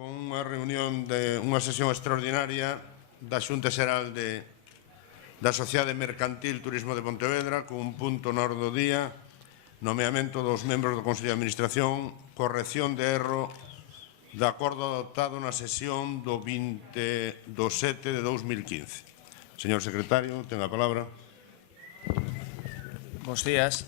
con unha reunión de unha sesión extraordinaria da Xunta Xeral da Sociedade Mercantil Turismo de Pontevedra, cun punto na orde do día, nomeamento dos membros do Consello de Administración, corrección de erro de acordo adoptado na sesión do 20 do 7 de 2015. Señor secretario, ten a palabra. Bos días.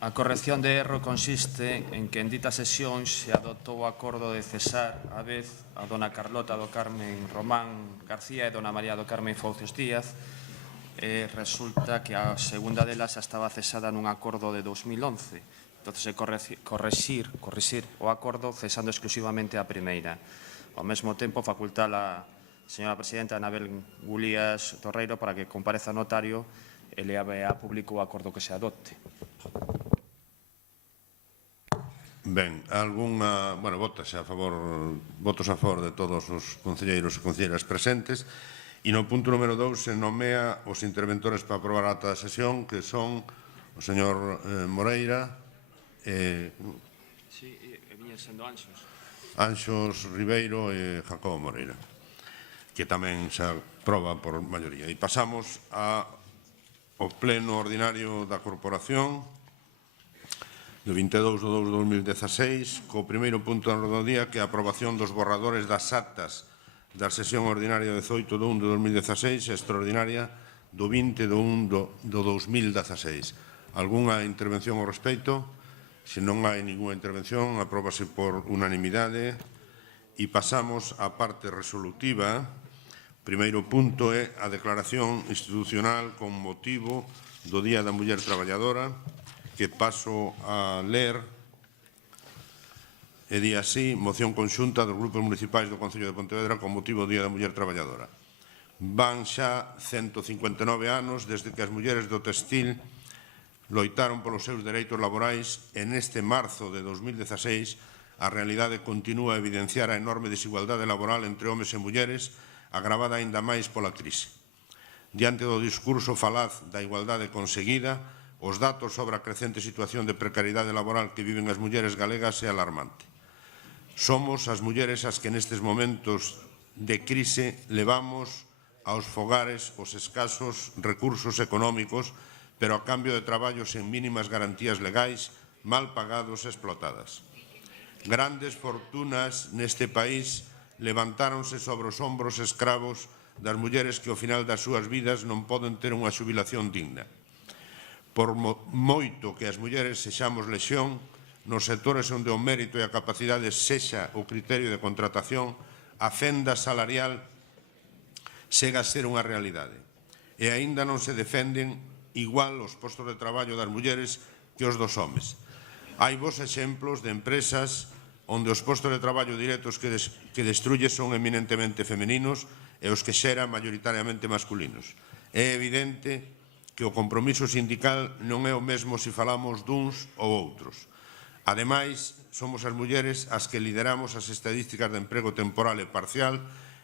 A corrección de erro consiste en que en dita sesión se adoptou o acordo de cesar a vez a dona Carlota do Carmen Román García e dona María do Carmen Fouces Díaz. Resulta que a segunda delas estaba cesada nun acordo de 2011. Entón, corrixir o acordo cesando exclusivamente a primeira. Ao mesmo tempo, facultar a señora presidenta Anabel Gulías Torreiro para que compareza notario e lea a público o acordo que se adopte. Ben, algunha, votos a favor de todos os concelleiros e concelleiras presentes, e no punto número 2 se nomea os interventores para aprobar a ata da sesión, que son o señor Moreira e Anxos Ribeiro e Jacobo Moreira, que tamén se aproba por maioría. E pasamos ao pleno ordinario da Corporación do 22 de 2 de 2016, co primeiro punto da orde do día, que é a aprobación dos borradores das actas da sesión ordinaria 18 de 1 de 2016 e extraordinaria do 20 de 1 do 2016. Algúnha intervención ao respecto? Se non hai ninguna intervención, apróbase por unanimidade. E pasamos á parte resolutiva. O primeiro punto é a declaración institucional con motivo do Día da Muller Traballadora, que paso a ler. E di así: moción conxunta dos grupos municipais do Concello de Pontevedra con motivo do Día da Muller Traballadora. Van xa 159 anos desde que as mulleres do textil loitaron polos seus dereitos laborais e neste marzo de 2016 a realidade continúa a evidenciar a enorme desigualdade laboral entre homes e mulleres, agravada aínda máis pola crise. Diante do discurso falaz da igualdade conseguida, os datos sobre a crecente situación de precariedade laboral que viven as mulleres galegas é alarmante. Somos as mulleres as que nestes momentos de crise levamos aos fogares os escasos recursos económicos, pero a cambio de traballos en mínimas garantías legais, mal pagados e explotadas. Grandes fortunas neste país levantáronse sobre os hombros escravos das mulleres que ao final das súas vidas non poden ter unha xubilación digna. Por moito que as mulleres sexamos lexión, nos sectores onde o mérito e a capacidade sexa o criterio de contratación, a fenda salarial chega a ser unha realidade. E aínda non se defenden igual os postos de traballo das mulleres que os dos homes. Hai vos exemplos de empresas onde os postos de traballo directos que destruye son eminentemente femeninos e os que xeran maioritariamente masculinos. É evidente que o compromiso sindical non é o mesmo se falamos duns ou outros. Ademais, somos as mulleres as que lideramos as estadísticas de emprego temporal e parcial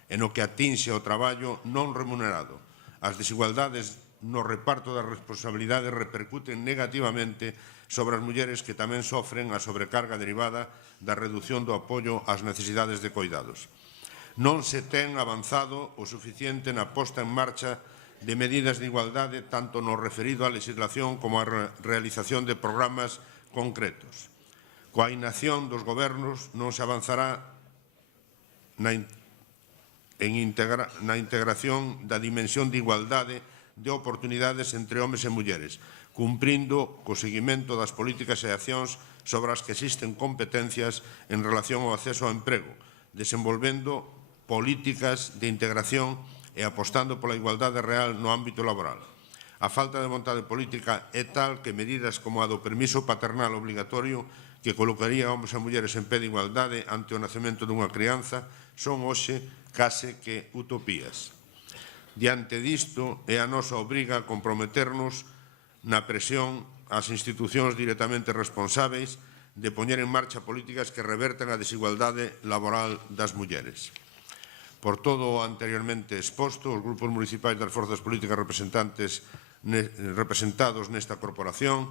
e no que atinxe ao traballo non remunerado. As desigualdades no reparto das responsabilidades repercuten negativamente sobre as mulleres que tamén sofren a sobrecarga derivada da reducción do apoio ás necesidades de coidados. Non se ten avanzado o suficiente na posta en marcha de medidas de igualdade tanto no referido á legislación como á realización de programas concretos. Coa inacción dos gobernos non se avanzará na integración da dimensión de igualdade de oportunidades entre homes e mulleres, cumprindo co seguimento das políticas e accións sobre as que existen competencias en relación ao acceso ao emprego, desenvolvendo políticas de integración e apostando pola igualdade real no ámbito laboral. A falta de vontade política é tal que medidas como a do permiso paternal obligatorio, que colocaría homes e mulleres en pé de igualdade ante o nacemento dunha crianza, son hoxe case que utopías. Diante disto, é a nosa obriga comprometernos na presión ás institucións directamente responsáveis de poñer en marcha políticas que revertan a desigualdade laboral das mulleres. Por todo o anteriormente exposto, os grupos municipais das forzas políticas representados nesta corporación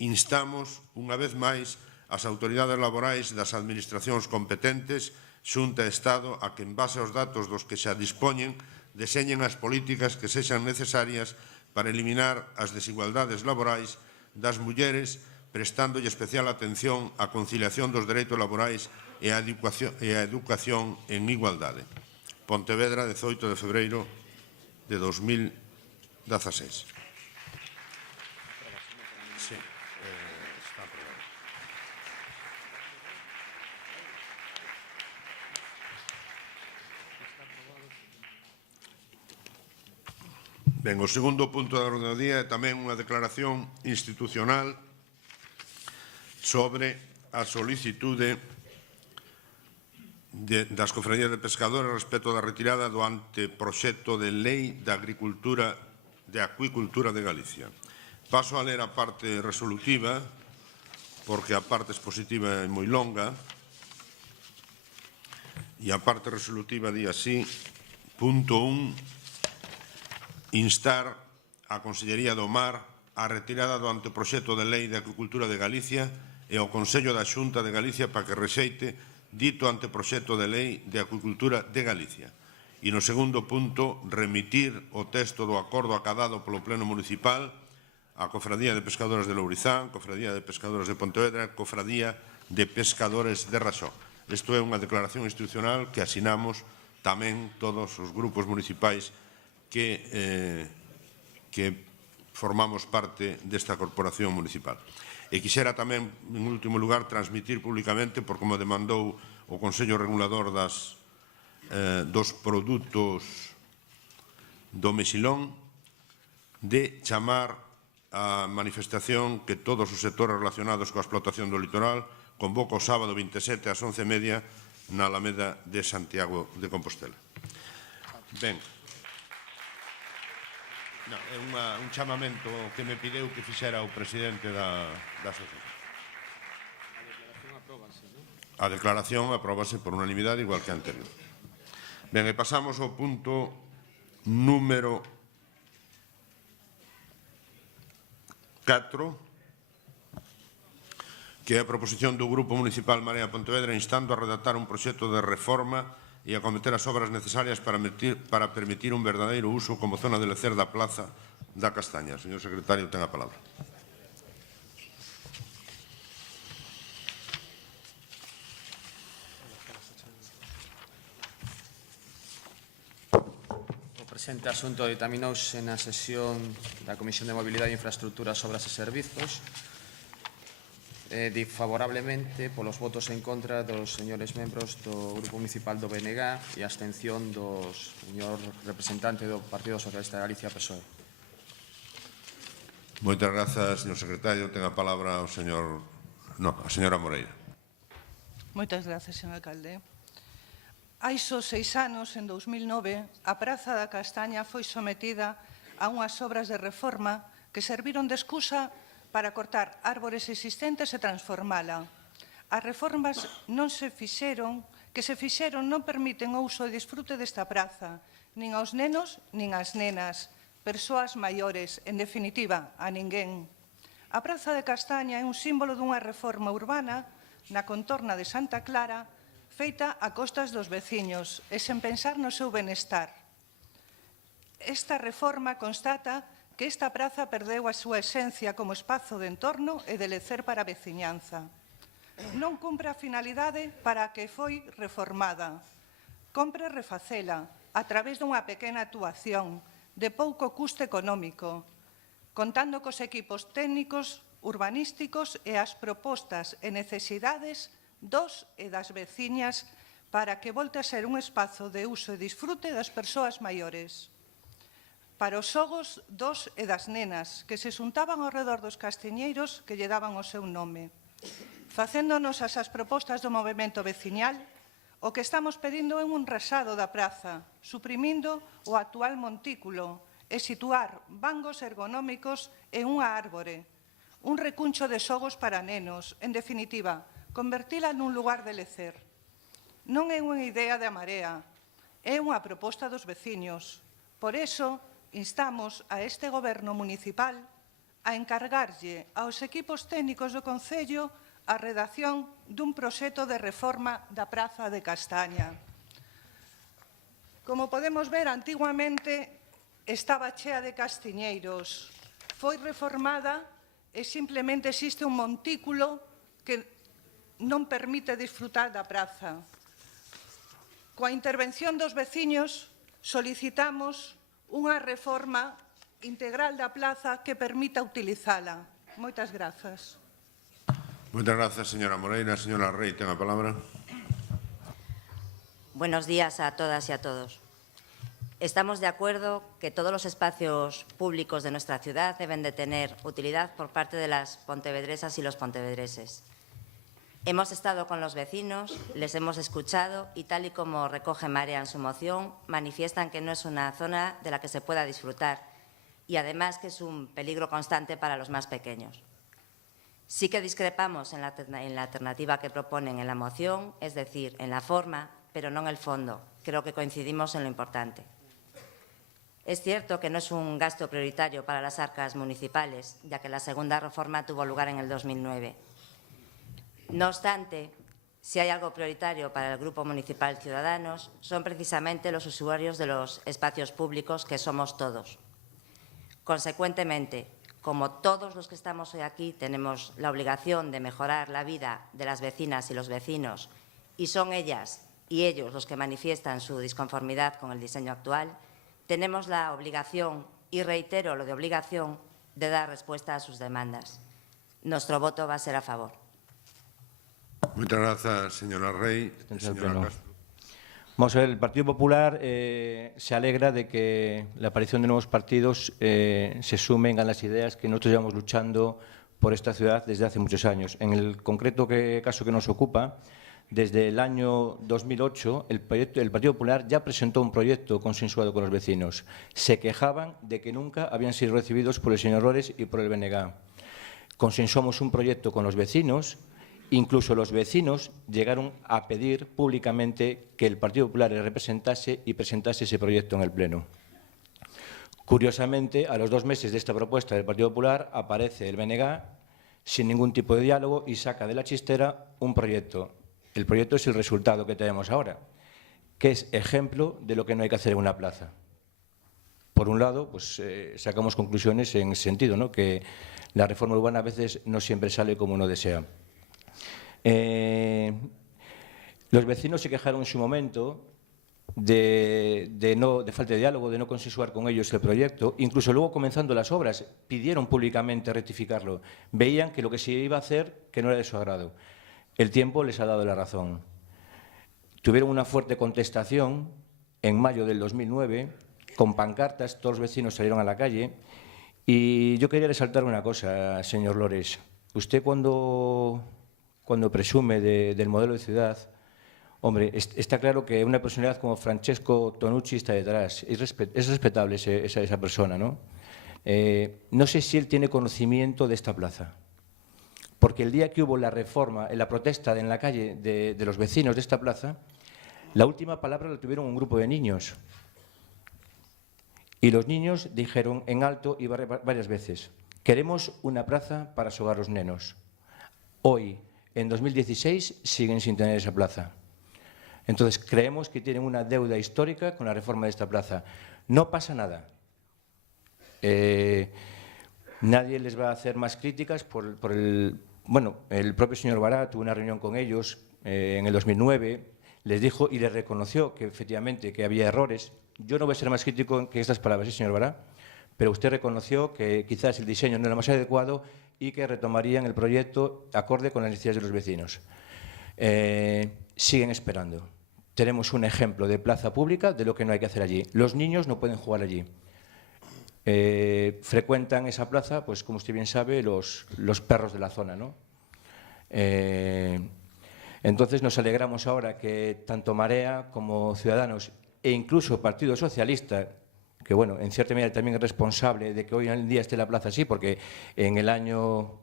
instamos, unha vez máis, as autoridades laborais das administracións competentes, Xunta e Estado, a que en base aos datos dos que xa dispoñen, deseñen as políticas que sexan necesarias para eliminar as desigualdades laborais das mulleres, prestándolle especial atención á conciliación dos dereitos laborais e á educación en igualdade. Pontevedra, 18 de febreiro de 2016. Sí, está aprobado. Ben, o segundo punto da orde do día é tamén unha declaración institucional sobre a solicitude das cofradías de pescadores respecto da retirada do anteproxecto de lei de acuicultura de Galicia. Paso a ler a parte resolutiva, porque a parte expositiva é moi longa, e a parte resolutiva di así: punto 1. Instar a Consellería do Mar a retirada do anteproxecto de lei de acuicultura de Galicia e ao Consello da Xunta de Galicia para que rexeite dito anteproxecto de lei de acuicultura de Galicia. E no segundo punto, remitir o texto do acordo acadado polo Pleno Municipal a Cofradía de Pescadores de Lourizán, Cofradía de Pescadores de Pontevedra, Cofradía de Pescadores de Raxó. Isto é unha declaración institucional que asinamos tamén todos os grupos municipais que formamos parte desta corporación municipal. E quixera tamén, en último lugar, transmitir públicamente, por como demandou o Consello Regulador dos produtos do mexilón, de chamar a manifestación que todos os sectores relacionados coa explotación do litoral convoca o sábado 27 ás 11:30 na Alameda de Santiago de Compostela. Ben. No, é un chamamento que me pideu que fixera o presidente da asociación. A declaración apróbase por unanimidade, igual que a anterior. Ben, e pasamos ao punto número 4, que é a proposición do Grupo Municipal Marea Pontevedra instando a redactar un proxecto de reforma e acometer as obras necesarias para permitir un verdadeiro uso como zona de lecer da Plaza da Castaña. Señor secretario, ten a palabra. O presente asunto determinouse na sesión da Comisión de Mobilidade, Infraestructuras, Obras e Servizos favorablemente polos votos en contra dos señores membros do Grupo Municipal do BNG e a abstención do señor representante do Partido Socialista de Galicia, PSOE. Moitas grazas, señor secretario. Ten a palabra a señora Moreira. Moitas grazas, señor alcalde. Hai só 6 anos, en 2009, a Praza da Castaña foi sometida a unhas obras de reforma que serviron de excusa para cortar árbores existentes e transformala. As reformas que se fixeron non permiten o uso e disfrute desta praza, nin aos nenos nin ás nenas, persoas maiores, en definitiva, a ninguén. A Praza de Castaña é un símbolo dunha reforma urbana na contorna de Santa Clara feita a costas dos veciños e sen pensar no seu benestar. Esta reforma constata que esta praza perdeu a súa esencia como espazo de entorno e de lecer para a veciñanza. Non cumpre a finalidade para a que foi reformada. Compre refacela a través dunha pequena actuación de pouco custe económico, contando cos equipos técnicos, urbanísticos e as propostas e necesidades dos e das veciñas para que volte a ser un espazo de uso e disfrute das persoas maiores. Para os xogos dos e das nenas, que se xuntaban ao redor dos castiñeiros que lle daban o seu nome. Facéndonos as propostas do movemento veciñal, o que estamos pedindo é un resado da praza, suprimindo o actual montículo e situar bancos ergonómicos e unha árbore, un recuncho de xogos para nenos, en definitiva, convertila nun lugar de lecer. Non é unha idea de A Marea, é unha proposta dos veciños. Por iso, instamos a este Goberno municipal a encargarlle aos equipos técnicos do Concello a redacción dun proxecto de reforma da Praza de Castaña. Como podemos ver, antiguamente estaba chea de castiñeiros. Foi reformada e simplemente existe un montículo que non permite disfrutar da praza. Coa intervención dos veciños solicitamos unha reforma integral da plaza que permita utilizala. Moitas grazas. Moitas grazas, señora Moreira. Señora Rey, ten a palabra. Buenos días a todas y a todos. Estamos de acuerdo que todos los espacios públicos de nuestra ciudad deben de tener utilidad por parte de las pontevedresas y los pontevedreses. Hemos estado con los vecinos, les hemos escuchado y, tal y como recoge Marea en su moción, manifiestan que no es una zona de la que se pueda disfrutar y, además, que es un peligro constante para los más pequeños. Sí que discrepamos en la alternativa que proponen en la moción, es decir, en la forma, pero no en el fondo. Creo que coincidimos en lo importante. Es cierto que no es un gasto prioritario para las arcas municipales, ya que la segunda reforma tuvo lugar en el 2009. No obstante, si hay algo prioritario para el Grupo Municipal Ciudadanos, son precisamente los usuarios de los espacios públicos, que somos todos. Consecuentemente, como todos los que estamos hoy aquí tenemos la obligación de mejorar la vida de las vecinas y los vecinos, y son ellas y ellos los que manifiestan su disconformidad con el diseño actual, tenemos la obligación, y reitero lo de obligación, de dar respuesta a sus demandas. Nuestro voto va a ser a favor. Muchas gracias, señora Rey. Señora Castro. Vamos a ver, el Partido Popular se alegra de que la aparición de nuevos partidos se sumen a las ideas que nosotros llevamos luchando por esta ciudad desde hace muchos años. En el concreto caso que nos ocupa, desde el año 2008, el Partido Popular ya presentó un proyecto consensuado con los vecinos. Se quejaban de que nunca habían sido recibidos por el señor Lores y por el BNG. Consensuamos un proyecto con los vecinos. Incluso los vecinos llegaron a pedir públicamente que el Partido Popular les representase y presentase ese proyecto en el Pleno. Curiosamente, a los 2 meses de esta propuesta del Partido Popular, aparece el BNG sin ningún tipo de diálogo y saca de la chistera un proyecto. El proyecto es el resultado que tenemos ahora, que es ejemplo de lo que no hay que hacer en una plaza. Por un lado, pues sacamos conclusiones en ese sentido, ¿no? Que la reforma urbana a veces no siempre sale como uno desea. Los vecinos se quejaron en su momento de falta de diálogo, de no consensuar con ellos el proyecto. Incluso luego, comenzando las obras, pidieron públicamente rectificarlo. Veían que lo que se iba a hacer que no era de su agrado. El tiempo les ha dado la razón. Tuvieron una fuerte contestación en mayo del 2009, con pancartas, todos los vecinos salieron a la calle. Y yo quería resaltar una cosa, señor Lores. Usted cuando presume del modelo de ciudad, hombre, está claro que una personalidad como Francesco Tonucci está detrás. Es respetable esa persona, ¿no? No sé si él tiene conocimiento de esta plaza. Porque el día que hubo la reforma, en la protesta en la calle de los vecinos de esta plaza, la última palabra la tuvieron un grupo de niños. Y los niños dijeron en alto y varias veces: queremos una plaza para sogar los nenos. Hoy, en 2016, siguen sin tener esa plaza. Entonces, creemos que tienen una deuda histórica con la reforma de esta plaza. No pasa nada. Nadie les va a hacer más críticas por el... Bueno, el propio señor Bará tuvo una reunión con ellos en el 2009, les dijo y les reconoció que efectivamente que había errores. Yo no voy a ser más crítico que estas palabras, ¿sí, señor Bará? Pero usted reconoció que quizás el diseño no era más adecuado y que retomarían el proyecto acorde con las necesidades de los vecinos. Siguen esperando. Tenemos un ejemplo de plaza pública de lo que no hay que hacer allí. Los niños no pueden jugar allí. Frecuentan esa plaza, pues como usted bien sabe, los perros de la zona, ¿no? Entonces nos alegramos ahora que tanto Marea como Ciudadanos e incluso Partido Socialista, que bueno, en cierta medida también es responsable de que hoy en día esté la plaza así, porque en el año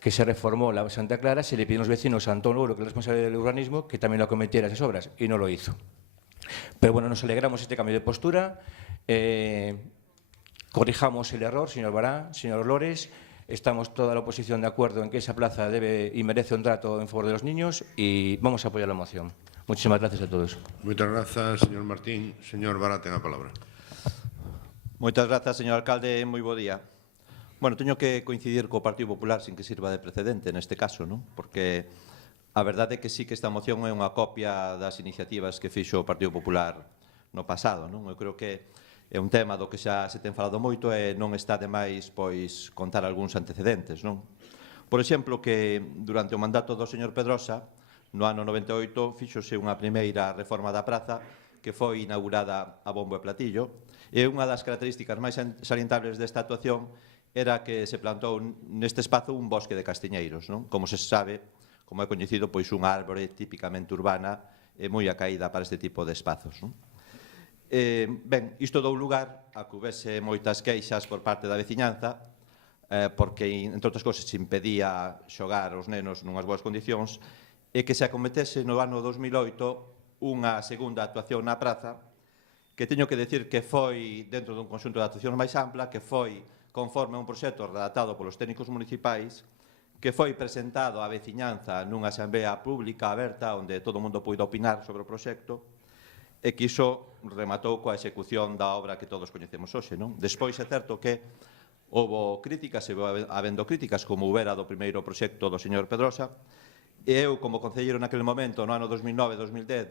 que se reformó la Santa Clara se le pidió a los vecinos a Antón Loro, que es el responsable del urbanismo, que también lo acometiera esas obras, y no lo hizo. Pero bueno, nos alegramos de este cambio de postura. Corrijamos el error, señor Bará, señor Lores. Estamos toda la oposición de acuerdo en que esa plaza debe y merece un trato en favor de los niños y vamos a apoyar la moción. Muchísimas gracias a todos. Moitas grazas, señor Martín. Señor Vara, ten a palabra. Moitas grazas, señor alcalde. Moi bo día. Bueno, teño que coincidir co Partido Popular sin que sirva de precedente neste caso, non? Porque a verdade é que sí que esta moción é unha copia das iniciativas que fixo o Partido Popular no pasado, non? Eu creo que é un tema do que xa se ten falado moito e non está de máis pois contar algúns antecedentes, non? Por exemplo, que durante o mandato do señor Pedrosa, no ano 98, fíxose unha primeira reforma da praza que foi inaugurada a bombo e platillo, e unha das características máis salientables desta actuación era que se plantou neste espazo un bosque de castiñeiros, non? Como se sabe, como é coñecido, pois unha árbore típicamente urbana e moi acaída para este tipo de espazos, non? Ben, isto dou lugar a que houvese moitas queixas por parte da veciñanza porque, entre outras cousas, se impedía xogar os nenos nunhas boas condicións e que se acometese no ano 2008 unha segunda actuación na praza que teño que decir que foi dentro dun conxunto de actuacións máis ampla, que foi conforme a un proxecto redactado polos técnicos municipais, que foi presentado á veciñanza nunha asamblea pública aberta onde todo o mundo puido opinar sobre o proxecto e que iso rematou coa execución da obra que todos coñecemos hoxe, non? Despois é certo que houve críticas, e habendo críticas como houbera do primeiro proxecto do señor Pedrosa, e eu, como concelleiro naquele momento, no ano 2009-2010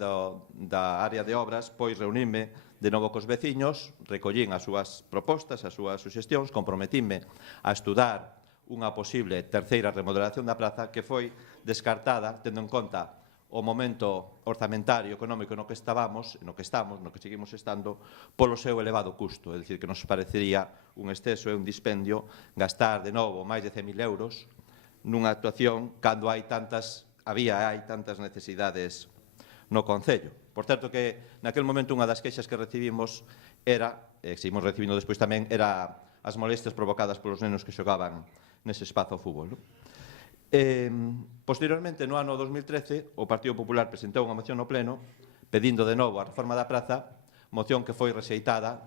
da área de obras, pois reuníme de novo cos veciños, recollín as súas propostas, as súas suxestións, comprometíme a estudar unha posible terceira remodelación da praza que foi descartada, tendo en conta o momento orzamentario económico no que estábamos, no que seguimos estando, polo seu elevado custo. É dicir, que nos parecería un exceso e un dispendio gastar de novo máis de 100.000 euros nunha actuación cando hai tantas necesidades no Concello. Por certo que naquel momento unha das queixas que recibimos era, e seguimos recibindo despois tamén, era as molestias provocadas polos nenos que xogaban nese espazo ao fútbol, non? Posteriormente, no ano 2013, o Partido Popular presentou unha moción no Pleno pedindo de novo a reforma da praza, moción que foi rexeitada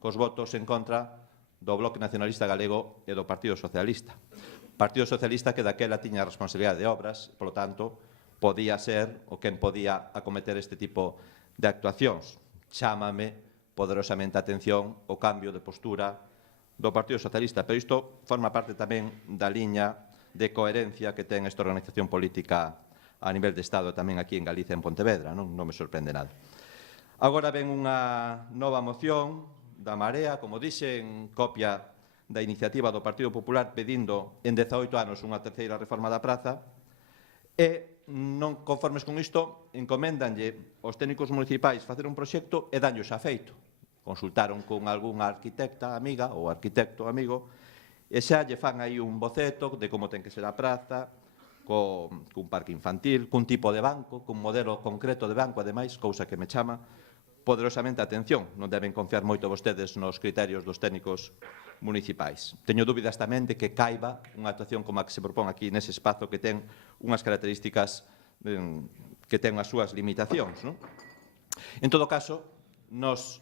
cos votos en contra do Bloque Nacionalista Galego e do Partido Socialista. Partido Socialista que daquela tiña a responsabilidade de obras, polo tanto, podía ser o quen podía acometer este tipo de actuacións. Chámame poderosamente a atención o cambio de postura do Partido Socialista, pero isto forma parte tamén da liña de coherencia que ten esta organización política a nivel de Estado tamén aquí en Galicia, en Pontevedra, non me sorprende nada. Agora ven unha nova moción da Marea, como dixen, copia da iniciativa do Partido Popular pedindo en 18 anos unha terceira reforma da praza e non conformes con isto encoméndanlle aos técnicos municipais facer un proxecto e danllo xa feito. Consultaron con algunha arquitecta amiga ou arquitecto amigo e xa lle fan aí un boceto de como ten que ser a praza, cun parque infantil, cun tipo de banco, cun modelo concreto de banco, ademais, cousa que me chama poderosamente a atención. Non deben confiar moito vostedes nos criterios dos técnicos municipais. Teño dúbidas tamén de que caiba unha actuación como a que se propón aquí nese espazo que ten unhas características que ten as súas limitacións, non? En todo caso, nos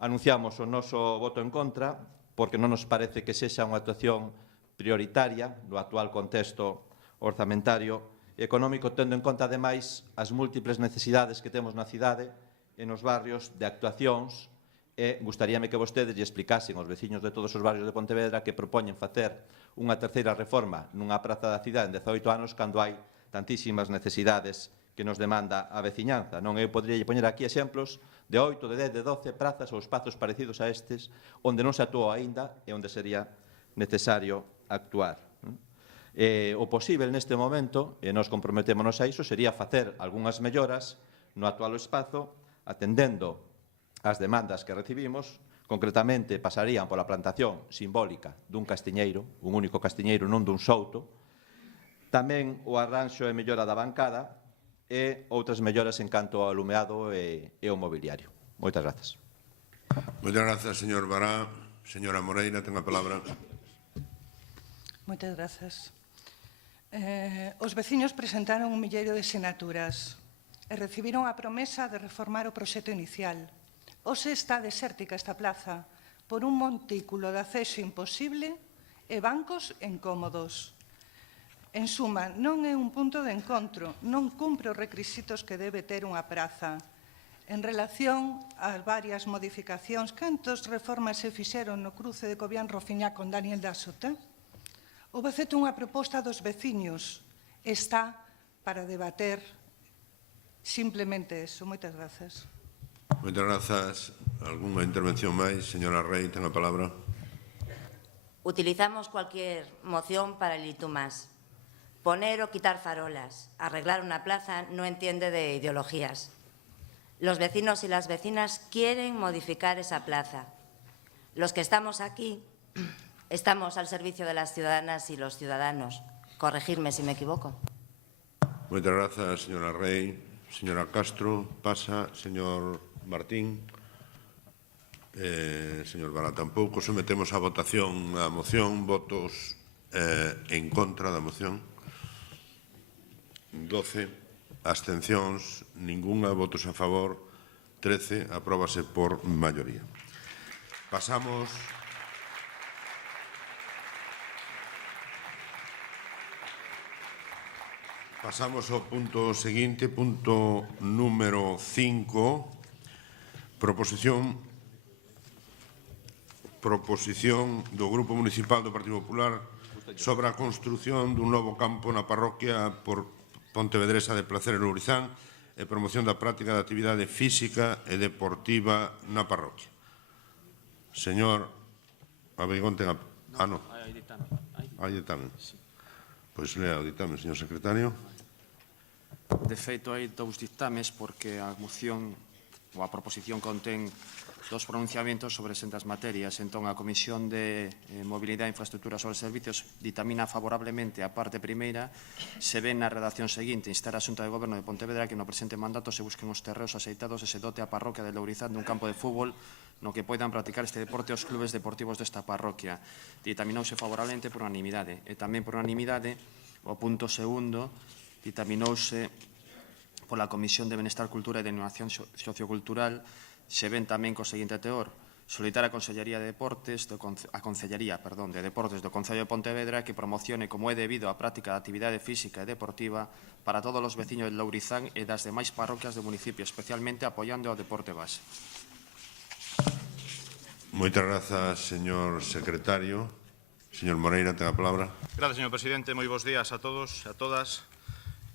anunciamos o noso voto en contra porque non nos parece que sexa unha actuación prioritaria no actual contexto orzamentario e económico, tendo en conta, ademais, as múltiples necesidades que temos na cidade e nos barrios de actuacións e gustaríame que vostedes lle explicasen aos veciños de todos os barrios de Pontevedra que propoñen facer unha terceira reforma nunha praza da cidade en 18 anos cando hai tantísimas necesidades que nos demanda a veciñanza. Non eu podría poñer aquí exemplos de 8, de 10, de 12 prazas ou espazos parecidos a estes onde non se actuou aínda e onde sería necesario actuar. O posible neste momento, e nos comprometémonos a iso, sería facer algunhas melloras no actual espazo atendendo as demandas que recibimos. Concretamente, pasarían pola plantación simbólica dun castiñeiro, un único castiñeiro, non dun souto, tamén o arranxo e mellora da bancada e outras melloras en canto ao alumeado e ao mobiliario. Moitas grazas. Moitas grazas, señor Bará. Señora Moreira, ten a palabra. Moitas grazas. Os veciños presentaron un milleiro de sinaturas e recibiron a promesa de reformar o proxecto inicial. Hoxe está desértica esta plaza por un montículo de acceso imposible e bancos incómodos. En suma, non é un punto de encontro, non cumpre os requisitos que debe ter unha praza. En relación ás varias modificacións, cantas reformas se fixeron no cruce de Cobián-Rofiñá con Daniel da Sota? Houve feito unha proposta dos veciños. Está para debater simplemente eso. Moitas grazas. Moitas grazas. Algúnha intervención máis? Señora Rey, ten a palabra. Utilizamos cualquier moción para el y tú más. Poner o quitar farolas, arreglar una plaza no entiende de ideologías. Los vecinos y las vecinas quieren modificar esa plaza. Los que estamos aquí estamos al servicio de las ciudadanas y los ciudadanos. Corregirme si me equivoco. Moitas grazas, señora Rey. Señora Castro, pasa. Señor Martín. Señor Vara, tampouco. Sometemos a votación a moción. Votos en contra da moción. 12. Abstencións. Ningunha. Votos a favor. 13. Apróbase por maioría. Pasamos ao punto seguinte, punto número 5, proposición do Grupo Municipal do Partido Popular sobre a construción dun novo campo na parroquia pontevedresa de Placer en Lourizán e promoción da práctica da actividade física e deportiva na parroquia. Señor Abeigón, ten a... non. Hai ditamen. Pois lea o ditamen, señor secretario. De feito, hai dous dictames porque a moción ou a proposición contén dos pronunciamentos sobre sendas materias. Entón, a Comisión de Mobilidade e Infraestructuras sobre Servicios ditamina favorablemente a parte primeira. Se ven na redacción seguinte: instar a Xunta de Goberno de Pontevedra que no presente mandato se busquen os terreos aceitados e se dote a parroquia de Lourizán dun campo de fútbol no que poidan practicar este deporte os clubes deportivos desta parroquia. Ditaminouse favorablemente por unanimidade. E tamén por unanimidade o punto segundo ditaminouse pola Comisión de Benestar, Cultura e de Innovación Sociocultural. Se ven tamén co seguinte teor: solicitar a Consellería de Deportes do Concello de Pontevedra que promocione como é debido a práctica de actividade física e deportiva para todos os veciños de Lourizán e das demais parroquias do municipio, especialmente apoiando o deporte base. Moitas grazas, señor secretario. Señor Moreira, ten a palabra. Gracias, señor presidente. Moi bons días a todos e a todas.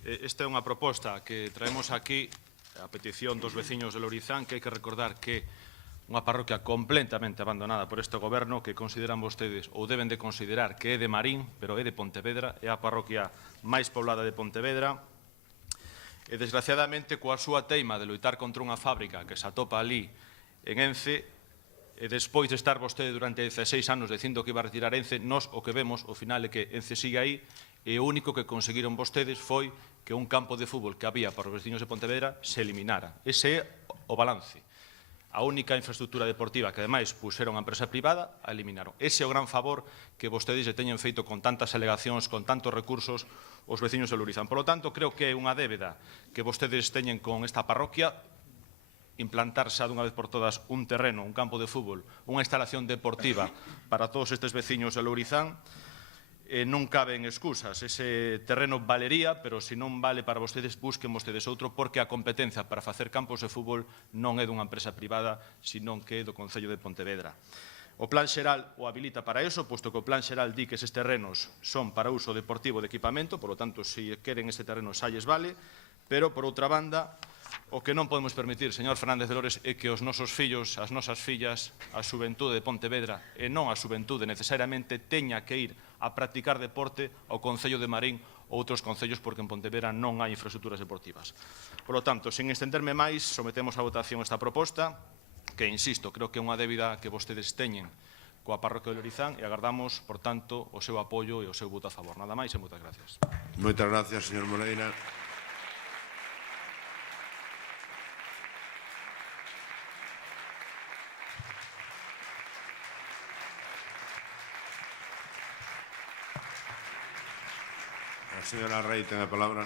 Esta é unha proposta que traemos aquí a petición dos veciños de Lourizán, que hai que recordar que unha parroquia completamente abandonada por este goberno, que consideran vostedes ou deben de considerar que é de Marín, pero é de Pontevedra, é a parroquia máis poblada de Pontevedra. E, desgraciadamente, coa súa teima de loitar contra unha fábrica que se atopa ali en Ence, e despois de estar vostede durante 16 anos dicindo que iba a retirar Ence, nós o que vemos ao final é que Ence sigue aí, e o único que conseguiron vostedes foi que un campo de fútbol que había para os veciños de Pontevedra se eliminara. Ese é o balance. A única infraestructura deportiva que, ademais, puxeron a empresa privada, a eliminaron. Ese é o gran favor que vostedes se teñen feito con tantas alegacións, con tantos recursos, os veciños de Lourizán. Por lo tanto, creo que é unha débeda que vostedes teñen con esta parroquia, implantarse dunha vez por todas un terreno, un campo de fútbol, unha instalación deportiva para todos estes veciños de Lourizán. Non caben excusas. Ese terreno valería, pero se non vale para vostedes, busquen vostedes outro, porque a competencia para facer campos de fútbol non é dunha empresa privada, senón que é do Concello de Pontevedra. O plan xeral o habilita para eso, posto que o plan xeral di que eses terrenos son para uso deportivo de equipamento, por lo tanto, se queren ese terreno xa lles vale, pero, por outra banda, o que non podemos permitir, señor Fernández de Lores, é que os nosos fillos, as nosas fillas, a xuventude de Pontevedra, e non a xuventude necesariamente, teña que ir a practicar deporte ao Concello de Marín ou outros concellos, porque en Pontevedra non hai infraestructuras deportivas. Por lo tanto, sen estenderme máis, sometemos a votación esta proposta, que, insisto, creo que é unha débida que vostedes teñen coa parroquia de Lourizán, e agardamos, por tanto, o seu apoio e o seu voto a favor. Nada máis e moitas gracias. Moitas gracias, señor Moreira. Señora Rey, ten a palabra.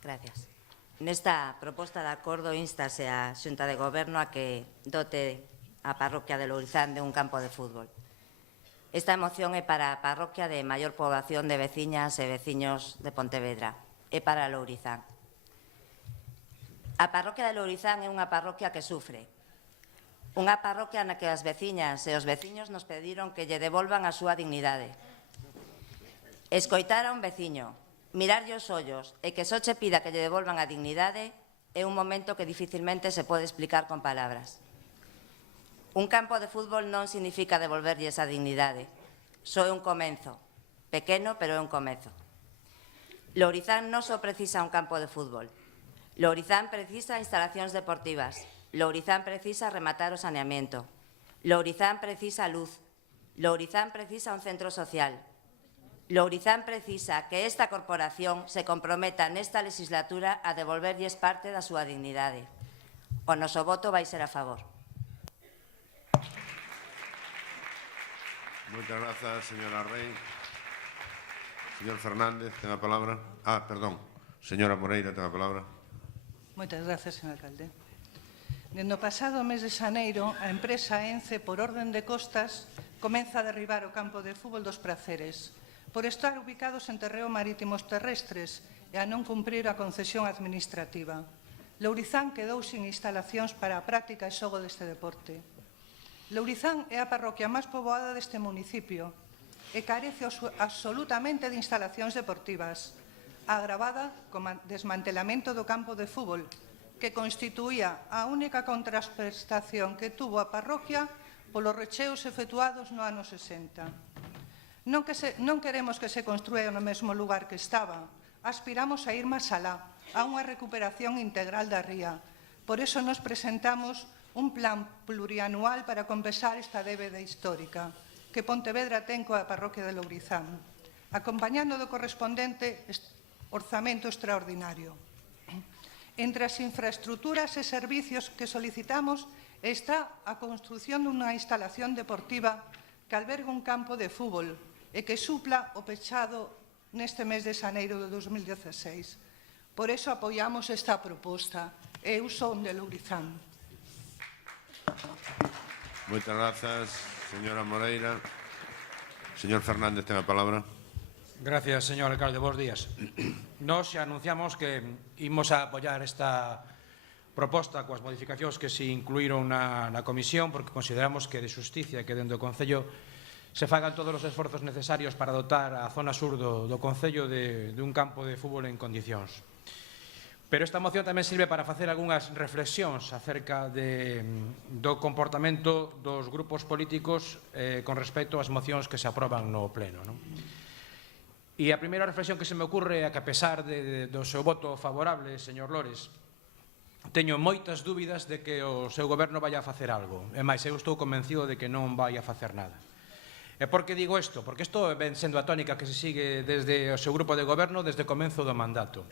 Gracias. Nesta proposta de acordo instase a Xunta de Goberno a que dote a parroquia de Lourizán de un campo de fútbol. Esta moción é para a parroquia de maior poboación de veciñas e veciños de Pontevedra, é para Lourizán. A parroquia de Lourizán é unha parroquia que sufre. Unha parroquia na que as veciñas e os veciños nos pediron que lle devolvan a súa dignidade. Escoitar a un veciño, mirarlle os ollos e que só che pida que lle devolvan a dignidade é un momento que dificilmente se pode explicar con palabras. Un campo de fútbol non significa devolverlle esa dignidade. Só é un comenzo. Pequeno, pero é un comezo. Lourizán non só precisa un campo de fútbol. Lourizán precisa instalacións deportivas. Lourizán precisa rematar o saneamento. Lourizán precisa luz. Lourizán precisa un centro social. Lourizán precisa que esta corporación se comprometa nesta legislatura a devolverlles parte da súa dignidade. O noso voto vai ser a favor. Moitas grazas, señora Rey. Señor Fernández, ten a palabra. Perdón. Señora Moreira, ten a palabra. Moitas grazas, señor alcalde. Dende o pasado mes de xaneiro, a empresa ENCE, por orden de costas, comeza a derribar o campo de fútbol dos Praceres, por estar ubicados en terreo marítimos terrestres e a non cumprir a concesión administrativa. Lourizán quedou sin instalacións para a práctica e xogo deste deporte. Lourizán é a parroquia máis poboada deste municipio e carece absolutamente de instalacións deportivas, agravada co desmantelamento do campo de fútbol, que constituía a única contraprestación que tuvo a parroquia polos recheos efectuados no ano 60. Non queremos que se construa no mesmo lugar que estaba, aspiramos a ir máis alá, a unha recuperación integral da ría. Por iso nos presentamos un plan plurianual para compensar esta débeda histórica que Pontevedra ten coa parroquia de Lourizán, acompañando do correspondente orzamento extraordinario. Entre as infraestructuras e servicios que solicitamos está a construción dunha instalación deportiva que alberga un campo de fútbol e que supla o pechado neste mes de xaneiro de 2016. Por iso apoiamos esta proposta. Eu son de Lourizán. Moitas grazas, señora Moreira. Señor Fernández, ten a palabra. Gracias, señor alcalde. Bos días. Nos xa anunciamos que imos a apoiar esta proposta coas modificacións que se incluíron na comisión, porque consideramos que de xusticia que dentro do Concello se fagan todos os esforzos necesarios para dotar a zona sur do Concello de un campo de fútbol en condicións. Pero esta moción tamén sirve para facer algunhas reflexións acerca do comportamento dos grupos políticos con respecto ás mocións que se aproban no Pleno. E a primeira reflexión que se me ocurre é que, a pesar do seu voto favorable, señor Lores, teño moitas dúbidas de que o seu goberno vai a facer algo. E máis, eu estou convencido de que non vai a facer nada. E por que digo isto? Porque isto ven sendo a tónica que se sigue desde o seu grupo de goberno desde o comezo do mandato.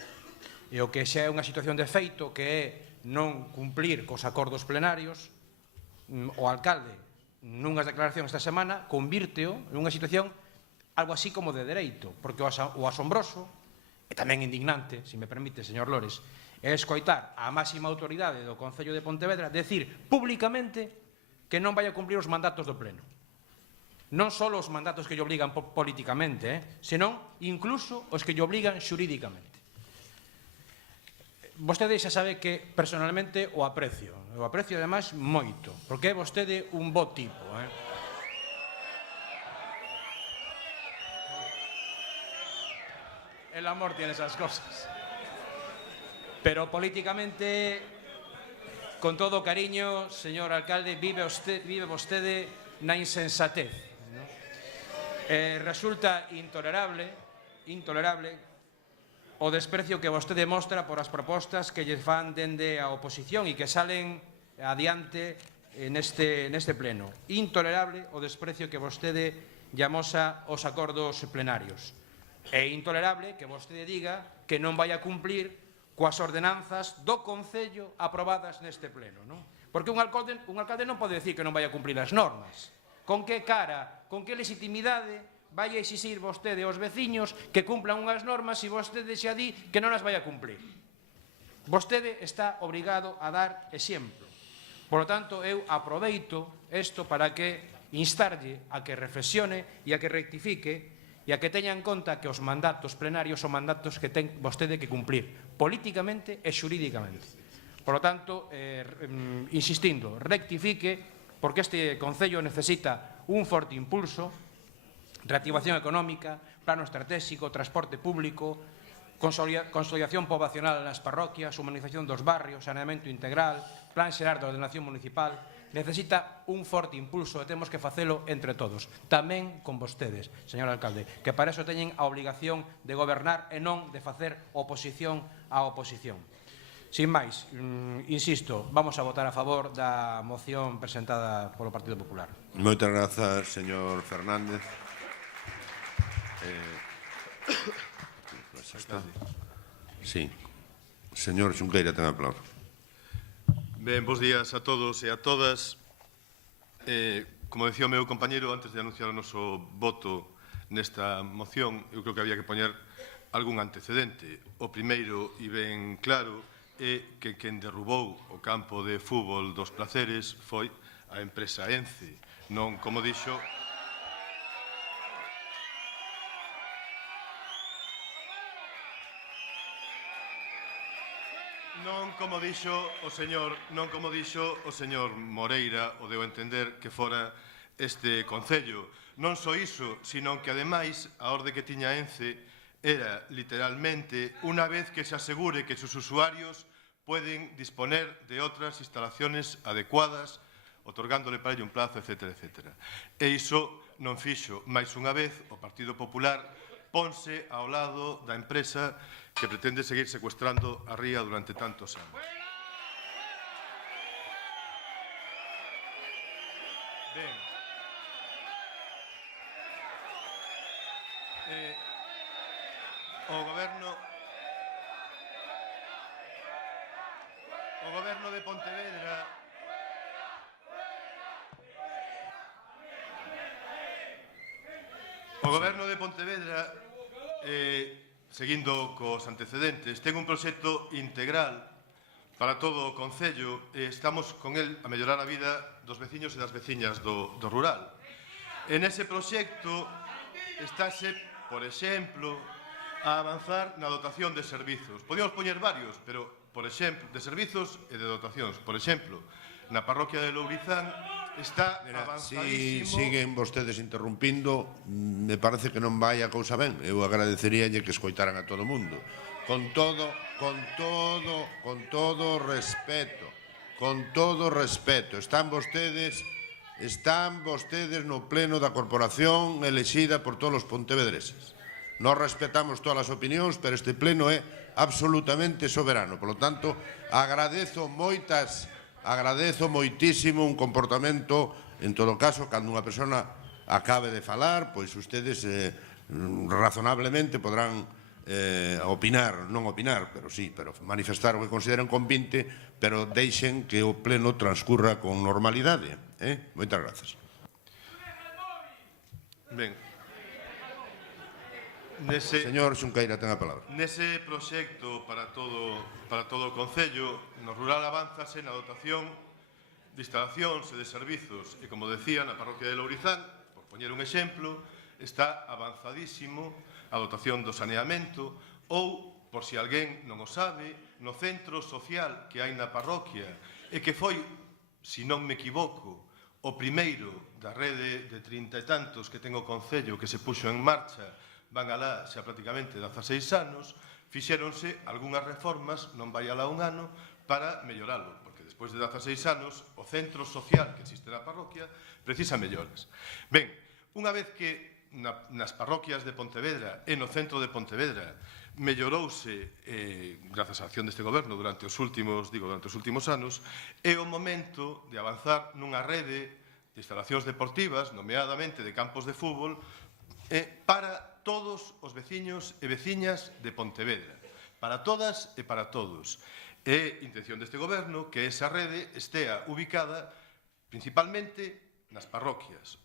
E o que xa é unha situación de feito, que é non cumplir cos acordos plenarios, o alcalde, nunhas declaracións esta semana, convírteo en unha situación algo así como de dereito, porque o asombroso, e tamén indignante, se me permite, señor Lores, é escoitar a máxima autoridade do Concello de Pontevedra decir públicamente que non vai a cumplir os mandatos do Pleno. Non só os mandatos que lle obligan políticamente, senón incluso os que lle obligan xurídicamente. Vostede xa sabe que personalmente o aprecio ademais moito, porque é vostede un bo tipo. El amor tiene esas cosas. Pero políticamente, con todo cariño, señor alcalde, vive vostede na insensatez. Resulta intolerable o desprecio que vostede mostra por as propostas que lle fan dende a oposición e que salen adiante neste pleno. Intolerable o desprecio que vostede lle amosa os acordos plenarios. É intolerable que vostede diga que non vai a cumplir coas ordenanzas do Concello aprobadas neste pleno. Porque un alcalde non pode decir que non vai a cumplir as normas. Con que cara, con que legitimidade vai a exixir vostede aos veciños que cumplan unhas normas e vostede xa di que non as vai a cumplir. Vostede está obrigado a dar exemplo. Por lo tanto, eu aproveito isto para que instarlle a que reflexione e a que rectifique e a que teña en conta que os mandatos plenarios son mandatos que ten vostede que cumplir políticamente e xurídicamente. Por lo tanto, insistindo, rectifique, porque este Concello necesita un forte impulso, reactivación económica, plano estratégico, transporte público, consolidación poboacional nas parroquias, humanización dos barrios, saneamento integral, plan xeral de ordenación municipal. Necesita un forte impulso e temos que facelo entre todos, tamén con vostedes, señor alcalde, que para eso teñen a obligación de gobernar e non de facer oposición á oposición. Sin máis, insisto, vamos a votar a favor da moción presentada polo Partido Popular. Moitas grazas, señor Fernández. Sí. Señor Xunqueira, ten a palabra. Ben, bos días a todos e a todas. Como decía o meu compañeiro, antes de anunciar o noso voto nesta moción, eu creo que había que poñer algún antecedente. O primeiro, e ben claro, é que quen derrubou o campo de fútbol dos Placeres foi a empresa ENCE. Non, como dixo... Non como dixo o señor Moreira, o deu entender que fora este Concello. Non só iso, sino que, ademais, a orde que tiña ENCE era, literalmente, unha vez que se asegure que sus usuarios pueden disponer de outras instalaciones adecuadas, otorgándole para ello un plazo, etc. E iso non fixo. Máis unha vez, o Partido Popular ponse ao lado da empresa que pretende seguir secuestrando a ría durante tantos anos. Ben. O goberno de Pontevedra seguindo cos antecedentes, ten un proxecto integral para todo o Concello e estamos con el a mellorar a vida dos veciños e das veciñas do rural. En ese proxecto estáse, por exemplo, a avanzar na dotación de servizos. Podíamos poñer varios, pero, por exemplo, de servizos e de dotacións. Por exemplo, na parroquia de Lourizán está avanzadísimo... Si siguen vostedes interrumpindo, me parece que non vai a cousa ben. Eu agradeceríalle que escoitaran a todo o mundo. Con todo respeto, están vostedes no pleno da corporación elexida por todos os pontevedreses. Nos respetamos todas as opinións, pero este pleno é absolutamente soberano. Por lo tanto, agradezo moitísimo un comportamento, en todo caso, cando unha persona acabe de falar, pois ustedes razonablemente podrán non opinar, pero sí, pero manifestar o que consideren convinte, pero deixen que o pleno transcurra con normalidade. Moitas grazas. Ben. Señor Xunqueira, ten a palabra. Nese proxecto para todo o Concello, no rural avánzase na dotación de instalacións e de servizos e, como decía, na parroquia de Lourizán, por poñer un exemplo, está avanzadísimo a dotación do saneamento ou, por si alguén non o sabe, no centro social que hai na parroquia e que foi, se non me equivoco, o primeiro da rede de 30 e tantos que ten o Concello que se puxo en marcha, van alá xa prácticamente 16 anos, fixéronse algunhas reformas, non vai alá un ano, para melloralo, porque despois de 16 anos o centro social que existe na parroquia precisa melloras. Ben, unha vez que nas parroquias de Pontevedra e no centro de Pontevedra mellorouse grazas á acción deste goberno durante os últimos anos, é o momento de avanzar nunha rede de instalacións deportivas, nomeadamente de campos de fútbol, para todos os veciños e veciñas de Pontevedra, para todas e para todos. É intención deste goberno que esa rede estea ubicada principalmente nas parroquias,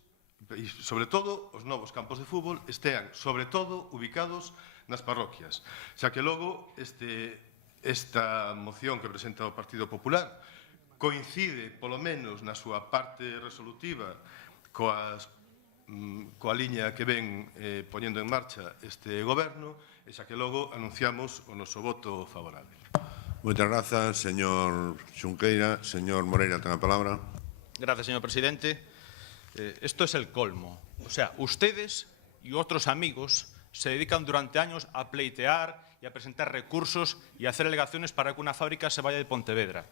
e, sobre todo, os novos campos de fútbol estean, sobre todo, ubicados nas parroquias. Xa que logo esta moción que presenta o Partido Popular coincide, polo menos na súa parte resolutiva, coa liña que ven poñendo en marcha este goberno e xa que logo anunciamos o noso voto favorable. Moitas grazas, señor Xunqueira. Señor Moreira, ten a palabra. Gracias, señor presidente. Esto es el colmo. O sea, ustedes y otros amigos se dedican durante años a pleitear y a presentar recursos y a hacer alegaciones para que una fábrica se vaya de Pontevedra.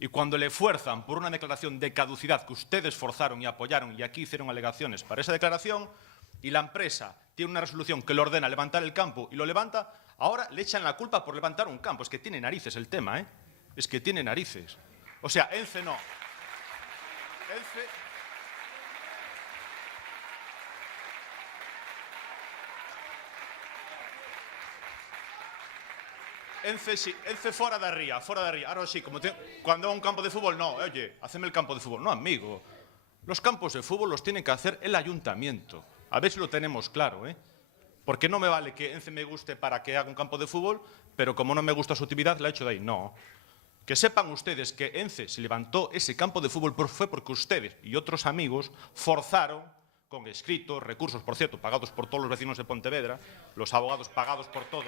Y cuando le fuerzan por una declaración de caducidad que ustedes forzaron y apoyaron y aquí hicieron alegaciones para esa declaración, y la empresa tiene una resolución que le ordena levantar el campo y lo levanta, ahora le echan la culpa por levantar un campo. Es que tiene narices el tema, ¿eh? Es que tiene narices. O sea, ENCE no. ENCE fora da ría, fora da ría. Ahora sí, cuando va a un campo de fútbol, no, oye, haceme el campo de fútbol. No, amigo. Los campos de fútbol los tiene que hacer el ayuntamiento. A ver si lo tenemos claro, ¿eh? Porque no me vale que ENCE me guste para que haga un campo de fútbol, pero como no me gusta su actividad, la he hecho de ahí. No. Que sepan ustedes que ENCE se levantó ese campo de fútbol fue porque ustedes y otros amigos forzaron con escritos, recursos, por cierto, pagados por todos los vecinos de Pontevedra, los abogados pagados por todos,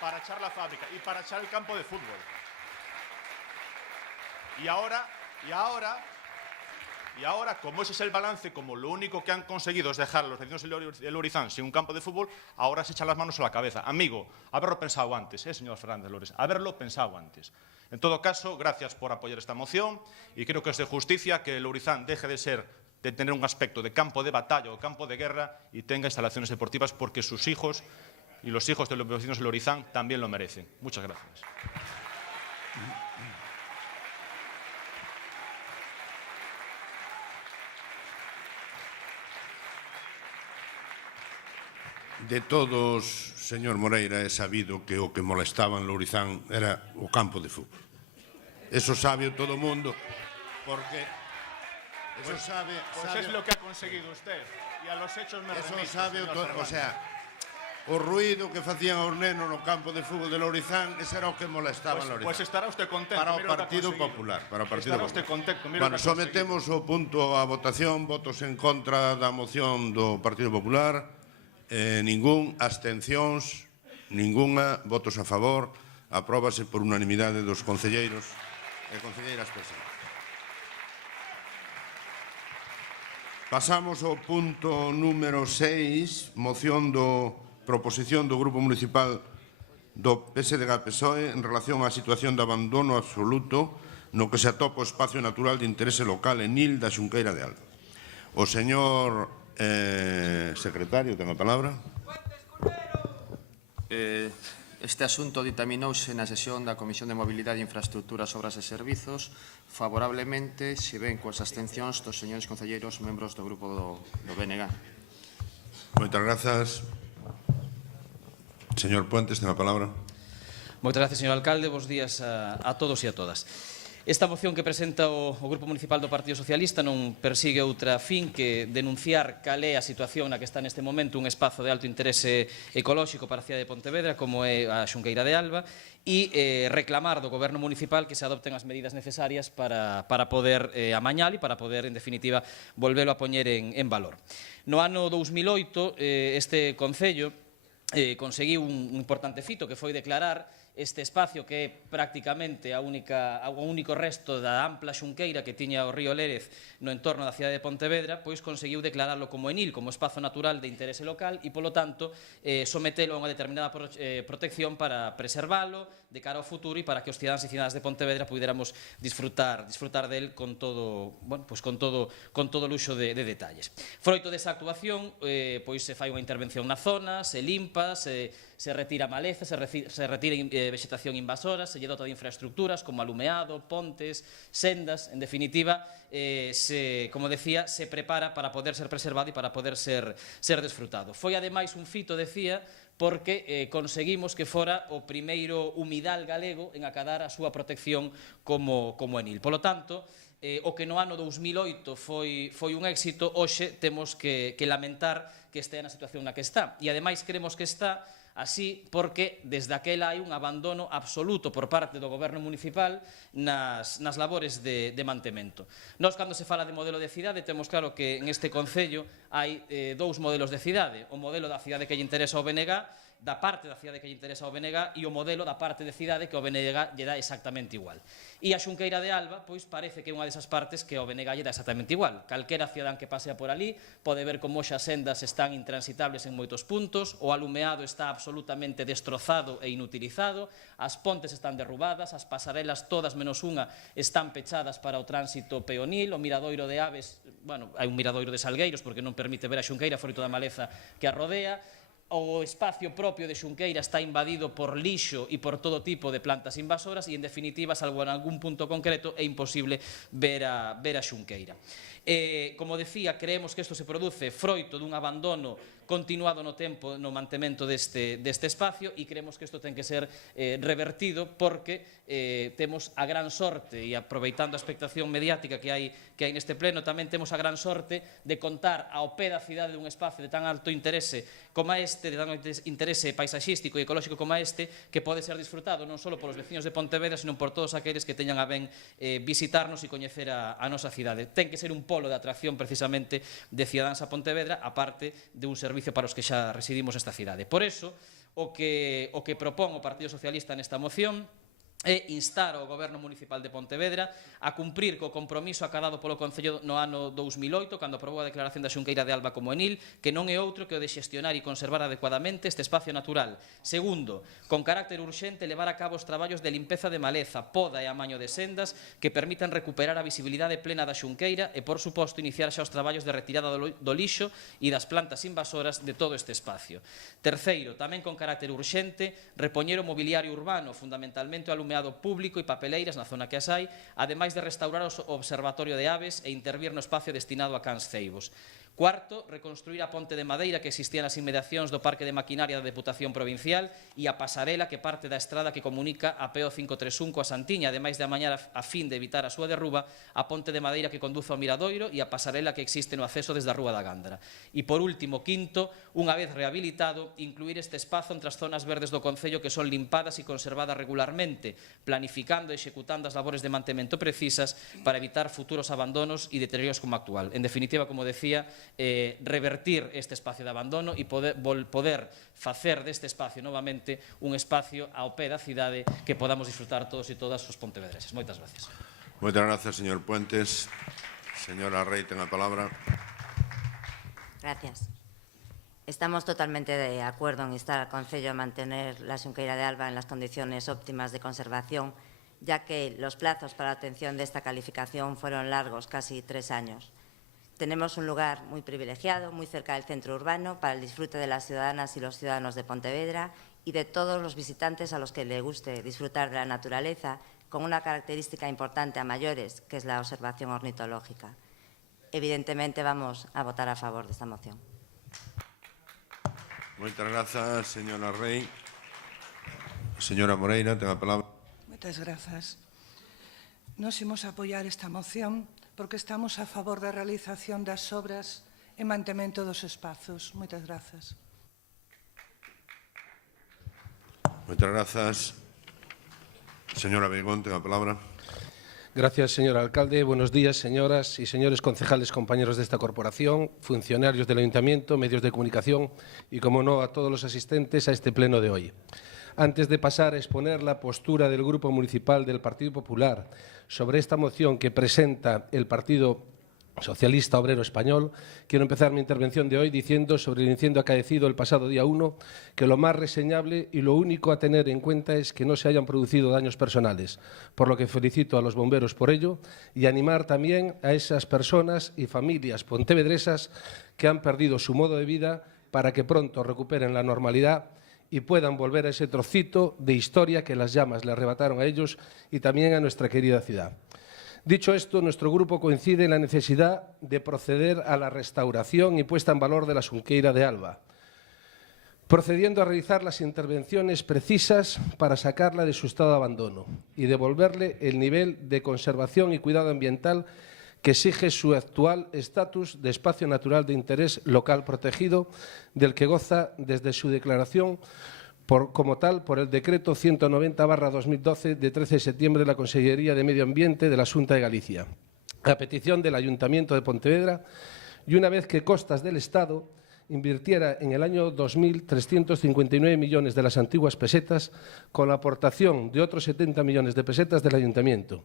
para echar la fábrica y para echar el campo de fútbol. Y ahora, como ese es el balance, como lo único que han conseguido es dejar a los vecinos de Lourizán sin un campo de fútbol, ahora se echan las manos a la cabeza. Amigo, haberlo pensado antes, señor Fernández Lores, haberlo pensado antes. En todo caso, gracias por apoyar esta moción y creo que es de justicia que Lourizán deje de tener un aspecto de campo de batalla o campo de guerra y tenga instalaciones deportivas porque sus hijos y los hijos de los vecinos de Lourizán también lo merecen. Muchas gracias. De todos, señor Moreira, é sabido que o que molestaba en Lourizán era o campo de fútbol. Eso sabe todo o mundo, porque... Eso sabe... Pues es lo que ha conseguido usted. Y a los hechos me remito, Eso sabe señor todo, o Fernández. sea, o ruido que facían os nenos no campo de fútbol de Lourizán, ese era o que molestaba en Lourizán. Pues estará usted contento. Para o mire lo que ha Partido conseguido. Popular. Para o Partido Estará usted Popular. contento. Mire lo Bueno, que ha conseguido. sometemos o punto a votación, votos en contra da moción do Partido Popular, ningún, abstencións, ninguna, votos a favor, apróbase por unanimidade dos concelleiros e concelleiras presentes. Pasamos ao punto número 6, moción proposición do Grupo Municipal do PSDG-PSOE en relación á situación de abandono absoluto no que se atopa o espacio natural de interese local en Nil da Xunqueira de Alba. O señor secretario, ten a palabra. Este asunto ditaminouse na sesión da Comisión de Mobilidade, Infraestructuras, Obras e Servizos favorablemente, se ven coas abstencións dos señores concelleiros membros do grupo do BNG. Moitas grazas. Señor Puentes, ten a palabra. Moitas gracias, señor alcalde. Bos días a todos e a todas. Esta moción que presenta o Grupo Municipal do Partido Socialista non persigue outra fin que denunciar cal é a situación na que está neste momento un espazo de alto interese ecolóxico para a cidade de Pontevedra, como é a Xunqueira de Alba, e reclamar do Goberno Municipal que se adopten as medidas necesarias para poder amañar e para poder, en definitiva, volvelo a poñer en valor. No ano 2008, este Concello conseguiu un importante fito que foi declarar este espacio que é prácticamente o único resto da ampla xunqueira que tiña o río Lérez no entorno da cidade de Pontevedra, pois conseguiu declararlo como ENIL, como espazo natural de interese local e, polo tanto, sometelo a unha determinada protección para preservalo de cara ao futuro e para que os cidadáns e cidadas de Pontevedra puidéramos disfrutar del con todo luxo de detalles. Froito desa actuación, pois se fai unha intervención na zona, se limpa, se retira maleza, se retira vegetación invasora, se lle dota de infraestructuras como alumeado, pontes, sendas, en definitiva, como decía, se prepara para poder ser preservado e para poder ser desfrutado. Foi ademais un fito, decía, porque conseguimos que fora o primeiro humidal galego en acadar a súa protección como ENIL. Polo tanto, o que no ano 2008 foi un éxito, hoxe temos que lamentar que estea na situación na que está. E ademais creemos que está así porque desde aquela hai un abandono absoluto por parte do goberno municipal nas labores de mantemento. Nós, cando se fala de modelo de cidade, temos claro que en este concello hai dous modelos de cidade, o modelo da cidade que lle interesa ao BNG, da parte da cidade que lle interesa ao BNG, e o modelo da parte de cidade que ao BNG lle dá exactamente igual. E a Xunqueira de Alba, pois parece que é unha desas partes que ao BNG lle dá exactamente igual. Calquera cidadán que pasea por ali pode ver como as sendas están intransitables en moitos puntos, o alumeado está absolutamente destrozado e inutilizado, as pontes están derrubadas, as pasarelas todas menos unha están pechadas para o tránsito peonil, o miradoiro de aves, bueno, hai un miradoiro de salgueiros porque non permite ver a Xunqueira froito da maleza que a rodea. O espacio propio de Xunqueira está invadido por lixo e por todo tipo de plantas invasoras e, en definitiva, salvo en algún punto concreto, é imposible ver a Xunqueira. Como decía, creemos que isto se produce froito dun abandono continuado no tempo no mantemento deste espacio e creemos que isto ten que ser revertido porque temos a gran sorte, e aproveitando a expectación mediática que hai neste pleno, tamén temos a gran sorte de contar ao pé da cidade dun espacio de tan alto interese como este, de tan alto interese paisaxístico e ecolóxico como este, que pode ser disfrutado non só polos veciños de Pontevedra, sino por todos aqueles que teñan a ben visitarnos e coñecer a nosa cidade. Ten que ser un polo de atracción precisamente de cidadáns a Pontevedra, aparte de un servicio para os que xa residimos nesta cidade. Por eso, o que propón o Partido Socialista nesta moción é instar ao Goberno Municipal de Pontevedra a cumprir co compromiso acadado polo Concello no ano 2008, cando aprobou a declaración da Xunqueira de Alba como enil, que non é outro que o de xestionar e conservar adecuadamente este espacio natural. Segundo, con carácter urxente, levar a cabo os traballos de limpeza de maleza, poda e amaño de sendas que permitan recuperar a visibilidade plena da Xunqueira e, por suposto, iniciar xa os traballos de retirada do lixo e das plantas invasoras de todo este espacio. Terceiro, tamén con carácter urxente, repoñer o mobiliario urbano, fundamentalmente o alumeado público e papeleiras na zona que as hai, ademais de restaurar o observatorio de aves e intervir no espacio destinado a cans ceibos. Cuarto, reconstruir a ponte de madeira que existía nas inmediacións do Parque de Maquinaria da Deputación Provincial e a pasarela que parte da estrada que comunica a PO 531 coa Santiña, ademais de amañar a fin de evitar a súa derruba a ponte de madeira que conduce ao Miradoiro e a pasarela que existe no acceso desde a Rúa da Gándara. E, por último, quinto, unha vez rehabilitado, incluir este espazo entre as zonas verdes do Concello que son limpadas e conservadas regularmente, planificando e executando as labores de mantemento precisas para evitar futuros abandonos e deterioros como actual. En definitiva, como decía, revertir este espacio de abandono e poder facer deste espacio novamente un espacio ao pé da cidade que podamos disfrutar todos e todas os pontevedreses. Moitas gracias. Moitas gracias, señor Puentes. Señora Rey, ten a palabra. Gracias. Estamos totalmente de acuerdo en instar al Concello a mantener la Xunqueira de Alba en las condiciones óptimas de conservación, ya que los plazos para la obtención de esta calificación fueron largos, casi 3 años. Tenemos un lugar muy privilegiado, muy cerca del centro urbano, para el disfrute de las ciudadanas y los ciudadanos de Pontevedra y de todos los visitantes a los que les guste disfrutar de la naturaleza, con una característica importante a mayores, que es la observación ornitológica. Evidentemente vamos a votar a favor de esta moción. Moitas grazas, señora Rey. Señora Moreira, ten a palabra. Moitas grazas. Nos imos apoiar esta moción porque estamos a favor da realización das obras e mantemento dos espazos. Moitas grazas. Moitas grazas. Señora Beigón, ten a palabra. Gracias, señor alcalde. Buenos días, señoras y señores concejales, compañeros de esta corporación, funcionarios del Ayuntamiento, medios de comunicación y, como no, a todos los asistentes a este pleno de hoy. Antes de pasar a exponer la postura del Grupo Municipal del Partido Popular sobre esta moción que presenta el Partido Socialista Obrero Español, quiero empezar mi intervención de hoy diciendo sobre el incendio acaecido el pasado día 1 que lo más reseñable y lo único a tener en cuenta es que no se hayan producido daños personales, por lo que felicito a los bomberos por ello y animar también a esas personas y familias pontevedresas que han perdido su modo de vida para que pronto recuperen la normalidad y puedan volver a ese trocito de historia que las llamas le arrebataron a ellos y también a nuestra querida ciudad. Dicho esto, nuestro grupo coincide en la necesidad de proceder a la restauración y puesta en valor de la Xunqueira de Alba, procediendo a realizar las intervenciones precisas para sacarla de su estado de abandono y devolverle el nivel de conservación y cuidado ambiental que exige su actual estatus de espacio natural de interés local protegido, del que goza desde su declaración como tal por el Decreto 190/2012 de 13 de septiembre de la Consellería de Medio Ambiente de la Xunta de Galicia, a petición del Ayuntamiento de Pontevedra, y una vez que Costas del Estado invirtiera en el año 2000 359 millones de las antiguas pesetas, con la aportación de otros 70 millones de pesetas del Ayuntamiento,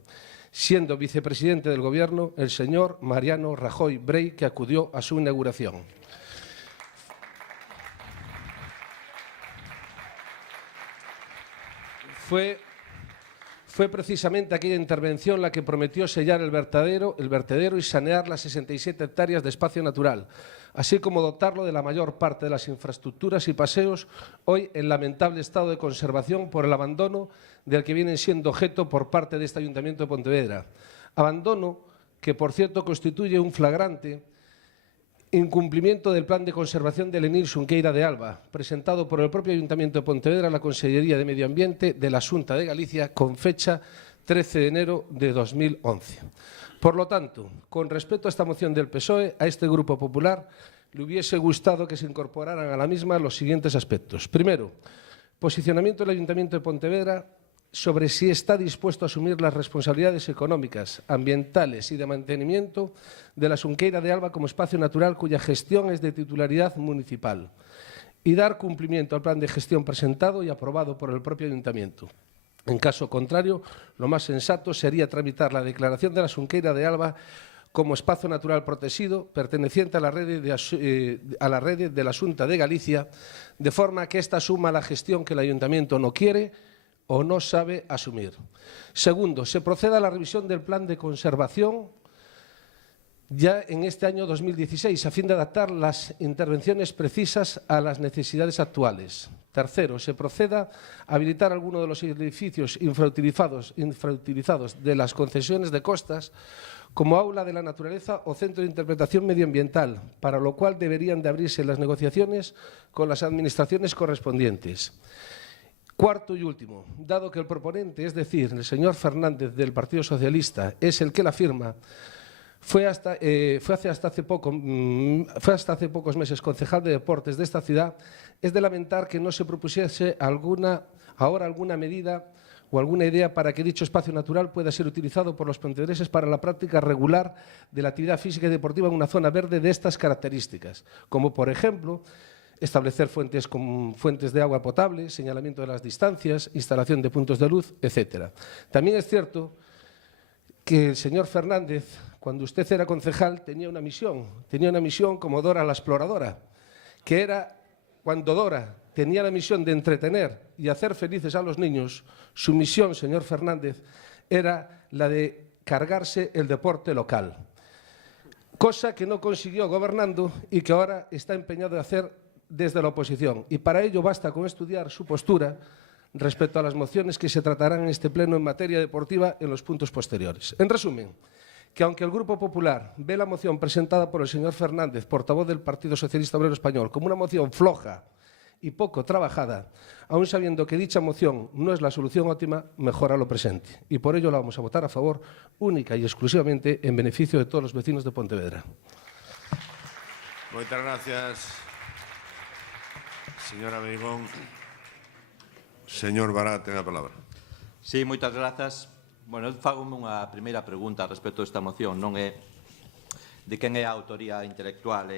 siendo vicepresidente del Gobierno el señor Mariano Rajoy Brey, que acudió a su inauguración. Fue precisamente aquella intervención la que prometió sellar el vertedero y sanear las 67 hectáreas de espacio natural, así como dotarlo de la mayor parte de las infraestructuras y paseos, hoy en lamentable estado de conservación por el abandono del que vienen siendo objeto por parte de este Ayuntamiento de Pontevedra. Abandono que, por cierto, constituye un flagrante incumplimiento del Plan de Conservación de Lenil Xunqueira de Alba, presentado por el propio Ayuntamiento de Pontevedra a la Consellería de Medio Ambiente de la Xunta de Galicia con fecha 13 de enero de 2011. Por lo tanto, con respecto a esta moción del PSOE, a este Grupo Popular le hubiese gustado que se incorporaran a la misma los siguientes aspectos. Primero, posicionamiento del Ayuntamiento de Pontevedra sobre si está dispuesto a asumir las responsabilidades económicas, ambientales y de mantenimiento de la Xunqueira de Alba como espacio natural cuya gestión es de titularidad municipal, y dar cumplimiento al plan de gestión presentado y aprobado por el propio Ayuntamiento. En caso contrario, lo más sensato sería tramitar la declaración de la Xunqueira de Alba como espacio natural protegido perteneciente a la red de la Xunta de Galicia, de forma que ésta asuma la gestión que el Ayuntamiento no quiere o no sabe asumir. Segundo, se proceda a la revisión del plan de conservación ya en este año 2016, a fin de adaptar las intervenciones precisas a las necesidades actuales. Tercero, se proceda a habilitar alguno de los edificios infrautilizados de las concesiones de Costas como aula de la naturaleza o centro de interpretación medioambiental, para lo cual deberían de abrirse las negociaciones con las administraciones correspondientes. Cuarto y último, dado que el proponente, es decir, el señor Fernández del Partido Socialista, es el que la firma, fue hasta hace pocos meses concejal de deportes de esta ciudad, es de lamentar que no se propusiese alguna medida o alguna idea para que dicho espacio natural pueda ser utilizado por los pontevedreses para la práctica regular de la actividad física y deportiva en una zona verde de estas características, como por ejemplo establecer fuentes de agua potable, señalamiento de las distancias, instalación de puntos de luz, etc. También es cierto que el señor Fernández, cuando usted era concejal, tenía una misión como Dora la exploradora, que era cuando Dora tenía la misión de entretener y hacer felices a los niños, su misión, señor Fernández, era la de cargarse el deporte local, cosa que no consiguió gobernando y que ahora está empeñado en hacer desde la oposición. Y para ello basta con estudiar su postura respecto a las mociones que se tratarán en este pleno en materia deportiva en los puntos posteriores. En resumen, que aunque el Grupo Popular ve la moción presentada por el señor Fernández, portavoz del Partido Socialista Obrero Español, como una moción floja y poco trabajada, aun sabiendo que dicha moción no es la solución óptima, mejora lo presente. Y por ello la vamos a votar a favor, única y exclusivamente en beneficio de todos los vecinos de Pontevedra. Muchas gracias, señora Beigón. Señor Bará, ten a palabra. Sí, moitas grazas. Bueno, eu fagome unha primeira pregunta respecto a esta moción, non é de quen é a autoría intelectual,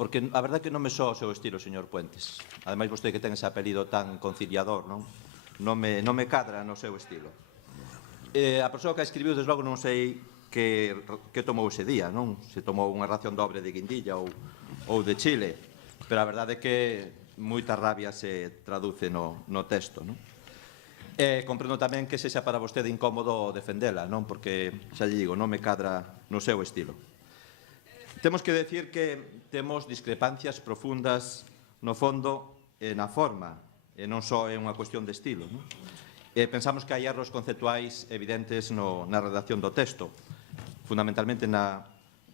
porque a verdade é que non me soa o seu estilo, señor Puentes. Ademais, vostede que ten ese apelido tan conciliador, non me cadra no seu estilo. A persoa que a escribiu, desde logo, non sei que tomou ese día, non? Se tomou unha ración dobre de guindilla ou de chile, pero a verdade é que moita rabia se traduce no texto, non? Comprendo tamén que sexa para vostede incómodo defendela, non? Porque, xa lle digo, non me cadra no seu estilo. Temos que decir que temos discrepancias profundas no fondo e na forma, e non só é unha cuestión de estilo, non? Pensamos que hai erros conceptuais evidentes na redacción do texto, fundamentalmente na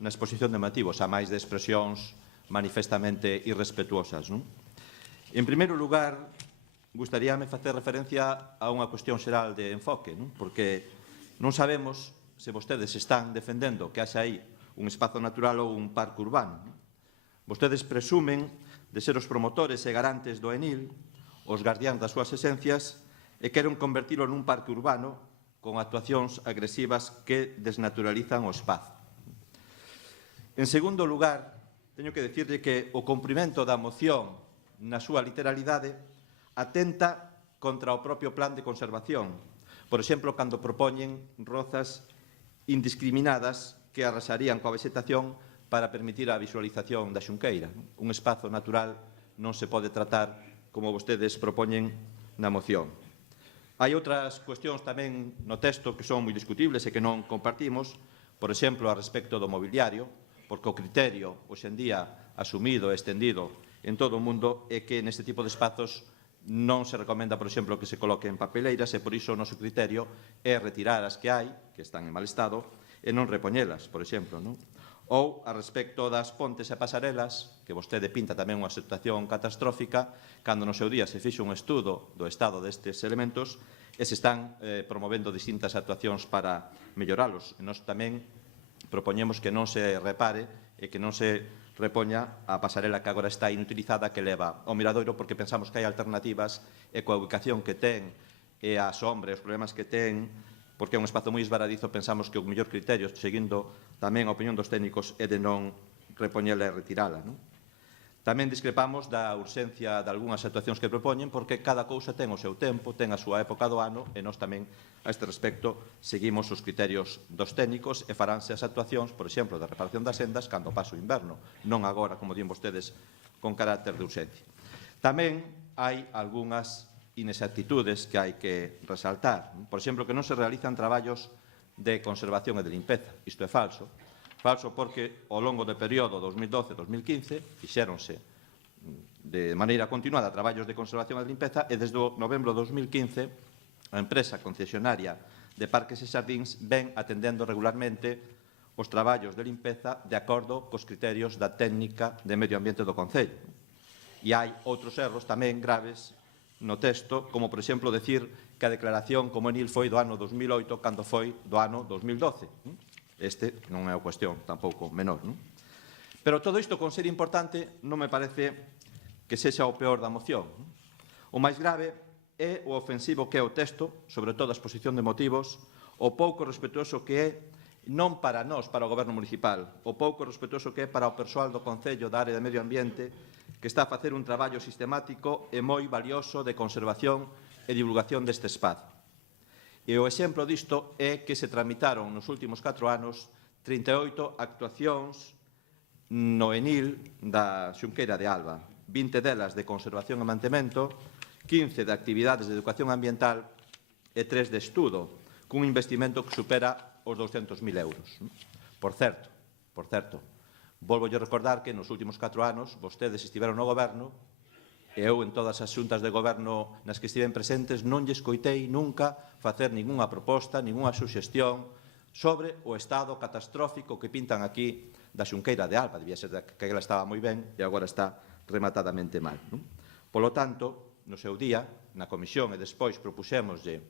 exposición de motivos, a máis de expresións manifestamente irrespetuosas, non? En primeiro lugar, gustaríame facer referencia a unha cuestión xeral de enfoque, non? Porque non sabemos se vostedes están defendendo que haxa aí un espazo natural ou un parque urbano. Vostedes presumen de ser os promotores e garantes do Enil, os guardiáns das súas esencias, e queren convertilo nun parque urbano con actuacións agresivas que desnaturalizan o espazo. En segundo lugar, teño que dicirlle que o cumprimento da moción na súa literalidade atenta contra o propio plan de conservación. Por exemplo, cando propoñen rozas indiscriminadas que arrasarían coa vegetación para permitir a visualización da xunqueira. Un espazo natural non se pode tratar como vostedes propoñen na moción. Hai outras cuestións tamén no texto que son moi discutibles e que non compartimos, por exemplo, a respecto do mobiliario, porque o criterio, hoxe en día, asumido e estendido en todo o mundo, é que neste tipo de espazos non se recomenda, por exemplo, que se coloquen papeleiras e, por iso, o noso criterio é retirar as que hai, que están en mal estado, e non repoñelas, por exemplo, non? Ou, a respecto das pontes e pasarelas, que vostede pinta tamén unha situación catastrófica, cando no seu día se fixe un estudo do estado destes elementos e se están promovendo distintas actuacións para melloralos. E nós tamén propoñemos que non se repare e que non se repoña a pasarela que agora está inutilizada que leva ao miradoiro, porque pensamos que hai alternativas e coa ubicación que ten e a sombra e os problemas que ten, porque é un espazo moi esvaradizo, pensamos que o mellor criterio, seguindo tamén a opinión dos técnicos, é de non repoñela e retirala. Tamén discrepamos da urxencia de algunhas actuacións que propoñen, porque cada cousa ten o seu tempo, ten a súa época do ano, e nós tamén, a este respecto, seguimos os criterios dos técnicos e faránse as actuacións, por exemplo, da reparación das sendas cando pase o inverno, non agora, como din vostedes, con carácter de urxencia. Tamén hai algunhas inexactitudes que hai que resaltar. Por exemplo, que non se realizan traballos de conservación e de limpeza. Isto é falso. Falso porque ao longo do período 2012-2015 fixéronse de maneira continuada traballos de conservación e de limpeza e desde o novembro de 2015 a empresa concesionaria de Parques e Xardíns ven atendendo regularmente os traballos de limpeza de acordo cos criterios da técnica de medio ambiente do Concello. E hai outros erros tamén graves no texto, como, por exemplo, decir que a declaración como Enil foi do ano 2008 cando foi do ano 2012. Este non é a cuestión tampouco menor, non? Pero todo isto, con ser importante, non me parece que sexa o peor da moción. O máis grave é o ofensivo que é o texto, sobre todo a exposición de motivos, o pouco respetuoso que é non para nós, para o Goberno municipal, o pouco respetuoso que é para o persoal do Concello da área de Medio Ambiente, que está a facer un traballo sistemático e moi valioso de conservación e divulgación deste espazo. E o exemplo disto é que se tramitaron nos últimos 4 anos 38 actuacións no Enil da Xunqueira de Alba, 20 delas de conservación e mantemento, 15 de actividades de educación ambiental e 3 de estudo, cun investimento que supera os 200.000 euros. Por certo, volvo a recordar que nos últimos 4 anos vostedes estiveron no goberno e eu en todas as xuntas de goberno nas que estiven presentes non lle escoitei nunca facer ningunha proposta, ningunha suxestión sobre o estado catastrófico que pintan aquí da Xunqueira de Alba. Debía ser que ela estaba moi ben e agora está rematadamente mal. Polo tanto, no seu día, na comisión e despois propuxémoslle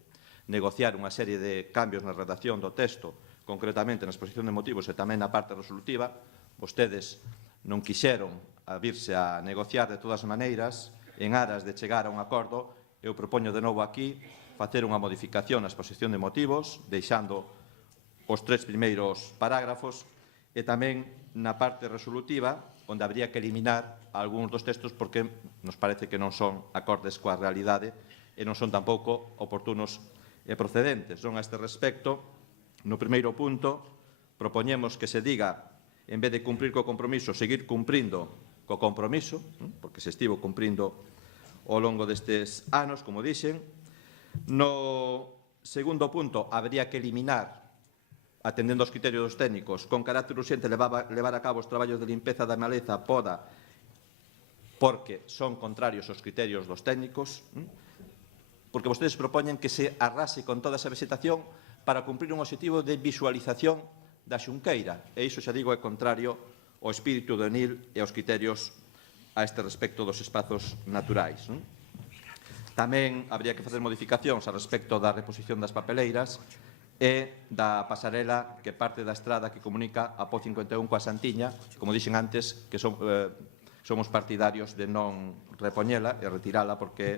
negociar unha serie de cambios na redacción do texto, concretamente na exposición de motivos e tamén na parte resolutiva. Vostedes non quixeron virse a negociar de todas maneiras en aras de chegar a un acordo. Eu propoño de novo aquí facer unha modificación na exposición de motivos, deixando os 3 primeiros parágrafos e tamén na parte resolutiva, onde habría que eliminar algúns dos textos porque nos parece que non son acordes coa realidade e non son tampouco oportunos e procedentes. A este respecto, no primeiro punto, propoñemos que se diga, en vez de cumprir co compromiso, seguir cumprindo co compromiso, porque se estivo cumprindo ao longo destes anos, como dixen. No segundo punto, habría que eliminar, atendendo aos criterios dos técnicos, con carácter urxente levar a cabo os traballos de limpeza da maleza, poda, porque son contrarios aos criterios dos técnicos, porque vostedes propoñen que se arrase con toda esa vegetación para cumprir un objetivo de visualización da xunqueira, e iso, xa digo, é contrario ao espírito do Enil e aos criterios a este respecto dos espazos naturais. Tamén habría que facer modificacións a respecto da reposición das papeleiras e da pasarela que parte da estrada que comunica a Po 51 coa Santiña, como dixen antes, que son somos partidarios de non repoñela e retirala porque é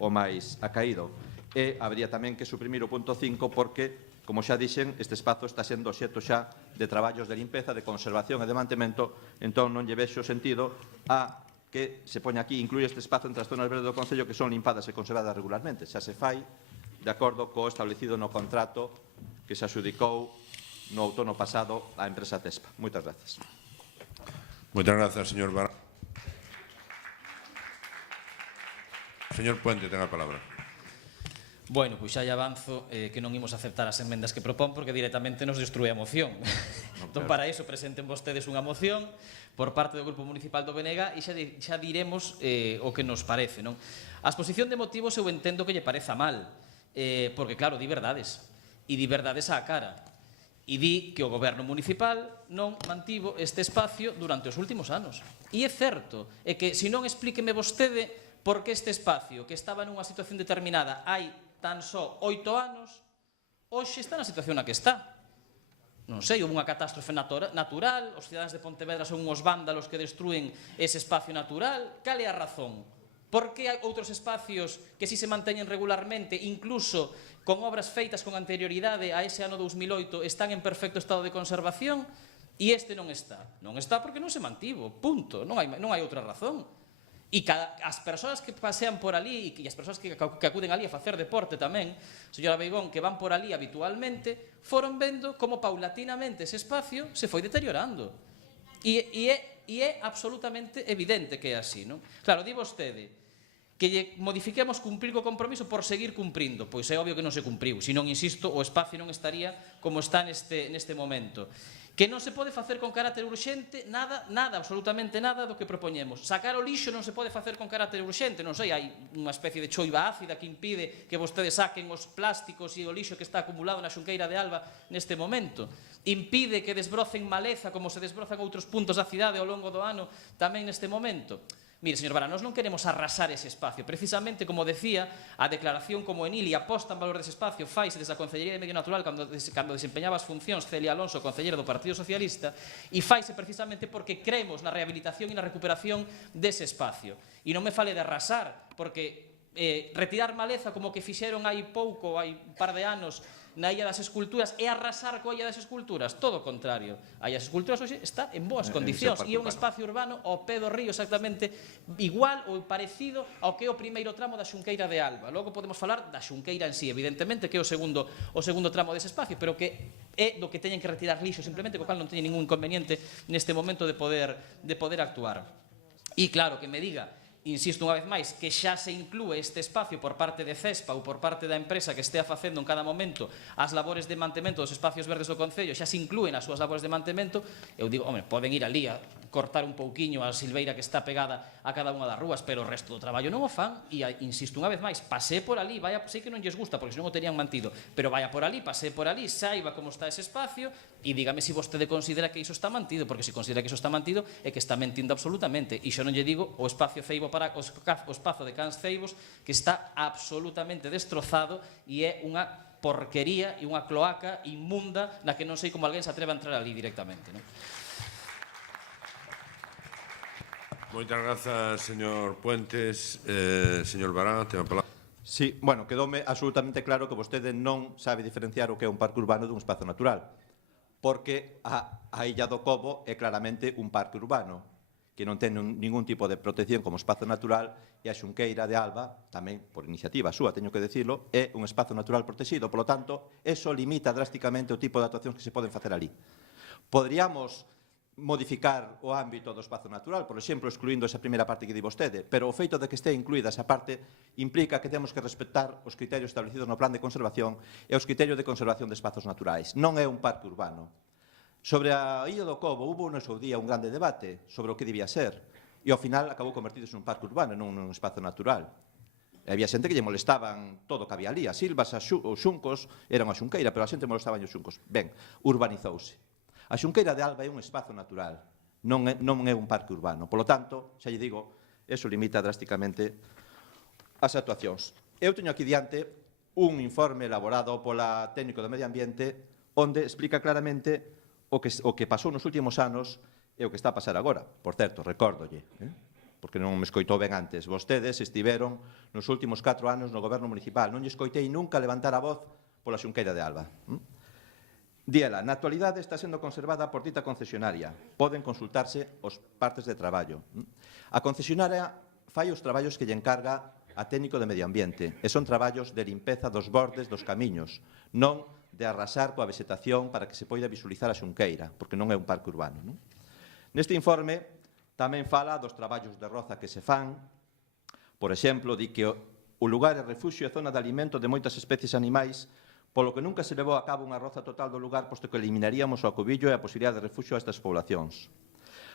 o máis acaído. E habría tamén que suprimir o punto 5 porque, como xa dixen, este espazo está sendo obxecto xa de traballos de limpeza, de conservación e de mantemento, entón non lle vexo sentido a que se poña aquí, incluye este espazo entre as zonas verdes do Concello que son limpadas e conservadas regularmente. Xa se fai de acordo co establecido no contrato que se adxudicou no outono pasado á empresa Tespa. Moitas gracias. Moitas grazas, señor Barán. Señor Puente, ten a palabra. Bueno, pois xa lle avanzo que non imos aceptar as enmendas que propón porque directamente nos destrúe a moción. Entón, para iso presenten vostedes unha moción por parte do Grupo Municipal do BNG e xa diremos o que nos parece, non? A exposición de motivos eu entendo que lle pareza mal, porque, claro, di verdades, e di verdades á cara. E di que o Goberno Municipal non mantivo este espacio durante os últimos anos. E é certo, é que, se non explíqueme vostede por que este espacio, que estaba nunha situación determinada hai tan só 8 anos, hoxe está na situación na que está. Non sei, houve unha catástrofe natural, os cidadáns de Pontevedra son uns vándalos que destruen ese espacio natural. Cal é a razón? Por que hai outros espacios que si se manteñen regularmente, incluso con obras feitas con anterioridade a ese ano 2008, están en perfecto estado de conservación e este non está? Non está porque non se mantivo, punto. Non hai outra razón. E as persoas que pasean por ali e as persoas que acuden ali a facer deporte tamén, señora Beigón, que van por ali habitualmente, foron vendo como paulatinamente ese espacio se foi deteriorando. E é absolutamente evidente que é así, non? Claro, di vostede que lle modifiquemos cumprir co compromiso por seguir cumprindo. Pois é obvio que non se cumpriu. Se non, insisto, o espacio non estaría como está neste momento. Que non se pode facer con carácter urxente nada, absolutamente nada do que propoñemos. Sacar o lixo non se pode facer con carácter urxente, non sei, hai unha especie de choiva ácida que impide que vostedes saquen os plásticos e o lixo que está acumulado na Xunqueira de Alba neste momento. Impide que desbrocen maleza como se desbrozan outros puntos da cidade ao longo do ano tamén neste momento. Mire, señor Barán, nós non queremos arrasar ese espacio. Precisamente, como decía, a declaración como Enil e aposta en valor dese espacio faise desde a Concellería de Medio Natural cando desempeñaba as funcións Celia Alonso, concelleira do Partido Socialista, e faise precisamente porque creemos na rehabilitación e na recuperación dese espacio. E non me fale de arrasar, porque retirar maleza como que fixeron hai pouco, hai un par de anos, na Illa das Esculturas e arrasar coa Illa das Esculturas, todo o contrario. A Illa das Esculturas hoxe está en boas condicións e é un espacio urbano ao pé do río exactamente igual ou parecido ao que é o primeiro tramo da Xunqueira de Alba. Logo podemos falar da Xunqueira en sí, evidentemente, que é o segundo tramo dese espacio, pero que é do que teñen que retirar lixo simplemente, co cal non teñen ningún inconveniente neste momento de poder actuar. E claro, que me diga, insisto unha vez máis, que xa se inclúe este espacio por parte de CESPA ou por parte da empresa que estea facendo en cada momento as labores de mantemento dos espacios verdes do Concello, xa se inclúen as súas labores de mantemento, eu digo, home, poden ir ali a cortar un pouquiño a silveira que está pegada a cada unha das rúas, pero o resto do traballo non o fan, e insisto unha vez máis, pasé por ali, sei que non lles gusta, porque senón o terían mantido, pero vaya por ali, pasé por ali, saiba como está ese espacio, e dígame se vostede considera que iso está mantido, porque se considera que iso está mantido, é que está mentindo absolutamente, e xo non lle digo o espacio ceibo para o espazo de Cans Ceibos, que está absolutamente destrozado e é unha porquería e unha cloaca inmunda na que non sei como alguén se atreve a entrar ali directamente, non? Moitas grazas, señor Puentes. Señor Barán, ten a palabra. Sí, bueno, quedoume absolutamente claro que vostede non sabe diferenciar o que é un parque urbano dun espazo natural, porque a Illa do Cobo é claramente un parque urbano, que non ten ningún tipo de protección como espazo natural, e a Xunqueira de Alba, tamén por iniciativa súa, teño que decirlo, é un espazo natural protegido. Por lo tanto, eso limita drásticamente o tipo de actuacións que se poden facer ali. Podríamos modificar o ámbito do espazo natural, por exemplo, excluindo esa primeira parte que di vostede, pero o feito de que este incluída esa parte implica que temos que respetar os criterios establecidos no plan de conservación e os criterios de conservación de espazos naturais. Non é un parque urbano. Sobre a Illa do Cobo, hubo no seu día un grande debate sobre o que debía ser, e ao final acabou convertido en un parque urbano, non un espazo natural. E había xente que lle molestaban todo o que había ali, as silvas, os xuncos, eran a xunqueira, pero a xente molestaban os xuncos. Ben, urbanizouse. A Xunqueira de Alba é un espazo natural, non é un parque urbano. Por lo tanto, xa lle digo, eso limita drásticamente as actuacións. Eu teño aquí diante un informe elaborado pola técnico do medio ambiente onde explica claramente o que pasou nos últimos anos é o que está a pasar agora. Por certo, recórdolle, porque non me escoitou ben antes. Vostedes estiveron nos últimos 4 anos no goberno municipal. Non lle escoitei nunca levantar a voz pola Xunqueira de Alba. Diela, na actualidade está sendo conservada por dita concesionaria. Poden consultarse os partes de traballo. A concesionaria fai os traballos que lle encarga a técnico de medio ambiente, e son traballos de limpeza dos bordes dos camiños, non de arrasar coa vegetación para que se poida visualizar a Xunqueira, porque non é un parque urbano. Neste informe tamén fala dos traballos de roza que se fan. Por exemplo, di que o lugar é refuxio e zona de alimento de moitas especies animais, polo que nunca se levou a cabo unha roza total do lugar, posto que eliminaríamos o acobillo e a posibilidade de refuxio a estas poblacións.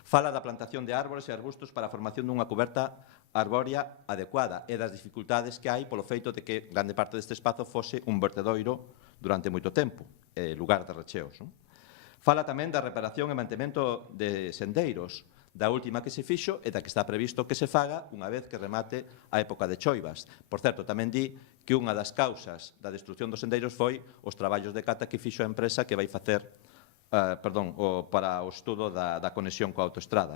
Fala da plantación de árbores e arbustos para a formación dunha cuberta arbórea adecuada e das dificultades que hai polo feito de que grande parte deste espazo fose un vertedoiro durante moito tempo, lugar de recheos. Fala tamén da reparación e mantemento de sendeiros, da última que se fixo e da que está previsto que se faga unha vez que remate a época de choivas. Por certo, tamén di que unha das causas da destrucción dos sendeiros foi os traballos de cata que fixo a empresa que vai facer para o estudo da conexión coa autoestrada.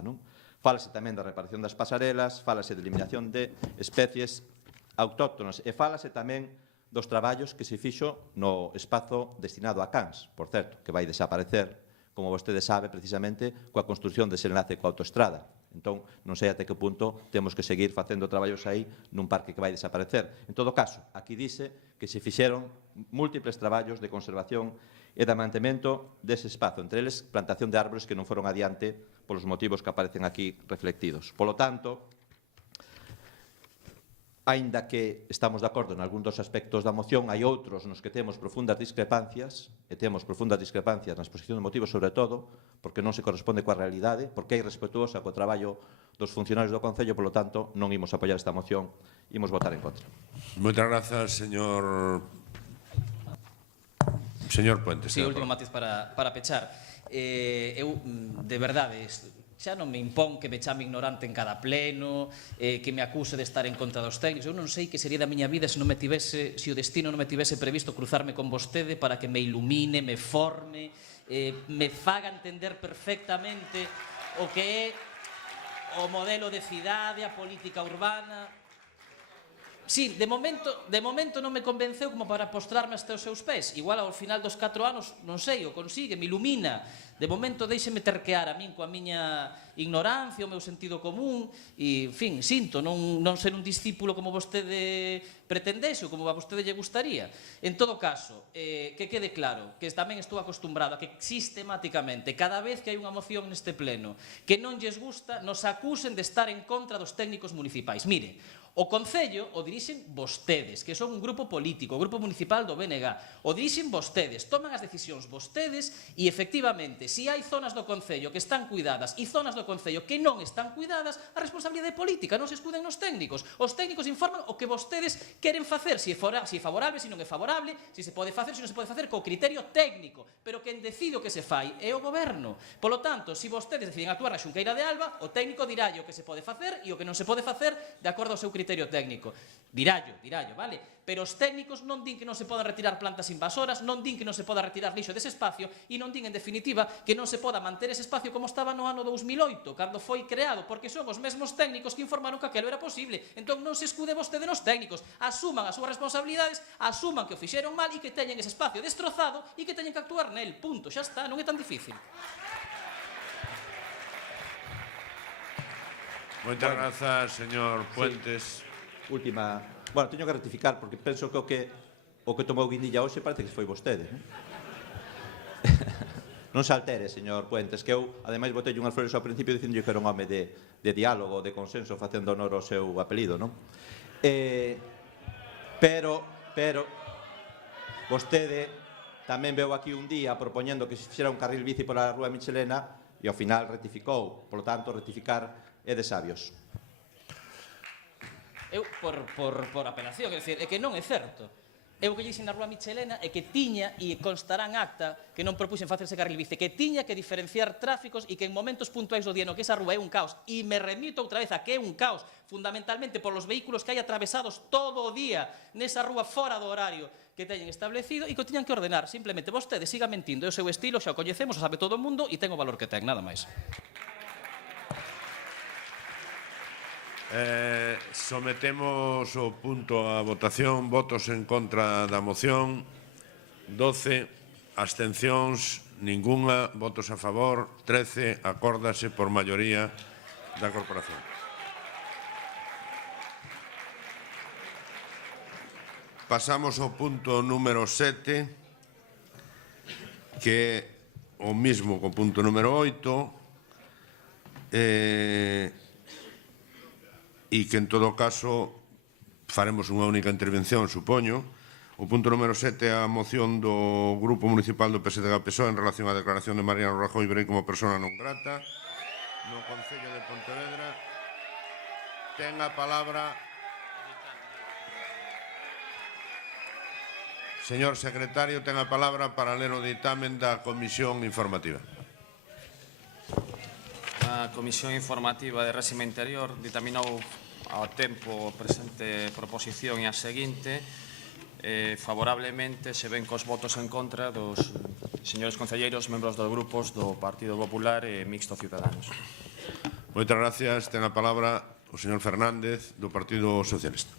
Fálase tamén da reparación das pasarelas, fálase de eliminación de especies autóctonas e fálase tamén dos traballos que se fixo no espazo destinado a cans, por certo, que vai desaparecer, como vostede sabe, precisamente, coa construción dese enlace coa autoestrada. Entón, non sei até que punto temos que seguir facendo traballos aí nun parque que vai desaparecer. En todo caso, aquí dice que se fixeron múltiples traballos de conservación e de mantemento dese espazo, entre eles plantación de árbores que non foron adiante polos motivos que aparecen aquí reflectidos. Polo tanto, aínda que estamos de acordo en algún dos aspectos da moción, hai outros nos que temos profundas discrepancias, e temos profundas discrepancias na exposición de motivos, sobre todo, porque non se corresponde coa realidade, porque é irrespetuosa co traballo dos funcionarios do Concello, polo tanto, non imos apoiar esta moción, imos votar en contra. Moitas grazas, señor Puentes. Sí, último matiz para pechar. Eu, de verdade, xa non me impón que me chame ignorante en cada pleno, que me acuse de estar en contra dos técnicos. Eu non sei que sería da miña vida se o destino non me tivese previsto cruzarme con vostede para que me ilumine, me forme, me faga entender perfectamente o que é o modelo de cidade, a política urbana. Sí, de momento non me convenceu como para postrarme hasta os seus pés. Igual ao final dos 4 anos, non sei, o consigue, me ilumina. De momento deixeme terquear a min coa miña ignorancia, o meu sentido común, e, en fin, sinto non ser un discípulo como vostede pretendese ou como a vostede lle gustaría. En todo caso, que quede claro, que tamén estou acostumbrado a que sistemáticamente, cada vez que hai unha moción neste pleno que non lles gusta, nos acusen de estar en contra dos técnicos municipais. Mire, o Concello o dirixen vostedes, que son un grupo político, o grupo municipal do BNG. O dirixen vostedes, toman as decisións vostedes e, efectivamente, se hai zonas do Concello que están cuidadas e zonas do Concello que non están cuidadas, a responsabilidade política non se escuden nos técnicos. Os técnicos informan o que vostedes queren facer, se é favorable, se non é favorable, se se pode facer, se non se pode facer, co criterio técnico. Pero quen decide o que se fai é o goberno. Polo tanto, se vostedes deciden actuar na Xunqueira de Alba, o técnico diralle o que se pode facer e o que non se pode facer de acordo ao seu criterio técnico. Dirallo, vale? Pero os técnicos non din que non se podan retirar plantas invasoras, non din que non se poda retirar lixo dese espacio e non din, en definitiva, que non se poda manter ese espacio como estaba no ano 2008, cando foi creado, porque son os mesmos técnicos que informaron que aquilo era posible. Entón non se escude vostede nos técnicos, asuman as súas responsabilidades, asuman que o fixeron mal e que teñen ese espacio destrozado e que teñen que actuar nel, punto, xa está, non é tan difícil. Moitas grazas, señor Puentes. Última... Bueno, teño que rectificar, porque penso que o que tomou guindilla hoxe parece que foi vostede. Non se altere, señor Puentes, que eu, ademais, botei unhas flores ao principio dicindo que era un home de diálogo, de consenso, facendo honor ao seu apelido, non? Pero, vostede tamén veu aquí un día propoñendo que se fixera un carril bici pola Rúa Michelena e ao final rectificou. Por lo tanto, rectificar é de sabios. Eu, por apelación, quer dizer, é que non é certo. Eu que dixen na Rúa Michelena é que tiña, e constará en acta, que non propuxen facerse carril bici, que tiña que diferenciar tráficos e que en momentos puntuais do día no que esa rúa é un caos, e me remito outra vez a que é un caos, fundamentalmente por los vehículos que hai atravesados todo o día nesa rúa fora do horario que teñen establecido e que o tiñan que ordenar. Simplemente vostede siga mentindo, é o seu estilo, xa o coñecemos, o sabe todo o mundo e ten o valor que ten, nada máis. Sometemos o punto a votación. Votos en contra da moción, 12. Abstencións, ningunha. Votos a favor, 13. Acórdase por maioría da corporación. Pasamos ao punto número 7, que é o mismo co punto número 8, e que en todo caso faremos unha única intervención, supoño. O punto número 7 é a moción do Grupo Municipal do PSDG-PSOE en relación á declaración de Mariano Rajoy Brei como persona non grata no Concello de Pontevedra. Ten a palabra señor secretario, ten a palabra para ler o ditamen da Comisión Informativa. A Comisión Informativa de Réxime Interior ditaminou ao tempo presente proposición e a seguinte. Favorablemente se ven cos votos en contra dos señores concelleiros, membros dos grupos do Partido Popular e Mixto Ciudadanos. Moitas gracias. Ten a palabra o señor Fernández do Partido Socialista.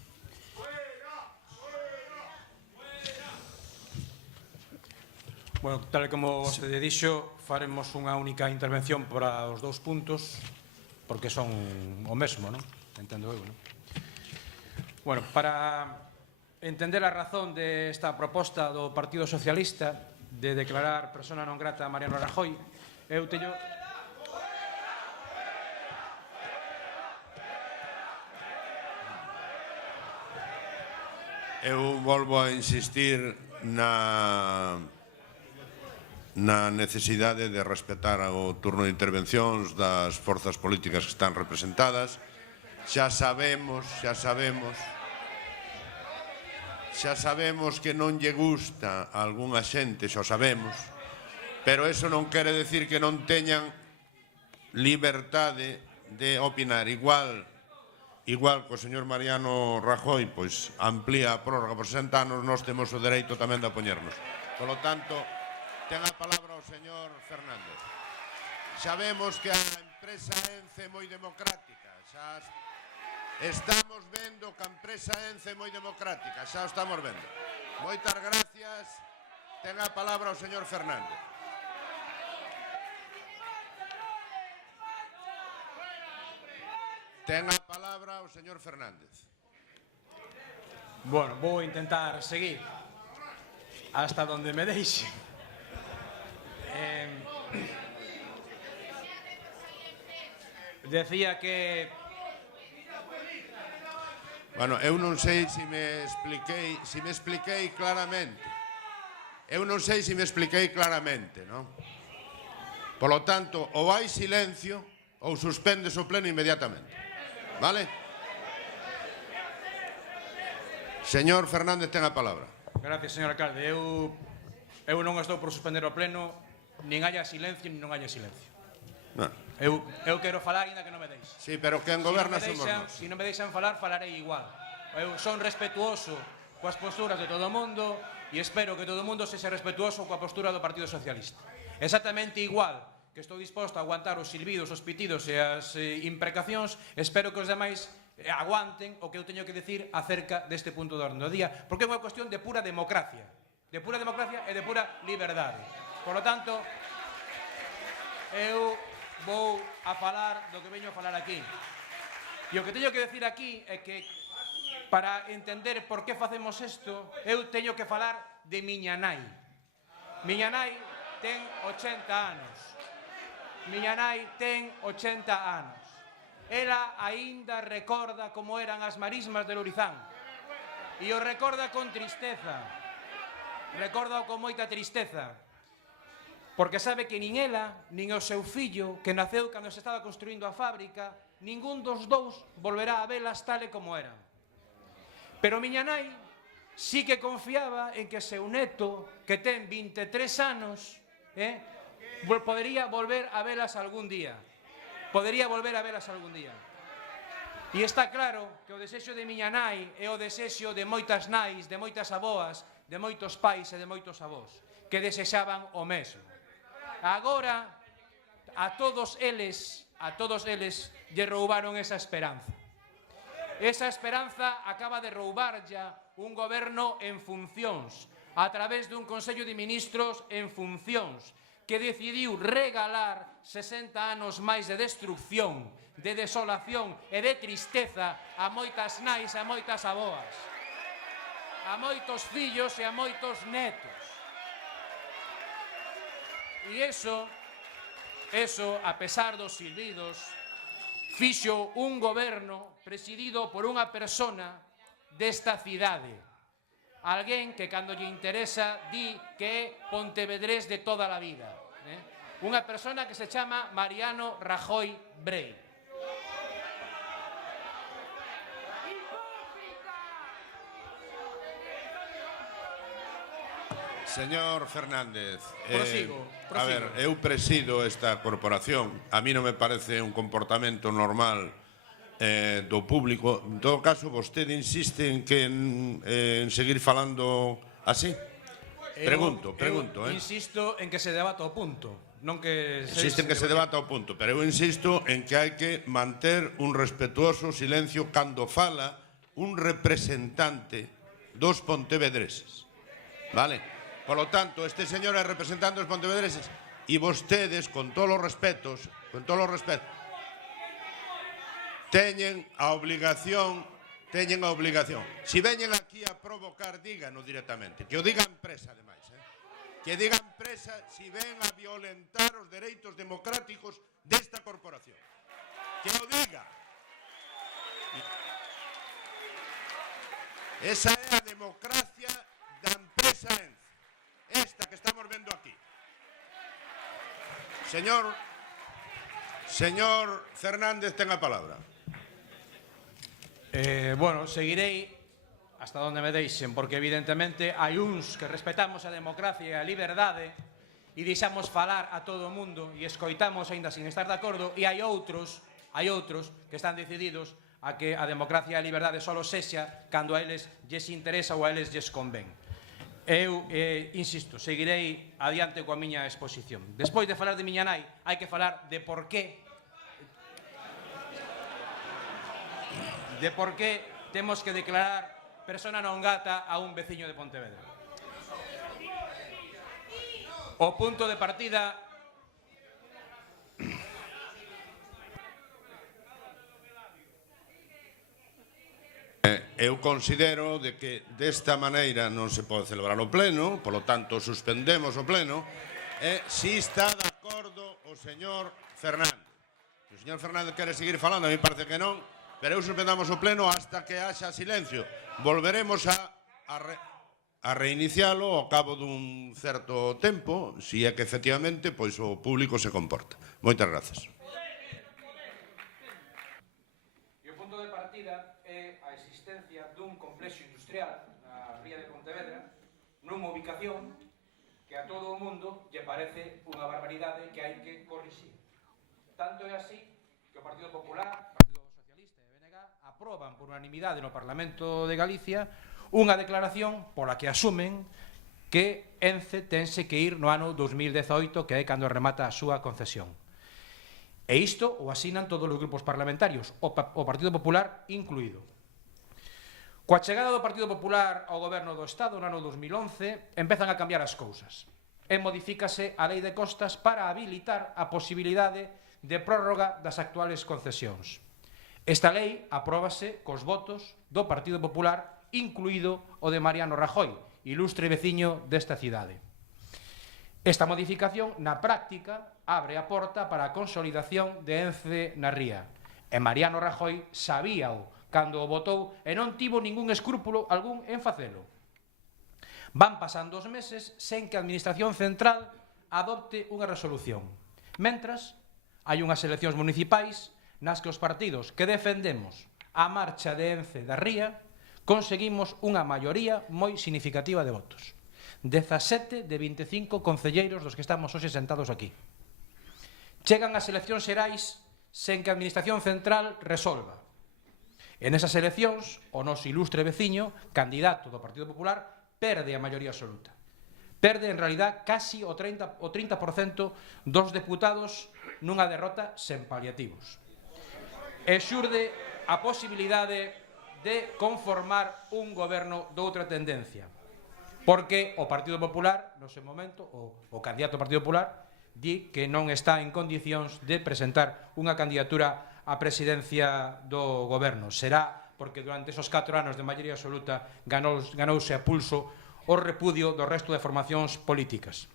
Bueno, tal como vostede dixo, faremos unha única intervención para os dous puntos, porque son o mesmo, non? Entendo eu, non? Bueno, para entender a razón desta proposta do Partido Socialista de declarar persona non grata a Mariano Rajoy, eu teño... Eu volvo a insistir na necesidade de respetar o turno de intervencións das forzas políticas que están representadas. Xa sabemos que non lle gusta a algunha xente, xa o sabemos, pero eso non quere decir que non teñan liberdade de opinar. Igual co señor Mariano Rajoy, pois amplía a prórroga por 60 anos, nós temos o dereito tamén de opoñernos. Por lo tanto, ten a palabra o señor Fernández. Sabemos que a empresa ENCE é moi democrática, xa estamos vendo que a empresa ENCE é moi democrática, xa o estamos vendo. Moitas gracias. Ten a palabra o señor Fernández. Ten a palabra o señor Fernández. Bueno, vou intentar seguir hasta donde me deixe. Decía que... Bueno, eu non sei se me expliquei claramente. Eu non sei se me expliquei claramente, non? Por lo tanto, ou hai silencio ou suspendes o pleno inmediatamente. Vale? Señor Fernández, ten a palabra. Gracias, señor alcalde. Eu non estou por suspender o pleno, nin haya silencio, nin non haya silencio. No. Eu quero falar, ainda que non me deixe. Sí, pero quen goberna somos nós. Se non me deixan falar, falarei igual. Eu son respetuoso coas posturas de todo o mundo e espero que todo o mundo sexa respetuoso coa postura do Partido Socialista. Exactamente igual que estou disposto a aguantar os silbidos, os pitidos e as imprecacións, espero que os demais aguanten o que eu teño que decir acerca deste punto de orden do día, porque é unha cuestión de pura democracia e de pura liberdade. Por lo tanto, eu vou a falar do que veño a falar aquí. E o que teño que decir aquí é que para entender por que facemos isto, eu teño que falar de miña nai. Miña nai ten 80 anos. Miña nai ten 80 anos. Ela aínda recorda como eran as marismas de Lourizán. E o recorda con tristeza. Recorda con moita tristeza. Porque sabe que nin ela, nin o seu fillo, que naceu cando se estaba construindo a fábrica, ningún dos dous volverá a velas tal e como eran. Pero miña nai sí que confiaba en que seu neto, que ten 23 anos, podería volver a velas algún día. Podería volver a velas algún día. E está claro que o desexo de miña nai é o desexo de moitas nais, de moitas aboas, de moitos pais e de moitos avós, que desexaban o mesmo. Agora, a todos eles lle roubaron esa esperanza. Esa esperanza acaba de roubarlla un goberno en funcións, a través dun Consello de Ministros en funcións, que decidiu regalar 60 anos máis de destrucción, de desolación e de tristeza a moitas nais e a moitas aboas, a moitos fillos e a moitos netos. E eso, a pesar dos silbidos, fixo un goberno presidido por unha persona desta cidade. Alguén que, cando lle interesa, di que é pontevedrés de toda a vida. Unha persona que se chama Mariano Rajoy Brey. Señor Fernández, Prosigo. a ver, eu presido esta corporación. A mí non me parece un comportamento normal do público. En todo caso, vostede insiste en que en seguir falando así? Pregunto. Eu insisto en que se debata o punto. Non que Insiste en que se debata o punto, pero eu insisto en que hai que manter un respetuoso silencio cando fala un representante dos pontevedreses. Vale? Por lo tanto, este señor é representante dos pontevedreses e vostedes, con todos os respetos, teñen a obligación, si veñen aquí a provocar, díganos directamente, que o diga a empresa, ademais, que diga a empresa si ven a violentar os dereitos democráticos desta corporación. Que o diga. Esa é a democracia da empresa ENCE, esta que estamos vendo aquí. Señor Fernández, ten a palabra. Bueno, seguirei hasta onde me deixen, porque evidentemente hai uns que respetamos a democracia e a liberdade e deixamos falar a todo o mundo e escoitamos aínda sin estar de acordo, e hai outros que están decididos a que a democracia e a liberdade só sexa cando a eles lles interesa ou a eles lles convén. Eu, insisto, seguirei adiante coa miña exposición. Despois de falar de miña nai, hai que falar de por qué temos que declarar persona non grata a un veciño de Pontevedra. O punto de partida eu considero de que desta maneira non se pode celebrar o pleno, polo tanto suspendemos o pleno, e si está de acordo o señor Fernández. O señor Fernández quere seguir falando, a mí parece que non, pero eu suspendamos o pleno hasta que haxa silencio. Volveremos a reinicialo ao cabo dun certo tempo, se é que efectivamente pois o público se comporta. Moitas grazas. E o punto de partida é a existencia dun complexo industrial na ría de Pontevedra, nunha ubicación que a todo o mundo lle parece unha barbaridade que hai que corrixir. Tanto é así que o Partido Popular, Partido Socialista e BNG aproban por unanimidade no Parlamento de Galicia unha declaración pola que asumen que ENCE tense que ir no ano 2018, que é cando remata a súa concesión. E isto o asinan todos os grupos parlamentarios, o Partido Popular incluído. Coa chegada do Partido Popular ao goberno do Estado no ano 2011, empezan a cambiar as cousas. E modifícase a Lei de Costas para habilitar a posibilidade de prórroga das actuales concesións. Esta lei apróbase cos votos do Partido Popular, incluído o de Mariano Rajoy, ilustre veciño desta cidade. Esta modificación, na práctica, abre a porta para a consolidación de ENCE na ría. E Mariano Rajoy sabíao cando o votou e non tivo ningún escrúpulo algún en facelo. Van pasando os meses sen que a Administración Central adopte unha resolución. Mentras, hai unhas eleccións municipais nas que os partidos que defendemos a marcha de ENCE da ría conseguimos unha maioría moi significativa de votos. 17 de 25 concelleiros dos que estamos hoxe sentados aquí. Chegan as eleccións xerais sen que a Administración Central resolva. En esas eleccións, o noso ilustre veciño, candidato do Partido Popular, perde a maioría absoluta. Perde, en realidad, casi o 30% dos deputados nunha derrota sen paliativos. E xurde a posibilidade de conformar un goberno doutra tendencia. Porque o Partido Popular, no seu momento, o candidato do Partido Popular, di que non está en condicións de presentar unha candidatura á presidencia do goberno. Será porque durante esos 4 anos de maioría absoluta ganouse a pulso o repudio do resto de formacións políticas.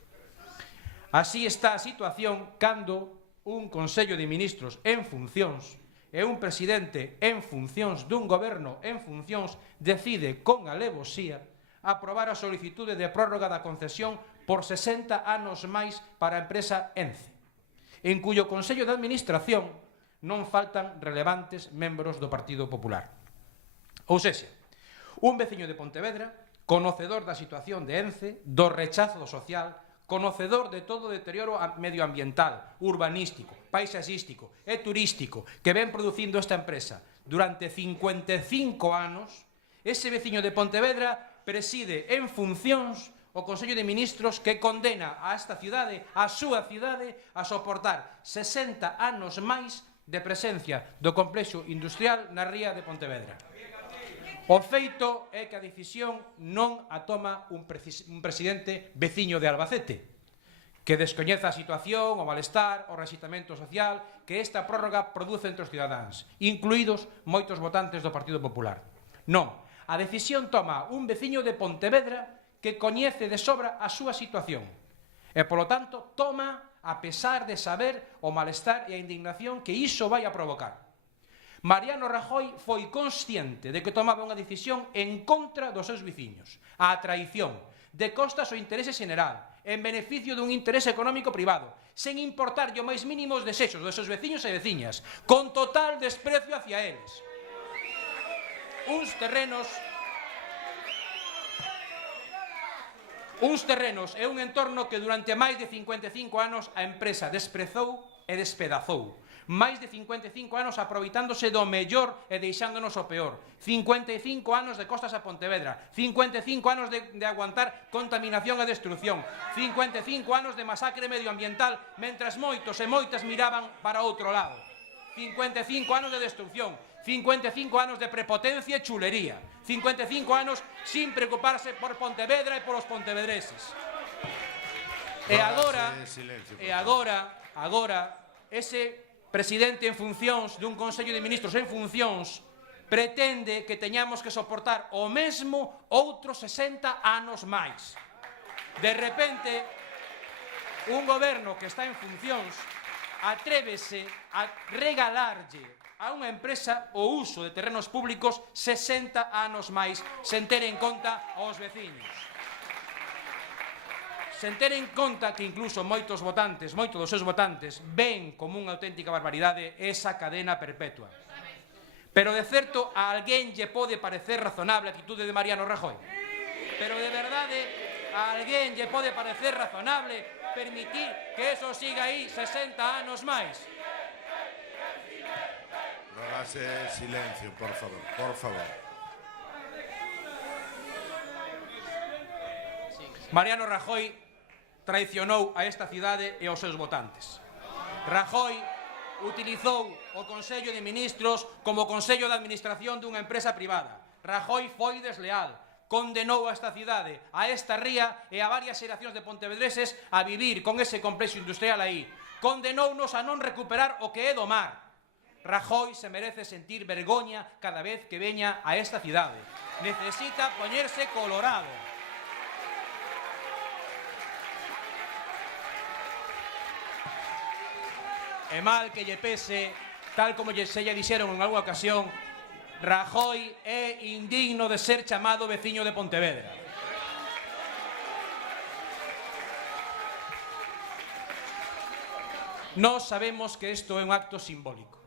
Así está a situación cando un Consello de Ministros en funcións e un presidente en funcións dun goberno en funcións decide con alevosía aprobar a solicitude de prórroga da concesión por 60 anos máis para a empresa ENCE, en cuyo Consello de Administración non faltan relevantes membros do Partido Popular. Ou sexa, un veciño de Pontevedra, conocedor da situación de ENCE, do rechazo social, conocedor de todo o deterioro medioambiental, urbanístico, paisaxístico e turístico que ven producindo esta empresa durante 55 anos, ese veciño de Pontevedra preside en funcións o Consello de Ministros que condena a esta cidade, a súa cidade, a soportar 60 anos máis de presencia do complexo industrial na ría de Pontevedra. O feito é que a decisión non a toma un presidente veciño de Albacete, que descoñeza a situación, o malestar, o resitamento social que esta prórroga produce entre os cidadáns, incluídos moitos votantes do Partido Popular. Non, a decisión toma un veciño de Pontevedra que coñece de sobra a súa situación e, polo tanto, toma a pesar de saber o malestar e a indignación que iso vai a provocar. Mariano Rajoy foi consciente de que tomaba unha decisión en contra dos seus veciños, a traición, de costas ao interese xeneral, en beneficio dun interese económico privado, sen importarlle o máis mínimo os desexos dos seus veciños e veciñas, con total desprecio hacia eles. Uns terrenos e un entorno que durante máis de 55 anos a empresa desprezou e despedazou. Máis de 55 anos aproveitándose do mellor e deixándonos o peor. 55 anos de costas a Pontevedra. 55 anos de aguantar contaminación e destrucción. 55 anos de masacre medioambiental mentras moitos e moitas miraban para outro lado. 55 anos de destrucción. 55 anos de prepotencia e chulería. 55 anos sin preocuparse por Pontevedra e polos pontevedreses. E agora, ese presidente en funcións dun Consello de Ministros en funcións pretende que teñamos que soportar o mesmo outros 60 anos máis. De repente, un goberno que está en funcións atrévese a regalarlle a unha empresa o uso de terrenos públicos 60 anos máis sen ter en conta aos veciños. Sen ter en conta que incluso moitos dos seus votantes, ven como unha auténtica barbaridade esa cadena perpetua. Pero de certo a alguén lle pode parecer razonable a actitude de Mariano Rajoy. Pero de verdade a alguén lle pode parecer razonable permitir que eso siga aí 60 anos máis. Rogase silencio, por favor, por favor. Mariano Rajoy traicionou a esta cidade e aos seus votantes. Rajoy utilizou o Consello de Ministros como Consello de Administración dunha empresa privada. Rajoy foi desleal, condenou a esta cidade, a esta ría e a varias xeracións de pontevedreses a vivir con ese complexo industrial aí. Condenounos a non recuperar o que é do mar. Rajoy se merece sentir vergoña cada vez que veña a esta cidade. Necesita poñerse colorado. E mal que lle pese, tal como se lle dixeron en algunha ocasión, Rajoy é indigno de ser chamado veciño de Pontevedra. Nós sabemos que isto é un acto simbólico.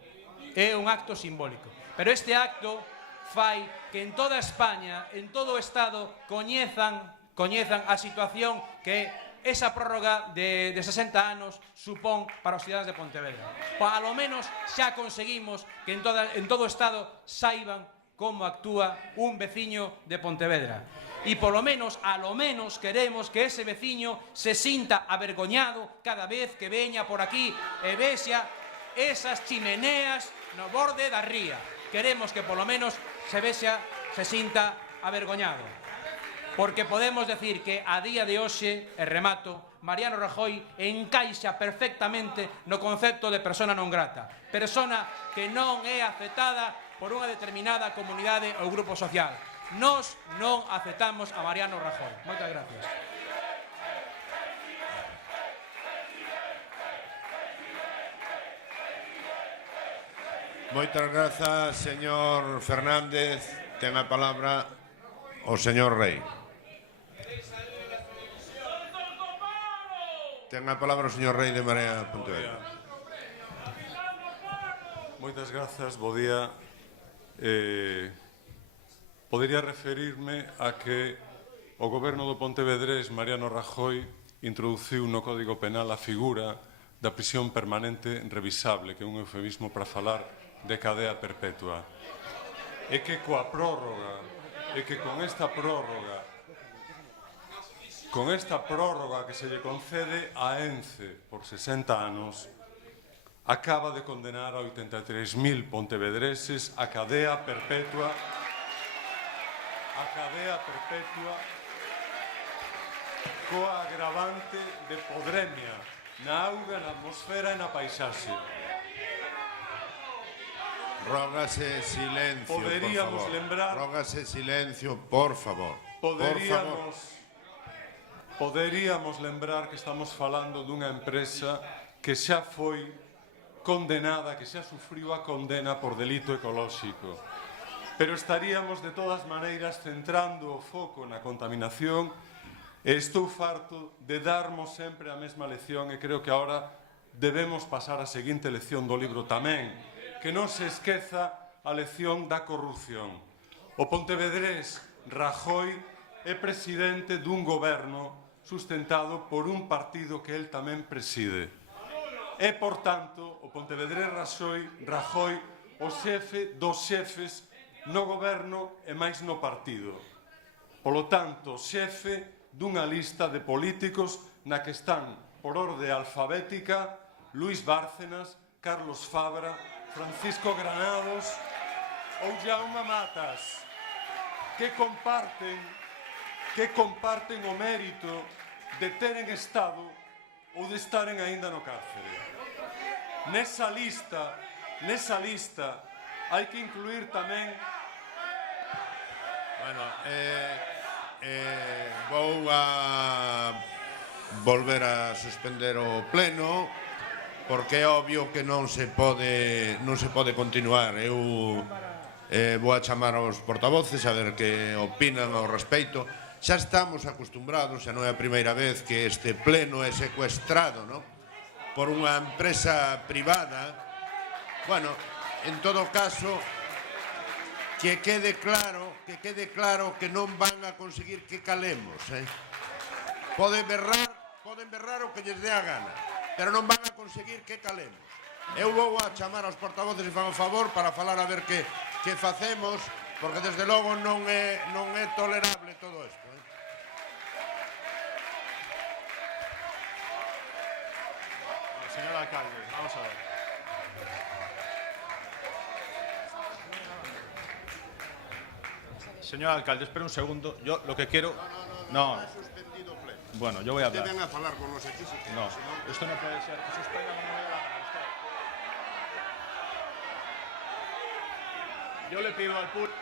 É un acto simbólico. Pero este acto fai que en toda España, en todo o Estado, coñezan a situación que esa prórroga de 60 anos supón para os cidadanos de Pontevedra. A lo menos xa conseguimos que en todo o Estado saiban como actúa un veciño de Pontevedra. E polo menos, a lo menos, queremos que ese veciño se sinta avergoñado cada vez que veña por aquí e vexa esas chimeneas no borde da ría. Queremos que polo menos se vexa, se sinta avergoñado. Porque podemos decir que a día de hoxe, e remato, Mariano Rajoy encaixa perfectamente no concepto de persona non grata. Persona que non é aceptada por unha determinada comunidade ou grupo social. Nós non aceptamos a Mariano Rajoy. Moitas gracias. Moitas grazas, señor Fernández. Ten a palabra o señor Rei. Ten a palabra o señor Rei de Marea Pontevedra. Moitas grazas, bo día. Podería referirme a que o goberno do Pontevedrés, Mariano Rajoy, introduciu no Código Penal a figura da prisión permanente revisable, que é un eufemismo para falar de cadea perpetua. É que coa prórroga, é que con esta prórroga que se lle concede a ENCE por 60 anos, acaba de condenar a 83.000 pontevedreses a cadea perpetua coa agravante de podremia na auga, na atmosfera e na paisaxe. Rógase silencio, Poderíamos por favor. lembrar... Rógase silencio, por favor. Poderíamos lembrar que estamos falando dunha empresa que xa foi condenada, que xa sufriu a condena por delito ecolóxico. Pero estaríamos, de todas maneiras, centrando o foco na contaminación e estou farto de darmos sempre a mesma lección e creo que agora debemos pasar a seguinte lección do libro tamén, que non se esqueza a lección da corrupción. O pontevedrés Rajoy é presidente dun goberno sustentado por un partido que el tamén preside. É, por tanto, o pontevedrés Rajoy o xefe dos xefes no goberno e máis no partido. Polo tanto, xefe dunha lista de políticos na que están, por orde alfabética, Luis Bárcenas, Carlos Fabra, Francisco Granados ou Jaume Matas, que comparten o mérito de teren estado ou de estaren aínda no cárcere. Nesa lista hai que incluir tamén... Bueno, vou a volver a suspender o pleno porque é obvio que non se pode continuar. Eu vou a chamar aos portavoces a ver que opinan ao respecto. Xa estamos acostumbrados, xa non é a primeira vez que este pleno é secuestrado, ¿no?, por unha empresa privada. Bueno, en todo caso, que quede claro que non van a conseguir que calemos. Poden berrar o que lles dé a gana, pero non van a conseguir que calemos. Eu vou a chamar aos portavoces e fan o favor para falar a ver que facemos, porque desde logo non é tolerable todo isto. Señor alcalde, vamos a ver. Señor alcalde, espera un segundo. Yo lo que quiero... No. Bueno, yo voy a hablar. Deben a falar con los aquí si quieren. No, esto no puede ser. Que suspendan una hora para usted. Yo le pido al público...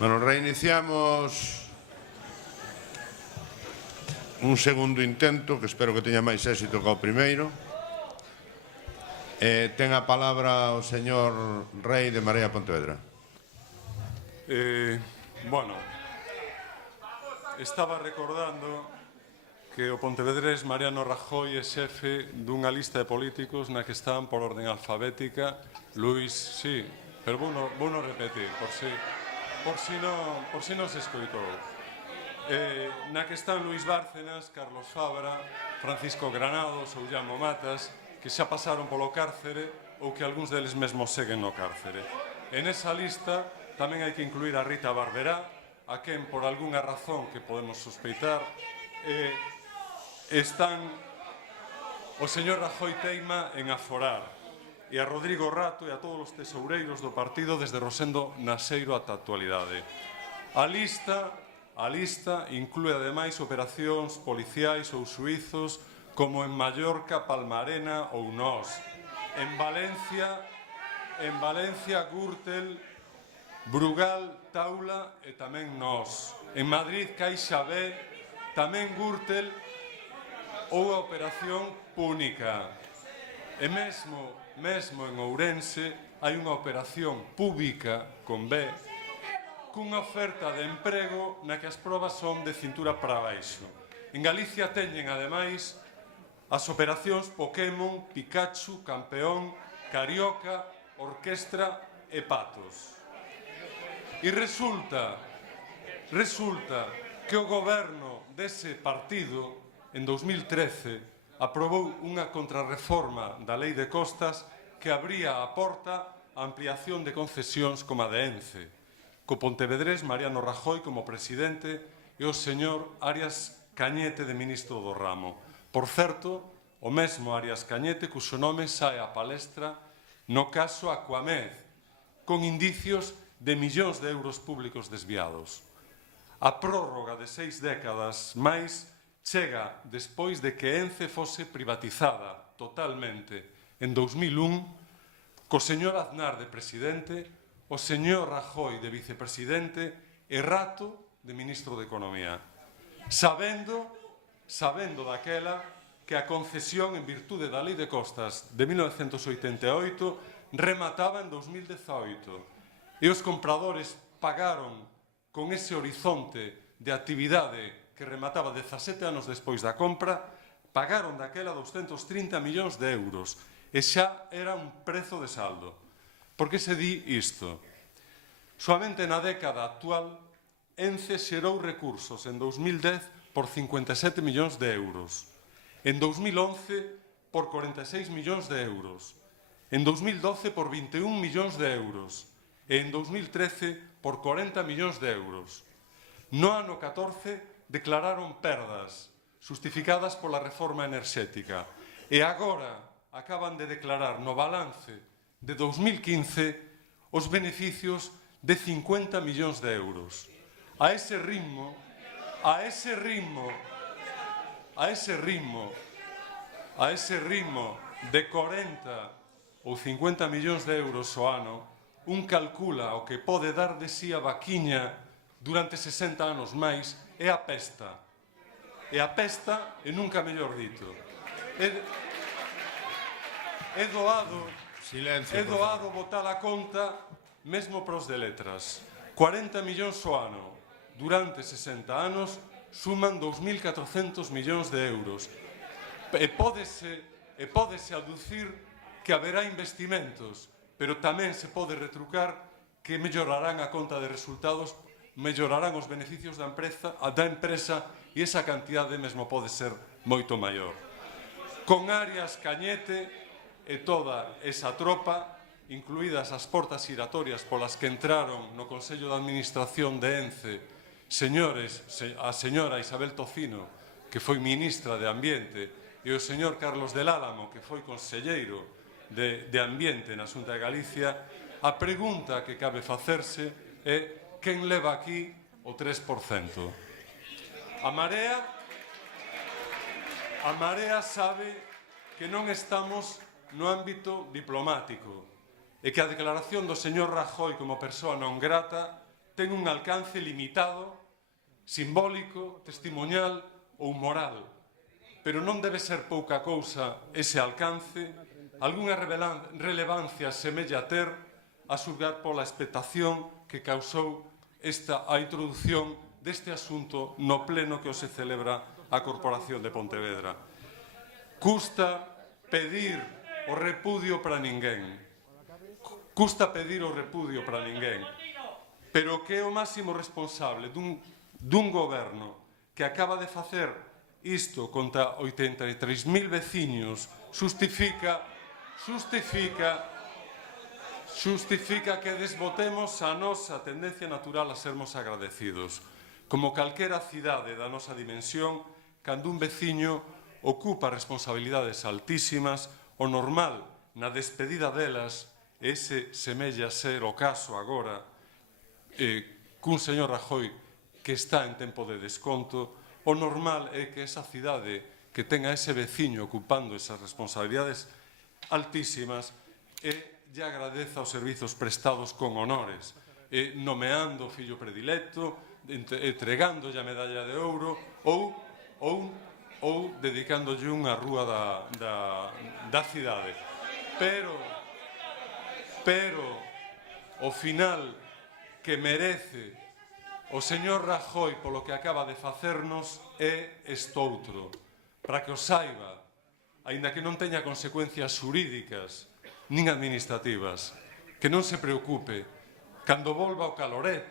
Bueno, reiniciamos un segundo intento, que espero que teña máis éxito que o primeiro. Ten a palabra o señor Rei de Marea Pontevedra. Bueno, estaba recordando que o pontevedrés Mariano Rajoy é xefe dunha lista de políticos na que están por orden alfabética Luís, sí, pero vou non repetir, por si non se escoitou. Na que están Luís Bárcenas, Carlos Fabra, Francisco Granados ou Llamo Matas, que xa pasaron polo cárcere ou que algúns deles mesmos seguen no cárcere. En esa lista tamén hai que incluir a Rita Barberá, a quen por algunha razón que podemos sospeitar están o señor Rajoy teima en aforar, e a Rodrigo Rato e a todos os tesoureiros do partido desde Rosendo Naseiro ata a actualidade. A lista inclúe ademais operacións policiais ou suizos como en Mallorca, Palmarena ou Nós. En Valencia, Gürtel, Brugal, Taula e tamén Nós. En Madrid, Caixa B, tamén Gürtel ou a Operación Púnica. E mesmo en Ourense hai unha operación pública con B cunha oferta de emprego na que as probas son de cintura para baixo. En Galicia teñen, ademais, as operacións Pokémon, Pikachu, Campeón, Carioca, Orquestra e Patos. E resulta que o goberno dese partido, en 2013, aprobou unha contrarreforma da Lei de Costas que abría a porta a ampliación de concesións como a de Ence, co pontevedrés Mariano Rajoy como presidente e o señor Arias Cañete de ministro do ramo. Por certo, o mesmo Arias Cañete, cuxo nome sae á palestra no caso Aquamed, con indicios de millóns de euros públicos desviados. A prórroga de 6 décadas máis chega despois de que Ence fose privatizada totalmente en 2001, co señor Aznar de presidente, o señor Rajoy de vicepresidente e Rato de ministro de Economía, sabendo daquela que a concesión en virtude da Lei de Costas de 1988 remataba en 2018 e os compradores pagaron con ese horizonte de actividade que remataba 17 anos despois da compra, pagaron daquela 230 millóns de euros e xa era un prezo de saldo. Por que se di isto? Soamente na década actual, Ence xerou recursos en 2010 por 57 millóns de euros, en 2011 por 46 millóns de euros, en 2012 por 21 millóns de euros e en 2013 por 40 millóns de euros. No ano 14 declararon perdas justificadas pola reforma enerxética e agora acaban de declarar no balance de 2015 os beneficios de 50 millóns de euros. A ese ritmo de 40 ou 50 millóns de euros ao ano, un calcula o que pode dar de si a vaquiña durante 60 anos máis e a pesta. E nunca mellor dito. É doado botar a conta mesmo pros de letras. 40 millóns ao ano durante 60 anos suman 2.400 millóns de euros. E pódese aducir que haberá investimentos, pero tamén se pode retrucar que mellorarán a conta de resultados, mellorarán os beneficios da empresa e esa cantidade mesmo pode ser moito maior. Con Arias Cañete e toda esa tropa, incluídas as portas giratorias polas que entraron no Consello de Administración de Ence, a señora Isabel Tocino, que foi ministra de Ambiente, e o señor Carlos del Álamo, que foi conselleiro de Ambiente na Xunta de Galicia, a pregunta que cabe facerse é quen leva aquí o 3%. A Marea sabe que non estamos no ámbito diplomático e que a declaración do señor Rajoy como persoa non grata ten un alcance limitado, simbólico, testimonial ou moral. Pero non debe ser pouca cousa ese alcance, algunha relevancia semella ter a xulgar pola expectación que causou a introducción deste asunto no pleno que se celebra a Corporación de Pontevedra. Custa pedir o repudio para ninguén. Custa pedir o repudio para ninguén. Pero que é o máximo responsable dun goberno que acaba de facer isto contra 83.000 veciños justifica que desbotemos a nosa tendencia natural a sermos agradecidos. Como calquera cidade da nosa dimensión, cando un veciño ocupa responsabilidades altísimas, o normal na despedida delas, ese semella ser o caso agora, cun señor Rajoy que está en tempo de desconto, o normal é que esa cidade que tenga ese veciño ocupando esas responsabilidades altísimas lle agradeza os servizos prestados con honores, nomeando o fillo predilecto, entregándolle a medalla de ouro ou dedicándolle unha rúa da cidade. Pero o final que merece o señor Rajoy polo que acaba de facernos é estoutro. Para que o saiba, aínda que non teña consecuencias xurídicas nin administrativas, que non se preocupe, cando volva o caloret,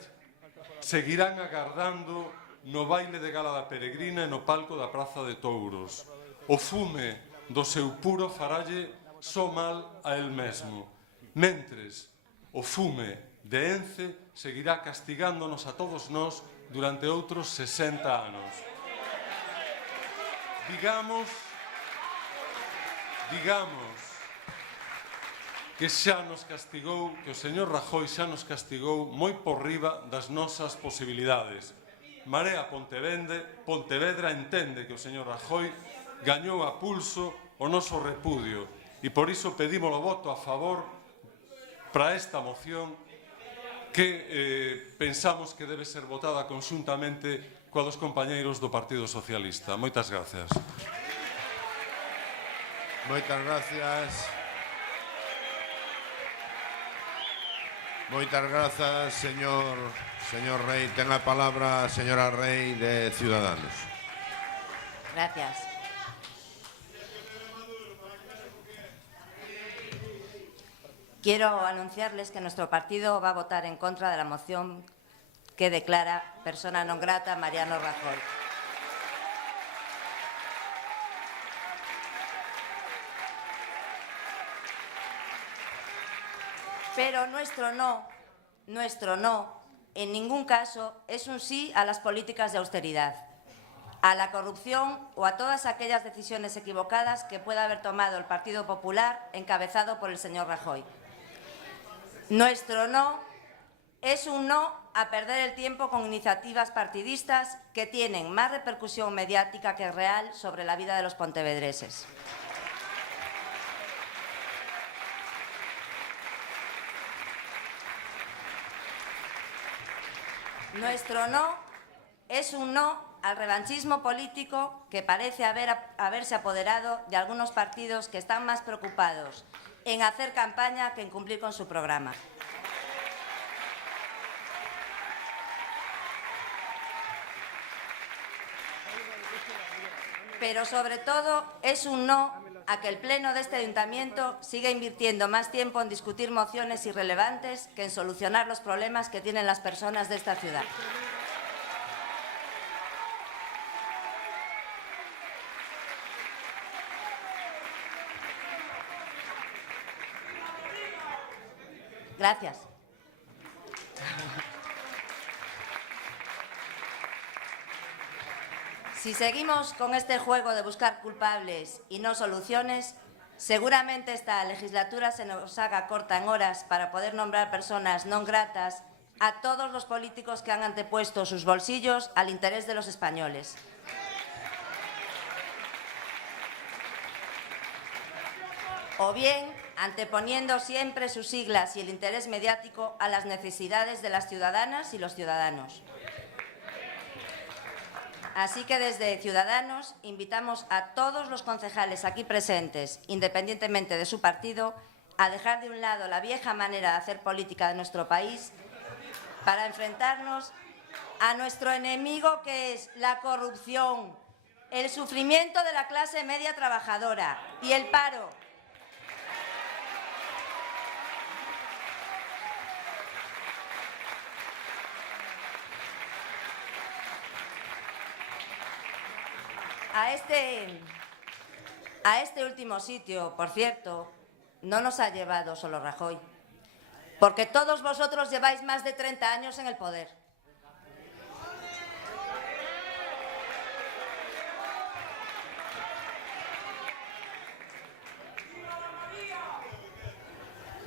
seguirán agardando no baile de gala da Peregrina e no palco da Praza de Touros. O fume do seu puro faralle só mal a el mesmo, mentres o fume de Ence seguirá castigándonos a todos nós durante outros 60 anos. Digamos que xa nos castigou, que o señor Rajoy xa nos castigou moi por riba das nosas posibilidades. Marea Pontevedra entende que o señor Rajoy gañou a pulso o noso repudio e por iso pedimos o voto a favor para esta moción que pensamos que debe ser votada conxuntamente coa dos compañeiros do Partido Socialista. Moitas gracias. Moitas gracias. Moitas grazas, señor Rei. Ten a palabra a señora Rei de Ciudadanos. Gracias. Quiero anunciarles que nuestro partido va a votar en contra de la moción que declara persona non grata a Mariano Rajoy. Pero nuestro no, en ningún caso es un sí a las políticas de austeridad, a la corrupción o a todas aquellas decisiones equivocadas que pueda haber tomado el Partido Popular encabezado por el señor Rajoy. Nuestro no es un no a perder el tiempo con iniciativas partidistas que tienen más repercusión mediática que real sobre la vida de los pontevedreses. Nuestro no es un no al revanchismo político que parece haberse apoderado de algunos partidos que están más preocupados en hacer campaña que en cumplir con su programa. Pero sobre todo es un no a que el Pleno de este Ayuntamiento siga invirtiendo más tiempo en discutir mociones irrelevantes que en solucionar los problemas que tienen las personas de esta ciudad. Gracias. Si seguimos con este juego de buscar culpables y no soluciones, seguramente esta legislatura se nos haga corta en horas para poder nombrar personas non gratas a todos los políticos que han antepuesto sus bolsillos al interés de los españoles. O bien anteponiendo siempre sus siglas y el interés mediático a las necesidades de las ciudadanas y los ciudadanos. Así que desde Ciudadanos invitamos a todos los concejales aquí presentes, independientemente de su partido, a dejar de un lado la vieja manera de hacer política de nuestro país para enfrentarnos a nuestro enemigo, que es la corrupción, el sufrimiento de la clase media trabajadora y el paro. A este último sitio, por cierto, no nos ha llevado solo Rajoy, porque todos vosotros lleváis más de 30 años en el poder.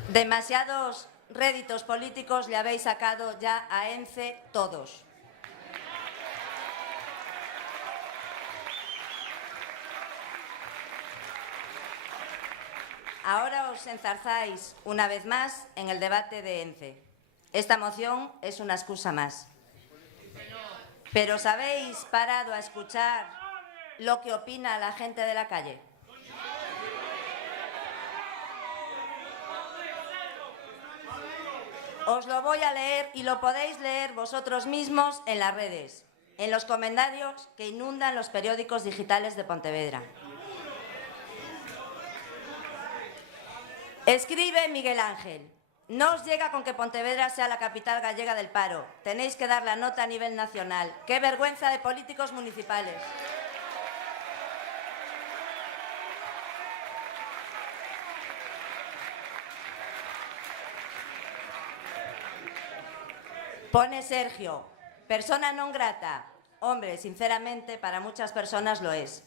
Demasiados réditos políticos le habéis sacado ya a ENCE todos. Ahora os enzarzáis una vez más en el debate de ENCE. Esta moción es una excusa más. ¿Pero os habéis parado a escuchar lo que opina la gente de la calle? Os lo voy a leer y lo podéis leer vosotros mismos en las redes, en los comentarios que inundan los periódicos digitales de Pontevedra. Escribe Miguel Ángel: no os llega con que Pontevedra sea la capital gallega del paro. Tenéis que dar la nota a nivel nacional. ¡Qué vergüenza de políticos municipales! Pone Sergio: persona non grata. Hombre, sinceramente, para muchas personas lo es.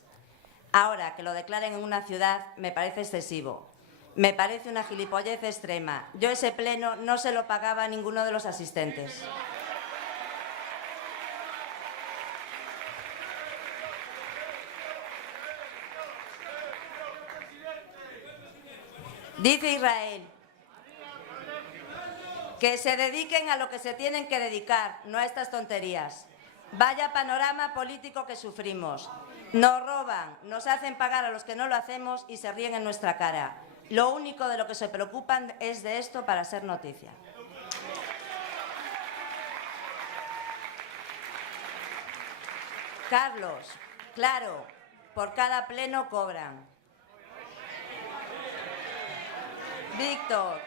Ahora, que lo declaren en una ciudad me parece excesivo. Me parece una gilipollez extrema. Yo ese pleno no se lo pagaba a ninguno de los asistentes. Dice Israel: que se dediquen a lo que se tienen que dedicar, no a estas tonterías. Vaya panorama político que sufrimos. Nos roban, nos hacen pagar a los que no lo hacemos y se ríen en nuestra cara. Lo único de lo que se preocupan es de esto para ser noticia. Carlos: claro, por cada pleno cobran. Víctor: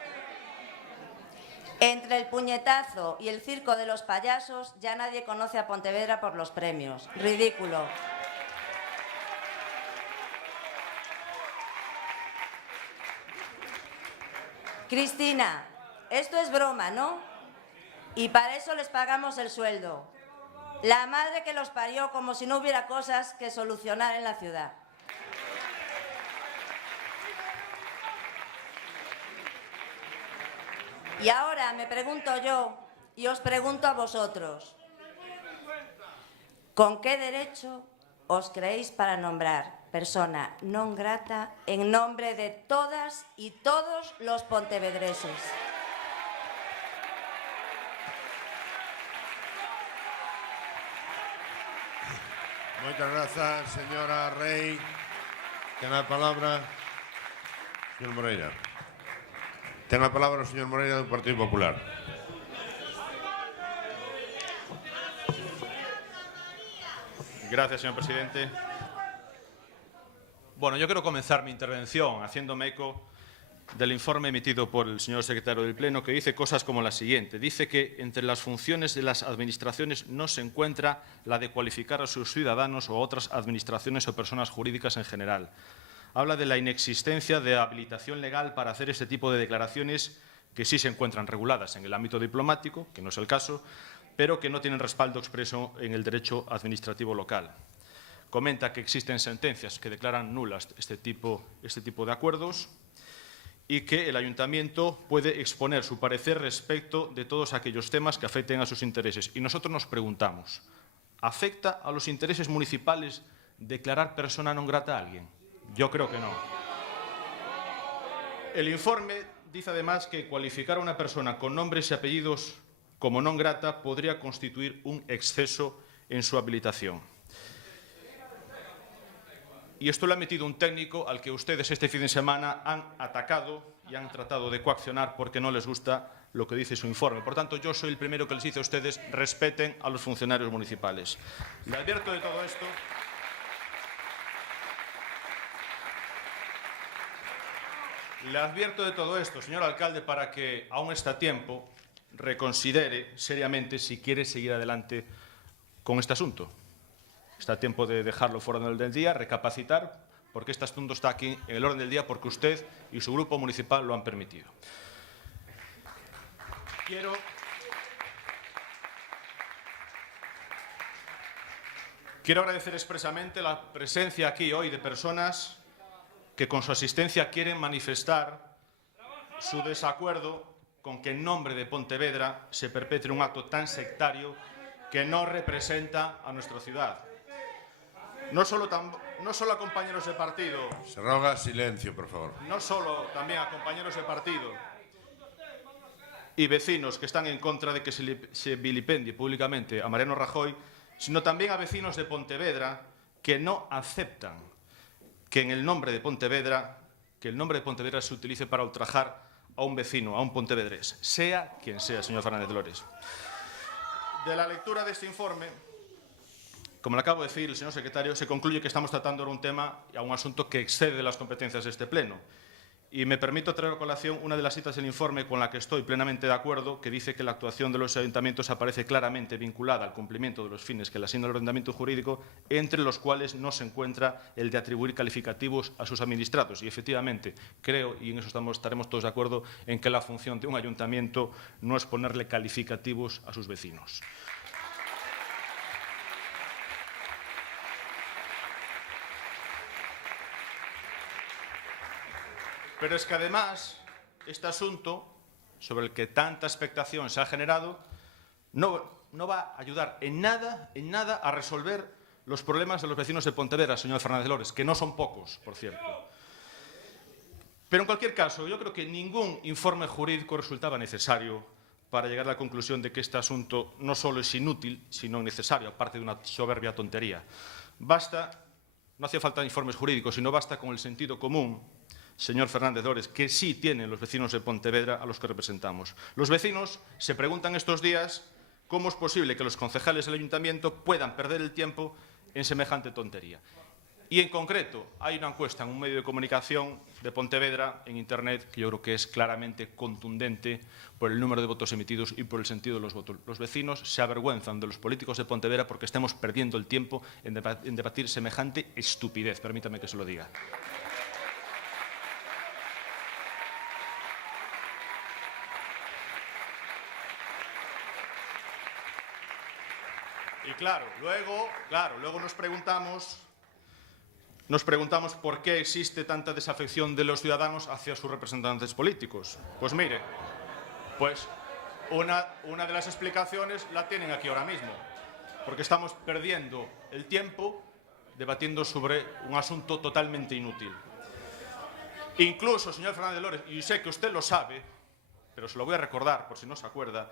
entre el puñetazo y el circo de los payasos ya nadie conoce a Pontevedra por los premios. Ridículo. Cristina: esto es broma, ¿no? Y para eso les pagamos el sueldo. La madre que los parió, como si no hubiera cosas que solucionar en la ciudad. Y ahora me pregunto yo, y os pregunto a vosotros: ¿con qué derecho os creéis para nombrar persona non grata en nombre de todas y todos los pontevedreses? Moitas grazas, señora Rey. Ten a palabra señor Moreira. Ten a palabra o señor Moreira do Partido Popular. Gracias, señor presidente. Bueno, yo quiero comenzar mi intervención haciéndome eco del informe emitido por el señor secretario del Pleno, que dice cosas como la siguiente. Dice que entre las funciones de las administraciones no se encuentra la de cualificar a sus ciudadanos o otras administraciones o personas jurídicas en general. Habla de la inexistencia de habilitación legal para hacer este tipo de declaraciones, que sí se encuentran reguladas en el ámbito diplomático, que no es el caso, pero que no tienen respaldo expreso en el derecho administrativo local. Comenta que existen sentencias que declaran nulas este tipo de acuerdos y que el Ayuntamiento puede exponer su parecer respecto de todos aquellos temas que afecten a sus intereses. Y nosotros nos preguntamos, ¿afecta a los intereses municipales declarar persona non grata a alguien? Yo creo que no. El informe dice además que cualificar a una persona con nombres y apellidos como non grata podría constituir un exceso en su habilitación. Y esto lo ha metido un técnico al que ustedes este fin de semana han atacado y han tratado de coaccionar porque no les gusta lo que dice su informe. Por tanto, yo soy el primero que les dice a ustedes respeten a los funcionarios municipales. Le advierto de todo esto. Le advierto de todo esto, señor alcalde, para que aún está a tiempo reconsidere seriamente si quiere seguir adelante con este asunto. Está a tiempo de dejarlo fuera del día, recapacitar, porque este asunto está aquí en el orden del día porque usted y su grupo municipal lo han permitido. Quiero agradecer expresamente la presencia aquí hoy de personas que con su asistencia quieren manifestar su desacuerdo con que en nombre de Pontevedra se perpetre un acto tan sectario que no representa a nuestra ciudad. No solo a compañeros de partido. Se roga silencio, por favor. No solo también a compañeros de partido y vecinos que están en contra de que se vilipendie públicamente a Mariano Rajoy, sino también a vecinos de Pontevedra que no aceptan que en el nombre de Pontevedra, se utilice para ultrajar a un vecino, a un pontevedrés, sea quien sea, señor Fernández Lores. De la lectura de este informe, como le acabo de decir el señor secretario, se concluye que estamos tratando de un tema, un asunto que excede las competencias de este Pleno. Y me permito traer a colación una de las citas del informe con la que estoy plenamente de acuerdo, que dice que la actuación de los ayuntamientos aparece claramente vinculada al cumplimiento de los fines que le asigna el ordenamiento jurídico, entre los cuales no se encuentra el de atribuir calificativos a sus administrados. Y efectivamente, creo, y en eso estaremos todos de acuerdo, en que la función de un ayuntamiento no es ponerle calificativos a sus vecinos. Pero es que además, este asunto, sobre el que tanta expectación se ha generado, no va a ayudar en nada a resolver los problemas de los vecinos de Pontevedra, señor Fernández Lores, que no son pocos, por cierto. Pero en cualquier caso, yo creo que ningún informe jurídico resultaba necesario para llegar a la conclusión de que este asunto no solo es inútil, sino necesario, aparte de una soberbia tontería. No hacía falta informes jurídicos, sino basta con el sentido común, señor Fernández Lores, que sí tienen los vecinos de Pontevedra a los que representamos. Los vecinos se preguntan estos días cómo es posible que los concejales del ayuntamiento puedan perder el tiempo en semejante tontería. Y en concreto, hay una encuesta en un medio de comunicación de Pontevedra en Internet que yo creo que es claramente contundente por el número de votos emitidos y por el sentido de los votos. Los vecinos se avergüenzan de los políticos de Pontevedra porque estemos perdiendo el tiempo en debatir semejante estupidez. Permítame que se lo diga. Y claro, luego nos preguntamos por qué existe tanta desafección de los ciudadanos hacia sus representantes políticos. Pues mire, una de las explicaciones la tienen aquí ahora mismo, porque estamos perdiendo el tiempo debatiendo sobre un asunto totalmente inútil. Incluso, señor Fernández Lores, y sé que usted lo sabe, pero se lo voy a recordar por si no se acuerda,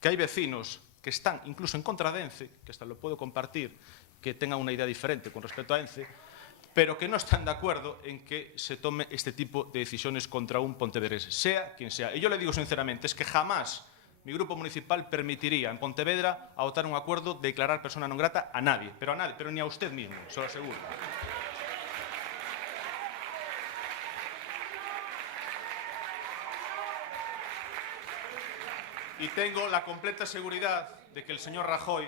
que hay vecinos que están incluso en contra de ENCE, que hasta lo puedo compartir, que tengan una idea diferente con respecto a ENCE, pero que no están de acuerdo en que se tome este tipo de decisiones contra un pontevedrés, sea quien sea. Y yo le digo sinceramente, es que jamás mi grupo municipal permitiría en Pontevedra adoptar un acuerdo de declarar persona non grata a nadie, pero ni a usted mismo, se lo aseguro. Y tengo la completa seguridad de que el señor Rajoy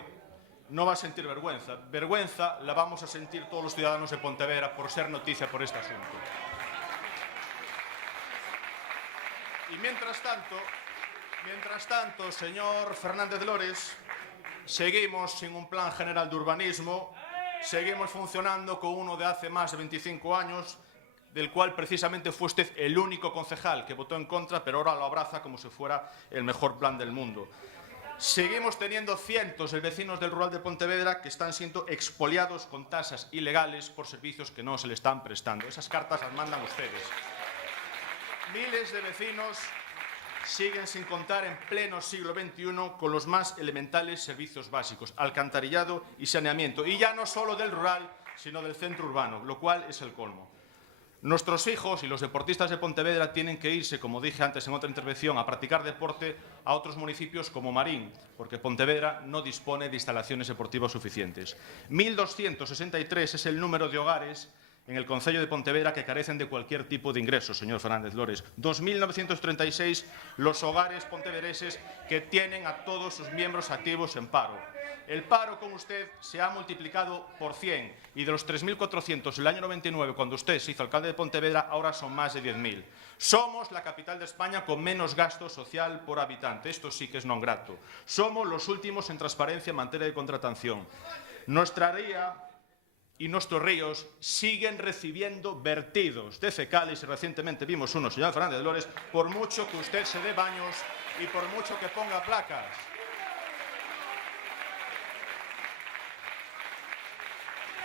no va a sentir vergüenza. Vergüenza la vamos a sentir todos los ciudadanos de Pontevedra por ser noticia por este asunto. Y mientras tanto, señor Fernández Lores, seguimos sin un plan general de urbanismo, seguimos funcionando con uno de hace más de 25 años, del cual precisamente fue usted el único concejal que votó en contra, pero ahora lo abraza como si fuera el mejor plan del mundo. Seguimos teniendo cientos de vecinos del rural de Pontevedra que están siendo expoliados con tasas ilegales por servicios que no se le están prestando. Esas cartas las mandan ustedes. Miles de vecinos siguen sin contar en pleno siglo XXI con los más elementales servicios básicos, alcantarillado y saneamiento, y ya no solo del rural, sino del centro urbano, lo cual es el colmo. Nuestros hijos y los deportistas de Pontevedra tienen que irse, como dije antes en otra intervención, a practicar deporte a otros municipios como Marín, porque Pontevedra no dispone de instalaciones deportivas suficientes. 1.263 es el número de hogares en el concello de Pontevedra que carecen de cualquier tipo de ingresos, señor Fernández Lores. 2.936 los hogares pontevedreses que tienen a todos sus miembros activos en paro. El paro con usted se ha multiplicado por 100 y de los 3.400 el año 99, cuando usted se hizo alcalde de Pontevedra, ahora son más de 10.000. Somos la capital de España con menos gasto social por habitante. Esto sí que es non grato. Somos los últimos en transparencia en materia de contratación. Nuestra ría y nuestros ríos siguen recibiendo vertidos de fecales y recientemente vimos uno, señor Fernández Lores, por mucho que usted se dé baños y por mucho que ponga placas.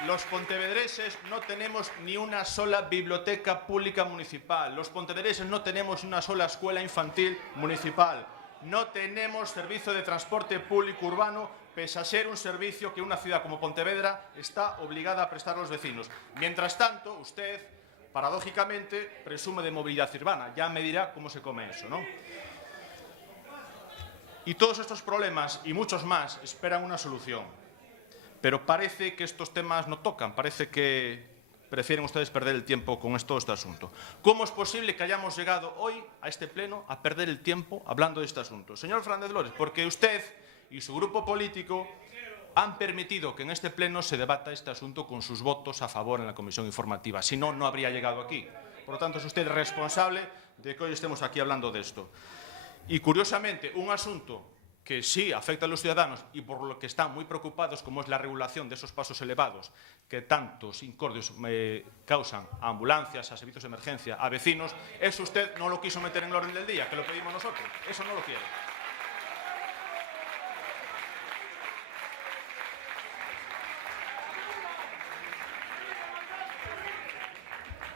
Los pontevedreses no tenemos ni una sola biblioteca pública municipal. Los pontevedreses no tenemos una sola escuela infantil municipal. No tenemos servicio de transporte público urbano, pese a ser un servicio que una ciudad como Pontevedra está obligada a prestar a los vecinos. Mientras tanto, usted, paradójicamente, presume de movilidad urbana. Ya me dirá cómo se come eso, ¿no? Y todos estos problemas y muchos más esperan una solución. Pero parece que estos temas no tocan, parece que prefieren ustedes perder el tiempo con todo este asunto. ¿Cómo es posible que hayamos llegado hoy a este pleno a perder el tiempo hablando de este asunto? Señor Fernández Lores, porque usted y su grupo político han permitido que en este pleno se debata este asunto con sus votos a favor en la comisión informativa. Si no, no habría llegado aquí. Por lo tanto, es usted responsable de que hoy estemos aquí hablando de esto. Y curiosamente, un asunto que sí afecta a los ciudadanos y por lo que están muy preocupados, como es la regulación de esos pasos elevados que tantos incordios causan a ambulancias, a servicios de emergencia, a vecinos, eso usted no lo quiso meter en el orden del día, que lo pedimos nosotros. Eso no lo quiere.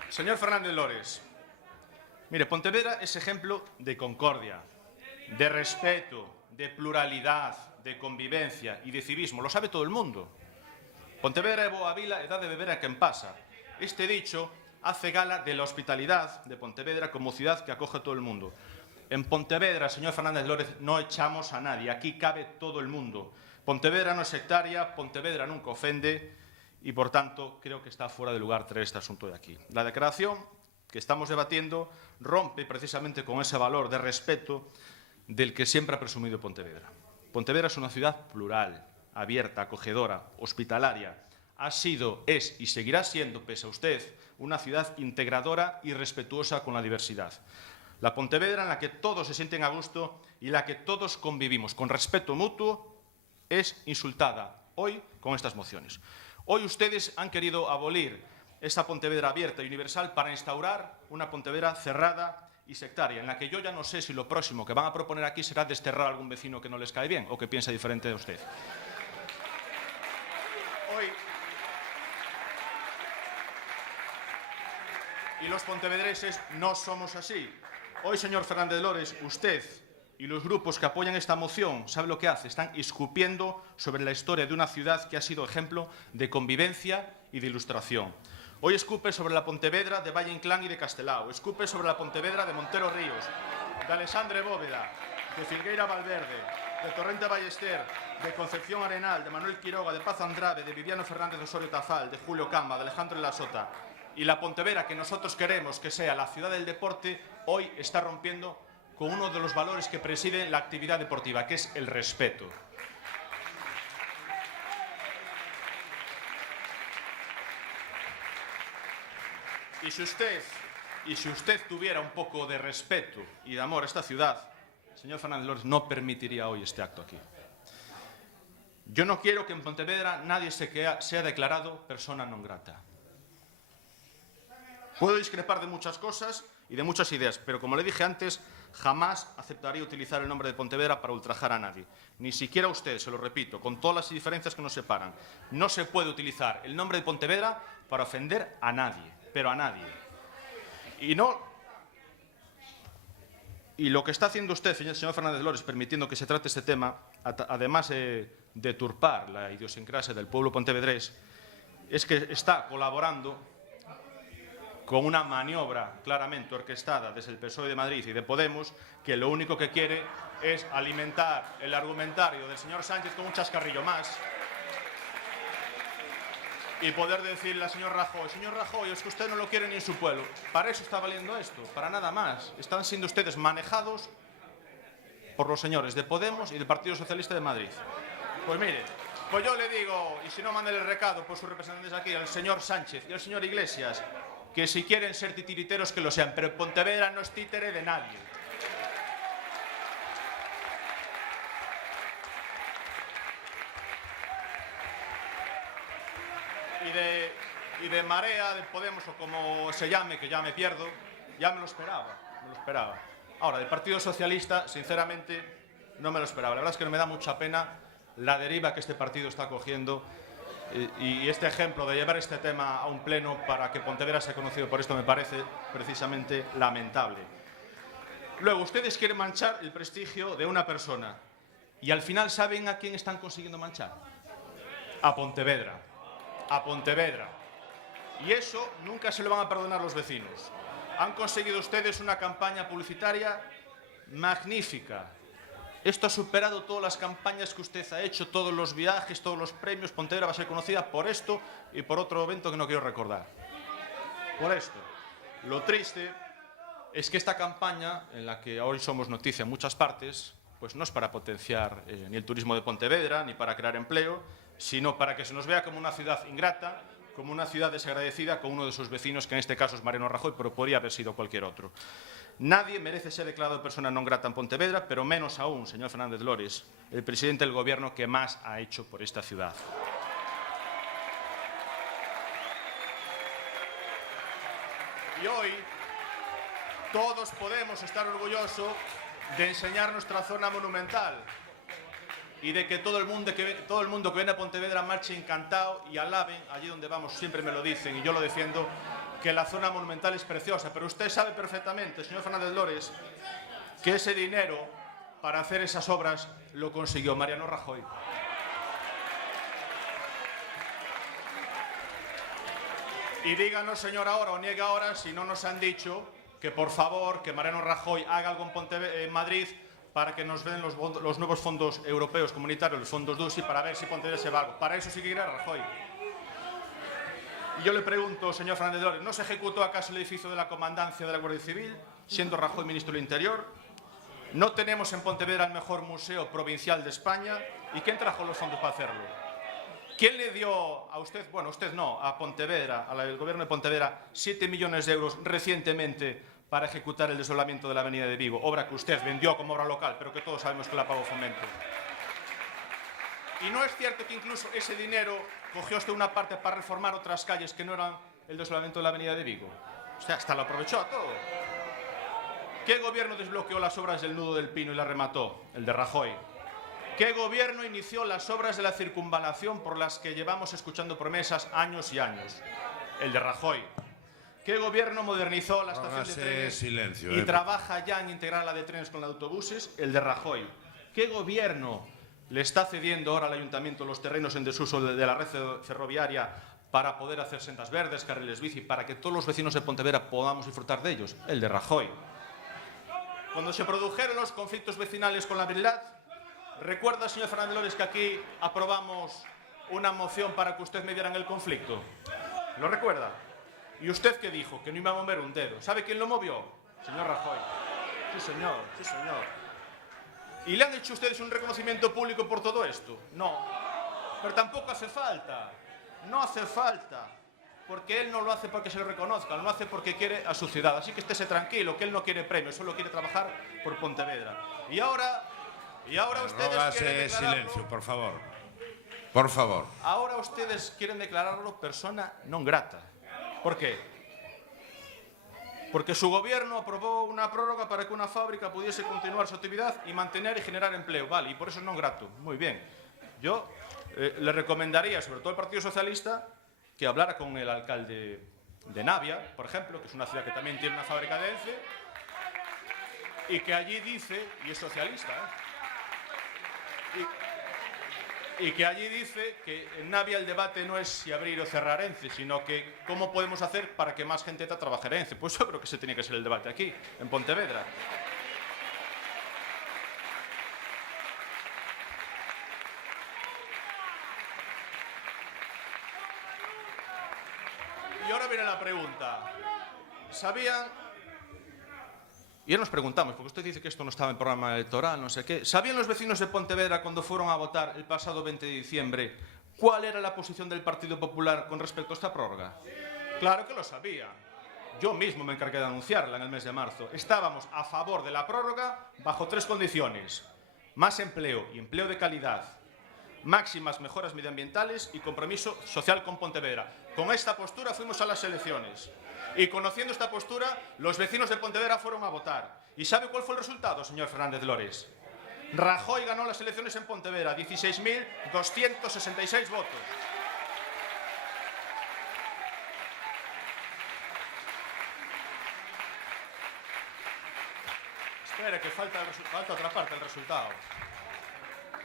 Señor Fernández Lores, mire, Pontevedra es ejemplo de concordia, de respeto, de pluralidad, de convivencia y de civismo. Lo sabe todo el mundo. Pontevedra é boa vila e dá de beber a quen pasa. Este dicho hace gala de la hospitalidad de Pontevedra como ciudad que acoge a todo el mundo. En Pontevedra, señor Fernández Lórez, no echamos a nadie. Aquí cabe todo el mundo. Pontevedra no es sectaria, Pontevedra nunca ofende y, por tanto, creo que está fuera de lugar traer este asunto de aquí. La declaración que estamos debatiendo rompe precisamente con ese valor de respeto del que siempre ha presumido Pontevedra. Pontevedra es una ciudad plural, abierta, acogedora, hospitalaria. Ha sido, es y seguirá siendo, pese a usted, una ciudad integradora y respetuosa con la diversidad. La Pontevedra en la que todos se sienten a gusto y en la que todos convivimos con respeto mutuo es insultada hoy con estas mociones. Hoy ustedes han querido abolir esta Pontevedra abierta y universal para instaurar una Pontevedra cerrada y sectaria, en la que yo ya no sé si lo próximo que van a proponer aquí será desterrar a algún vecino que no les cae bien o que piensa diferente de usted. Hoy, y los pontevedreses no somos así. Hoy, señor Fernández Lores, usted y los grupos que apoyan esta moción, ¿sabe lo que hace? Están escupiendo sobre la historia de una ciudad que ha sido ejemplo de convivencia y de ilustración. Hoy escupe sobre la Pontevedra de Valle Inclán y de Castelao, escupe sobre la Pontevedra de Montero Ríos, de Alexandre Bóveda, de Filgueira Valverde, de Torrente Ballester, de Concepción Arenal, de Manuel Quiroga, de Paz Andrade, de Viviano Fernández Osorio Tafal, de Julio Camba, de Alejandro La Sota. Y la Pontevedra que nosotros queremos que sea la ciudad del deporte, hoy está rompiendo con uno de los valores que preside la actividad deportiva, que es el respeto. Y si usted tuviera un poco de respeto y de amor a esta ciudad, señor Fernández Lores, no permitiría hoy este acto aquí. Yo no quiero que en Pontevedra nadie sea declarado persona non grata. Puedo discrepar de muchas cosas y de muchas ideas, pero como le dije antes, jamás aceptaría utilizar el nombre de Pontevedra para ultrajar a nadie. Ni siquiera usted, se lo repito, con todas las diferencias que nos separan. No se puede utilizar el nombre de Pontevedra para ofender a nadie, pero a nadie. Y no Y lo que está haciendo usted, señor Fernández Lores, permitiendo que se trate este tema, además de deturpar la idiosincrasia del pueblo pontevedrés, es que está colaborando con una maniobra claramente orquestada desde el PSOE de Madrid y de Podemos, que lo único que quiere es alimentar el argumentario del señor Sánchez con un chascarrillo más y poder decirle al señor Rajoy, es que usted no lo quiere ni en su pueblo. Para eso está valiendo esto, para nada más. Están siendo ustedes manejados por los señores de Podemos y del Partido Socialista de Madrid. Pues mire, pues yo le digo, y si no, mándele el recado por sus representantes aquí, al señor Sánchez y al señor Iglesias, que si quieren ser titiriteros que lo sean, pero Pontevedra no es títere de nadie. Y de Marea, de Podemos o como se llame, que ya me pierdo, ya me lo esperaba. Ahora, del Partido Socialista, sinceramente, no me lo esperaba. La verdad es que me da mucha pena la deriva que este partido está cogiendo y este ejemplo de llevar este tema a un pleno para que Pontevedra sea conocido por esto me parece precisamente lamentable. Luego, ustedes quieren manchar el prestigio de una persona y al final ¿saben a quién están consiguiendo manchar? A Pontevedra. A Pontevedra. Y eso nunca se lo van a perdonar los vecinos. Han conseguido ustedes una campaña publicitaria magnífica. Esto ha superado todas las campañas que usted ha hecho, todos los viajes, todos los premios. Pontevedra va a ser conocida por esto y por otro evento que no quiero recordar. Por esto. Lo triste es que esta campaña, en la que hoy somos noticia en muchas partes, pues no es para potenciar ni el turismo de Pontevedra, ni para crear empleo, sino para que se nos vea como una ciudad ingrata, como una ciudad desagradecida con uno de sus vecinos, que en este caso es Mariano Rajoy, pero podría haber sido cualquier otro. Nadie merece ser declarado persona non grata en Pontevedra, pero menos aún, señor Fernández Lores, el presidente del Gobierno que más ha hecho por esta ciudad. Y hoy todos podemos estar orgullosos de enseñar nuestra zona monumental y de que todo el mundo que viene a Pontevedra marche encantado y alaben, allí donde vamos siempre me lo dicen y yo lo defiendo, que la zona monumental es preciosa, pero usted sabe perfectamente, señor Fernández Lores, que ese dinero para hacer esas obras lo consiguió Mariano Rajoy. Y díganos, señor, ahora o niegue ahora si no nos han dicho que por favor, que Mariano Rajoy haga algo en Madrid para que nos den los nuevos fondos europeos comunitarios, los fondos DUSI, para ver si Pontevedra se va algo. Para eso sí que irá Rajoy. Y yo le pregunto, señor Fernández Lores, ¿no se ejecutó acaso el edificio de la comandancia de la Guardia Civil, siendo Rajoy ministro del Interior? ¿No tenemos en Pontevedra el mejor museo provincial de España? ¿Y quién trajo los fondos para hacerlo? ¿Quién le dio a usted, bueno, usted no, a Pontevedra, al gobierno de Pontevedra, 7 millones de euros recientemente para ejecutar el desdoblamiento de la avenida de Vigo? Obra que usted vendió como obra local, pero que todos sabemos que la pagó Fomento. Y no es cierto que incluso ese dinero cogió usted una parte para reformar otras calles que no eran el desdoblamiento de la avenida de Vigo. O sea, hasta lo aprovechó a todo. ¿Qué gobierno desbloqueó las obras del Nudo del Pino y la remató? El de Rajoy. ¿Qué gobierno inició las obras de la circunvalación por las que llevamos escuchando promesas años y años? El de Rajoy. ¿Qué gobierno modernizó la estación de trenes y trabaja ya en integrar la de trenes con la de autobuses? El de Rajoy. ¿Qué gobierno le está cediendo ahora al ayuntamiento los terrenos en desuso de la red ferroviaria para poder hacer sendas verdes, carriles bici, para que todos los vecinos de Pontevedra podamos disfrutar de ellos? El de Rajoy. Cuando se produjeron los conflictos vecinales con la Viridad, ¿recuerda, señor Fernández Lores, que aquí aprobamos una moción para que usted mediara en el conflicto? ¿Lo recuerda? ¿Y usted qué dijo? Que no iba a mover un dedo. ¿Sabe quién lo movió? Señor Rajoy. Sí, señor. Sí, señor. ¿Y le han hecho ustedes un reconocimiento público por todo esto? No. Pero tampoco hace falta. No hace falta. Porque él no lo hace porque se lo reconozca, lo hace porque quiere a su ciudad. Así que estése tranquilo, que él no quiere premios, solo quiere trabajar por Pontevedra. Y ahora ustedes quieren declararlo... silencio, por favor. Por favor. Ahora ustedes quieren declararlo persona non grata. ¿Por qué? Porque su gobierno aprobó una prórroga para que una fábrica pudiese continuar su actividad y mantener y generar empleo. Vale, y por eso es non grato. Muy bien. Yo le recomendaría, sobre todo al Partido Socialista, que hablara con el alcalde de Navia, por ejemplo, que es una ciudad que también tiene una fábrica de ENCE, y que allí dice, y es socialista, y que allí dice que en Navia el debate no es si abrir o cerrar ENCE, sino que cómo podemos hacer para que más gente trabaje en ENCE. Pues yo creo que ese tenía que ser el debate aquí, en Pontevedra. Y ahora viene la pregunta. ¿Sabían? Y nos preguntamos, porque usted dice que esto no estaba en programa electoral, no sé qué. ¿Sabían los vecinos de Pontevedra cuando fueron a votar el pasado 20 de diciembre cuál era la posición del Partido Popular con respecto a esta prórroga? Claro que lo sabían. Yo mismo me encargué de anunciarla en el mes de marzo. Estábamos a favor de la prórroga bajo 3 condiciones. Más empleo y empleo de calidad. Máximas mejoras medioambientales y compromiso social con Pontevedra. Con esta postura fuimos a las elecciones. Y conociendo esta postura, los vecinos de Pontevedra fueron a votar. ¿Y sabe cuál fue el resultado, señor Fernández Lores? Rajoy ganó las elecciones en Pontevedra, 16.266 votos. Espera, que falta otra parte del resultado.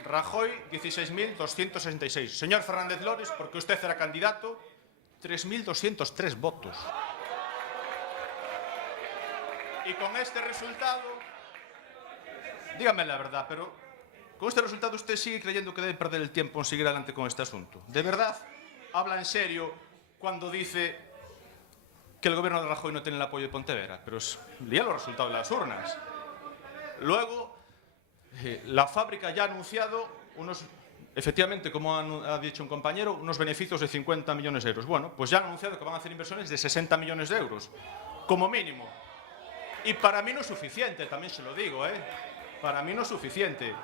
Rajoy, 16.266. Señor Fernández Lores, porque usted era candidato, 3.203 votos. Y con este resultado, dígame la verdad, pero con este resultado usted sigue creyendo que debe perder el tiempo en seguir adelante con este asunto. ¿De verdad habla en serio cuando dice que el gobierno de Rajoy no tiene el apoyo de Pontevedra? Pero lea los resultados de las urnas. Luego, la fábrica ya ha anunciado efectivamente, como ha dicho un compañero, unos beneficios de 50 millones de euros. Bueno, pues ya han anunciado que van a hacer inversiones de 60 millones de euros, como mínimo. Y para mí no es suficiente, también se lo digo, Para mí no es suficiente.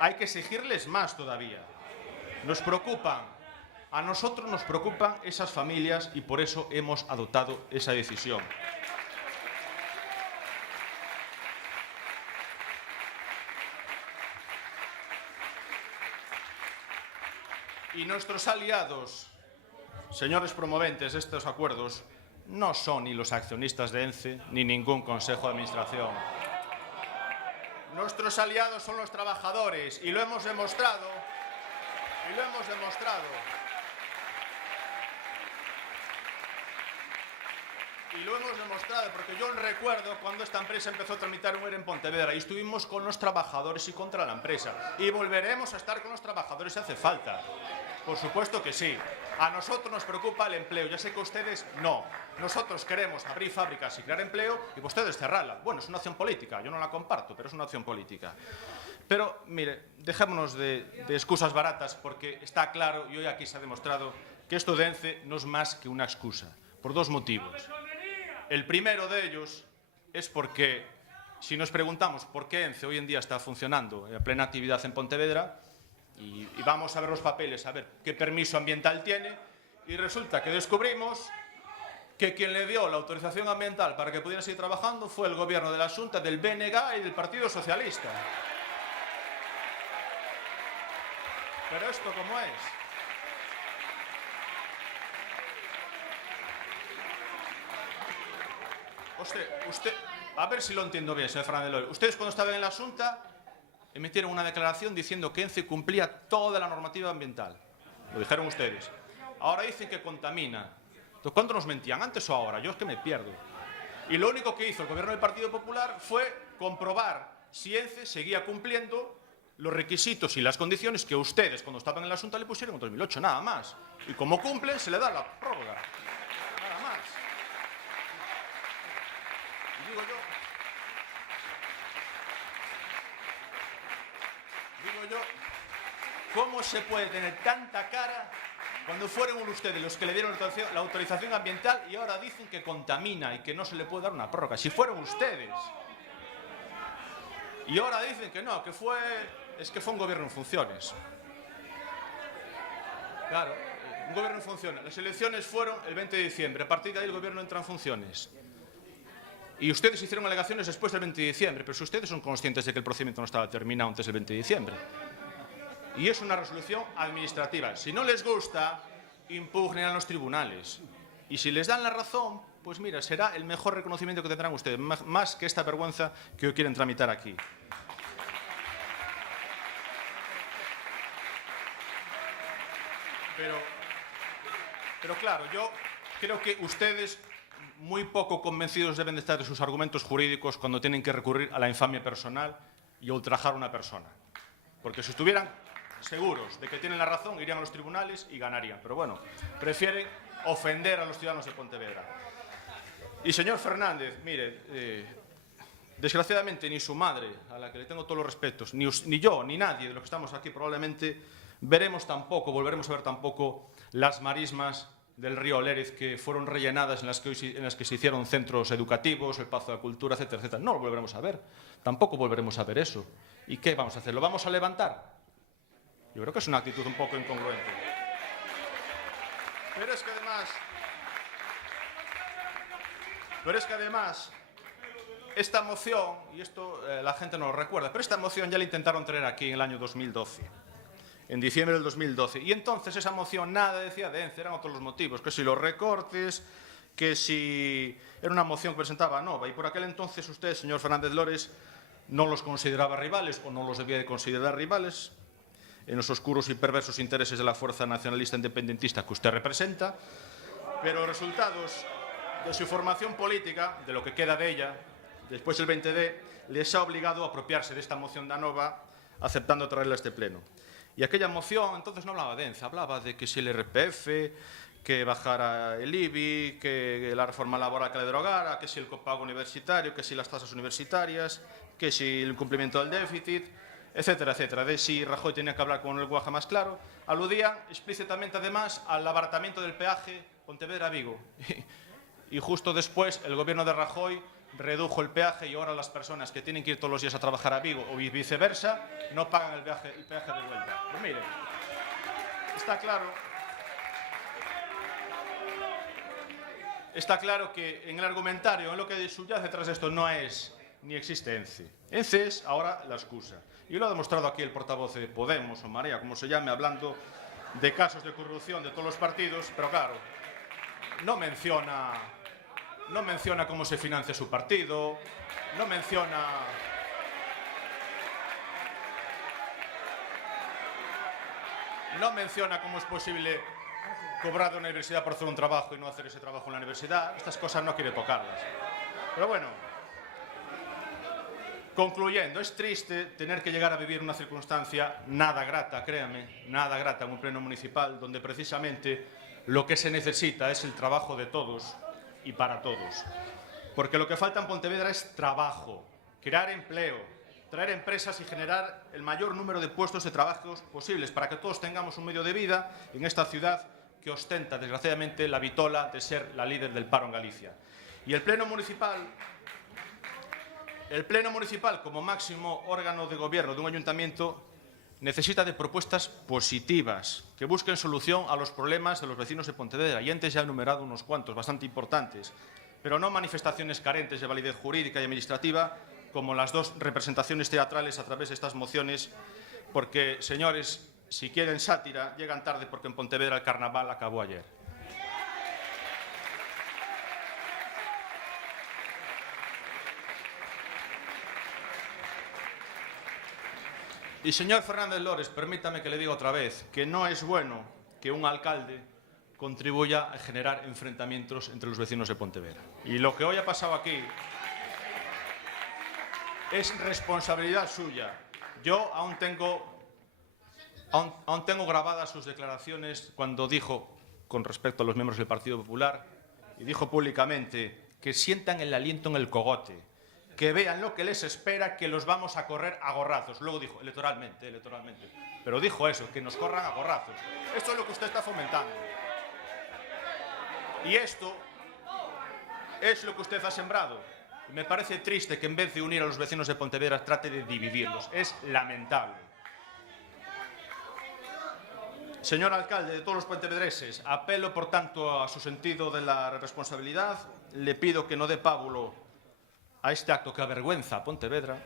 Hay que exigirles más todavía. Nos preocupan, a nosotros nos preocupan esas familias y por eso hemos adoptado esa decisión. Y nuestros aliados, señores promoventes de estos acuerdos, no son ni los accionistas de ENCE ni ningún consejo de administración. Nuestros aliados son los trabajadores y lo hemos demostrado. Porque yo recuerdo cuando esta empresa empezó a tramitar un ERE en Pontevedra y estuvimos con los trabajadores y contra la empresa. Y volveremos a estar con los trabajadores si hace falta. Por supuesto que sí. A nosotros nos preocupa el empleo. Ya sé que ustedes no. Nosotros queremos abrir fábricas y crear empleo y ustedes cerrarla. Bueno, es una opción política. Yo no la comparto, pero es una opción política. Pero, mire, dejémonos de excusas baratas porque está claro y hoy aquí se ha demostrado que esto de ENCE no es más que una excusa. Por 2 motivos. El primero de ellos es porque, si nos preguntamos por qué ENCE hoy en día está funcionando a plena actividad en Pontevedra, y vamos a ver los papeles, a ver qué permiso ambiental tiene, y resulta que descubrimos que quien le dio la autorización ambiental para que pudiera seguir trabajando fue el gobierno de la Xunta, del BNG y del Partido Socialista. Pero esto, ¿cómo es? Usted, a ver si lo entiendo bien, señor Fernández Lores. Ustedes cuando estaban en la Xunta emitieron una declaración diciendo que ENCE cumplía toda la normativa ambiental. Lo dijeron ustedes. Ahora dicen que contamina. Entonces, ¿cuánto nos mentían? ¿Antes o ahora? Yo es que me pierdo. Y lo único que hizo el gobierno del Partido Popular fue comprobar si ENCE seguía cumpliendo los requisitos y las condiciones que ustedes, cuando estaban en la Xunta, le pusieron en 2008, nada más. Y como cumplen, se le da la prórroga. Nada más. Y digo yo, ¿cómo se puede tener tanta cara cuando fueron ustedes los que le dieron la autorización ambiental y ahora dicen que contamina y que no se le puede dar una prórroga? Si fueron ustedes. Y ahora dicen que no, que fue un gobierno en funciones. Claro, un gobierno en funciones. Las elecciones fueron el 20 de diciembre. A partir de ahí el gobierno entra en funciones. Y ustedes hicieron alegaciones después del 20 de diciembre, pero si ustedes son conscientes de que el procedimiento no estaba terminado antes del 20 de diciembre. Y es una resolución administrativa. Si no les gusta, impugnen a los tribunales. Y si les dan la razón, pues mira, será el mejor reconocimiento que tendrán ustedes, más que esta vergüenza que hoy quieren tramitar aquí. Pero claro, yo creo que ustedes muy poco convencidos deben de estar de sus argumentos jurídicos cuando tienen que recurrir a la infamia personal y ultrajar a una persona. Porque si estuvieran seguros de que tienen la razón, irían a los tribunales y ganarían. Pero bueno, prefieren ofender a los ciudadanos de Pontevedra. Y señor Fernández, mire, desgraciadamente ni su madre, a la que le tengo todos los respetos, ni yo, ni nadie de los que estamos aquí probablemente volveremos a ver tampoco las marismas del río Lérez que fueron rellenadas en las que se hicieron centros educativos, el Pazo de la Cultura, etcétera, etcétera. No lo volveremos a ver. Tampoco volveremos a ver eso. ¿Y qué vamos a hacer? ¿Lo vamos a levantar? Yo creo que es una actitud un poco incongruente. Pero es que además, esta moción, y esto la gente no lo recuerda, pero esta moción ya la intentaron traer aquí en el año 2012. En diciembre del 2012. Y entonces esa moción nada decía de ENCE, eran otros los motivos, que si los recortes, que si era una moción que presentaba Nova. Y por aquel entonces usted, señor Fernández Lores, no los consideraba rivales o no los debía de considerar rivales en los oscuros y perversos intereses de la fuerza nacionalista independentista que usted representa. Pero los resultados de su formación política, de lo que queda de ella, después del 20D, les ha obligado a apropiarse de esta moción de Nova, aceptando traerla a este pleno. Y aquella moción entonces no hablaba de ENCE, hablaba de que si el RPF, que bajara el IBI, que la reforma laboral que le derogara, que si el copago universitario, que si las tasas universitarias, que si el cumplimiento del déficit, etcétera, etcétera. De si Rajoy tenía que hablar con el lenguaje más claro. Aludían explícitamente además al abaratamiento del peaje Pontevedra-Vigo. Y justo después el gobierno de Rajoy redujo el peaje y ahora las personas que tienen que ir todos los días a trabajar a Vigo o viceversa no pagan el peaje de vuelta. Pues mire, está claro que en el argumentario, en lo que subyace detrás de esto no es ni existe ENCE. ENCE es ahora la excusa. Y lo ha demostrado aquí el portavoz de Podemos o Marea, como se llame, hablando de casos de corrupción de todos los partidos, pero claro, no menciona cómo se financia su partido, no menciona cómo es posible cobrar de una universidad por hacer un trabajo y no hacer ese trabajo en la universidad. Estas cosas no quiere tocarlas. Pero bueno, concluyendo, es triste tener que llegar a vivir una circunstancia nada grata, créame, nada grata en un pleno municipal donde precisamente lo que se necesita es el trabajo de todos y para todos. Porque lo que falta en Pontevedra es trabajo, crear empleo, traer empresas y generar el mayor número de puestos de trabajo posibles para que todos tengamos un medio de vida en esta ciudad que ostenta, desgraciadamente, la vitola de ser la líder del paro en Galicia. Y el Pleno Municipal, como máximo órgano de gobierno de un ayuntamiento, necesita de propuestas positivas que busquen solución a los problemas de los vecinos de Pontevedra. Y antes ya he enumerado unos cuantos, bastante importantes, pero no manifestaciones carentes de validez jurídica y administrativa, como las dos representaciones teatrales a través de estas mociones, porque, señores, si quieren sátira, llegan tarde porque en Pontevedra el carnaval acabó ayer. Y, señor Fernández Lores, permítame que le diga otra vez que no es bueno que un alcalde contribuya a generar enfrentamientos entre los vecinos de Pontevedra. Y lo que hoy ha pasado aquí es responsabilidad suya. Yo aún tengo grabadas sus declaraciones cuando dijo, con respecto a los miembros del Partido Popular, y dijo públicamente que sientan el aliento en el cogote, que vean lo que les espera, que los vamos a correr a gorrazos. Luego dijo, electoralmente, pero dijo eso, que nos corran a gorrazos. Esto es lo que usted está fomentando. Y esto es lo que usted ha sembrado. Y me parece triste que en vez de unir a los vecinos de Pontevedra trate de dividirlos. Es lamentable. Señor alcalde de todos los pontevedreses, apelo por tanto a su sentido de la responsabilidad. Le pido que no dé pábulo a este acto que avergüenza a Pontevedra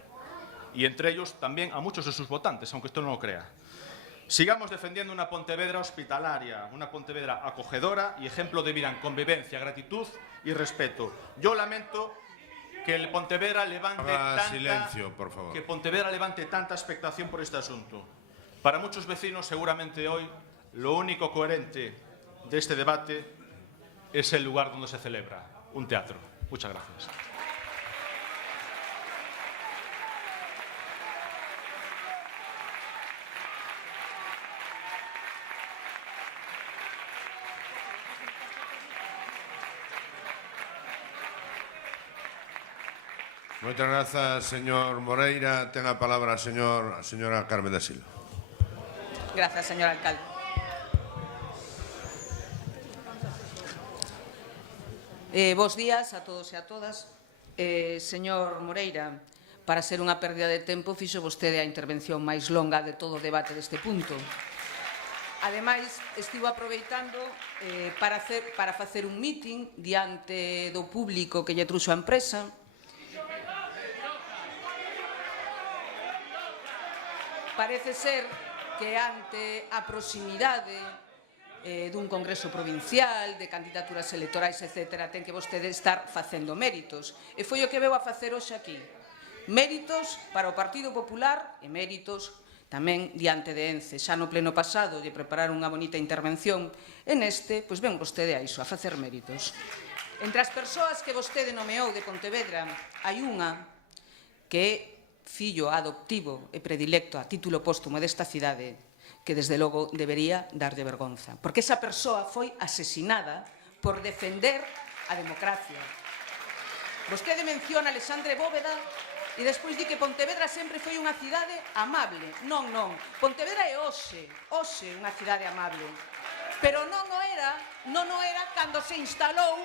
y entre ellos también a muchos de sus votantes, aunque usted no lo crea. Sigamos defendiendo una Pontevedra hospitalaria, una Pontevedra acogedora y ejemplo de vida en convivencia, gratitud y respeto. Yo lamento que el Pontevedra levante silencio, por favor. Que Pontevedra levante tanta expectación por este asunto. Para muchos vecinos, seguramente hoy, lo único coherente de este debate es el lugar donde se celebra, un teatro. Muchas gracias. Moitas grazas, señor Moreira. Ten a palabra a señora Carmen da Silva. Grazas, señor alcalde. Bos días a todos e a todas. Señor Moreira, para ser unha pérdida de tempo, fixo vostede a intervención máis longa de todo o debate deste punto. Ademais, estivo aproveitando para facer un meeting diante do público que lle truxo a empresa. Parece ser que ante a proximidade dun congreso provincial, de candidaturas electorais, etc., ten que vostede estar facendo méritos. E foi o que veu a facer hoxe aquí. Méritos para o Partido Popular e méritos tamén diante de Ence. Xa no pleno pasado de preparar unha bonita intervención, e neste, pois ven vostede a iso, a facer méritos. Entre as persoas que vostede nomeou de Pontevedra, hai unha que é fillo adoptivo e predilecto a título póstumo desta cidade, que desde logo debería darlle vergonza, porque esa persoa foi asesinada por defender a democracia. Vostede menciona Alexandre Bóveda e despois di que Pontevedra sempre foi unha cidade amable. Non, non. Pontevedra é hoxe unha cidade amable. Pero non o era cando se instalou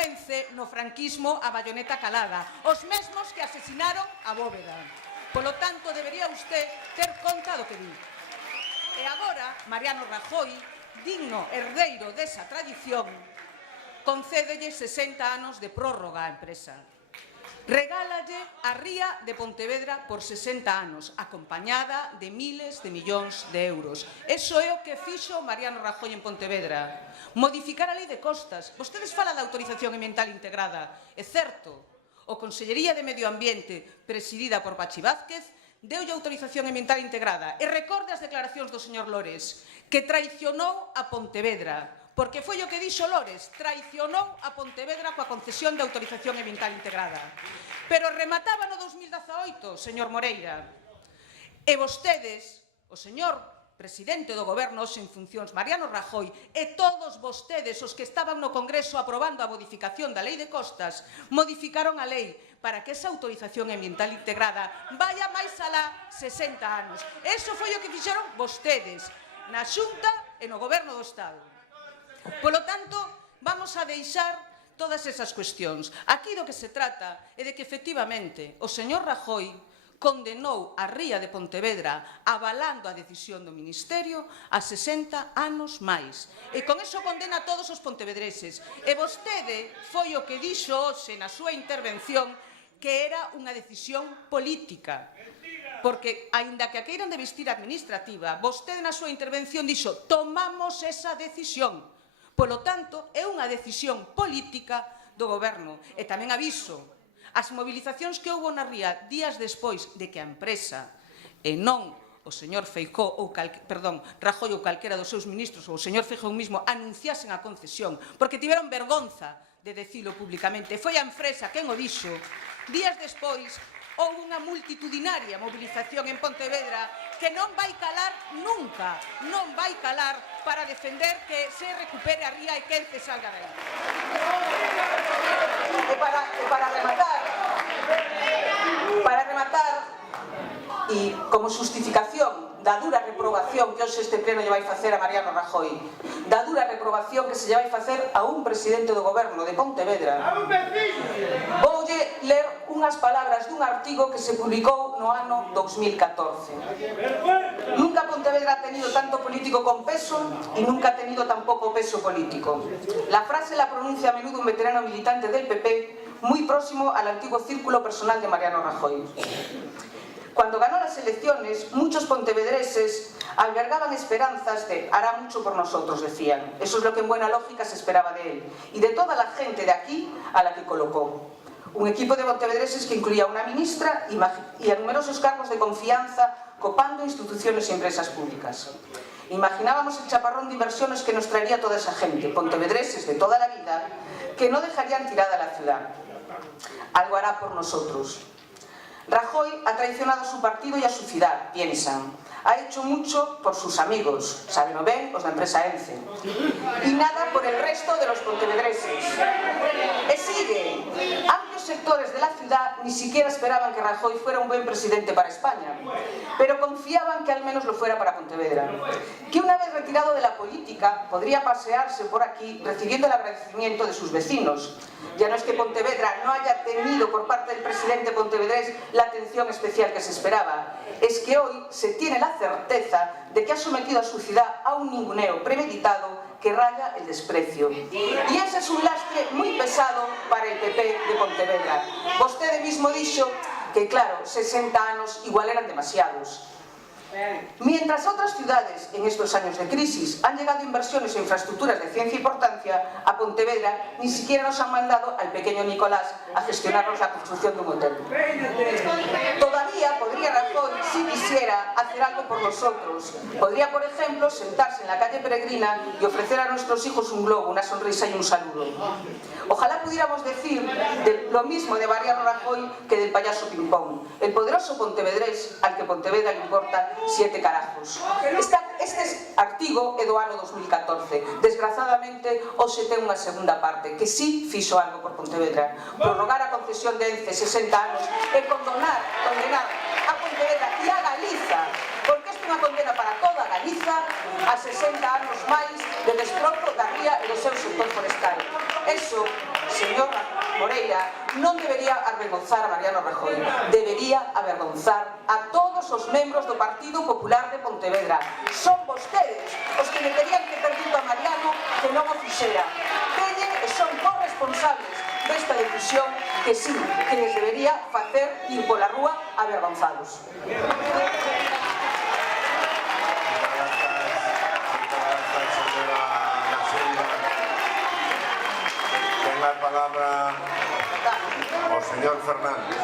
Ence no franquismo a bayoneta calada, os mesmos que asesinaron a Bóveda. Polo tanto, debería usted ter conta do que di. E agora, Mariano Rajoy, digno herdeiro desa tradición, concédelle 60 anos de prórroga á empresa. Regálalle a ría de Pontevedra por 60 anos, acompañada de miles de millóns de euros. Eso é o que fixo Mariano Rajoy en Pontevedra. Modificar a lei de costas. Vostedes falan da autorización ambiental integrada. É certo, o Consellería de Medio Ambiente, presidida por Pachi Vázquez, deulle autorización ambiental integrada. E recorde as declaracións do señor Lores, que traicionou a Pontevedra. Porque foi o que dixo Lores, traicionou a Pontevedra coa concesión de autorización ambiental integrada. Pero remataba no 2018, señor Moreira. E vostedes, o señor presidente do goberno hoxe en funcións, Mariano Rajoy, e todos vostedes, os que estaban no Congreso aprobando a modificación da lei de costas, modificaron a lei para que esa autorización ambiental integrada vaya máis alá 60 anos. Eso foi o que fixeron vostedes na Xunta e no Goberno do Estado. Polo tanto, vamos a deixar todas esas cuestións. Aquí do que se trata é de que, efectivamente, o señor Rajoy condenou a ría de Pontevedra avalando a decisión do Ministerio a 60 anos máis. E con eso condena a todos os pontevedreses. E vostede foi o que dixo hoxe na súa intervención que era unha decisión política. Porque, aínda que a queiran de vestir administrativa, vostede na súa intervención dixo tomamos esa decisión. Polo tanto, é unha decisión política do goberno. E tamén aviso, as mobilizacións que houbo na ría días despois de que a empresa e non o señor Feijóo Rajoy ou calquera dos seus ministros ou o señor Feijóo mismo anunciasen a concesión porque tiveron vergonza de decilo públicamente. Foi a empresa quen o dixo. Días despois houve unha multitudinaria mobilización en Pontevedra que non vai calar nunca, non vai calar para defender que se recupere a ría e que Ence salga de aí. E para rematar, e como xustificación da dura reprobación que hoxe este pleno lle vai facer a Mariano Rajoy, da dura reprobación que se lle vai facer a un presidente do goberno de Pontevedra, voulle ler unhas palabras dun artigo que se publicou no ano 2014. Nunca Pontevedra ha tenido tanto político con peso y nunca ha tenido tan poco peso político. La frase la pronuncia a menudo un veterano militante del PP muy próximo al antiguo círculo personal de Mariano Rajoy. Cuando ganó las elecciones, muchos pontevedreses albergaban esperanzas de hará mucho por nosotros, decían. Eso es lo que en buena lógica se esperaba de él y de toda la gente de aquí a la que colocó. Un equipo de pontevedreses que incluía a una ministra y a numerosos cargos de confianza copando instituciones y empresas públicas. Imaginábamos el chaparrón de inversiones que nos traería toda esa gente, pontevedreses de toda la vida, que no dejarían tirada la ciudad. Algo hará por nosotros. Rajoy ha traicionado a su partido y a su ciudad, piensan. Ha hecho mucho por sus amigos, saben ben, os da empresa Ence. Y nada por el resto de los pontevedreses. E sigue. Amplios sectores de la ciudad ni siquiera esperaban que Rajoy fuera un buen presidente para España, pero confiaban que al menos lo fuera para Pontevedra. Que una vez retirado de la política podría pasearse por aquí recibiendo el agradecimiento de sus vecinos. Ya no es que Pontevedra no haya tenido por parte del presidente pontevedrés la atención especial que se esperaba, es que hoy se tiene la certeza de que ha sometido a su ciudad a un ninguneo premeditado que raya el desprecio. Y ese es un lastre muy pesado para el PP de Pontevedra. Vostede mismo dixo que, claro, 60 anos igual eran demasiados. Mientras otras ciudades en estos años de crisis han llegado inversiones en infraestructuras de ciencia e importancia, a Pontevedra ni siquiera nos han mandado al pequeño Nicolás a gestionarnos la construcción de un hotel. Todavía podría Rajoy, si quisiera, hacer algo por nosotros. Podría, por ejemplo, sentarse en la calle Peregrina y ofrecer a nuestros hijos un globo, una sonrisa y un saludo. Ojalá pudiéramos decir lo mismo de Mariano Rajoy que del payaso ping-pong, el poderoso pontevedrés al que Pontevedra le importa 7 carajos. Este artigo é do ano 2014. Desgraciadamente, hoxe ten unha segunda parte, que sí fixo algo por Pontevedra. Prorrogar a concesión de Ence 60 anos e condenar a Pontevedra e a Galiza, porque isto é unha condena para toda Galiza a 60 anos máis de destrozo da ría e do seu sector forestal. Eso, señor Moreira, non debería avergonzar a Mariano Rajoy, debería avergonzar a todos os membros do Partido Popular de Pontevedra. Son vostedes os que me terían que ter dito a Mariano que non o fixera. Teñen e son corresponsables desta decisión que sí, que les debería facer ir pola rúa avergonzados. La palabra o señor Fernández.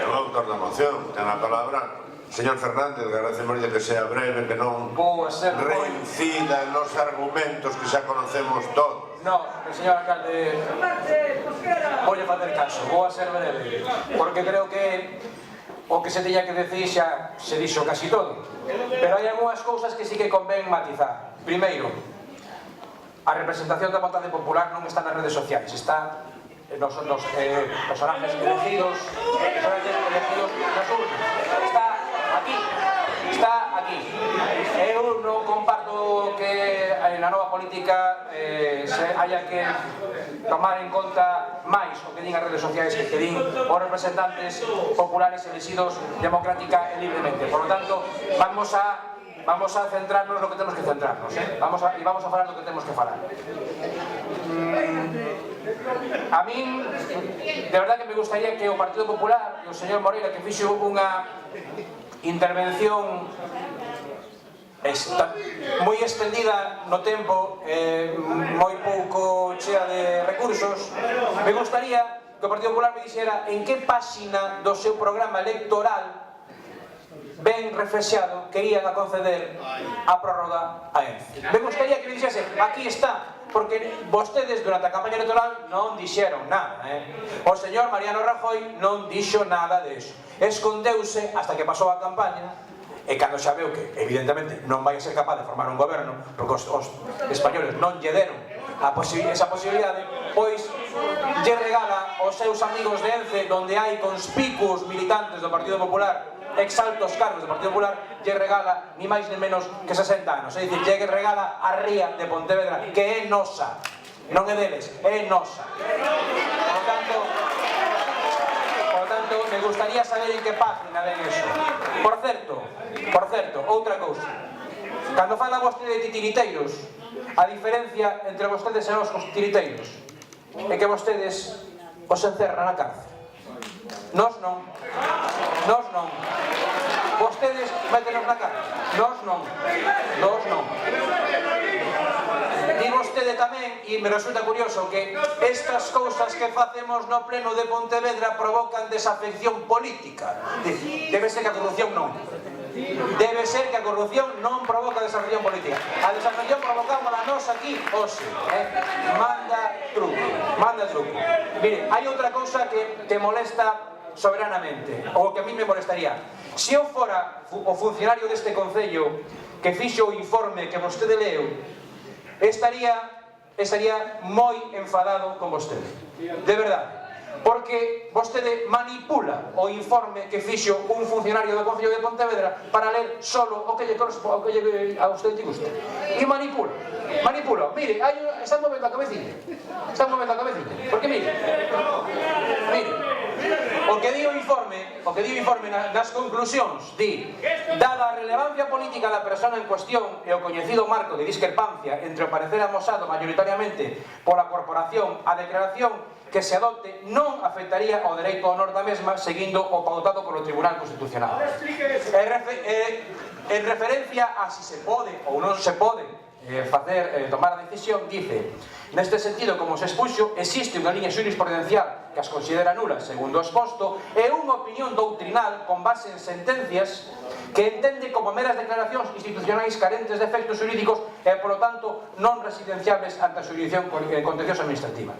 El autor da moción ten a palabra. Señor Fernández, agradecemos que sea breve, que non reincida en los argumentos que xa conocemos todos. No, señor alcalde, vou facer caso, vou a ser breve, porque creo que o que se teña que decir xa se dixo casi todo, pero hai algunhas cousas que sí que convén matizar. Primeiro, a representación da vontade popular non está nas redes sociais, está nos personaxes elegidos nas urnas, está aquí. Eu non comparto que na nova política haya que tomar en conta máis o que din as redes sociais que din os representantes populares elegidos democrática e libremente. Por lo tanto, vamos a centrarnos no que temos que centrarnos, vamos a falar do que temos que falar. A min, de verdad que me gustaría que o Partido Popular e o señor Moreira, que fixo unha intervención moi extendida no tempo, moi pouco chea de recursos, me gustaría que o Partido Popular me dixera en que páxina do seu programa electoral ben reflexado que ian a conceder a prórroga a Ence. Me gustaría que me dixese, aquí está, porque vostedes durante a campaña electoral non dixeron nada. O señor Mariano Rajoy non dixo nada de eso. Escondeuse hasta que pasou a campaña e cando xa veu que evidentemente non vai a ser capaz de formar un goberno, porque os españoles non lle deron esa posibilidade, pois lle regala aos seus amigos de Ence, donde hai conspicuos militantes do Partido Popular, exaltos cargos do Partido Popular, lle regala ni máis ni menos que 60 anos. É dicir, lle regala a ría de Pontevedra, que é nosa, non é deles, é nosa. Por tanto, me gustaría saber en que página ven eso. Por certo, outra cousa. Cando fala vostede de titiriteiros, A diferencia entre vostedes e os tiriteiros é que vostedes os encerran na cárcel. Nós non. Nós non. Vostedes métenos na cárcel. Nós non. Nós non. Di vostede tamén, e me resulta curioso, que estas cousas que facemos no pleno de Pontevedra provocan desafección política. Debe ser que a corrupción non. Debe ser que a corrupción non provoca desafección política. A desafección provocámola nós aquí hoxe. Manda truco. Manda truco. Mire, hai outra cousa que te molesta soberanamente, ou que a mí me molestaría. Se eu fora o funcionario deste Concello que fixo o informe que vostede leu, estaría moi enfadado con vostede. De verdade. Porque vostede manipula o informe que fixo un funcionario do Concello de Pontevedra para ler solo o que a vostede lle gusta. E manipula. Manipula. Mire, está movendo a cabecilla. Está movendo a cabecilla. Porque mire, o que di o informe nas conclusións di: dada a relevancia política da persona en cuestión e o coñecido marco de discrepancia entre o parecer amosado maioritariamente pola corporación, a declaración que se adopte non afectaría ao dereito ao honor da mesma, seguindo o pautado polo Tribunal Constitucional. En referencia a si se pode ou non se pode tomar a decisión, dice: neste sentido, como se expuxo, existe unha liña xurisprudencial que as considera nulas, segundo o exposto, e unha opinión doutrinal con base en sentencias que entende como meras declaracións institucionais carentes de efectos jurídicos e, polo tanto, non residenciables ante a xurisdicción contenciosa administrativa.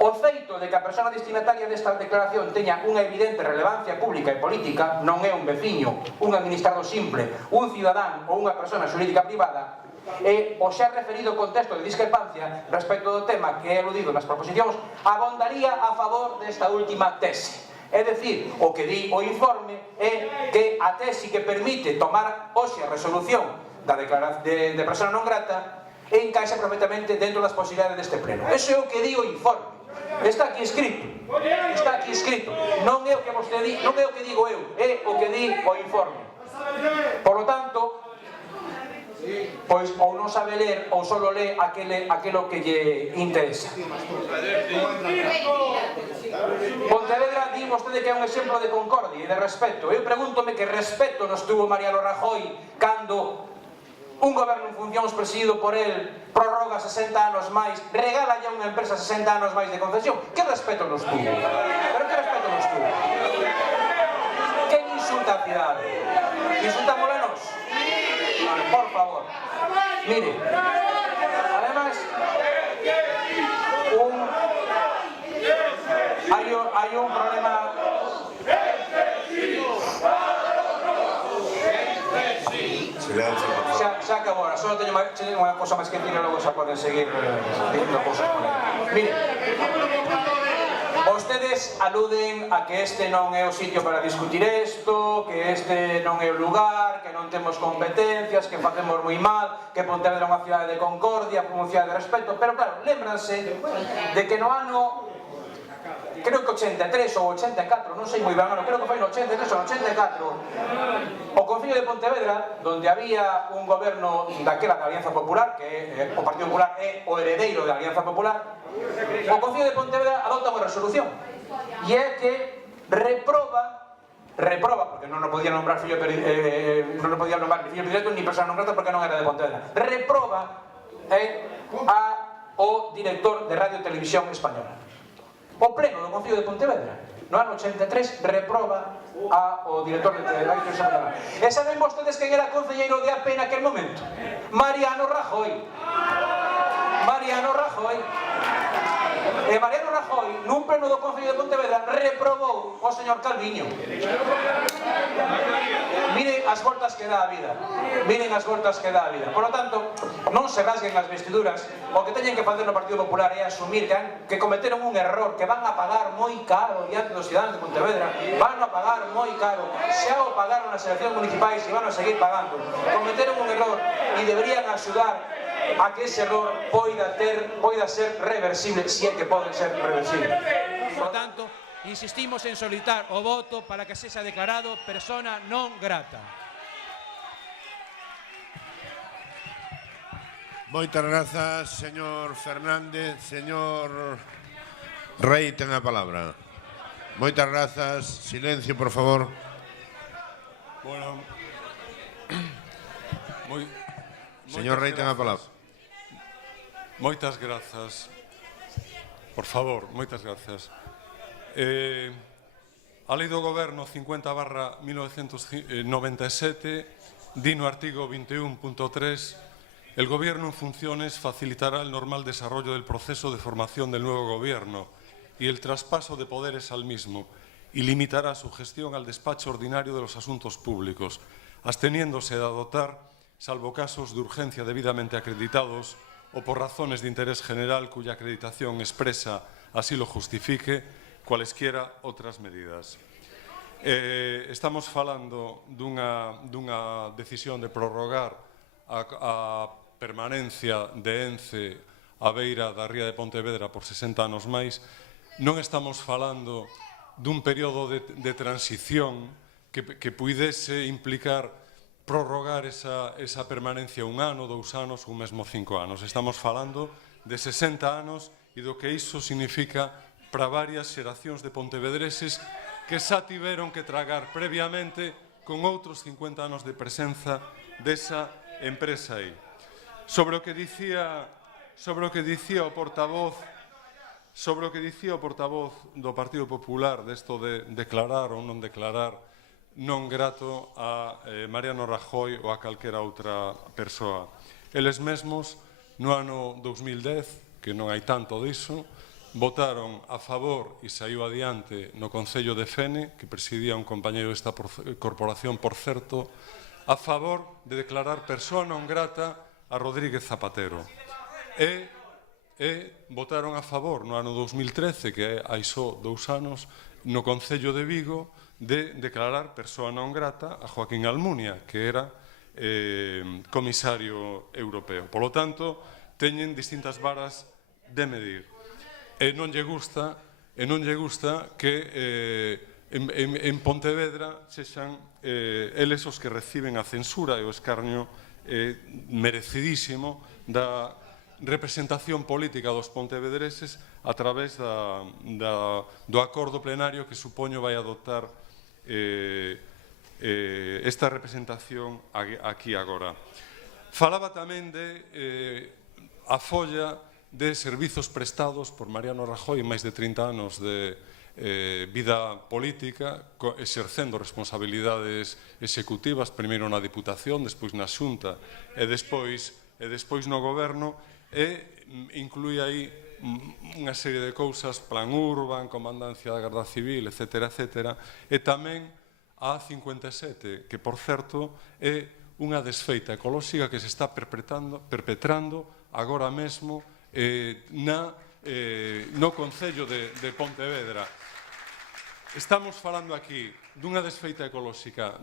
O feito de que a persona destinataria desta declaración teña unha evidente relevancia pública e política, non é un veciño, un administrado simple, un cidadán ou unha persona xurídica privada, e o xa referido contexto de discrepancia respecto do tema que é aludido nas proposicións, abondaría a favor desta última tese. É dicir, o que di o informe é que a tese que permite tomar hoxe a resolución de persona non grata encaixa perfectamente dentro das posibilidades deste pleno. Eso é o que di o informe. Está aquí escrito. Está aquí escrito. Non é o que vostede di, non é o que digo eu, é o que di o informe. Por lo tanto, pois ou non sabe ler ou só lee aquilo que lle interesa. Pontevedra di vostede que é un exemplo de concordia e de respeto. Eu pregúntome que respeto nos tuvo Mariano Rajoy cando un goberno en funcións presidido por el prorroga 60 anos máis, regala ya unha empresa 60 anos máis de concesión. Que respeto nos tuvo? Pero que respeto nos tuvo? Que insulta a cidade? Insultámosla nós? Por favor. Mire, además hai un problema. Xa acabou, só teño unha cosa máis que decir e logo xa poden seguir dicindo cosas por aí. Mire, vostedes aluden a que este non é o sitio para discutir isto, que este non é o lugar, que non temos competencias, que facemos moi mal, que Pontevedra é unha cidade de concordia, unha cidade de respeto, pero claro, lémbranse de que no ano, creo que 83 ou 84, non sei moi ben, creo que foi no 83 ou no 84, o Concello de Pontevedra, donde había un goberno daquela da Alianza Popular, que o Partido Popular é o heredeiro da Alianza Popular, o Concello de Pontevedra adopta unha resolución, e é que reproba, porque non podía nombrar fillo directo ni persona non grata porque non era de Pontevedra, reproba ao director de Radio e Televisión Española. O pleno do Concello de Pontevedra, no ano 83, reproba ao director de Radio e Televisión Española. E saben vostedes quen era concelleiro de AP naquel momento? Mariano Rajoy. Mariano Rajoy. E Mariano Rajoy, nun pleno do Concello de Pontevedra, reprobou o señor Calviño. Miren as voltas que dá a vida. Miren as voltas que dá a vida. Por lo tanto, non se rasguen as vestiduras. O que teñen que facer no Partido Popular é asumir que cometeron un error, que van a pagar moi caro diante dos cidadanos de Pontevedra. Van a pagar moi caro. Xa o pagaron nas eleccións municipais e van a seguir pagando. Cometeron un error e deberían axudar a que ese error poida ser reversible, se é que pode ser reversible. Por tanto, insistimos en solicitar o voto para que sexa declarado persona non grata. Moitas grazas, señor Fernández. Señor Rei, ten a palabra. Moitas grazas. Silencio, por favor. Bueno, señor Rei, ten a palabra. Moitas grazas. Por favor, moitas grazas. A Lei do Goberno 50/1997 di no artigo 21.3: el Gobierno en funciones facilitará el normal desarrollo del proceso de formación del nuevo Gobierno y el traspaso de poderes al mismo, y limitará su gestión al despacho ordinario de los asuntos públicos, absteniéndose de adoptar, salvo casos de urgencia debidamente acreditados o por razones de interés general cuya acreditación expresa así lo justifique, cualesquiera outras medidas. Estamos falando dunha decisión de prorrogar a permanencia de ENCE á beira da ría de Pontevedra por 60 anos máis. Non estamos falando dun período de transición que puidese implicar prorrogar esa permanencia 1 ano, 2 anos ou mesmo 5 anos. Estamos falando de 60 anos e do que iso significa para varias xeracións de pontevedreses que xa tiveron que tragar previamente con outros 50 anos de presenza desa empresa aí. Sobre o que dicía o portavoz do Partido Popular desto de declarar ou non declarar non grato a Mariano Rajoy ou a calquera outra persoa. Eles mesmos no ano 2010, que non hai tanto diso, votaron a favor e saiu adiante no Concello de Fene, que presidía un compañeiro desta corporación, por certo, a favor de declarar persoa non grata a Rodríguez Zapatero. E votaron a favor no ano 2013, que hai só 2 anos, no Concello de Vigo, de declarar persoa non grata a Joaquín Almunia, que era comisario europeo. Por lo tanto, teñen distintas varas de medir. E non lle gusta que en Pontevedra sexan eles os que reciben a censura e o escarnio merecidísimo da representación política dos pontevedreses a través do acordo plenario que supoño vai adoptar esta representación aquí agora. Falaba tamén de a folla de servizos prestados por Mariano Rajoy en máis de 30 anos de vida política, exercendo responsabilidades executivas, primeiro na Diputación, despois na Xunta e despois no Goberno, e inclui aí unha serie de cousas, Plan Urban, Comandancia da Garda Civil, etcétera, etcétera, e tamén a 57, que, por certo, é unha desfeita ecolóxica que se está perpetrando agora mesmo no Concello de Pontevedra. Estamos falando aquí dunha desfeita ecolóxica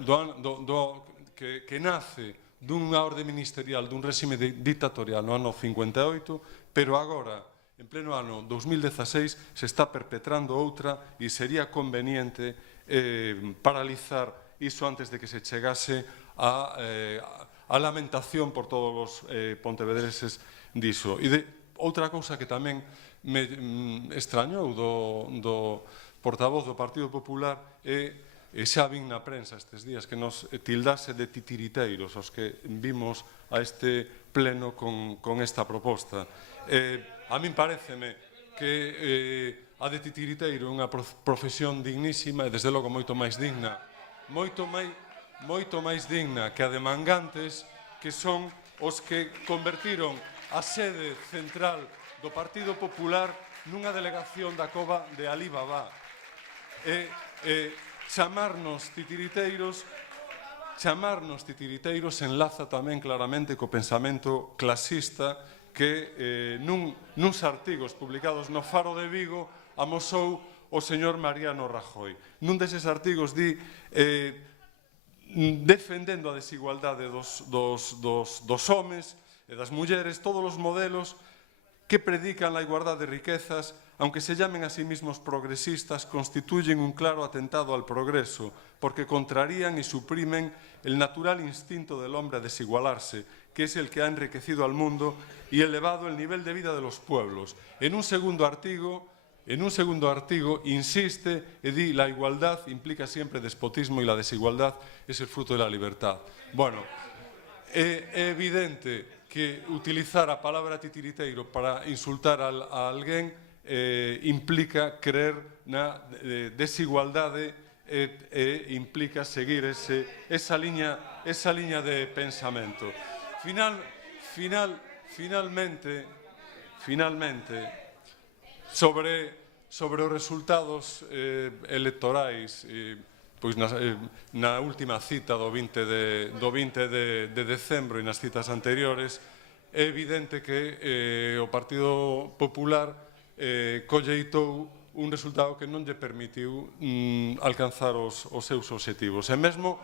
que nace dunha orde ministerial dun réxime dictatorial no ano 58, pero agora, en pleno ano 2016, se está perpetrando outra e sería conveniente paralizar iso antes de que se chegase a lamentación por todos os pontevedreses diso. E outra cousa que tamén me extrañou do portavoz do Partido Popular e xa vin na prensa estes días que nos tildase de titiriteiros os que vimos a este pleno con esta proposta. A min pareceme que a de titiriteiro é unha profesión dignísima e desde logo moito máis digna que a de mangantes, que son os que convertiron a sede central do Partido Popular nunha delegación da cova de Alí Baba. Chamarnos titiriteiros enlaza tamén claramente co pensamento clasista que nuns artigos publicados no Faro de Vigo amosou o señor Mariano Rajoy. Nun deses artigos di defendendo a desigualdade dos homes e das mulleres, todos os modelos que predican la igualdad de riquezas, aunque se llamen a sí mismos progresistas, constituyen un claro atentado al progreso, porque contrarían y suprimen el natural instinto del hombre a desigualarse, que es el que ha enriquecido al mundo y elevado el nivel de vida de los pueblos. En un segundo artigo insiste e di la igualdad implica siempre despotismo y la desigualdad es el fruto de la libertad. Bueno, é evidente que utilizar a palabra titiriteiro para insultar a alguén implica creer na desigualdade e implica seguir esa liña de pensamento. Finalmente, sobre os resultados electorais, pois na última cita do 20 de decembro e nas citas anteriores, é evidente que o Partido Popular colleitou un resultado que non lle permitiu alcanzar os seus obxectivos. E mesmo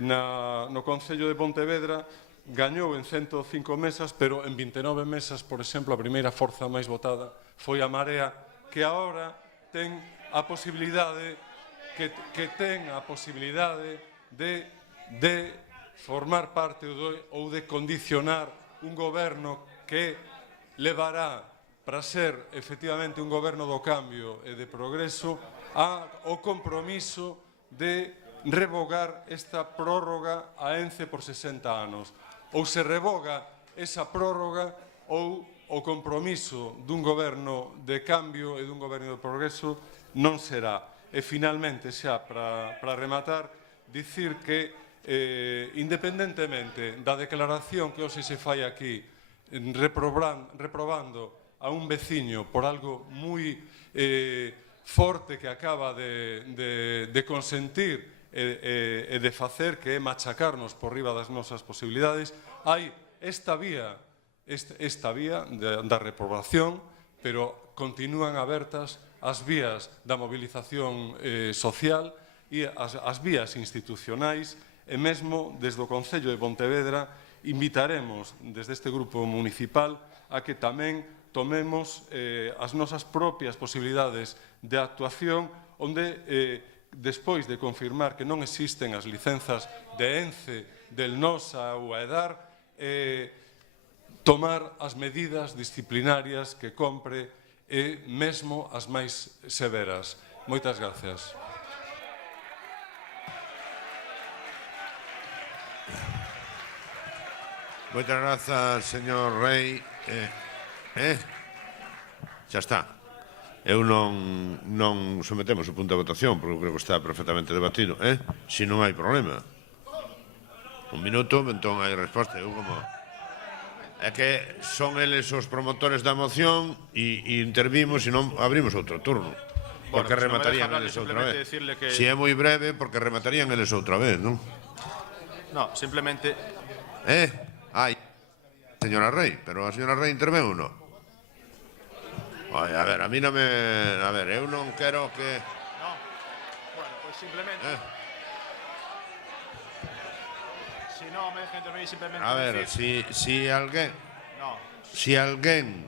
no Concello de Pontevedra gañou en 105 mesas, pero en 29 mesas, por exemplo, a primeira forza máis votada foi a Marea, que agora ten a posibilidade de formar parte ou de condicionar un goberno que levará para ser efectivamente un goberno do cambio e de progreso ao compromiso de revogar esta prórroga a ENCE por 60 anos. Ou se revoga esa prórroga ou o compromiso dun goberno de cambio e dun goberno de progreso non será. E finalmente, xa para rematar, dicir que independentemente da declaración que hoxe se fai aquí reprobando a un veciño por algo moi forte que acaba de consentir e de facer, que é machacarnos por riba das nosas posibilidades, hai esta vía da reprobación, pero continúan abertas as vías da movilización social e as vías institucionais, e mesmo desde o Concello de Pontevedra invitaremos desde este grupo municipal a que tamén tomemos as nosas propias posibilidades de actuación, onde despois de confirmar que non existen as licenzas de ENCE, del NOSA ou a EDAR, tomar as medidas disciplinarias que compre e mesmo as máis severas. Moitas gracias. Moitas grazas, señor Rei. Xa está. Eu non sometemos o punto de votación, porque creo que está perfectamente debatido. Si non hai problema. Un minuto, entón hai resposta. Eu como... É que son eles os promotores da moción e intervimos e non abrimos outro turno. Porque rematarían eles outra vez. Si é moi breve, porque rematarían eles outra vez, non? No, simplemente... Ai, señora Rei, pero a señora Rei intervén ou non? A ver, a mí non me... A ver, eu non quero que... No, bueno, pois simplemente... Si non me deja intervenir, simplemente... A ver, si alguén... No. Si alguén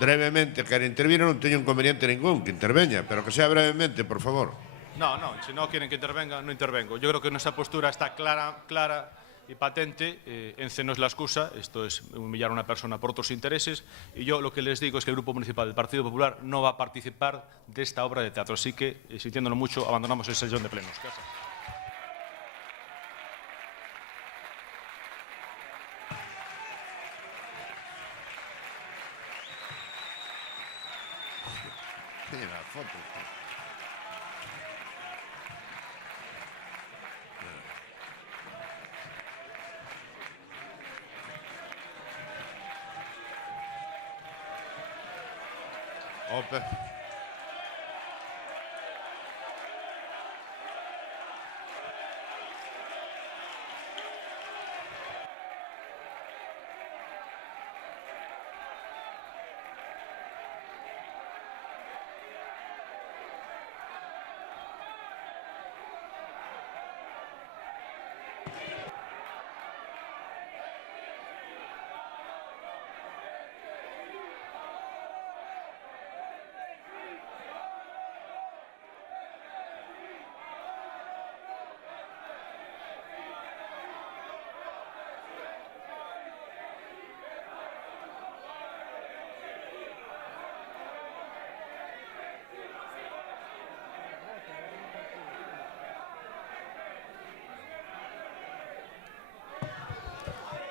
brevemente quere intervir, non teño inconveniente ningún que interveña, pero que sea brevemente, por favor. No, si no quieren que intervenga, no intervengo. Yo creo que nuestra postura está clara y patente. ENCE no es la excusa, esto es humillar a una persona por otros intereses, y yo lo que les digo es que el Grupo Municipal del Partido Popular no va a participar de esta obra de teatro, así que, sintiéndolo mucho, abandonamos el sesión de plenos. Gracias. La foto. Ope.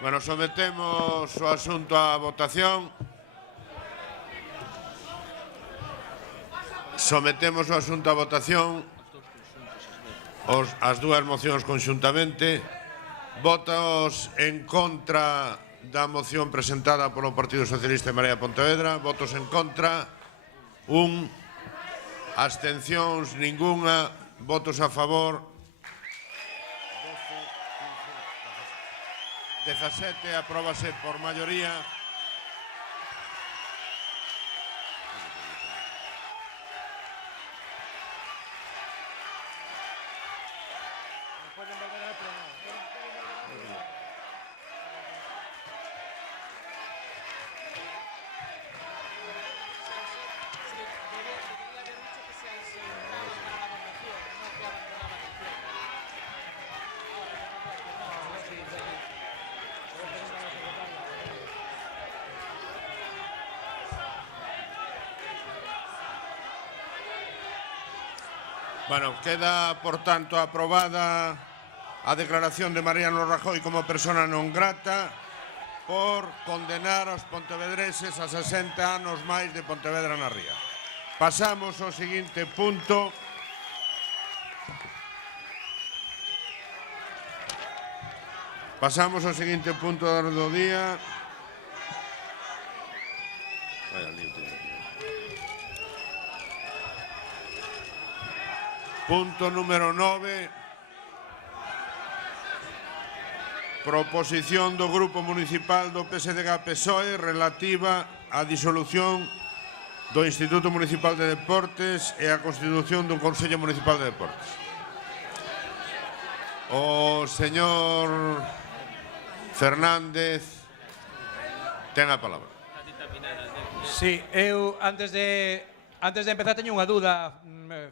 Bueno, sometemos o asunto a votación. Sometemos o asunto a votación. As dúas mocións conxuntamente. Votos en contra da moción presentada polo Partido Socialista de Marea Pontevedra. Votos en contra. 1. Abstencións ningunha. Votos a favor. 17. Apróbase por maioría. Bueno, queda, por tanto, aprobada a declaración de Mariano Rajoy como persona non grata por condenar aos pontevedreses a 60 anos máis de Pontevedra na Ría. Pasamos ao seguinte punto. Pasamos ao seguinte punto do día. Punto número 9. Proposición do Grupo Municipal do PSDG-PSOE relativa á disolución do Instituto Municipal de Deportes e á constitución dun Consello Municipal de Deportes. O señor Fernández ten a palabra. Sí, eu antes de empezar teño unha dúda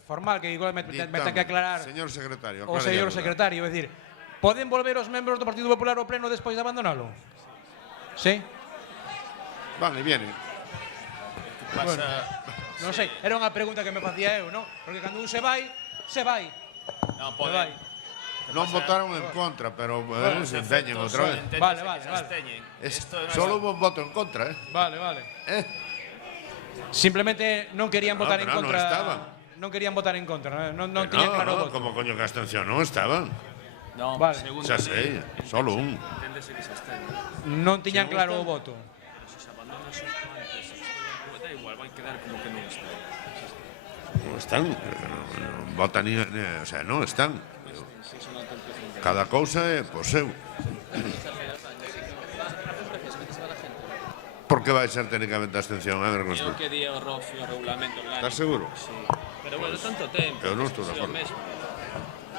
formal que igual me ten que aclarar señor secretario, o señor secretario, é dicir, poden volver os membros do Partido Popular ao pleno despois de abandonalo? Sí? Van e vienen. Bueno, non sei, era unha pregunta que me facía eu, non? Porque cando un se vai, se vai. Non pode. Non votaron en contra, pero se empeñen outra vez. Vale. Solo hubo un voto en contra, Vale. Simplemente non querían votar en contra. Non estaban. Non querían votar en contra, non tiñan claro o voto. Como coño que abstención non estaban. Non, vale. Xa sei, solo un. Enténdese que se abstén. Non tiñan claro o voto. Se se abandonan os antes, da igual, vai quedar como que non está. Non están, non votan ni, o sea, non están. Cada cousa é por seu. Por que vai ser técnicamente a abstención? A ver, É o que di o regulamento. Estás seguro? Sí. Pero bueno, tanto tempo. Eu non estou de acordo.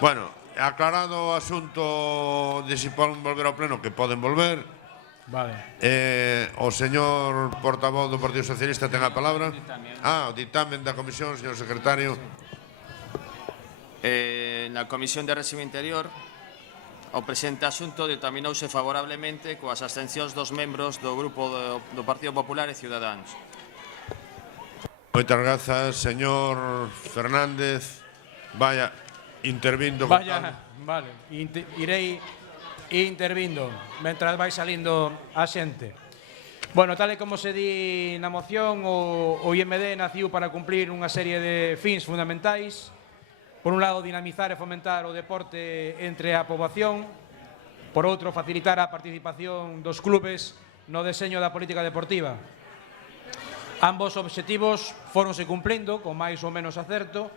Bueno, aclarado o asunto de si poden volver ao pleno, que poden volver. Vale. O señor portavoz do Partido Socialista ten a palabra. O ditamen da comisión, señor secretario. Na Comisión de Réxime Interior, o presente asunto determinouse favorablemente coas abstencións dos membros do Grupo do Partido Popular e Ciudadanos. Moitas grazas, señor Fernández. Vaya intervindo. Vale. Irei intervindo mentras vai salindo a xente. Bueno, tal e como se di na moción, o IMD naciu para cumplir unha serie de fins fundamentais. Por un lado, dinamizar e fomentar o deporte entre a poboación. Por outro, facilitar a participación dos clubes no deseño da política deportiva. Ambos obxectivos foronse cumplindo, con máis ou menos acerto,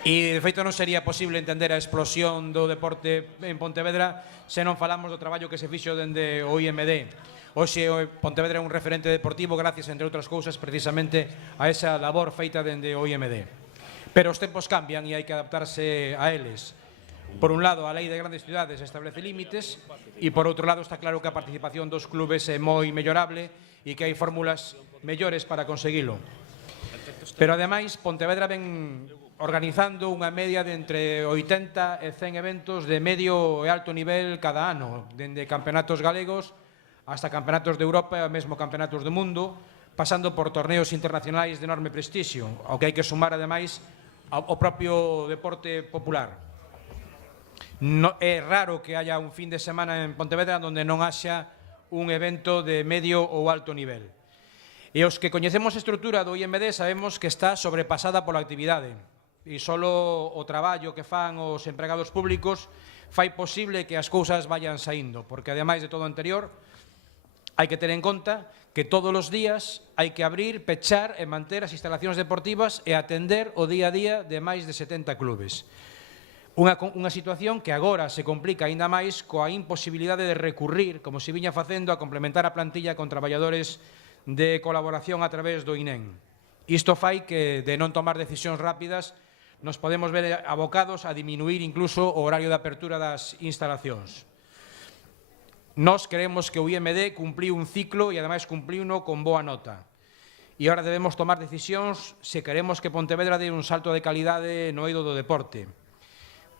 e, de feito, non sería posible entender a explosión do deporte en Pontevedra se non falamos do traballo que se fixo dende o IMD. Hoxe, Pontevedra é un referente deportivo gracias, entre outras cousas, precisamente a esa labor feita dende o IMD. Pero os tempos cambian e hai que adaptarse a eles. Por un lado, a Lei de Grandes Cidades establece límites e, por outro lado, está claro que a participación dos clubes é moi mellorable e que hai fórmulas mellores para conseguilo. Pero, ademais, Pontevedra ven organizando unha media de entre 80 e 100 eventos de medio e alto nivel cada ano, dende campeonatos galegos hasta campeonatos de Europa e mesmo campeonatos do mundo, pasando por torneos internacionais de enorme prestixio, ao que hai que sumar, ademais, o propio deporte popular. É raro que haya un fin de semana en Pontevedra onde non haxa un evento de medio ou alto nivel. E os que coñecemos a estrutura do IMD sabemos que está sobrepasada pola actividade e só o traballo que fan os empregados públicos fai posible que as cousas vayan saindo, porque ademais de todo o anterior hai que ter en conta que todos os días hai que abrir, pechar e manter as instalacións deportivas e atender o día a día de máis de 70 clubes. Unha situación que agora se complica aínda máis coa imposibilidade de recurrir, como se viña facendo, a complementar a plantilla con traballadores de colaboración a través do INEM. Isto fai que, de non tomar decisións rápidas, nos podemos ver abocados a diminuir incluso o horario de apertura das instalacións. Nós creemos que o IMD cumpliu un ciclo e, ademais, cumpliuno con boa nota. E agora debemos tomar decisións se queremos que Pontevedra dé un salto de calidade no eido do deporte.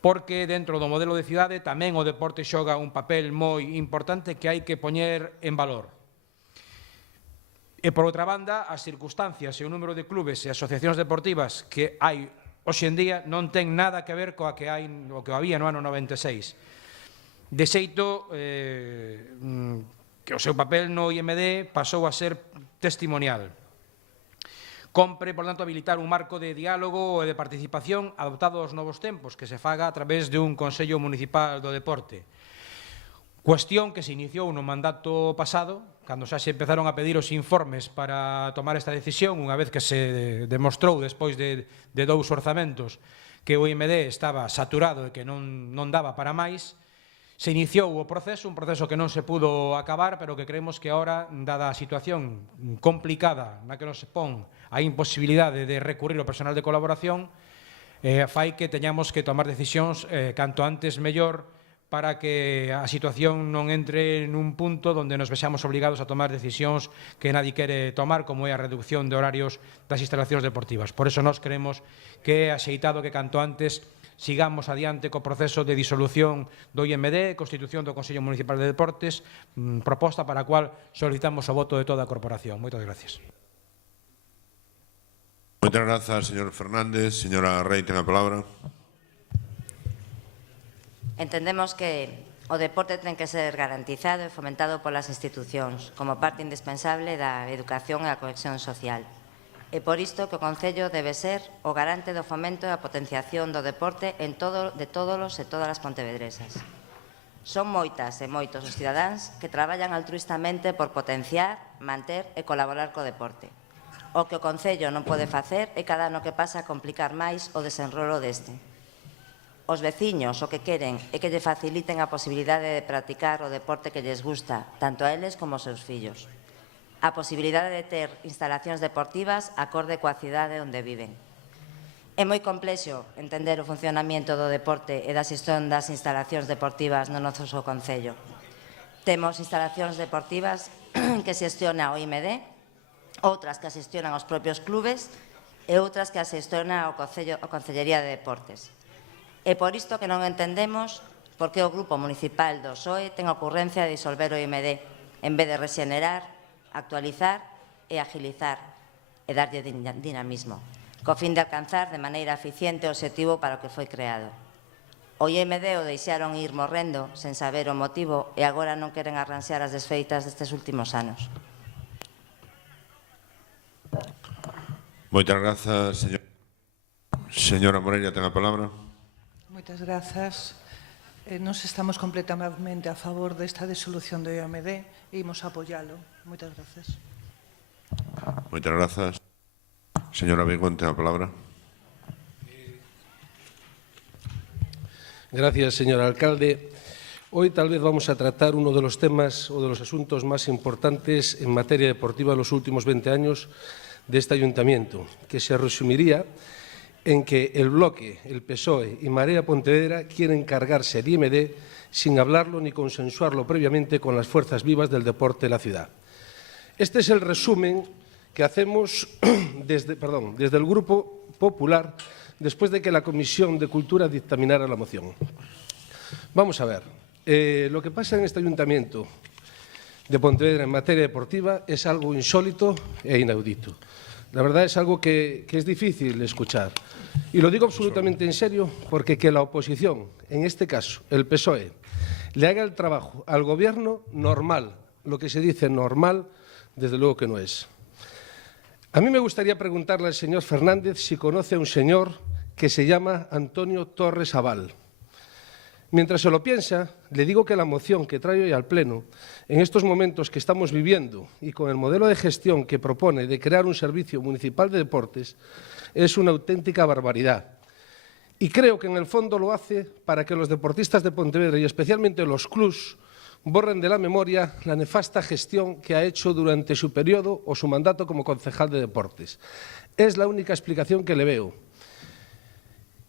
Porque dentro do modelo de cidade tamén o deporte xoga un papel moi importante que hai que poñer en valor. E, por outra banda, as circunstancias e o número de clubes e asociacións deportivas que hai hoxe en día non ten nada que ver coa que había no ano 96. De xeito que o seu papel no IMD pasou a ser testimonial. Compre, por tanto, habilitar un marco de diálogo e de participación adaptado aos novos tempos que se faga a través de un Consello Municipal do Deporte. Cuestión que se iniciou no mandato pasado, cando xa se empezaron a pedir os informes para tomar esta decisión, unha vez que se demostrou despois de 2 orzamentos que o IMD estaba saturado e que non daba para máis. Se iniciou o proceso, un proceso que non se pudo acabar, pero que creemos que agora, dada a situación complicada na que nos pon a imposibilidade de recurrir ao personal de colaboración, fai que teñamos que tomar decisións canto antes mellor para que a situación non entre nun punto onde nos vexamos obligados a tomar decisións que nadie quere tomar, como é a reducción de horarios das instalacións deportivas. Por eso nós creemos que é axeitado que canto antes sigamos adiante co proceso de disolución do IMD, constitución do Consello Municipal de Deportes, proposta para a cual solicitamos o voto de toda a corporación. Moitas gracias. Moitas grazas, señor Fernández. Señora Rei, ten a palabra. Entendemos que o deporte ten que ser garantizado e fomentado polas institucións como parte indispensable da educación e a cohesión social. E por isto que o Concello debe ser o garante do fomento e a potenciación do deporte de todos e todas as pontevedresas. Son moitas e moitos os cidadáns que traballan altruistamente por potenciar, manter e colaborar co deporte. O que o Concello non pode facer é cada ano que pasa complicar máis o desenrolo deste. Os veciños o que queren é que lle faciliten a posibilidade de practicar o deporte que lles gusta, tanto a eles como aos seus fillos. A posibilidade de ter instalacións deportivas acorde coa cidade onde viven. É moi complexo entender o funcionamento do deporte e da xestión das instalacións deportivas no noso Concello. Temos instalacións deportivas que xestiona o IMD, outras que as xestionan os propios clubes e outras que as xestiona a Concellería de Deportes. É por isto que non entendemos por que o Grupo Municipal do PSOE ten a ocurrencia de disolver o IMD en vez de rexenerar, actualizar e agilizar e darlle dinamismo, co fin de alcanzar de maneira eficiente o obxectivo para o que foi creado. O IMD o deixaron ir morrendo sen saber o motivo e agora non queren arranxar as desfeitas destes últimos anos. Moitas grazas, señora Moreira, ten a palabra. Moitas grazas. Nos estamos completamente a favor desta disolución do IMD e imos apoialo. Moitas grazas. Moitas grazas. Señora Beigón, ten a palabra. Gracias, señor alcalde. Hoy tal vez vamos a tratar uno de los temas o de los asuntos más importantes en materia deportiva en los últimos 20 años de este ayuntamiento, que se resumiría en que el bloque, el PSOE y Marea Pontevedra quieren cargarse el IMD sin hablarlo ni consensuarlo previamente con las fuerzas vivas del deporte de la ciudad. Este es el resumen que hacemos desde el Grupo Popular después de que la Comisión de Cultura dictaminara la moción. Vamos a ver, lo que pasa en este ayuntamiento de Pontevedra en materia deportiva es algo insólito e inaudito. La verdad es algo que es difícil escuchar. Y lo digo absolutamente en serio porque que la oposición, en este caso el PSOE, le haga el trabajo al Gobierno normal, lo que se dice normal, desde luego que no es. A mí me gustaría preguntarle al señor Fernández si conoce a un señor que se llama Antonio Torres Aval. Mientras se lo piensa, le digo que la moción que trae hoy al Pleno, en estos momentos que estamos viviendo y con el modelo de gestión que propone de crear un servicio municipal de deportes, es una auténtica barbaridad. Y creo que en el fondo lo hace para que los deportistas de Pontevedra y especialmente los clubs borren de la memoria la nefasta gestión que ha hecho durante su periodo o su mandato como concejal de deportes. Es la única explicación que le veo.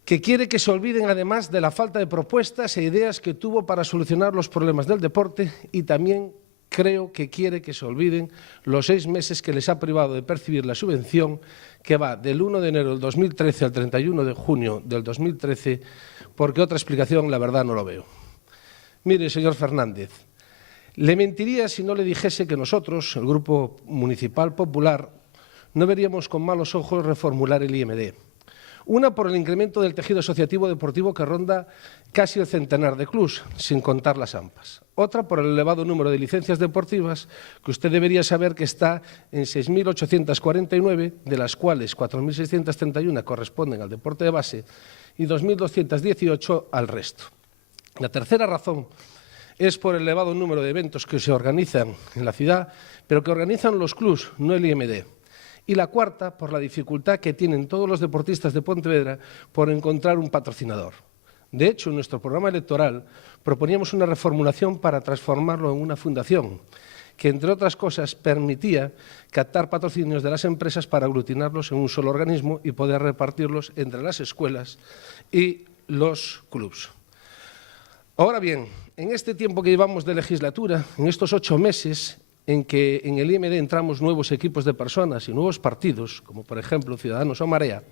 Que quiere que se olviden además de la falta de propuestas e ideas que tuvo para solucionar los problemas del deporte y también creo que quiere que se olviden los 6 meses que les ha privado de percibir la subvención que va del 1 de enero del 2013 al 31 de junio del 2013, porque otra explicación la verdad no lo veo. Mire, señor Fernández, le mentiría si no le dijese que nosotros, el Grupo Municipal Popular, no veríamos con malos ojos reformular el IMD. Una por el incremento del tejido asociativo deportivo que ronda casi el centenar de clubs, sin contar las AMPAs. Otra por el elevado número de licencias deportivas, que usted debería saber que está en 6.849, de las cuales 4.631 corresponden al deporte de base y 2.218 al resto. La tercera razón es por el elevado número de eventos que se organizan en la ciudad, pero que organizan los clubs, no el IMD. Y la cuarta, por la dificultad que tienen todos los deportistas de Pontevedra por encontrar un patrocinador. De hecho, en nuestro programa electoral proponíamos una reformulación para transformarlo en una fundación, que, entre otras cosas, permitía captar patrocinios de las empresas para aglutinarlos en un solo organismo y poder repartirlos entre las escuelas y los clubs. Ahora bien, en este tiempo que llevamos de legislatura, en estos 8 meses, en que en el IMD entramos nuevos equipos de personas y nuevos partidos, como por ejemplo Ciudadanos o Marea,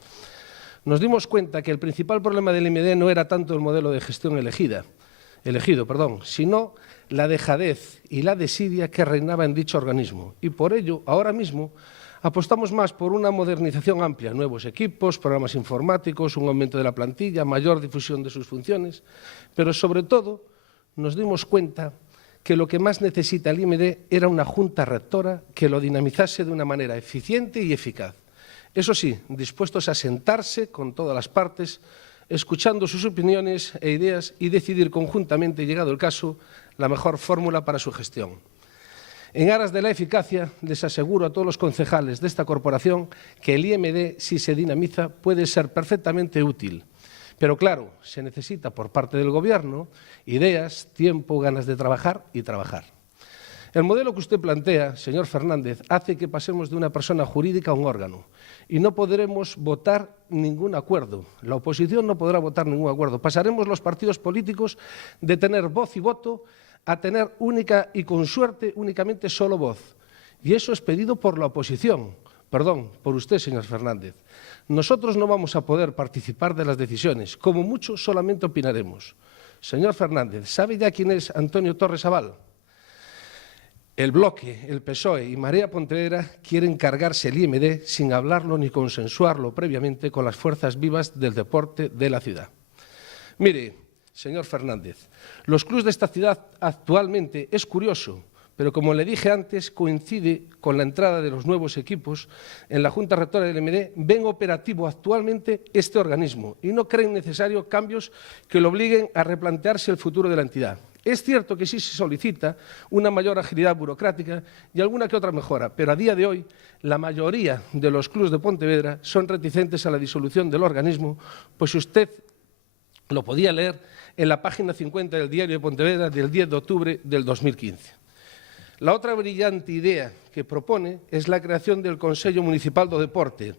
nos dimos cuenta que el principal problema del IMD no era tanto el modelo de gestión elegido, sino la dejadez y la desidia que reinaba en dicho organismo. Y por ello, ahora mismo, apostamos más por una modernización amplia, nuevos equipos, programas informáticos, un aumento de la plantilla, mayor difusión de sus funciones, pero sobre todo nos dimos cuenta que lo que más necesita el IMD era una junta rectora que lo dinamizase de una manera eficiente y eficaz. Eso sí, dispuestos a sentarse con todas las partes, escuchando sus opiniones e ideas y decidir conjuntamente, llegado el caso, la mejor fórmula para su gestión. En aras de la eficacia, les aseguro a todos los concejales de esta corporación que el IMD, si se dinamiza, puede ser perfectamente útil. Pero claro, se necesita por parte del Gobierno ideas, tiempo, ganas de trabajar y trabajar. El modelo que usted plantea, señor Fernández, hace que pasemos de una persona jurídica a un órgano y no podremos votar ningún acuerdo. La oposición no podrá votar ningún acuerdo. Pasaremos los partidos políticos de tener voz y voto a tener única y con suerte únicamente solo voz. Y eso es pedido por la oposición. Perdón, por usted, señor Fernández. Nosotros no vamos a poder participar de las decisiones. Como mucho, solamente opinaremos. Señor Fernández, ¿sabe ya quién es Antonio Torres Aval? El Bloque, el PSOE y Marea Pontevedra quieren cargarse el IMD sin hablarlo ni consensuarlo previamente con las fuerzas vivas del deporte de la ciudad. Mire, señor Fernández, los clubs de esta ciudad actualmente es curioso, pero como le dije antes, coincide con la entrada de los nuevos equipos en la Junta Rectora del IMD, ven operativo actualmente este organismo y no creen necesario cambios que lo obliguen a replantearse el futuro de la entidad. Es cierto que sí se solicita una mayor agilidad burocrática y alguna que otra mejora, pero a día de hoy la mayoría de los clubs de Pontevedra son reticentes a la disolución del organismo, pues usted lo podía leer en la página 50 del Diario de Pontevedra del 10 de octubre del 2015. La otra brillante idea que propone es la creación del Consello Municipal do Deporte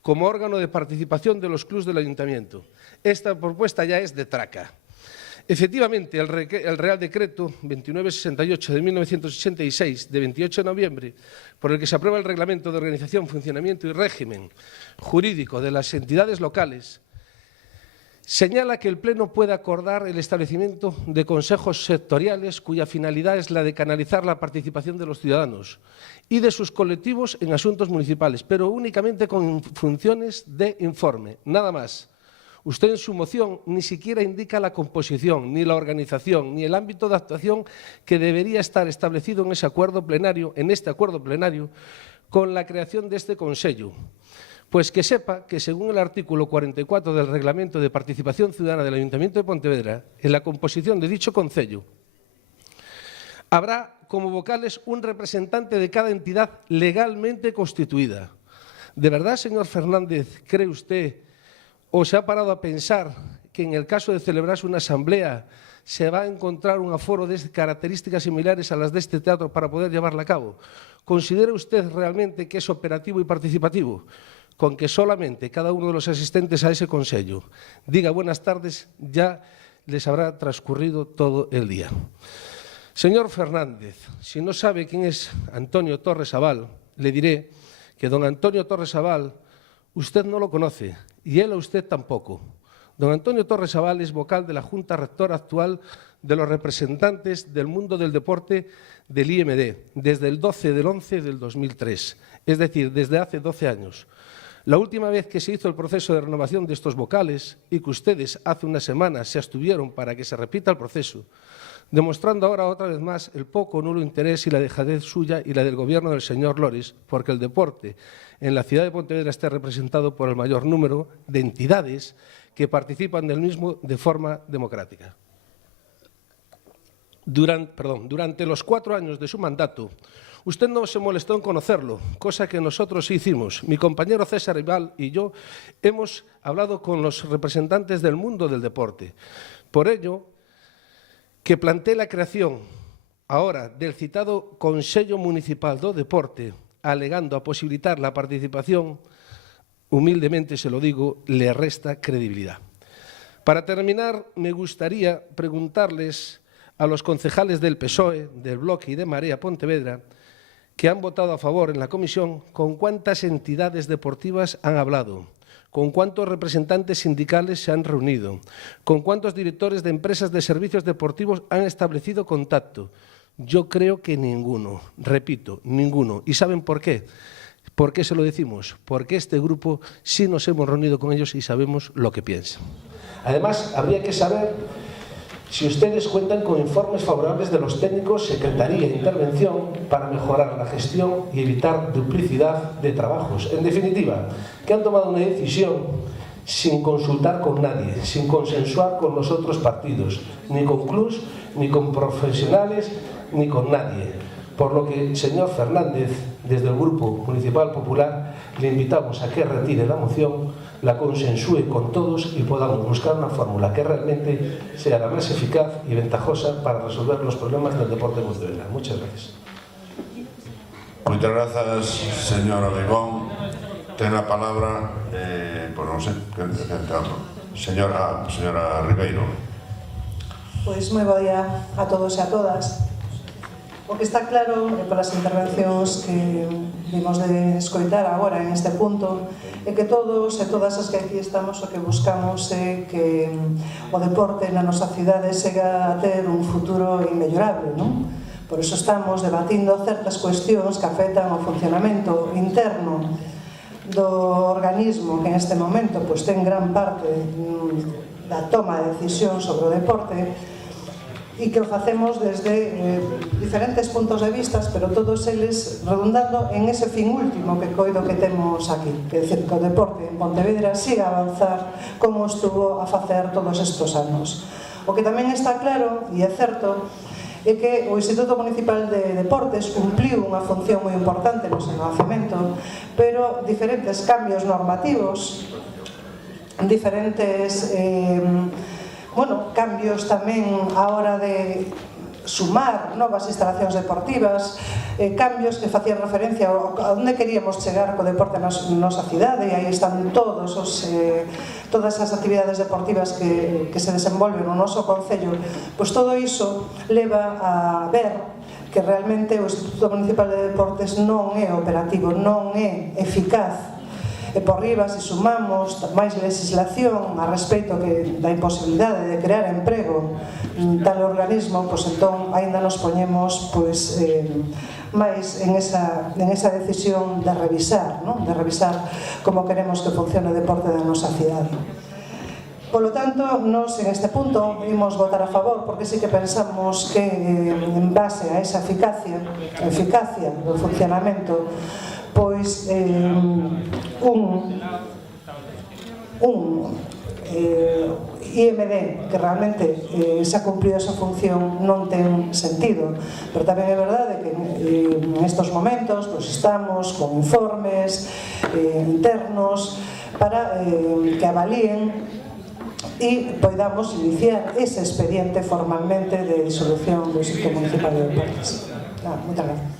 como órgano de participación de los clubs del Ayuntamiento. Esta propuesta ya es de traca. Efectivamente, el Real Decreto 2968 de 1986, de 28 de noviembre, por el que se aprueba el Reglamento de Organización, Funcionamiento y Régimen Jurídico de las entidades locales, señala que el Pleno puede acordar el establecimiento de consejos sectoriales cuya finalidad es la de canalizar la participación de los ciudadanos y de sus colectivos en asuntos municipales, pero únicamente con funciones de informe, nada más. Usted en su moción ni siquiera indica la composición, ni la organización, ni el ámbito de actuación que debería estar establecido en este acuerdo plenario, con la creación de este Consello. Pues que sepa que, según el artículo 44 del Reglamento de Participación Ciudadana del Ayuntamiento de Pontevedra, en la composición de dicho Concello habrá como vocales un representante de cada entidad legalmente constituida. ¿De verdad, señor Fernández, cree usted o se ha parado a pensar que en el caso de celebrarse una asamblea se va a encontrar un aforo de características similares a las de este teatro para poder llevarla a cabo? ¿Considera usted realmente que es operativo y participativo? Con que solamente cada uno de los asistentes a ese Consello diga buenas tardes, ya les habrá transcurrido todo el día. Señor Fernández, si no sabe quién es Antonio Torres Abal, le diré que don Antonio Torres Abal usted no lo conoce y él a usted tampoco. Don Antonio Torres Abal es vocal de la Junta Rectora actual de los representantes del mundo del deporte del IMD desde el 12 del 11 del 2003, es decir, desde hace 12 años. La última vez que se hizo el proceso de renovación de estos vocales y que ustedes hace una semana se abstuvieron para que se repita el proceso, demostrando ahora otra vez más el poco o nulo interés y la dejadez suya y la del Gobierno del señor Loris, porque el deporte en la ciudad de Pontevedra esté representado por el mayor número de entidades que participan del mismo de forma democrática. Durante los 4 años de su mandato, usted no se molestó en conocerlo, cosa que nosotros sí hicimos. Mi compañero César Ibal y yo hemos hablado con los representantes del mundo del deporte. Por ello, que planteé la creación ahora del citado Consello Municipal do Deporte, alegando a posibilitar la participación, humildemente se lo digo, le resta credibilidad. Para terminar, me gustaría preguntarles a los concejales del PSOE, del Bloque y de Marea Pontevedra, que han votado a favor en la comisión, con cuántas entidades deportivas han hablado, con cuántos representantes sindicales se han reunido, con cuántos directores de empresas de servicios deportivos han establecido contacto. Yo creo que ninguno, repito, ninguno. ¿Y saben por qué? ¿Por qué se lo decimos? Porque este grupo sí nos hemos reunido con ellos y sabemos lo que piensan. Además, habría que saber si ustedes cuentan con informes favorables de los técnicos, secretaría e intervención para mejorar la gestión y evitar duplicidad de trabajos. En definitiva, que han tomado una decisión sin consultar con nadie, sin consensuar con los otros partidos, ni con clubs, ni con profesionales, ni con nadie. Por lo que, señor Fernández, desde el Grupo Municipal Popular, le invitamos a que retire la moción, la consensúe con todos y podamos buscar una fórmula que realmente sea la más eficaz y ventajosa para resolver los problemas del deporte en Pontevedra. Muchas gracias. Muchas gracias, señor Obregón. Tiene la palabra, pues no sé, señora Ribeiro. Pois moi bo día a todos e a todas. O que está claro, polas intervencións que vimos de escoitar agora en este punto, é que todos e todas as que aquí estamos o que buscamos é que o deporte na nosa cidade chega a ter un futuro inmellorable, non? Por iso estamos debatindo certas cuestións que afectan ao funcionamento interno do organismo que en este momento pois, ten gran parte da toma de decisión sobre o deporte e que o facemos desde diferentes puntos de vista, pero todos eles redundando en ese fin último que coido que temos aquí, que é dicir, que o deporte en Pontevedra siga a avanzar como estuvo a facer todos estes anos. O que tamén está claro, e é certo, é que o Instituto Municipal de Deportes cumpliu unha función moi importante no seu nacemento, pero diferentes cambios normativos, diferentes cambios tamén a hora de sumar novas instalacións deportivas, cambios que facían referencia a onde queríamos chegar co deporte na nosa cidade, e aí están todas as actividades deportivas que se desenvolven no noso concello. Pois todo iso leva a ver que realmente o Instituto Municipal de Deportes non é operativo, non é eficaz. E por riba, se sumamos máis legislación a respecto da imposibilidade de crear emprego tal organismo, pois entón ainda nos poñemos máis en esa decisión de revisar como queremos que funcione o deporte da nosa cidade. Polo tanto, nos en este punto imos votar a favor porque sí que pensamos que en base a esa eficacia do funcionamento, pois un IMD que realmente se ha cumprido esa función non ten sentido, pero tamén é verdade que en estos momentos pues, estamos con informes internos para que avalíen e podamos iniciar ese expediente formalmente de disolución do Instituto Municipal de Deportes. Moitas gracias.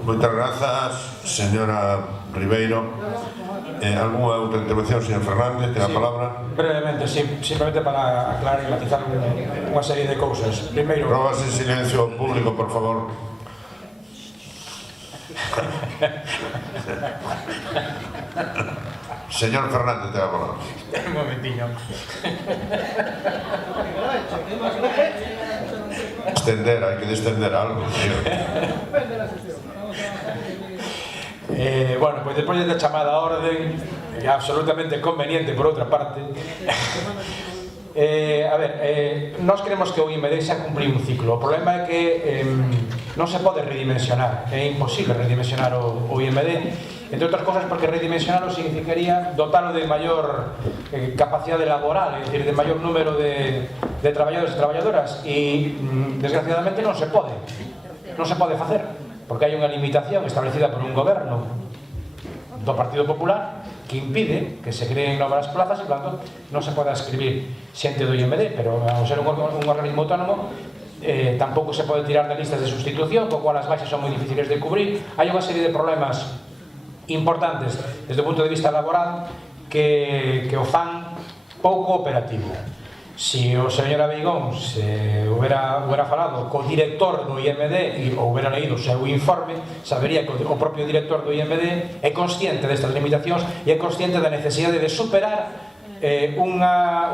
Moitas grazas, señora Ribeiro. Alguna outra intervención, señor Fernández, ten a palabra? Brevemente, simplemente para aclarar e matizar unha serie de cousas. Primeiro... Probas en silencio público, por favor. Señor Fernández, ten a palabra. Un momentiño. Extender, hai que descender algo, señor. Bueno, pois despois da chamada a orden, absolutamente conveniente por outra parte. A ver, nós queremos que o IMD xa cumplir un ciclo. O problema é que non se pode redimensionar, é imposible redimensionar o IMD. Entre outras cosas porque redimensionarlo significaría dotarlo de maior capacidade laboral, é dicir, de maior número de traballadores e traballadoras, e desgraciadamente non se pode facer, porque hai unha limitación establecida por un goberno do Partido Popular que impide que se creen novas plazas e, por tanto, non se pode escribir xente do IMD, pero ao ser un organismo autónomo tampouco se pode tirar de listas de sustitución, co cual as baixas son moi difíciles de cubrir. Hai unha serie de problemas importantes desde o punto de vista laboral que o fan pouco operativo. Si o señor Abeigón se houbera falado co director do IMD e houbera leído o seu informe, sabería que o propio director do IMD é consciente destas limitacións e é consciente da necesidade de superar un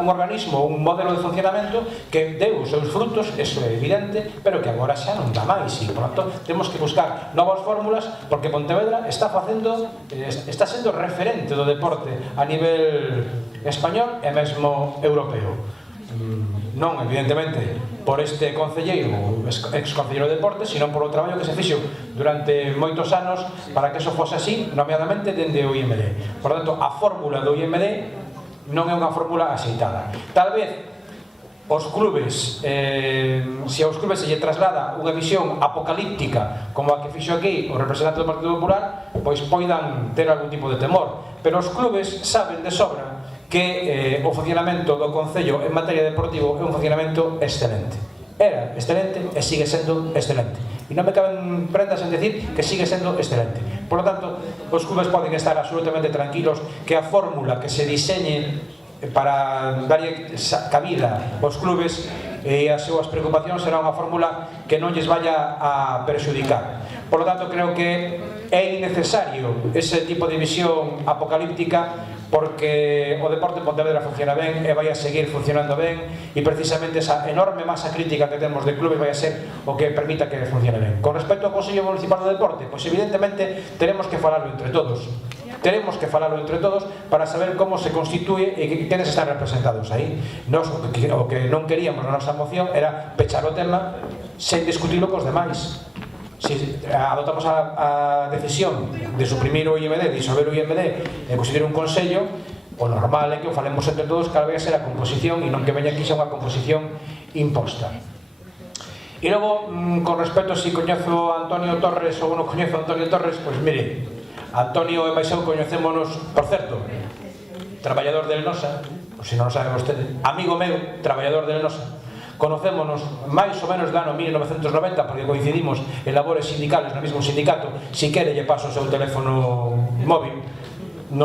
organismo, un modelo de funcionamento que deu os seus frutos, eso é evidente, pero que agora xa non dá máis e, por tanto, temos que buscar novas fórmulas porque Pontevedra está sendo referente do deporte a nivel español e mesmo europeo. Non, evidentemente, por este concelleiro, ex-concelleiro de deportes, sino por o traballo que se fixo durante moitos anos para que eso fose así, nomeadamente dende o IMD. Por tanto, a fórmula do IMD non é unha fórmula axeitada. Tal vez os clubes, se aos clubes se lle traslada unha visión apocalíptica como a que fixo aquí o representante do Partido Popular, pois poidan ter algún tipo de temor, pero os clubes saben de sobra que o funcionamento do Concello en materia deportivo é un funcionamento excelente. Era excelente e sigue sendo excelente. E non me caben prendas en decir que sigue sendo excelente. Por lo tanto, os clubes poden estar absolutamente tranquilos que a fórmula que se diseñe para darlle cabida aos clubes e as súas preocupacións será unha fórmula que non lles vaya a perxudicar. Por lo tanto, creo que é innecesario ese tipo de visión apocalíptica porque o deporte en Pontevedra funciona ben e vai a seguir funcionando ben e precisamente esa enorme masa crítica que temos de clubes vai a ser o que permita que funcione ben. Con respecto ao Consello Municipal do Deporte, pois evidentemente tenemos que falarlo entre todos. Tenemos que falarlo entre todos para saber como se constitúe e quenes están representados aí. Nos, o que non queríamos na nosa moción era pechar o tema sen discutirlo cos demais. Si adoptamos a decisión de suprimir o IMD, de disolver o IMD e constituir un consello, o normal é que o falemos entre todos cada vez a ser a composición e non que veña aquí xa unha composición imposta. E logo, con respecto a si coñezo a Antonio Torres ou non coñezo a Antonio Torres, pois mire, Antonio e Baixón coñecémonos, por certo, traballador del Nosa, por si non o sabe vostede, amigo meu, traballador del Nosa. Conocémonos máis ou menos do ano 1990 porque coincidimos en labores sindicales no mesmo sindicato. Si quere lle paso o seu teléfono móvil. No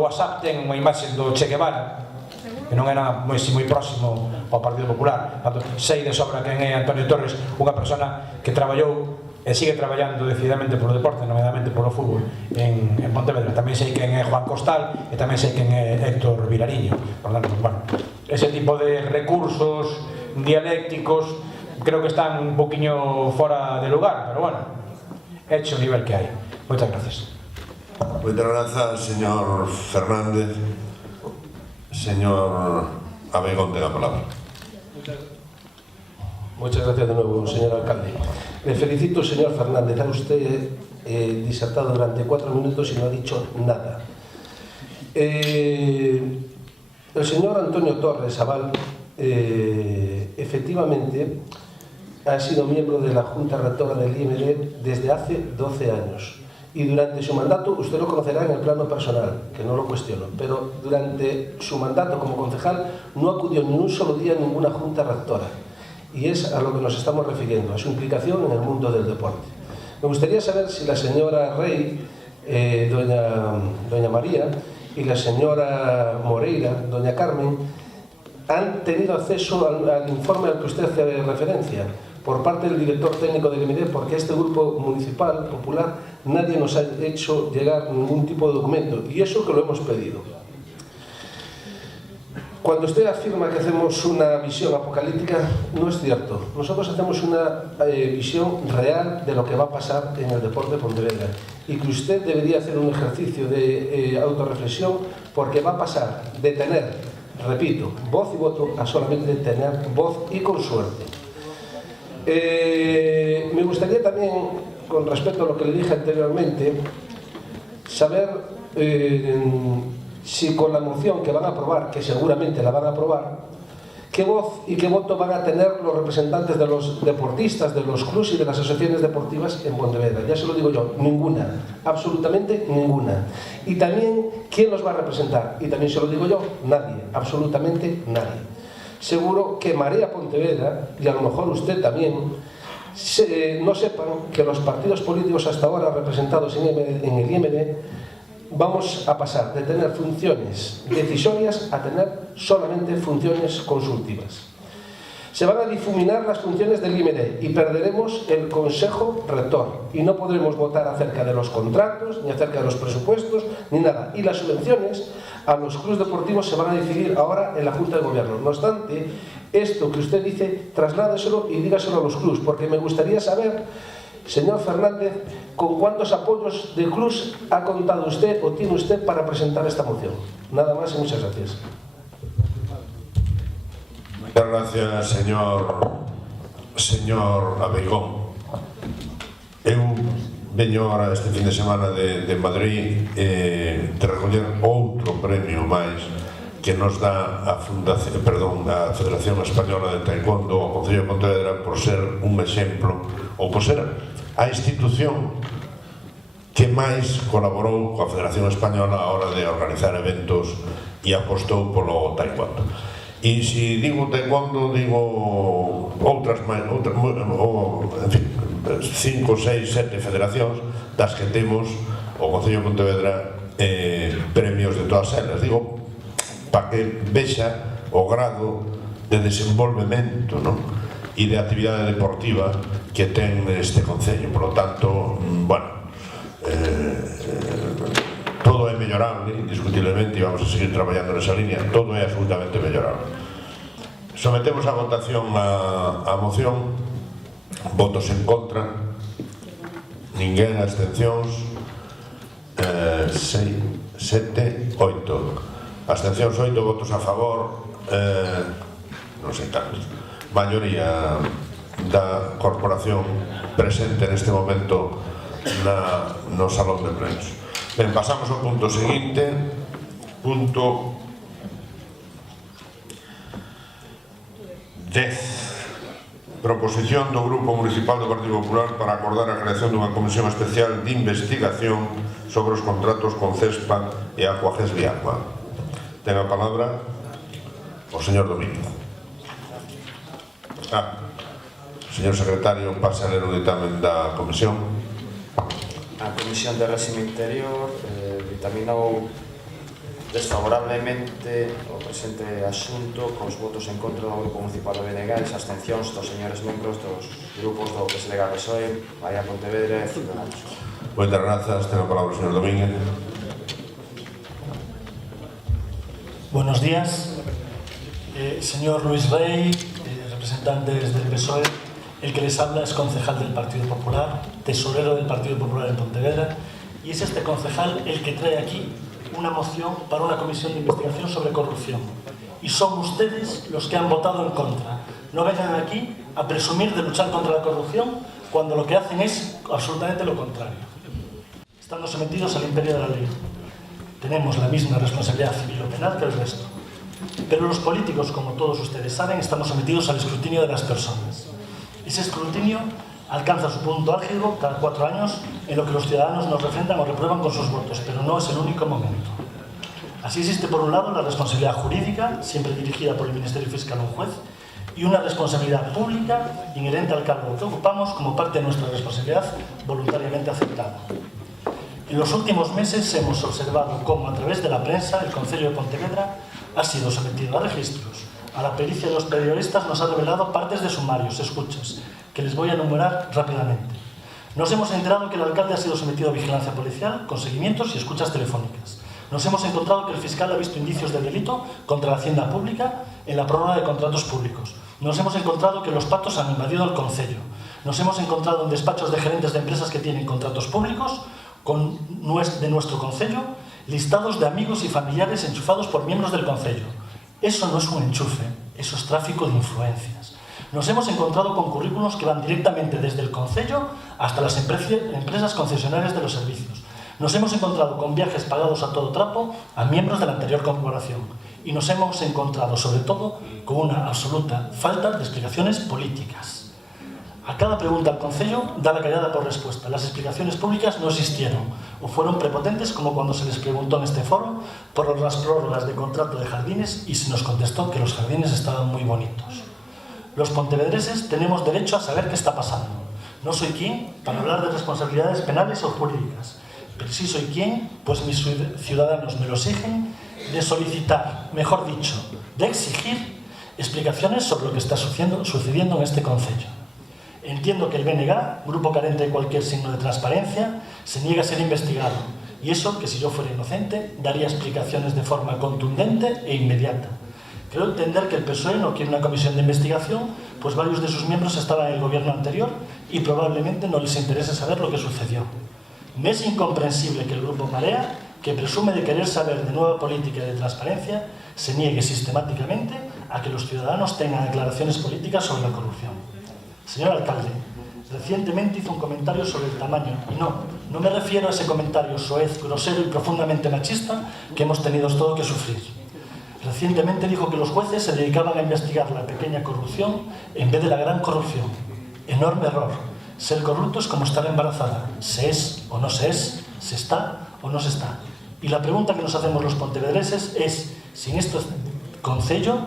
WhatsApp ten unha imaxe do Che Guevara que non era moi próximo ao Partido Popular. Sei de sobra quen é Antonio Torres, unha persona que traballou e sigue traballando decididamente polo deporte, nomeadamente polo fútbol en Pontevedra. Tamén sei quen é Juan Costal e tamén sei quen é Héctor Vilariño. Por tanto, bueno, ese tipo de recursos dialécticos creo que están un poquinho fora de lugar, pero bueno, hecho o nivel que hai. Moitas gracias. Moitas grazas, señor Fernández. Señor Abegón, tenga palabra. Muchas gracias de nuevo, señor alcalde. Le felicito, señor Fernández. Ha usted disertado durante 4 minutos y no ha dicho nada. El señor Antonio Torres Aval, efectivamente, ha sido miembro de la Junta Rectora del IMD desde hace 12 años. Y durante su mandato, usted lo conocerá en el plano personal, que no lo cuestiono, pero durante su mandato como concejal no acudió ni un solo día a ninguna Junta Rectora. Y es a lo que nos estamos refiriendo, a su implicación en el mundo del deporte. Me gustaría saber si la señora Rey, doña María, y la señora Moreira, doña Carmen, han tenido acceso al informe al que usted hace referencia por parte del director técnico del IMD, porque este grupo municipal, popular, nadie nos ha hecho llegar ningún tipo de documento, y eso que lo hemos pedido. Cuando usted afirma que hacemos una visión apocalíptica, no es cierto. Nosotros hacemos una visión real de lo que va a pasar en el deporte de Pontevedra, y que usted debería hacer un ejercicio de autorreflexión, porque va a pasar de tener, repito, voz y voto, a solamente tener voz y con suerte. Me gustaría también, con respecto a lo que le dije anteriormente, saber si con la moción que van a aprobar, que seguramente la van a aprobar, qué voz y qué voto van a tener los representantes de los deportistas, de los clubes y de las asociaciones deportivas en Pontevedra. Ya se lo digo yo, ninguna, absolutamente ninguna. Y también, ¿quién los va a representar? Y también se lo digo yo, nadie, absolutamente nadie. Seguro que Marea Pontevedra, y a lo mejor usted también, no sepan que los partidos políticos hasta ahora representados en el IMD vamos a pasar de tener funciones decisorias a tener solamente funciones consultivas. Se van a difuminar las funciones del IMD y perderemos el Consejo Rector y no podremos votar acerca de los contratos, ni acerca de los presupuestos, ni nada. Y las subvenciones a los clubes deportivos se van a decidir ahora en la Junta de Gobierno. No obstante, esto que usted dice, trasládeselo y dígaselo a los clubes, porque me gustaría saber, señor Fernández, con cuántos apoyos de clubes ha contado usted o tiene usted para presentar esta moción. Nada más y muchas gracias. Muchas gracias, señor Abegón. Eu veño agora este fin de semana de Madrid de recoller outro premio máis que nos dá a Federación Española de Taekwondo ao Concello de Pontevedra por ser un exemplo ou por ser a institución que máis colaborou coa Federación Española a hora de organizar eventos e apostou polo taekwondo. E se digo taekwondo, digo outras máis, en fin, 5, 6, 7 federacións das que temos o Concello de Pontevedra premios de todas elas. Digo, para que vexa o grado de desenvolvemento, non? E de actividade deportiva que ten este Concello. Por lo tanto, bueno, todo é mellorable, indiscutiblemente, e vamos a seguir traballando nesa línea. Todo é absolutamente mellorable. Sometemos a votación a moción. Votos en contra. Ninguén, abstencións. 6, 7, 8. Abstencións 8, votos a favor. Non sei tantos. Maioría da corporación presente neste momento no salón de plenos. Ben, pasamos ao punto seguinte, punto 10. Proposición do Grupo Municipal do Partido Popular para acordar a creación dunha comisión especial de investigación sobre os contratos con CESPA e Aquages Viagua. Ten a palabra o señor Domínguez. Señor secretario, pase a ler o ditamen da comisión. A Comisión de Réxime Interior ditaminou desfavorablemente o presente asunto cos votos en contra do Grupo Municipal de BNG e as abstencións dos señores membros dos grupos do PSDG PSOE, Marea Pontevedra e Ciudadanos. Moitas grazas, ten a palabra o señor Domínguez. Buenos días, señor Luis Rey, representantes del PSOE. El que les habla es concejal del Partido Popular, tesorero del Partido Popular en Pontevedra, y es este concejal el que trae aquí una moción para una comisión de investigación sobre corrupción. Y son ustedes los que han votado en contra. No vengan aquí a presumir de luchar contra la corrupción cuando lo que hacen es absolutamente lo contrario. Estando sometidos al imperio de la ley. Tenemos la misma responsabilidad civil o penal que el resto. Pero los políticos, como todos ustedes saben, estamos sometidos al escrutinio de las personas. Ese escrutinio alcanza su punto álgido cada 4 años en lo que los ciudadanos nos refrendan o reprueban con sus votos, pero no es el único momento. Así existe, por un lado, la responsabilidad jurídica, siempre dirigida por el Ministerio Fiscal o un juez, y una responsabilidad pública inherente al cargo que ocupamos como parte de nuestra responsabilidad voluntariamente aceptada. En los últimos meses hemos observado cómo, a través de la prensa, el Concello de Pontevedra ha sido sometido a registros. A la pericia de los periodistas nos ha revelado partes de sumarios, escuchas, que les voy a enumerar rápidamente. Nos hemos enterado que el alcalde ha sido sometido a vigilancia policial con seguimientos y escuchas telefónicas. Nos hemos encontrado que el fiscal ha visto indicios de delito contra la hacienda pública en la prórroga de contratos públicos. Nos hemos encontrado que los pactos han invadido el concello. Nos hemos encontrado en despachos de gerentes de empresas que tienen contratos públicos de nuestro concello, listados de amigos y familiares enchufados por miembros del concello. Eso no es un enchufe, eso es tráfico de influencias. Nos hemos encontrado con currículos que van directamente desde el concello hasta las empresas concesionarias de los servicios. Nos hemos encontrado con viajes pagados a todo trapo a miembros de la anterior corporación. Y nos hemos encontrado, sobre todo, con una absoluta falta de explicaciones políticas. A cada pregunta al concello da la callada por respuesta. Las explicaciones públicas no existieron o fueron prepotentes, como cuando se les preguntó en este foro por las prórrogas de contrato de jardines y se nos contestó que los jardines estaban muy bonitos. Los pontevedreses tenemos derecho a saber qué está pasando. No soy quien para hablar de responsabilidades penales o jurídicas, pero sí soy quien, pues mis ciudadanos me lo exigen, de solicitar, mejor dicho, de exigir explicaciones sobre lo que está sucediendo en este concello. Entiendo que el BNG, grupo carente de cualquier signo de transparencia, se niega a ser investigado. Y eso, que si yo fuera inocente, daría explicaciones de forma contundente e inmediata. Creo entender que el PSOE no quiere una comisión de investigación, pues varios de sus miembros estaban en el gobierno anterior y probablemente no les interese saber lo que sucedió. Me es incomprensible que el grupo Marea, que presume de querer saber de nueva política y de transparencia, se niegue sistemáticamente a que los ciudadanos tengan declaraciones políticas sobre la corrupción. Señor alcalde, recientemente hizo un comentario sobre el tamaño, y no me refiero a ese comentario soez, grosero y profundamente machista que hemos tenido todo que sufrir. Recientemente dijo que los jueces se dedicaban a investigar la pequeña corrupción en vez de la gran corrupción. Enorme error. Ser corrupto es como estar embarazada. Se es o no se es, se está o no se está. Y la pregunta que nos hacemos los pontevedreses es si en este concello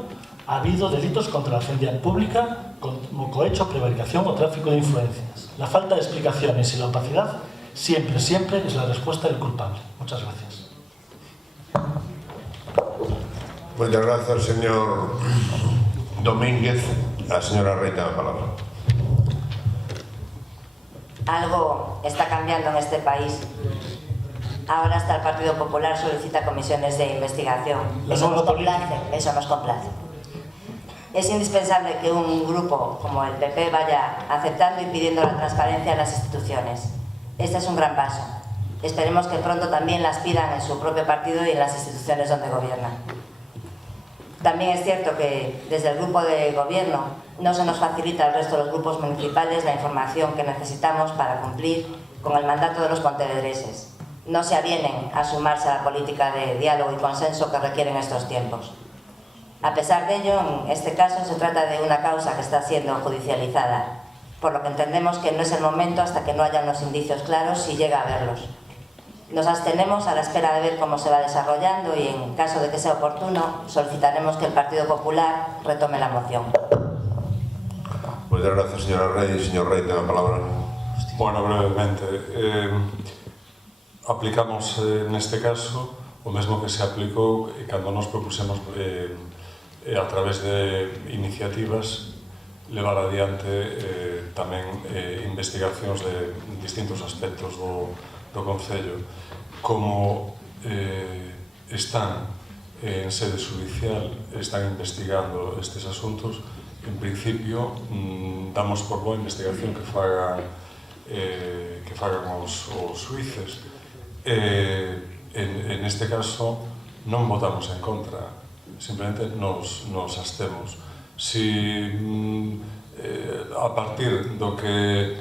ha habido delitos contra la hacienda pública como cohecho, prevaricación o tráfico de influencias. La falta de explicaciones y la opacidad siempre es la respuesta del culpable. Muchas gracias. Muchas gracias, señor Domínguez. La señora Rey tiene la palabra. Algo está cambiando en este país. Ahora hasta el Partido Popular solicita comisiones de investigación. Eso nos complace. Es indispensable que un grupo como el PP vaya aceptando y pidiendo la transparencia en las instituciones. Este es un gran paso. Esperemos que pronto también las pidan en su propio partido y en las instituciones donde gobiernan. También es cierto que desde el grupo de gobierno no se nos facilita al resto de los grupos municipales la información que necesitamos para cumplir con el mandato de los pontevedreses. No se avienen a sumarse a la política de diálogo y consenso que requieren estos tiempos. A pesar de ello, en este caso se trata de una causa que está siendo judicializada, por lo que entendemos que no es el momento hasta que no haya unos indicios claros si llega a verlos. Nos abstenemos a la espera de ver cómo se va desarrollando y, en caso de que sea oportuno, solicitaremos que el Partido Popular retome la moción. Muchas gracias, señora Rey. Señor Rey, tiene la palabra. Bueno, brevemente. Aplicamos neste caso o mesmo que se aplicou cando nos propusemos a través de iniciativas levar adiante tamén investigacións de distintos aspectos do Concello. Como están en sede judicial, están investigando estes asuntos, en principio damos por boa investigación que fagan os xuíces. en este caso non votamos en contra, simplemente nos abstemos. Si a partir do que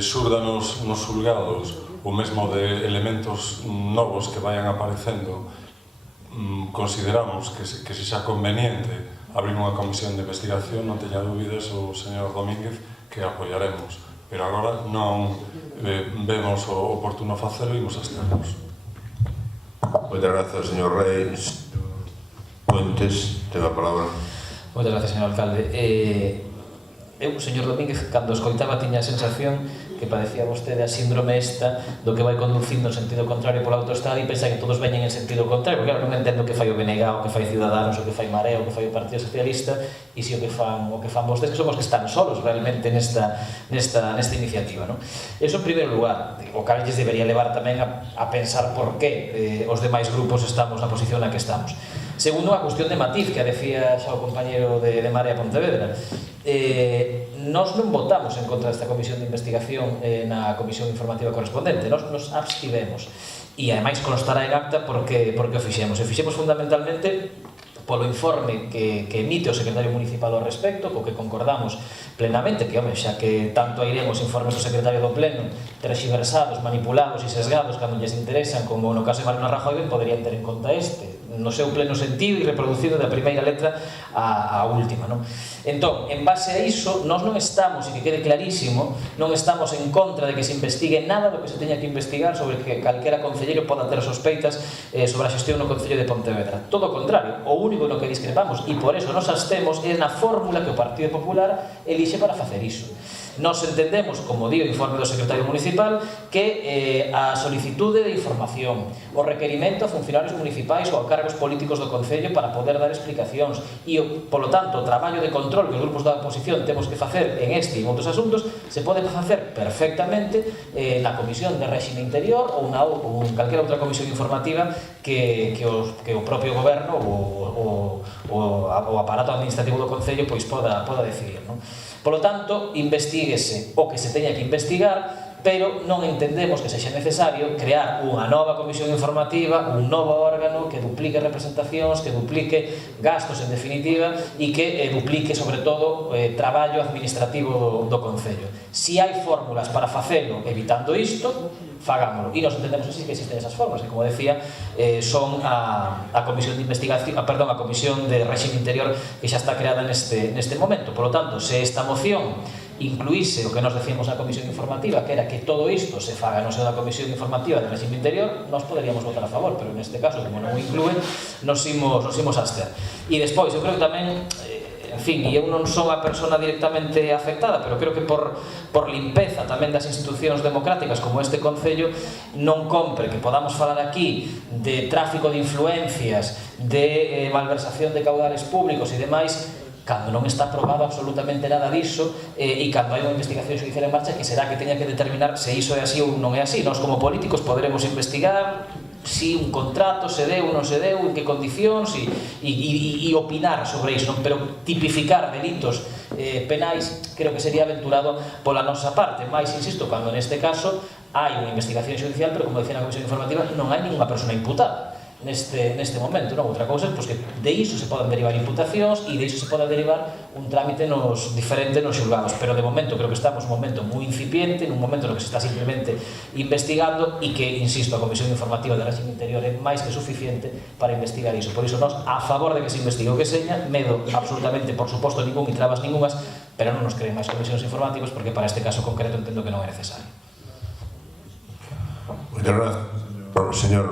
surda nos xulgados ou mesmo de elementos novos que vayan aparecendo, consideramos que se xa conveniente abrir unha comisión de investigación, non teña dúbidas o señor Domínguez que apoiaremos, pero agora non vemos o oportuno facelo e imos absternos. Moitas grazas, señor Reis. Puentes, ten a palabra. Moitas grazas, señor alcalde. Eu, señor Domínguez, cando escoitaba tiña a sensación que padecía vostede a síndrome esta do que vai conducindo en sentido contrario pola autoestrada e pensa que todos veñen en sentido contrario, porque claro, non entendo que fai o BNG, o que fai Ciudadanos, o que fai Marea, o que fai o Partido Socialista, e se o que fan vostedes, que somos que están solos realmente nesta iniciativa, non? Eso en primeiro lugar, o cal lles debería levar tamén a pensar por que os demais grupos estamos na posición na que estamos. Segundo, a cuestión de matiz, que decía xa o compañero de Marea Pontevedra. Nós non votamos en contra desta comisión de investigación na comisión informativa correspondente, nós nos abstivemos e ademais constará en acta porque o fixemos. E fixemos fundamentalmente polo informe que emite o secretario municipal ao respecto, co que concordamos plenamente, que, home, xa que tanto airen os informes do secretario do Pleno terxiversados, manipulados e sesgados cando lles interesan, como no caso de Mariano Rajoy, poderían ter en conta este, no seu pleno sentido e reproducido da primeira letra á última, non? Entón, en base a iso, nós non estamos, e que quede clarísimo, non estamos en contra de que se investigue nada do que se teña que investigar sobre que calquera concelleiro poda ter sospeitas sobre a xestión no Concello de Pontevedra. Todo o contrario, o único no que discrepamos, e por eso nos abstemos, é na fórmula que o Partido Popular elixe para facer iso. Nos entendemos, como di o informe do secretario municipal, que a solicitude de información, o requerimento a funcionarios municipais ou a cargos políticos do Concello para poder dar explicacións e, polo tanto, o traballo de control que os grupos da oposición temos que facer en este e en outros asuntos se pode facer perfectamente na Comisión de Réxime Interior ou en calquera outra comisión informativa que o propio goberno ou o aparato administrativo do Concello poda decidir, non? Polo tanto, investiguese o que se teña que investigar, pero non entendemos que sexa necesario crear unha nova comisión informativa, un novo órgano que duplique representacións, que duplique gastos en definitiva e que duplique, sobre todo, traballo administrativo do Concello. Si hai fórmulas para facelo evitando isto, fagámoslo. E nos entendemos así que existen esas formas, que, como decía, son a comisión de investigación, perdón, a comisión de réxime interior que xa está creada neste momento. Por lo tanto, se esta moción incluíse o que nos decíamos na comisión informativa, que era que todo isto se faga no seo da comisión informativa de réxime interior, nós poderíamos votar a favor, pero neste caso, como non o inclúen, nos imos abster. E despois, eu creo que tamén, en fin, e eu non son a persona directamente afectada, pero creo que por limpeza tamén das institucións democráticas como este Concello, non compre que podamos falar aquí de tráfico de influencias, de malversación de caudales públicos e demais, cando non está aprobado absolutamente nada diso e cando hai unha investigación xudicial en marcha que será que teña que determinar se iso é así ou non é así. Nós como políticos poderemos investigar si un contrato se deu ou non se deu, en que condicións e opinar sobre iso, pero tipificar delitos penais creo que sería aventurado pola nosa parte, máis, insisto, cando neste caso hai unha investigación xudicial, pero como decía na comisión informativa, non hai ninguna persona imputada neste momento, non? Outra cousa é que de iso se poden derivar imputacións e de iso se pode derivar un trámite diferente nos xulgados, pero de momento creo que estamos nun momento moi incipiente, nun momento no que se está simplemente investigando e que, insisto, a Comisión Informativa de Réxime Interior é máis que suficiente para investigar iso. Por iso nós a favor de que se investigue o que seña, medo absolutamente, por suposto, ningún e trabas ningunhas, pero non nos creen máis comisións informativas porque para este caso concreto entendo que non é necesario. Moitas grazas, señor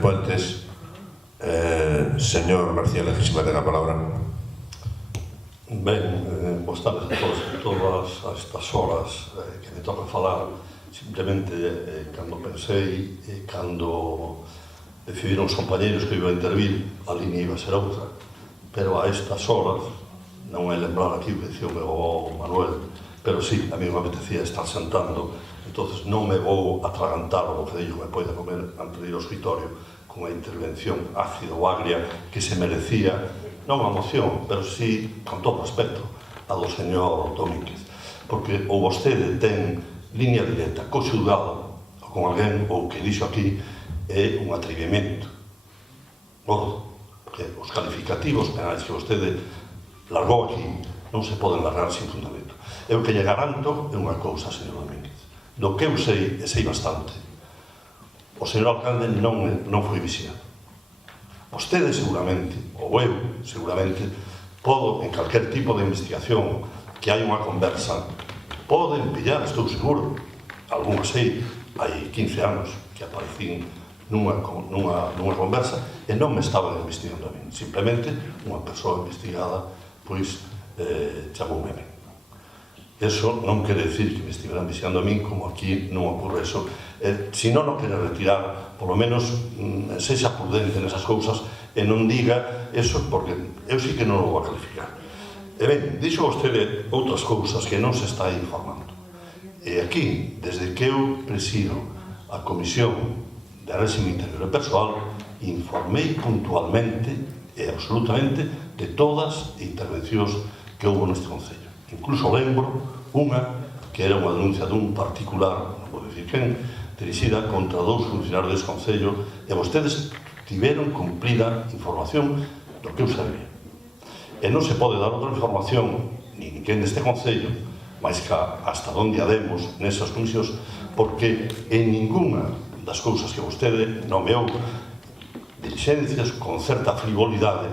Puentes. Señor García Lejísima, ten a palabra. Ben, boas tardes a todas a estas horas que me toca falar. Simplemente, cando pensei, cando decidiron os compañeros que iba a intervir, a línea iba a ser outra. Pero a estas horas, non é lembrar aquí o que dicía o meu Manuel, pero sí, a mí me apetecía estar sentando. Entonces non me vou atragantar o bocadillo que me poida comer antes de ir ao escritorio con a intervención ácida ou agria que se merecía, non a moción, pero sí, con todo respeto, a do señor Domínguez. Porque ou vostede ten línea directa co xulgado ou con alguén, ou que dixo aquí, é un atrevimento gordo, porque os calificativos penais que vostede largou aquí non se poden largar sin fundamento. Eu que lle garanto é unha cousa, señor Domínguez. Do que eu sei, e sei bastante, o señor alcalde non foi visitado. Vostede seguramente, ou eu seguramente, podo, en calquer tipo de investigación que hai unha conversa, poden pillar, estou seguro, algunha sei, hai 15 anos que aparecín nunha conversa e non me estaban investigando a mí. Simplemente unha persoa investigada pois chamoume a mí. Eso non quere decir que me estiveran investigando a mí, como aquí non ocorre eso. Se non o quere retirar, polo menos sexa prudente nesas cousas e non diga eso, porque eu sí que non o vou a calificar. E ben, dixo vostede outras cousas que non se está informando. E aquí, desde que eu presido a Comisión de Réxime Interior e Persoal, informei puntualmente e absolutamente de todas as intervencións que houve neste Concello. Incluso lembro unha que era unha denuncia dun particular, non vou dicir quen, dirixida contra 2 funcionarios deste Concello, e vostedes tiveron cumplida información do que eu sabía. E non se pode dar outra información, nin quen neste Concello, máis que hasta onde a demos nesas comisións, porque en ninguna das cousas que vostede nomeou dirixencias con certa frivolidade,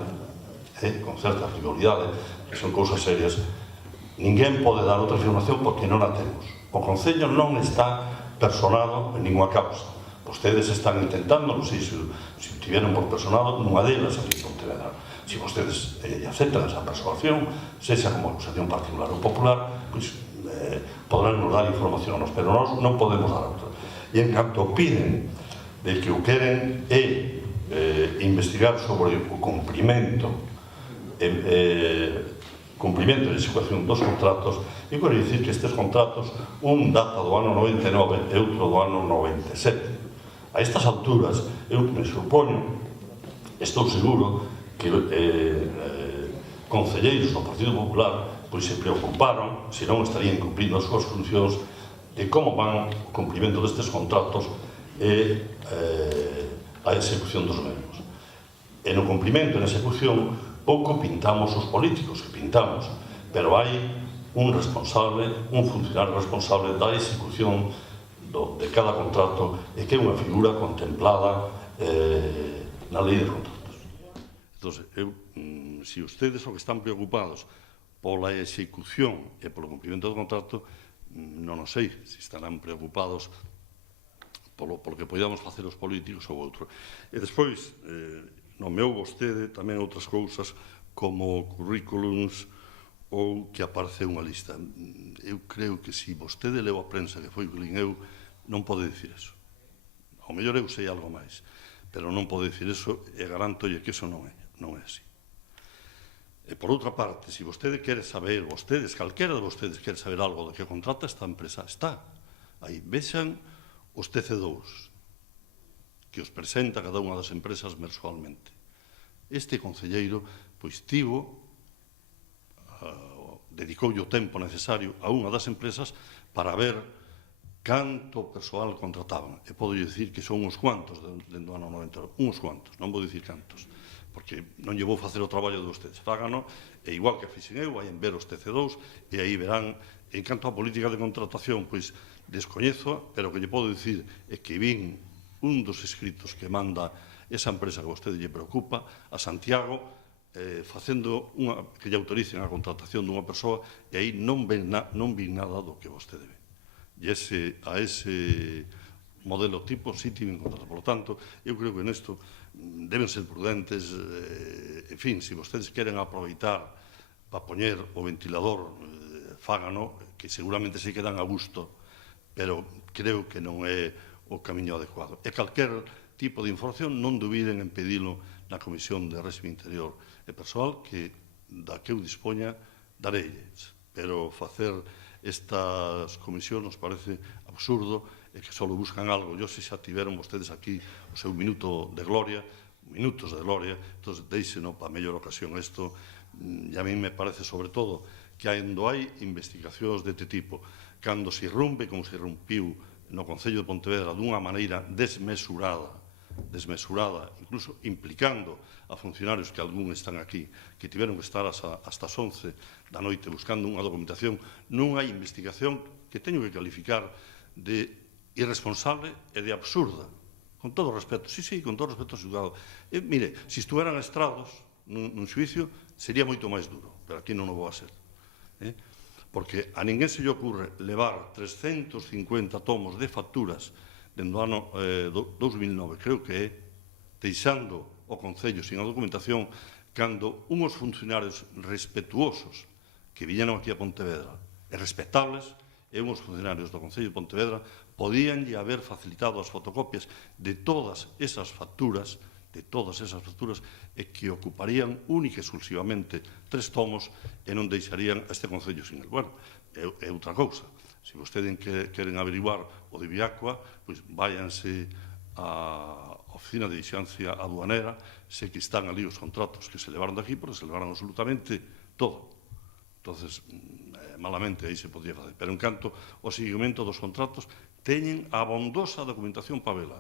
que son cousas serias, ninguén pode dar outra información porque non a temos. O Concello non está personado en ninguna causa. Vostedes están intentando, non sei se tiveron por personado nunha delas aquí en Pontevedra. Se vostedes aceptan esa persuasión, sexa como acusación particular ou popular, pois podrán nos dar información a nos, pero nós non podemos dar outra. E en canto piden de que o queren é investigar sobre o cumprimento e execución dos contratos, e quero dicir que estes contratos, un data do ano 99 e outro do ano 97. A estas alturas, eu me supoño, estou seguro, que concelleiros do Partido Popular pois se preocuparon, se non estarían cumprindo as súas funcións, de como van o cumprimento destes contratos e a execución dos mesmos. E no cumprimento e na execución pouco pintamos os políticos, que pintamos, pero hai un responsable, un funcionario responsable da execución de cada contrato e que é unha figura contemplada na lei de contratos. Entón, se ustedes o que están preocupados pola execución e polo cumprimento do contrato, non o sei se estarán preocupados polo que podamos facer os políticos ou outro. E despois, nomeou vostede tamén outras cousas como currículums ou que aparece unha lista. Eu creo que se vostede leu a prensa que foi que lin eu, non pode dicir eso. Ao mellor eu sei algo máis, pero non pode dicir eso e garantolle que eso non é así. E por outra parte, se vostede quere saber, calquera de vostedes quere saber algo de que contrata esta empresa, está. Aí vexan os TC2, que os presenta cada unha das empresas mensualmente. Este concelleiro, pois, dedicoulle o tempo necesario a unha das empresas para ver canto persoal contrataban. E podo dicir que son uns cuantos dentro do ano 90, uns cuantos, non vou dicir cantos, porque non lle vou facer o traballo de vostedes. Fágano, e igual que fixen eu, vayan ver os TC2, e aí verán. En canto a política de contratación, pois, descoñezo, pero o que lle podo dicir é que vin un dos escritos que manda esa empresa que vostede lle preocupa, a Santiago, que lle autoricen a contratación dunha persoa, e aí non vin nada do que vostede ve. E a ese modelo tipo sí tiven contrato. Por lo tanto, eu creo que nesto deben ser prudentes. En fin, se vostedes queren aproveitar para poñer o ventilador, fágano, que seguramente se quedan a gusto, pero creo que non é o camiño adecuado. E calquer tipo de información non dubiden en pedilo na Comisión de Réxime Interior e Persoal, que da que eu dispoña dareilles. Pero facer estas comisións nos parece absurdo e que só buscan algo. Eu se xa tiveron vostedes aquí o seu minutos de gloria, entón deixeno para mellor ocasión isto. E a mí me parece, sobre todo, que cando hai investigacións deste tipo, cando se irrumpe, como se irrumpiu no Concello de Pontevedra, dunha maneira desmesurada, desmesurada, incluso implicando a funcionarios que algún están aquí, que tiveron que estar hasta as 11 da noite buscando unha documentación, non hai investigación que teño que calificar de irresponsable e de absurda. Con todo o respeto, sí, con todo o respeto ao xulgado. Mire, se estuveran estrados nun xuicio, sería moito máis duro, pero aquí non o vou a ser. Porque a ninguén se lle ocurre levar 350 tomos de facturas dentro do ano 2009, creo que é, deixando o Concello sin a documentación, cando unhos funcionarios respetuosos que viñeron aquí a Pontevedra, e respetables, e unhos funcionarios do Concello de Pontevedra, podíanlle haber facilitado as fotocopias de todas esas facturas, e que ocuparían única e exclusivamente 3 tomos e non deixarían este Concello sin el. Bueno, é outra cousa. Se vostedes queren averiguar o de Viacua, pois váyanse á Oficina de Vixilancia Aduanera, sei que están ali os contratos que se levaron daqui, porque se levaron absolutamente todo. Entonces, malamente aí se podía facer. Pero en canto ao seguimento dos contratos, teñen a abondosa documentación para vela.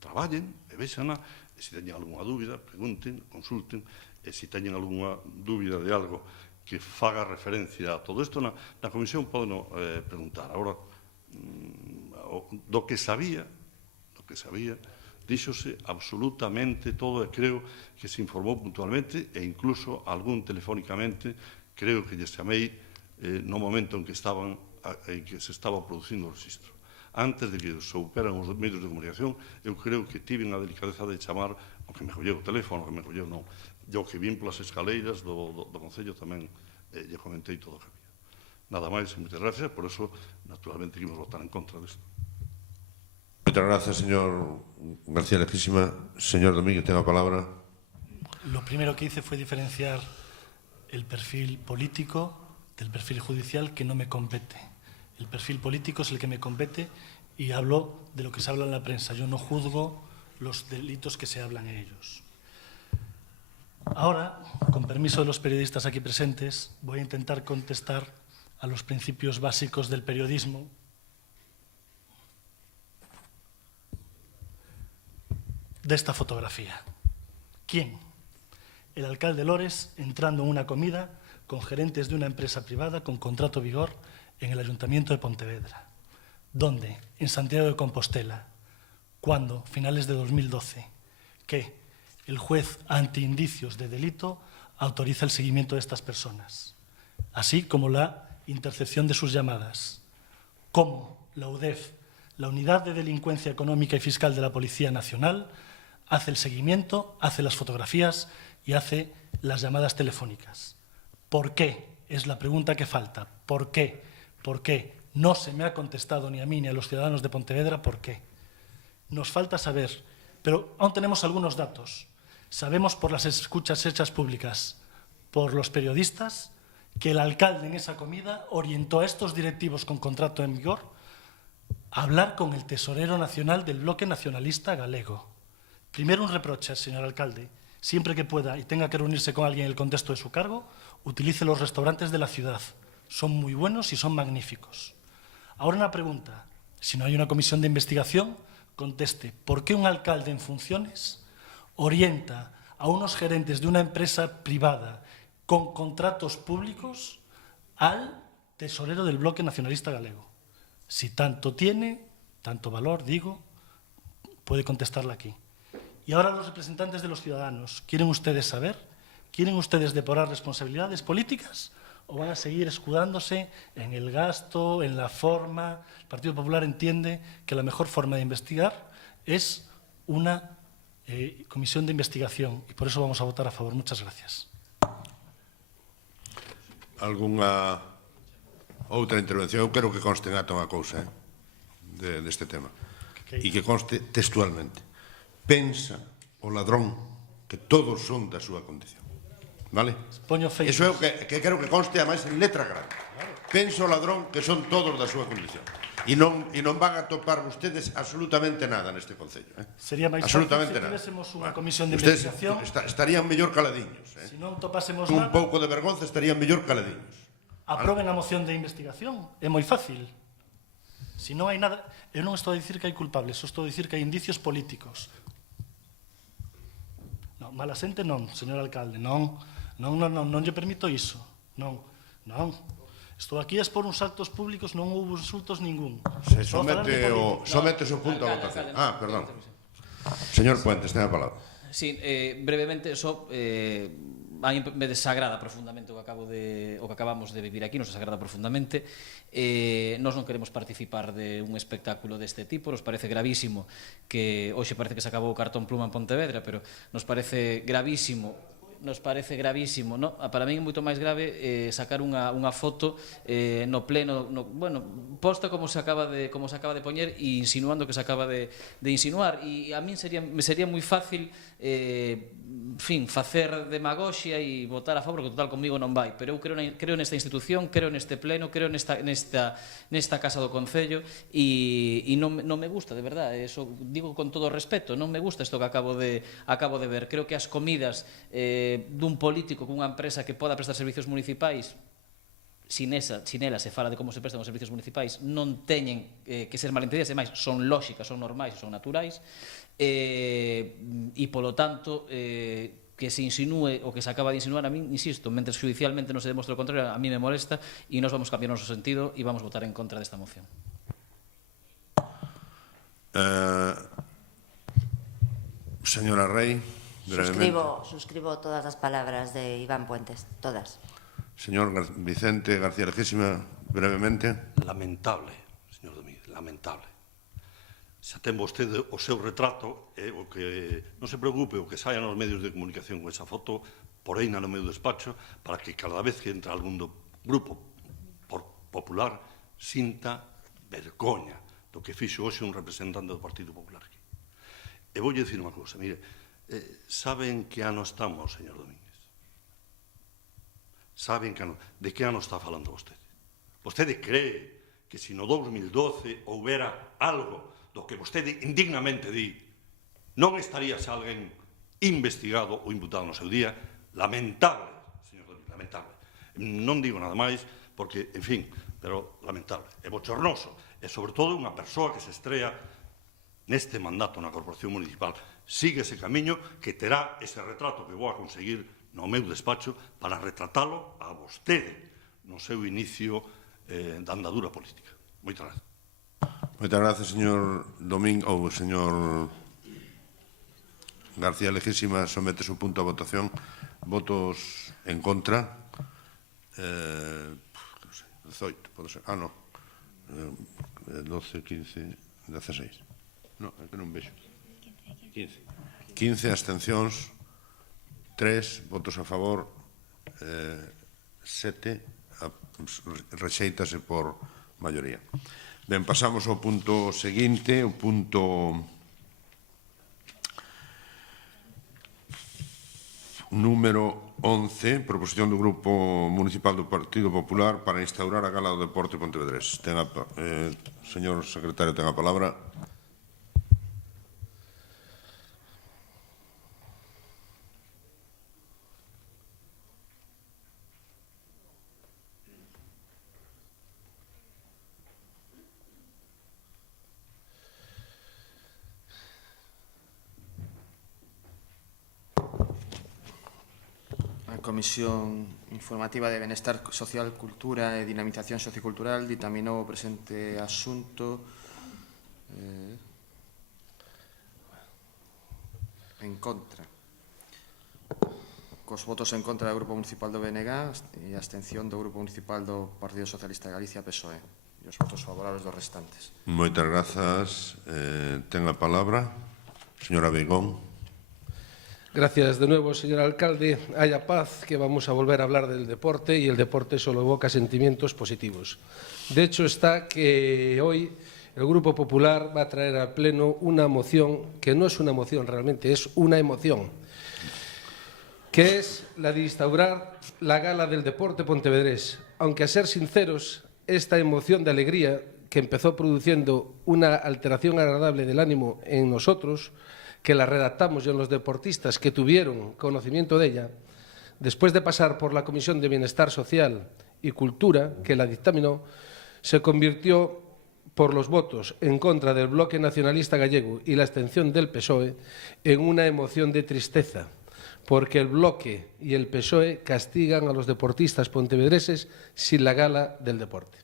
Traballen e vexana, e se teñen algunha dúbida, pregunten, consulten, e se teñen algunha dúbida de algo que faga referencia a todo isto, na comisión poden preguntar. Agora, do que sabía, díxose absolutamente todo, e creo que se informou puntualmente, e incluso algún telefónicamente, creo que lles chamei no momento en que se estaba producindo o registro. Antes de que souperan os medios de comunicación, eu creo que tiven a delicadeza de chamar, o que me colleu o teléfono, o que me colleu non, eu que vim polas escaleiras do Concello tamén lle comentei todo o que había. Nada máis, e moitas gracias, por eso, naturalmente, que imos votar en contra disto. Moitas gracias, señor García Lejísima. Señor Domingo, ten a palabra. Lo primero que hice fue diferenciar el perfil político del perfil judicial que no me compete. El perfil político es el que me compete y hablo de lo que se habla en la prensa. Yo no juzgo los delitos que se hablan en ellos. Ahora, con permiso de los periodistas aquí presentes, voy a intentar contestar a los principios básicos del periodismo. De esta fotografía. ¿Quién? El alcalde Lores entrando en una comida con gerentes de una empresa privada con contrato vigor en el Ayuntamiento de Pontevedra. ¿Dónde? En Santiago de Compostela. ¿Cuándo? Finales de 2012. ¿Qué? El juez ante indicios de delito autoriza el seguimiento de estas personas, así como la intercepción de sus llamadas. ¿Cómo? La UDEF, la Unidad de Delincuencia Económica y Fiscal de la Policía Nacional, hace el seguimiento, hace las fotografías y hace las llamadas telefónicas. ¿Por qué? Es la pregunta que falta. ¿Por qué? ¿Por qué? No se me ha contestado ni a mí ni a los ciudadanos de Pontevedra por qué. Nos falta saber, pero aún tenemos algunos datos. Sabemos por las escuchas hechas públicas por los periodistas que el alcalde en esa comida orientó a estos directivos con contrato en vigor a hablar con el tesorero nacional del bloque nacionalista galego. Primero un reproche, señor alcalde. Siempre que pueda y tenga que reunirse con alguien en el contexto de su cargo, utilice los restaurantes de la ciudad. Son muy buenos y son magníficos. Ahora una pregunta. Si no hay una comisión de investigación, conteste. ¿Por qué un alcalde en funciones orienta a unos gerentes de una empresa privada con contratos públicos al tesorero del bloque nacionalista galego? Si tanto tiene, tanto valor, digo, puede contestarla aquí. Y ahora los representantes de los ciudadanos, ¿quieren ustedes saber? ¿Quieren ustedes depurar responsabilidades políticas? ¿O van a seguir escudándose en el gasto, en la forma? El Partido Popular entiende que la mejor forma de investigar es una comisión de investigación y por eso vamos a votar a favor. Muchas gracias. Alguna outra intervención? Eu quero que conste en acta unha cousa deste tema e que conste textualmente. Pensa o ladrón que todos son da súa condición. Vale? Iso é o que quero que conste ademais en letra grande. Pensa o ladrón que son todos da súa condición. E non van a topar ustedes absolutamente nada neste Concello. Sería máis fácil se tivésemos unha comisión de investigación. Estarían mellor caladiños. Se non topásemos un nada, pouco de vergonza estarían mellor caladiños. Aproben a moción de investigación. É moi fácil. Se non hai nada... Eu non estou a dicir que hai culpables, só estou a dicir que hai indicios políticos. Non, mala xente non, señor alcalde, non lle permito iso, non. Estou aquí a expor uns actos públicos, non houve insultos ningún. Se somete o punto a votación. Perdón. Señor Puentes, ten a palabra. Sí, brevemente, a mí me desagrada profundamente o que acabamos de vivir aquí, nos desagrada profundamente. Nós non queremos participar de un espectáculo deste tipo, nos parece gravísimo que hoxe parece que se acabou o cartón pluma en Pontevedra, pero nos parece gravísimo, no? Para mí é moito máis grave sacar unha foto no pleno, posta como se acaba de poñer e insinuando que se acaba de insinuar, e a mí me sería moi fácil facer demagoxia e votar a favor, que total comigo non vai, pero eu creo nesta institución, creo neste pleno, creo nesta casa do Concello, e non me gusta, de verdade, eso digo con todo o respeto, non me gusta isto que acabo de ver. Creo que as comidas dun político cunha empresa que poda prestar servicios municipais, sin ela se fala de como se prestan os servicios municipais, non teñen que ser malentendidas, e máis, son lóxicas, son normais, son naturais, e polo tanto que se insinúe o que se acaba de insinuar, a mí, insisto, mentre judicialmente non se demostre o contrario, a mí me molesta, e nos vamos cambiar o noso sentido e vamos votar en contra desta moción. Señora Rey, brevemente. Suscribo todas as palabras de Iván Puentes, todas. Señor Vicente García Legísima, brevemente. Lamentable, señor Domínguez, lamentable. Xa ten vostede o seu retrato, o que non se preocupe, o que saia nos medios de comunicación con esa foto, por aí no meu despacho, para que cada vez que entra algún grupo popular sinta vergoña do que fixo hoxe un representante do Partido Popular aquí. E voulle dicir unha cousa, mire, saben que ano estamos, señor Domínguez? Saben que ano? De que ano está falando vostede? Vostede cree que se no 2012 houbera algo do que vostede indignamente di, non estaría xa alguén investigado ou imputado no seu día? Lamentable, señor Domínguez, lamentable. Non digo nada máis, porque, en fin, pero lamentable. É bochornoso. E, sobre todo, unha persoa que se estrea neste mandato na Corporación Municipal sigue ese camiño, que terá ese retrato que vou a conseguir no meu despacho para retratalo a vostede no seu inicio da andadura política. Moitas gracias. Moitas gracias, señor señor García Legísima. Somete o punto a votación. Votos en contra. 18, pode ser. Non. 12, 15, 16. Non, é que non vexo. 15 abstencións, 3 votos a favor, 7 rexéitase por maioría. Ben, pasamos ao punto seguinte, o punto número 11, proposición do Grupo Municipal do Partido Popular para instaurar a Gala do Deporte Pontevedrés. Señor secretario, ten a palabra. Comisión Informativa de Benestar Social, Cultura e Dinamización Sociocultural ditaminou o presente asunto en contra. Cos votos en contra do Grupo Municipal do BNG e a abstención do Grupo Municipal do Partido Socialista de Galicia, PSOE. E os votos favorables dos restantes. Moitas grazas. Ten a palabra, señora Beigón. Gracias de nuevo, señor alcalde. Haya paz, que vamos a volver a hablar del deporte, y el deporte solo evoca sentimientos positivos. De hecho, está que hoy el Grupo Popular va a traer al Pleno una moción, que no es una moción realmente, es una emoción, que es la de instaurar la Gala del Deporte Pontevedrés. Aunque, a ser sinceros, esta emoción de alegría, que empezó produciendo una alteración agradable del ánimo en nosotros, que la redactamos y en los deportistas que tuvieron conocimiento de ella, después de pasar por la Comisión de Bienestar Social y Cultura, que la dictaminó, se convirtió, por los votos en contra del bloque nacionalista gallego y la abstención del PSOE, en una emoción de tristeza, porque el Bloque y el PSOE castigan a los deportistas pontevedreses sin la gala del deporte.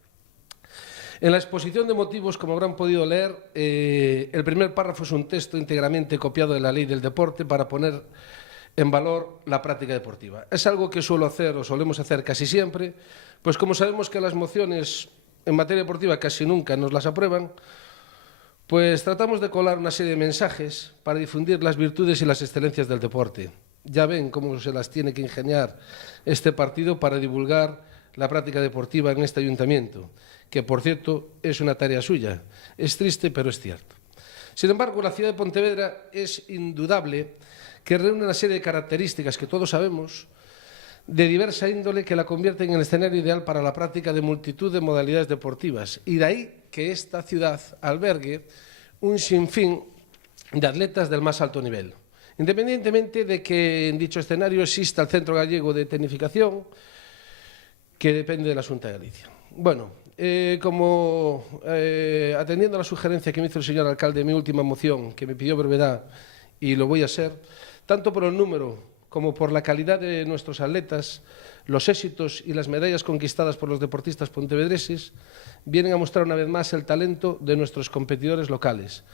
En la exposición de motivos, como habrán podido leer, el primer párrafo es un texto íntegramente copiado de la Ley del Deporte para poner en valor la práctica deportiva. Es algo que suelo hacer o solemos hacer casi siempre, pues como sabemos que las mociones en materia deportiva casi nunca nos las aprueban, pues tratamos de colar una serie de mensajes para difundir las virtudes y las excelencias del deporte. Ya ven cómo se las tiene que ingeniar este partido para divulgar la práctica deportiva en este ayuntamiento, que, por cierto, es una tarea suya. Es triste, pero es cierto. Sin embargo, la ciudad de Pontevedra es indudable que reúne una serie de características que todos sabemos, de diversa índole, que la convierten en el escenario ideal para la práctica de multitud de modalidades deportivas. Y de ahí que esta ciudad albergue un sinfín de atletas del más alto nivel. Independientemente de que en dicho escenario exista el Centro Gallego de Tecnificación, que depende de la Xunta de Galicia. Bueno, atendiendo a la sugerencia que me hizo el señor alcalde en mi última moción, que me pidió brevedad, y lo voy a ser, tanto por el número como por la calidad de nuestros atletas, los éxitos y las medallas conquistadas por los deportistas pontevedreses vienen a mostrar una vez más el talento de nuestros competidores locales,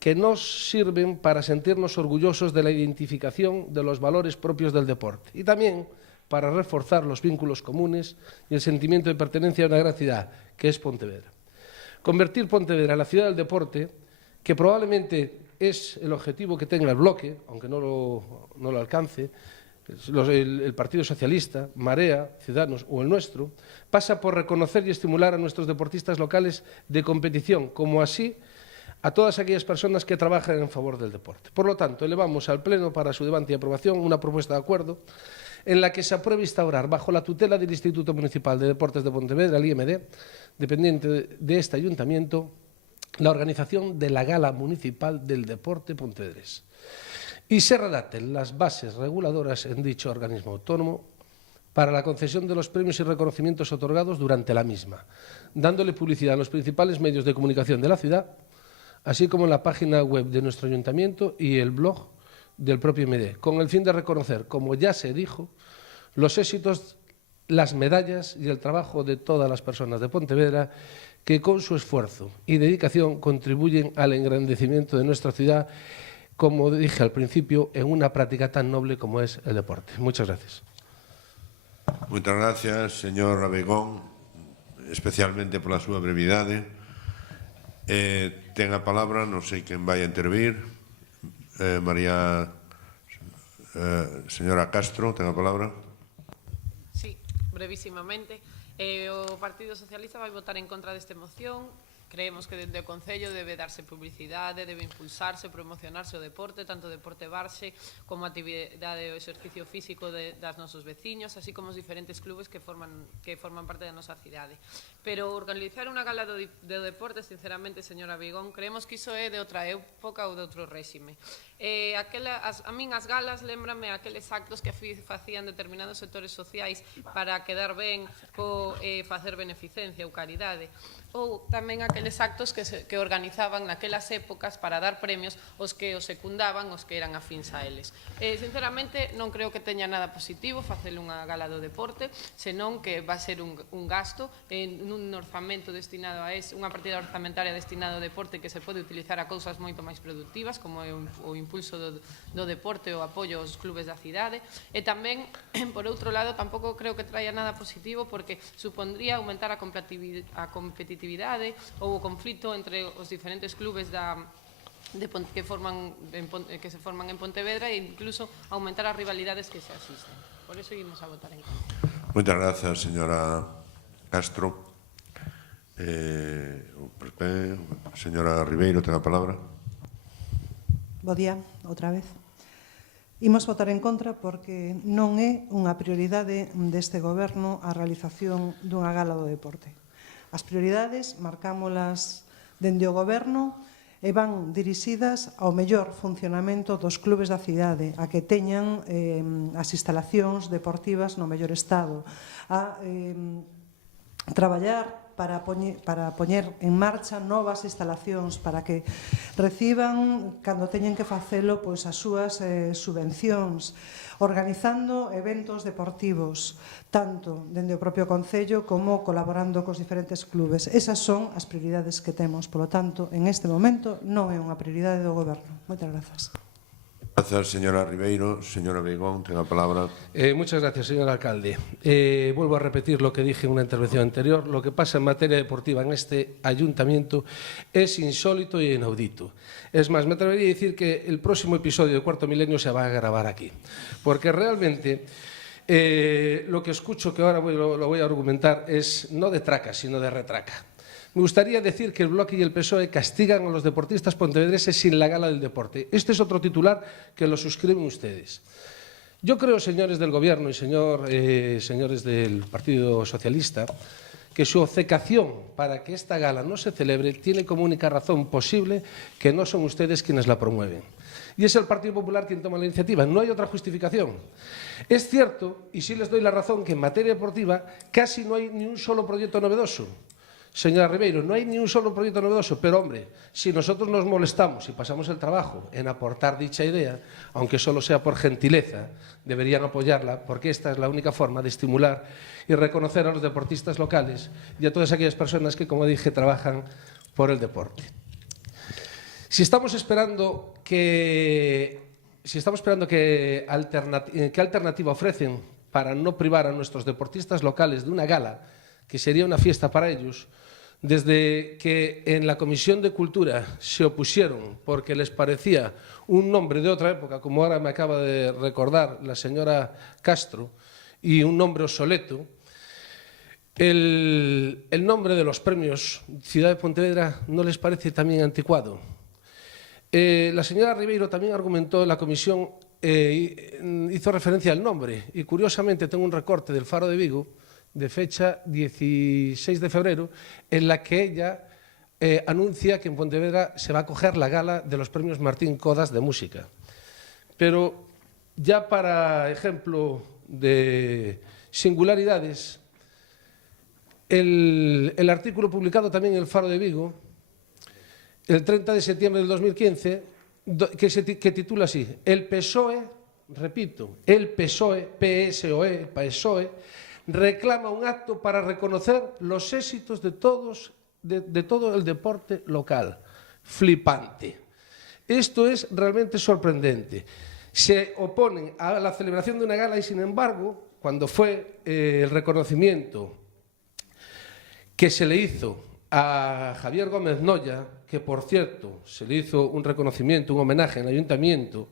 que nos sirven para sentirnos orgullosos de la identificación de los valores propios del deporte y también para reforzar los vínculos comunes y el sentimiento de pertenencia a una gran ciudad, que es Pontevedra. Convertir Pontevedra en la ciudad del deporte, que probablemente es el objetivo que tenga el Bloque, aunque no lo alcance, el Partido Socialista, Marea, Ciudadanos o el nuestro, pasa por reconocer y estimular a nuestros deportistas locales de competición, como así a todas aquellas personas que trabajan en favor del deporte. Por lo tanto, elevamos al Pleno para su debate y aprobación una propuesta de acuerdo en la que se apruebe instaurar, bajo la tutela del Instituto Municipal de Deportes de Pontevedra, el IMD, dependiente de este ayuntamiento, la organización de la Gala Municipal del Deporte pontevedrés. Y se redacten las bases reguladoras en dicho organismo autónomo para la concesión de los premios y reconocimientos otorgados durante la misma, dándole publicidad a los principales medios de comunicación de la ciudad, así como en la página web de nuestro ayuntamiento y el blog del propio IMD, con el fin de reconocer, como ya se dijo, los éxitos, las medallas y el trabajo de todas las personas de Pontevedra que con su esfuerzo y dedicación contribuyen al engrandecimiento de nuestra ciudad, como dije al principio, en una práctica tan noble como es el deporte. Muchas gracias. Muchas gracias, señor Abegón, especialmente por la súa brevidade. Ten a palabra, non sei quen vai a intervir, señora Castro, ten a palabra. Sí, brevísimamente. O Partido Socialista vai votar en contra desta moción. Creemos que dende o Concello debe darse publicidade, debe impulsarse, promocionarse o deporte, tanto o deporte barxe como a actividade e o exercicio físico das nosos veciños, así como os diferentes clubes que forman parte da nosa cidade. Pero organizar unha gala do deporte, sinceramente, señora Vigón, creemos que iso é de outra época ou de outro réxime. A min as galas lembrame aqueles actos que facían determinados sectores sociais para quedar ben co facer beneficencia ou caridade, ou tamén aqueles actos que organizaban naquelas épocas para dar premios aos que os secundaban, os que eran afíns a eles. Sinceramente, non creo que teña nada positivo facer unha gala do deporte, senón que va a ser un gasto en un orzamento destinado a unha partida orzamentaria destinada ao deporte que se pode utilizar a cousas moito máis productivas, como é o impulso do deporte ou apoio aos clubes da cidade. E tamén, por outro lado, tampouco creo que traia nada positivo porque supondría aumentar a competitividade ou o conflito entre os diferentes clubes que se forman en Pontevedra e incluso aumentar as rivalidades que se asisten. Por eso ímos a votar en contra. Muchas gracias, señora Castro. Señora Ribeiro, ten a palabra. Bo día, outra vez. Imos votar en contra porque non é unha prioridade deste goberno a realización dunha gala do deporte. As prioridades marcámolas dende o goberno e van dirixidas ao mellor funcionamento dos clubes da cidade, a que teñan as instalacións deportivas no mellor estado, a traballar para poñer en marcha novas instalacións para que reciban, cando teñen que facelo, pois as súas subvencións, organizando eventos deportivos, tanto dende o propio Concello como colaborando cos diferentes clubes. Esas son as prioridades que temos, polo tanto, en este momento non é unha prioridade do Goberno. Moitas grazas. Gracias, señora Ribeiro. Señora Beigón, ten a palabra. Muchas gracias, señor alcalde. Vuelvo a repetir lo que dije en una intervención anterior. Lo que pasa en materia deportiva en este ayuntamiento es insólito y inaudito. Es más, me atrevería a decir que el próximo episodio de Cuarto Milenio se va a grabar aquí. Porque realmente lo que escucho, que ahora lo voy a argumentar, es no de traca, sino de retraca. Me gustaría decir que el Bloque y el PSOE castigan a los deportistas pontevedreses sin la gala del deporte. Este es otro titular que lo suscriben ustedes. Yo creo, señores del Gobierno y señores del Partido Socialista, que su obcecación para que esta gala no se celebre tiene como única razón posible que no son ustedes quienes la promueven. Y es el Partido Popular quien toma la iniciativa. No hay otra justificación. Es cierto, y sí les doy la razón, que en materia deportiva casi no hay ni un solo proyecto novedoso. Señora Ribeiro, no hay ni un solo proyecto novedoso, pero hombre, si nosotros nos molestamos y pasamos el trabajo en aportar dicha idea, aunque solo sea por gentileza, deberían apoyarla, porque esta es la única forma de estimular y reconocer a los deportistas locales y a todas aquellas personas que, como dije, trabajan por el deporte. ¿Qué alternativa ofrecen para no privar a nuestros deportistas locales de una gala que sería una fiesta para ellos? Desde que en la Comisión de Cultura se opusieron porque les parecía un nombre de otra época, como ahora me acaba de recordar la señora Castro, y un nombre obsoleto, el nombre de los premios Ciudad de Pontevedra no les parece también anticuado. La señora Ribeiro también argumentó en la comisión, hizo referencia al nombre, y curiosamente tengo un recorte del Faro de Vigo, de fecha 16 de febrero, en la que ella anuncia que en Pontevedra se va a acoger la gala de los premios Martín Codas de música. Pero ya para ejemplo de singularidades, el artículo publicado también en el Faro de Vigo, el 30 de septiembre del 2015, que titula así: el PSOE, repito, el PSOE, PSOE, PSOE, reclama un acto para reconocer los éxitos de todo el deporte local. Flipante. Esto es realmente sorprendente. Se oponen a la celebración de una gala y, sin embargo, cuando fue el reconocimiento que se le hizo a Javier Gómez Noya, que por cierto se le hizo un reconocimiento, un homenaje en el ayuntamiento,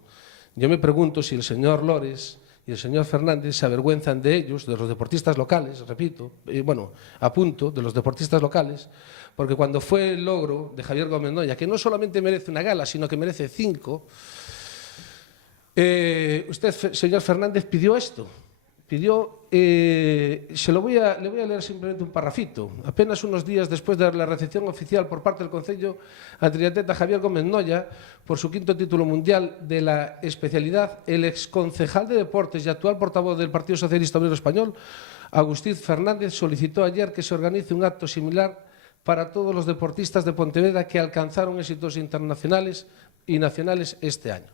yo me pregunto si el señor Lores y el señor Fernández se avergüenzan de ellos, de los deportistas locales, repito, apunto, de los deportistas locales, porque cuando fue el logro de Javier Gómez Noya, que no solamente merece una gala, sino que merece 5, usted, señor Fernández, pidió esto. Le voy a leer simplemente un parrafito. Apenas unos días después de la recepción oficial por parte del Concello al triatleta Javier Gómez Noya por su 5º título mundial de la especialidad, el exconcejal de Deportes y actual portavoz del Partido Socialista Obrero Español, Agustín Fernández, solicitó ayer que se organice un acto similar para todos los deportistas de Pontevedra que alcanzaron éxitos internacionales y nacionales este año.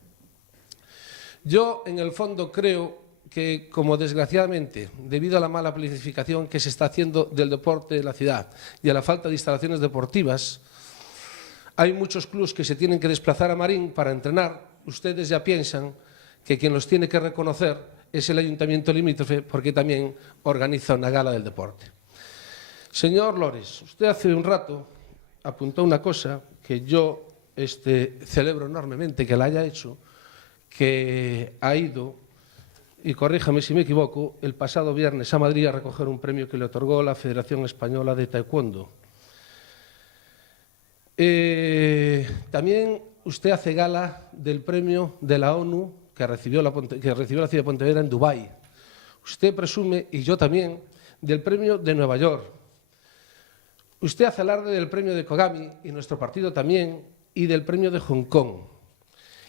Yo, en el fondo, creo que, como desgraciadamente, debido a la mala planificación que se está haciendo del deporte de la ciudad y a la falta de instalaciones deportivas, hay muchos clubes que se tienen que desplazar a Marín para entrenar. Ustedes ya piensan que quien los tiene que reconocer es el ayuntamiento limítrofe, porque también organiza una gala del deporte. Señor Lores, usted hace un rato apuntó una cosa que yo celebro enormemente que la haya hecho, que ha ido, y corríjame si me equivoco, el pasado viernes a Madrid a recoger un premio que le otorgó la Federación Española de Taekwondo. También usted hace gala del premio de la ONU que recibió la ciudad de Pontevedra en Dubái. Usted presume, y yo también, del premio de Nueva York. Usted hace alarde del premio de Kogami, y nuestro partido también, y del premio de Hong Kong.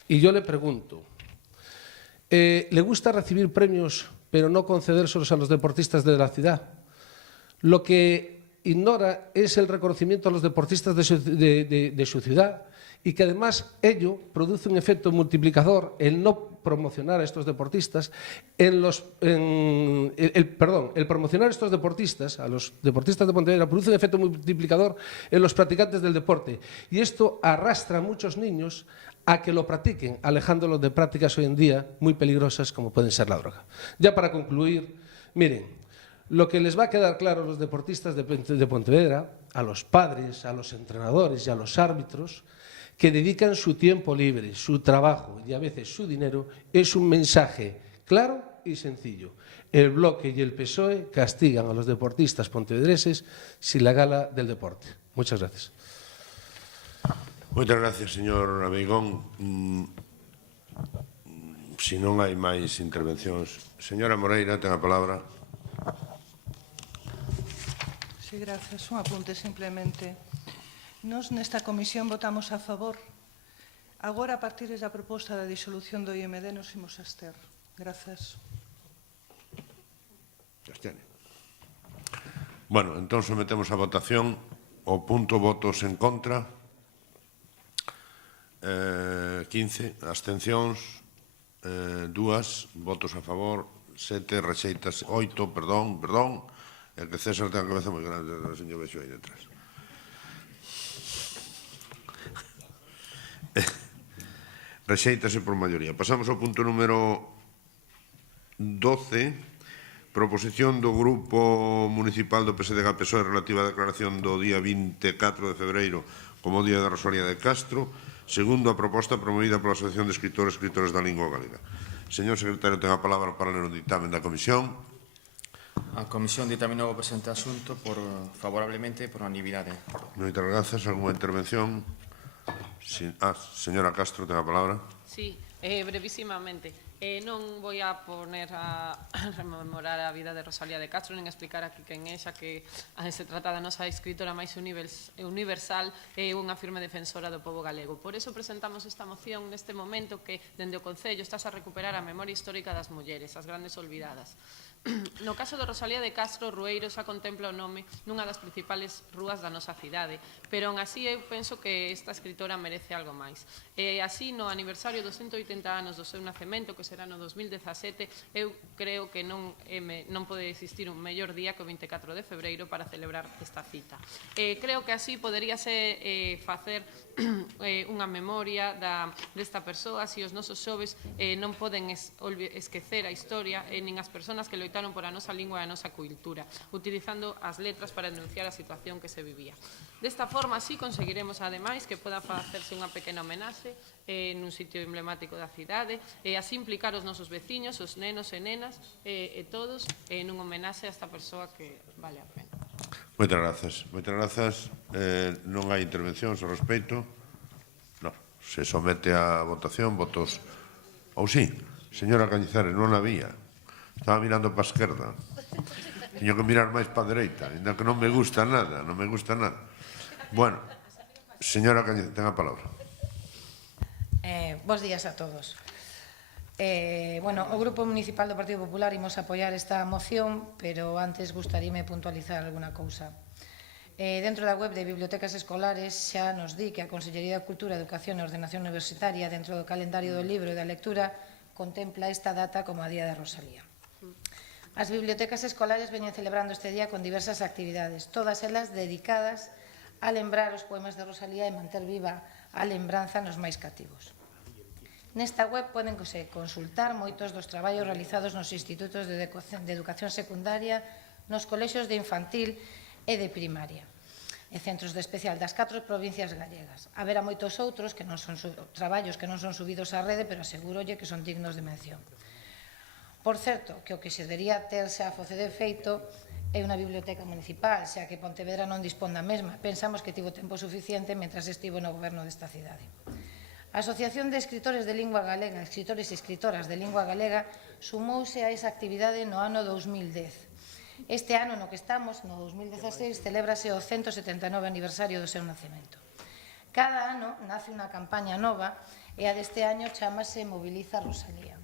Y yo le pregunto, ¿le gusta recibir premios pero no concedérselos a los deportistas de la ciudad? Lo que ignora es el reconocimiento a los deportistas de su ciudad y que además ello produce un efecto multiplicador, el no promocionar a estos deportistas, el promocionar a estos deportistas, a los deportistas de Pontevedra, produce un efecto multiplicador en los practicantes del deporte. Y esto arrastra a muchos niños a que lo practiquen, alejándolos de prácticas hoy en día muy peligrosas como pueden ser la droga. Ya para concluir, miren, lo que les va a quedar claro a los deportistas de Pontevedra, a los padres, a los entrenadores y a los árbitros, que dedican su tiempo libre, su trabajo y a veces su dinero, es un mensaje claro y sencillo. El Bloque y el PSOE castigan a los deportistas pontevedreses sin la gala del deporte. Muchas gracias. Moitas gracias, señor Abeigón. Se non hai máis intervencións. Señora Moreira, ten a palabra. Sí, gracias. Un apunte simplemente. Nos nesta comisión votamos a favor. Agora, a partir da proposta da disolución do IMD, nos imos abster. Gracias. Bueno, entón sometemos a votación o punto votos en contra, 15, abstencións, 2, votos a favor, 7, rexeitas, 8, perdón, el que César ten a cabeza moi grande, o señor Bexo aí detrás. Rexeítase por maioría. Pasamos ao punto número 12, proposición do Grupo Municipal do PSDG-PSOE relativa á declaración do día 24 de febreiro como Día de Rosalía de Castro, segundo a proposta promovida pola Asociación de Escritores e Escritoras da Lingua Galega. Señor secretario, ten a palabra para ler o dictamen da comisión. A comisión ditaminou o presente asunto favorablemente por unanimidade. Moitas grazas. Alguna intervención? Señora Castro, ten a palabra. Sí, brevísimamente. Non vou a poner a rememorar a vida de Rosalía de Castro nen explicar aquí quen é, xa que se trata da nosa escritora máis universal e unha firme defensora do pobo galego. Por eso presentamos esta moción neste momento que, dende o Concello, estás a recuperar a memoria histórica das mulleres, as grandes olvidadas. No caso de Rosalía de Castro, Rueiro xa contempla o nome nunha das principales rúas da nosa cidade, pero aún así eu penso que esta escritora merece algo máis. E así, no aniversario dos 180 anos do seu nacemento, que será no 2017, eu creo que non pode existir un mellor día que o 24 de febreiro para celebrar esta cita. Creo que así poderíase facer unha memoria desta persoa, se os nosos xoves non poden esquecer a historia nin as persoas que loitaron por a nosa lingua e a nosa cultura, utilizando as letras para denunciar a situación que se vivía. Desta forma, así, conseguiremos, ademais, que poda facerse unha pequena homenaxe nun sitio emblemático da cidade e así implicar os nosos veciños, os nenos e nenas e todos nun homenaxe a esta persoa que vale a pena. Moitas grazas. Moitas grazas. Non hai intervencións ao respecto. Non. Se somete a votación, votos... Ou sí, señora Cañizares, non había. Estaba mirando para a esquerda. Teño que mirar máis para a dereita, ainda que non me gusta nada, non me gusta nada. Bueno, señora Cañizares, ten a palabra. Bos días a todos. O Grupo Municipal do Partido Popular imos apoiar esta moción, pero antes gustaríame puntualizar alguna cousa. Dentro da web de Bibliotecas Escolares xa nos di que a Consellería de Cultura, Educación e Ordenación Universitaria, dentro do calendario do libro e da lectura, contempla esta data como a Día de Rosalía. As bibliotecas escolares veñen celebrando este día con diversas actividades, todas elas dedicadas a lembrar os poemas de Rosalía e manter viva a lembranza nos máis cativos. Nesta web poden consultar moitos dos traballos realizados nos institutos de educación secundaria, nos colexios de infantil e de primaria, e centros de especial das 4 provincias gallegas. Haberá moitos outros traballos que non son subidos á rede, pero asegurolle que son dignos de mención. Por certo, que o que se debería ter xa foce de feito é unha biblioteca municipal, xa que Pontevedra non dispón da mesma. Pensamos que tivo tempo suficiente mentras estivo no goberno desta cidade. A Asociación de Escritores de Lingua Galega, escritores e escritoras de Lingua Galega, sumouse a esa actividade no ano 2010. Este ano no que estamos, no 2016, celébrase o 179 aniversario do seu nacemento. Cada ano nace unha campaña nova e a deste ano chamase Moviliza Rosalía,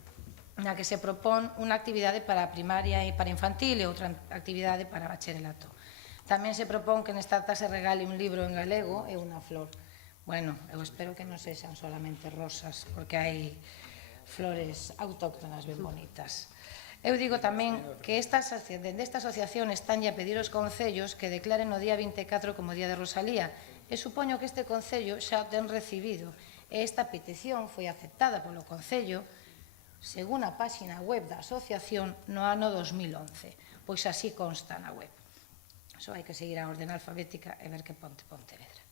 na que se propón unha actividade para primaria e para infantil e outra actividade para bacharelato. Tamén se propón que nesta acta se regale un libro en galego e unha flor. Bueno, eu espero que non sexan solamente rosas, porque hai flores autóctonas ben bonitas. Eu digo tamén que dende esta asociación están a pedir aos concellos que declaren o día 24 como Día de Rosalía, e supoño que este concello xa o ten recibido, e esta petición foi aceptada polo concello según a páxina web da asociación no ano 2011, pois así consta na web. Só hai que seguir a orden alfabética e ver que ponte Pontevedra.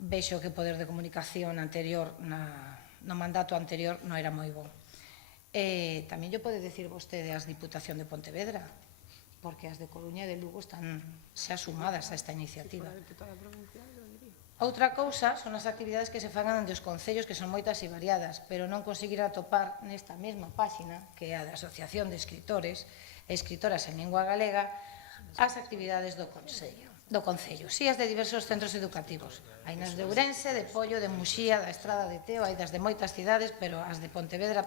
Vexo que o poder de comunicación anterior, no mandato anterior, non era moi bon. Tamén lle pode dicir vostede ás Diputación de Pontevedra, porque as de Coruña e de Lugo están xa sumadas a esta iniciativa. Outra cousa son as actividades que se fagan ante os concellos, que son moitas e variadas, pero non conseguir atopar nesta mesma páxina, que é a da Asociación de Escritores e Escritoras en Lingua Galega, as actividades do Concello. Si as de diversos centros educativos. Hai nas de Ourense, de Pollo, de Muxía, da Estrada de Teo, hai das de moitas cidades, pero as de Pontevedra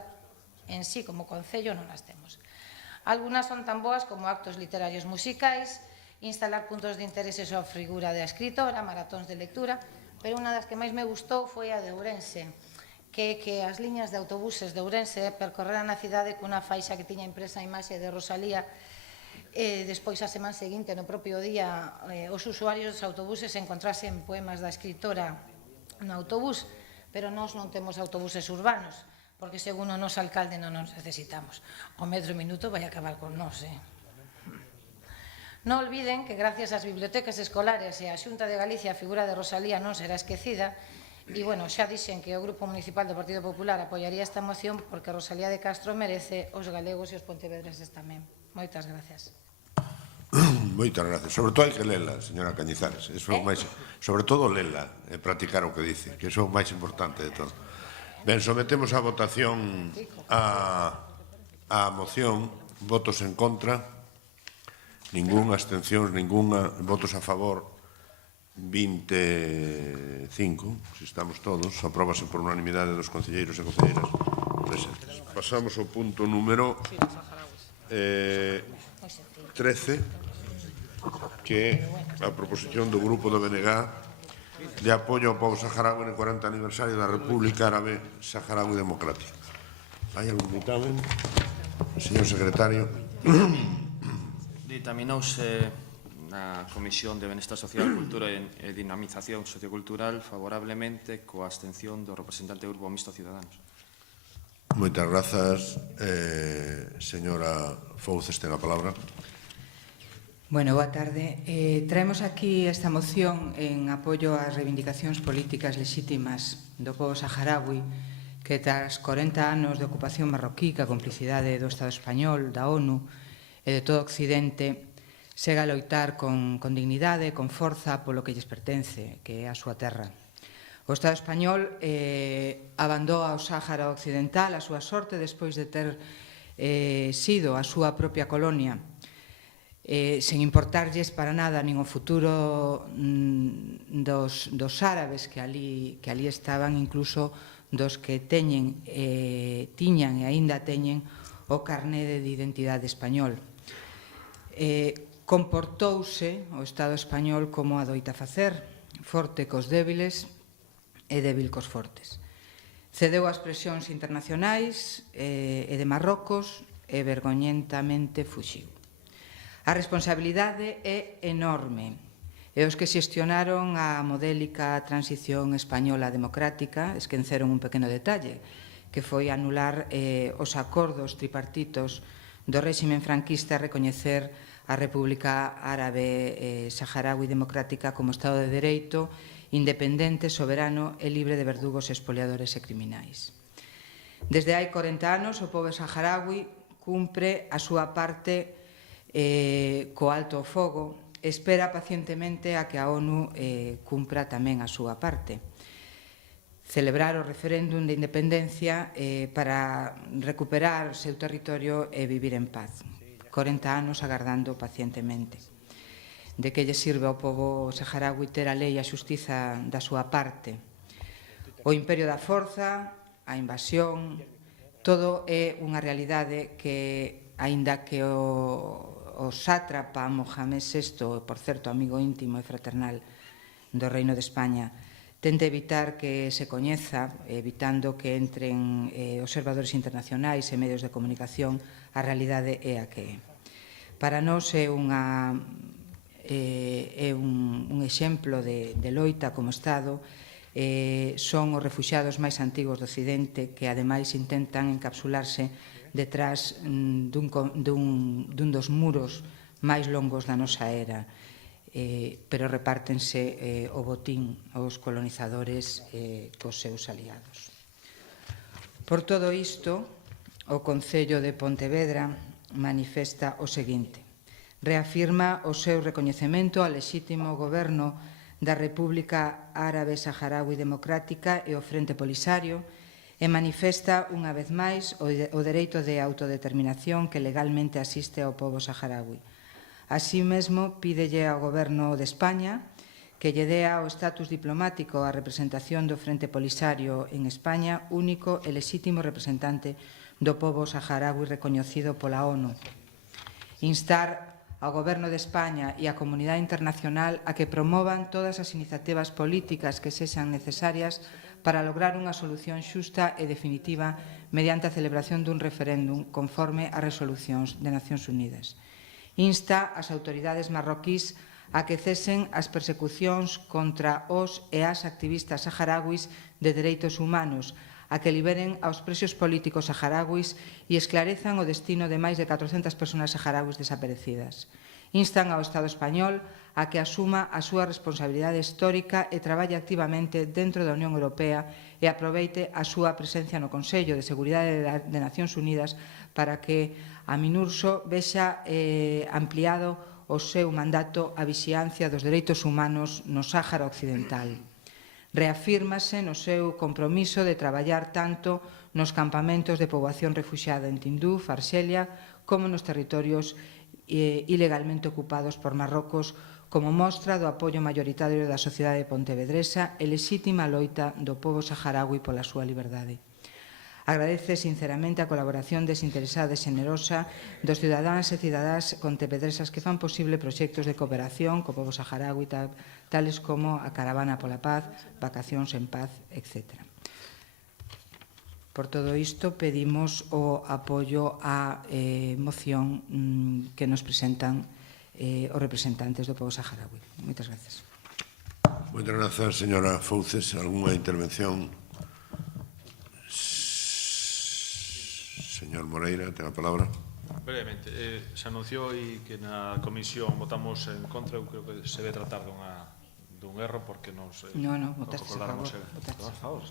en sí como Concello non as temos. Algunas son tan boas como actos literarios musicais, instalar puntos de interese sobre a figura da escritora, maratóns de lectura, pero unha das que máis me gustou foi a de Ourense, que as liñas de autobuses de Ourense percorreran a cidade cunha faixa que tiña impresa a imaxe de Rosalía. Despois, a semana seguinte, no propio día, os usuarios dos autobuses encontrasen poemas da escritora no autobús, pero nós non temos autobuses urbanos, porque según o noso alcalde non nos necesitamos. O metro minuto vai acabar con nós, Non olviden que gracias ás bibliotecas escolares e á Xunta de Galicia a figura de Rosalía non será esquecida, e, bueno, xa dixen que o Grupo Municipal do Partido Popular apoiaría esta moción porque Rosalía de Castro merece os galegos e os pontevedreses tamén. Moitas gracias. Moitas gracias. Sobre todo hai que lela, señora Cañizares. Sobre todo lela e practicar o que dice, que iso é o máis importante de todo. Ben, sometemos a votación a moción. Votos en contra. Ningún. Abstencións ninguna. Votos a favor 25. Se estamos todos. Apróbase por unanimidade dos concelleiros e concelleiras presentes. Pasamos ao punto número 13, que é a proposición do Grupo do BNG de apoio ao povo saharaui no 40 aniversario da República Árabe Saharaui Democrática. Hai algún ditamen? Señor secretario. Ditaminouse na Comisión de Benestar Social, Cultura e Dinamización Sociocultural favorablemente coa abstención do representante do Grupo Mixto Ciudadanos. Moitas grazas. Señora Fouz, ten a palabra. Bueno, boa tarde. Traemos aquí esta moción en apoio ás reivindicacións políticas lexítimas do povo saharaui que tras 40 anos de ocupación marroquí, ca complicidade do Estado español, da ONU e de todo Occidente, sega a loitar con dignidade e con forza polo que lles pertence, que é a súa terra. O Estado español abandou ao Sáhara Occidental a súa sorte despois de ter sido a súa propia colonia, sen importarlles para nada nin o futuro dos árabes que ali estaban, incluso dos que tiñan e aínda teñen o carné de identidade español. Comportouse o Estado español como adoita facer, forte cos débiles e débil cos fortes. Cedeu ás presións internacionais e de Marrocos e vergoñentamente fuxiu. A responsabilidade é enorme e os que xestionaron a modélica transición española democrática esqueceron un pequeno detalle, que foi anular os acordos tripartitos do réxime franquista a recoñecer a República Árabe Saharaui Democrática como Estado de Dereito, independente, soberano e libre de verdugos expoliadores e criminais. Desde hai 40 anos, o pobo saharaui cumpre a súa parte co alto fogo, espera pacientemente a que a ONU cumpra tamén a súa parte. Celebrar o referéndum de independencia para recuperar o seu territorio e vivir en paz. 40 anos agardando pacientemente. De que lle sirve ao pobo saharaui ter a lei e a xustiza da súa parte? O imperio da forza, a invasión, todo é unha realidade que, aínda que o o sátrapa Mohamed VI, por certo, amigo íntimo e fraternal do Reino de España, tenta evitar que se coñeza, evitando que entren observadores internacionais e medios de comunicación, a realidade é a que é. Para nós é un exemplo de loita como Estado. Son os refuxiados máis antigos do Occidente que ademais intentan encapsularse detrás dun dos muros máis longos da nosa era, pero repártense o botín aos colonizadores cos seus aliados. Por todo isto, o Concello de Pontevedra manifesta o seguinte: reafirma o seu recoñecemento ao lexítimo goberno da República Árabe Saharaui Democrática e o Frente Polisario e manifesta unha vez máis o dereito de autodeterminación que legalmente asiste ao pobo saharaui. Así mesmo, pídelle ao Goberno de España que lle dea o estatus diplomático á representación do Frente Polisario en España, único e lexítimo representante do pobo saharaui recoñecido pola ONU. Instar ao Goberno de España e á comunidade internacional a que promovan todas as iniciativas políticas que sexan necesarias para lograr unha solución xusta e definitiva mediante a celebración dun referéndum conforme ás resolucións de Nacións Unidas. Insta ás autoridades marroquís a que cesen as persecucións contra os e as activistas saharauis de dereitos humanos, a que liberen aos presos políticos saharauis e esclarezan o destino de máis de 400 persoas saharauis desaparecidas. Instan ao Estado español a que asuma a súa responsabilidade histórica e traballe activamente dentro da Unión Europea e aproveite a súa presencia no Consello de Seguridade de Nacións Unidas para que a MINURSO vexa ampliado o seu mandato a vixiancia dos dereitos humanos no Sáhara Occidental. Reafírmase no seu compromiso de traballar tanto nos campamentos de poboación refuxiada en Tinduf, Arxelia, como nos territorios ilegalmente ocupados por Marrocos, como mostra do apoio mayoritario da sociedade pontevedresa e lexítima loita do pobo saharaui pola súa liberdade. Agradece sinceramente a colaboración desinteresada e xenerosa dos cidadáns e cidadás pontevedresas que fan posible proxectos de cooperación co pobo saharaui, tales como a Caravana pola Paz, Vacacións en Paz, etc. Por todo isto, pedimos o apoio á moción que nos presentan os representantes do pobo saharaui. Moitas gracias. Moitas grazas, señora Fouces. Algúnha intervención? Señor Moreira, ten a palabra. Brevemente, se anunciou que na comisión votamos en contra. Eu creo que se debe tratar dun erro porque nos votaste a favor.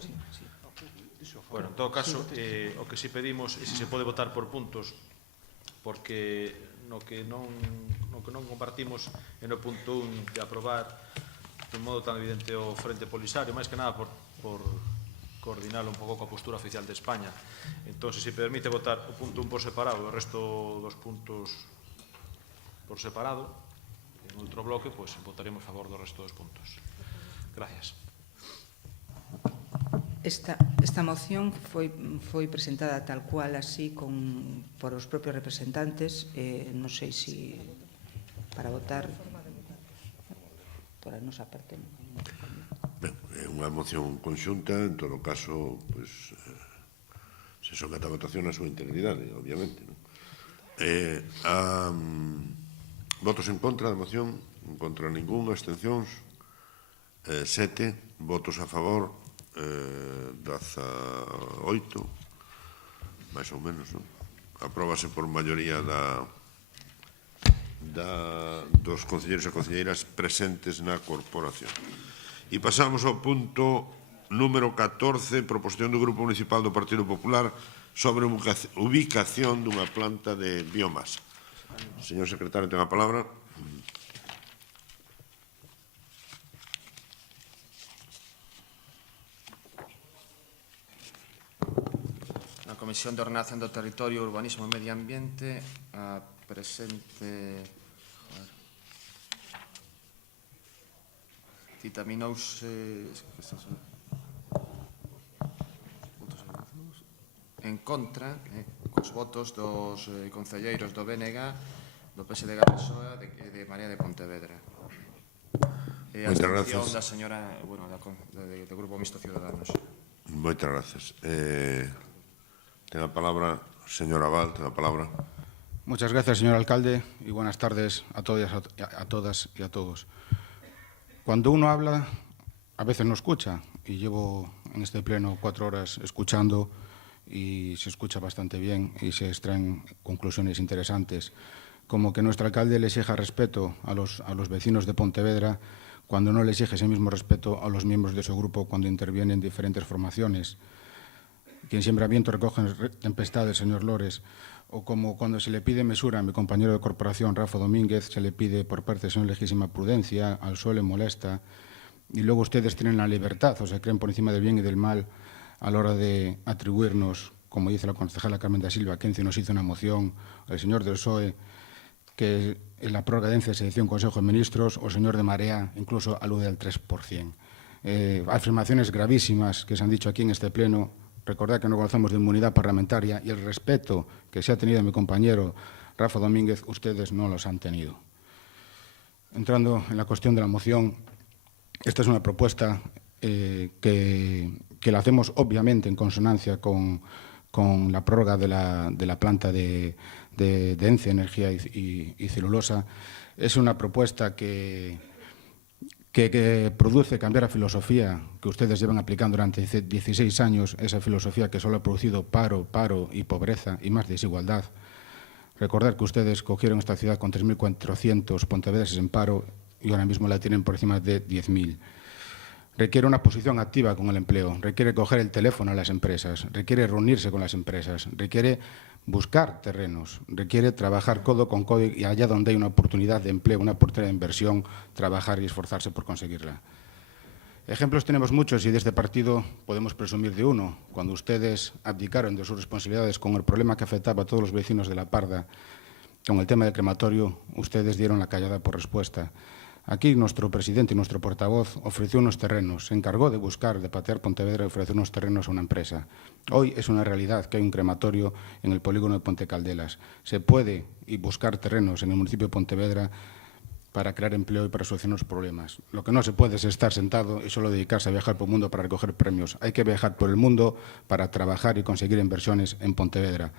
Bueno, en todo caso, o que si pedimos é se se pode votar por puntos, porque no que non compartimos en o punto 1 de aprobar de un modo tan evidente o Frente Polisario, máis que nada por coordinalo un pouco coa postura oficial de España. Entón, se permite votar o punto 1 por separado e o resto dos puntos por separado, en outro bloque, pois votaremos a favor do resto dos puntos. Gracias. Esta moción foi presentada tal cual, así, por os propios representantes. Non sei se para votar por a nosa parte. É unha moción conxunta, en todo caso, se socata a votación na súa integridade, obviamente. Votos en contra da moción, en contra ningún, abstencións, 7, votos a favor, 18, máis ou menos. Apróbase por maioría dos concelleiros e concelleiras presentes na corporación. E pasamos ao punto número 14, proposición do Grupo Municipal do Partido Popular sobre ubicación dunha planta de biomasa. Señor secretario, ten a palabra. Na Comisión de Ordenación do Territorio, Urbanismo e Medio Ambiente, a presente citaminouse en contra, cos votos dos concelleiros do BNG, do PSD de Galasoa e de Marea de Pontevedra. E a abstención da señora, bueno, do Grupo Mixto Ciudadanos. Moitas gracias. Ten a palabra o señor Abal, ten a palabra. Muchas gracias, señor alcalde, y buenas tardes a todas y a todos. Cuando uno habla, a veces no escucha, y llevo en este pleno 4 horas escuchando, y se escucha bastante bien, y se extraen conclusiones interesantes, como que nuestro alcalde le exija respeto a los vecinos de Pontevedra, cuando no le exige ese mismo respeto a los miembros de su grupo cuando intervienen diferentes formaciones. Quien siembra viento recoge tempestades, señor Lores. O como cuando se le pide mesura a mi compañero de corporación, Rafa Domínguez, se le pide por parte de señor legítima prudencia, al PSOE le molesta, y luego ustedes tienen la libertad, o se creen por encima del bien y del mal a la hora de atribuirnos, como dice la concejala Carmen da Silva, que nos hizo una moción, el señor del PSOE, que en la prórroga de ENCE se decía un Consejo de Ministros, o el señor de Marea incluso alude al 3%. Afirmaciones gravísimas que se han dicho aquí en este pleno. Recordad que no gozamos de inmunidad parlamentaria y el respeto que se ha tenido a mi compañero Rafa Domínguez, ustedes no los han tenido. Entrando en la cuestión de la moción, esta es una propuesta que la hacemos obviamente en consonancia con la prórroga de la planta de ENCE, energía y celulosa. Es una propuesta que produce cambiar la filosofía que ustedes llevan aplicando durante 16 años, esa filosofía que solo ha producido paro y pobreza y más desigualdad. Recordar que ustedes cogieron esta ciudad con 3.400 pontevedreses en paro y ahora mismo la tienen por encima de 10.000. Requiere una posición activa con el empleo, requiere coger el teléfono a las empresas, requiere reunirse con las empresas, requiere buscar terrenos, requiere trabajar codo con codo y allá donde hay una oportunidad de empleo, una oportunidad de inversión, trabajar y esforzarse por conseguirla. Ejemplos tenemos muchos y de este partido podemos presumir de uno. Cuando ustedes abdicaron de sus responsabilidades con el problema que afectaba a todos los vecinos de La Parda, con el tema del crematorio, ustedes dieron la callada por respuesta. Aquí nuestro presidente y nuestro portavoz ofreció unos terrenos, se encargó de buscar, de patear Pontevedra y ofrecer unos terrenos a una empresa. Hoy es una realidad que hay un crematorio en el polígono de Ponte Caldelas. Se puede buscar terrenos en el municipio de Pontevedra para crear empleo y para solucionar los problemas. Lo que no se puede es estar sentado y solo dedicarse a viajar por el mundo para recoger premios. Hay que viajar por el mundo para trabajar y conseguir inversiones en Pontevedra.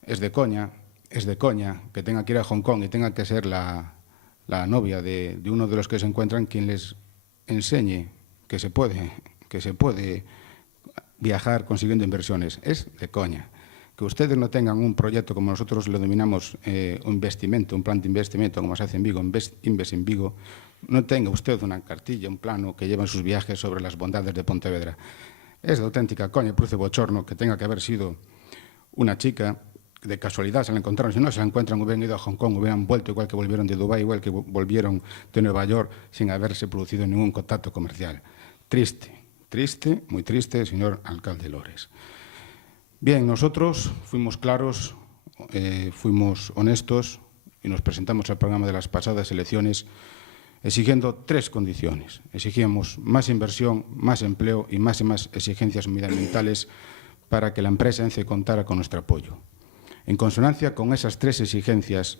Es de coña que tenga que ir a Hong Kong y tenga que ser la novia de uno de los que se encuentran quien les enseñe que se puede viajar consiguiendo inversiones. Es de coña. Que ustedes no tengan un proyecto como nosotros lo denominamos un investimento, un plan de investimento como se hace en Vigo, Inves en Vigo, no tenga usted una cartilla, un plano que lleva en sus viajes sobre las bondades de Pontevedra. Es de auténtica coña, produce bochorno que tenga que haber sido una chica. De casualidad se la encontraron, si no se la encuentran hubieran ido a Hong Kong, hubieran vuelto igual que volvieron de Dubái, igual que volvieron de Nueva York sin haberse producido ningún contacto comercial. Triste, muy triste, señor alcalde Lores. Bien, nosotros fuimos claros, fuimos honestos y nos presentamos al programa de las pasadas elecciones exigiendo 3 condiciones. Exigíamos más inversión, más empleo y más exigencias medioambientales para que la empresa ENCE contara con nuestro apoyo. En consonancia con esas 3 exigencias,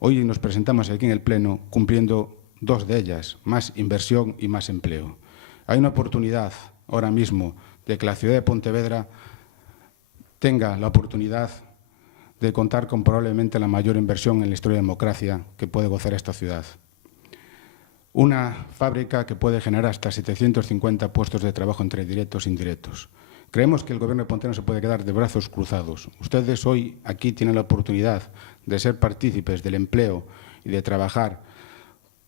hoy nos presentamos aquí en el Pleno cumpliendo 2 de ellas, más inversión y más empleo. Hay una oportunidad ahora mismo de que la ciudad de Pontevedra tenga la oportunidad de contar con probablemente la mayor inversión en la historia de democracia que puede gozar esta ciudad. Una fábrica que puede generar hasta 750 puestos de trabajo entre directos e indirectos. Creemos que el Gobierno de Pontevedra no se puede quedar de brazos cruzados. Ustedes hoy aquí tienen la oportunidad de ser partícipes del empleo y de trabajar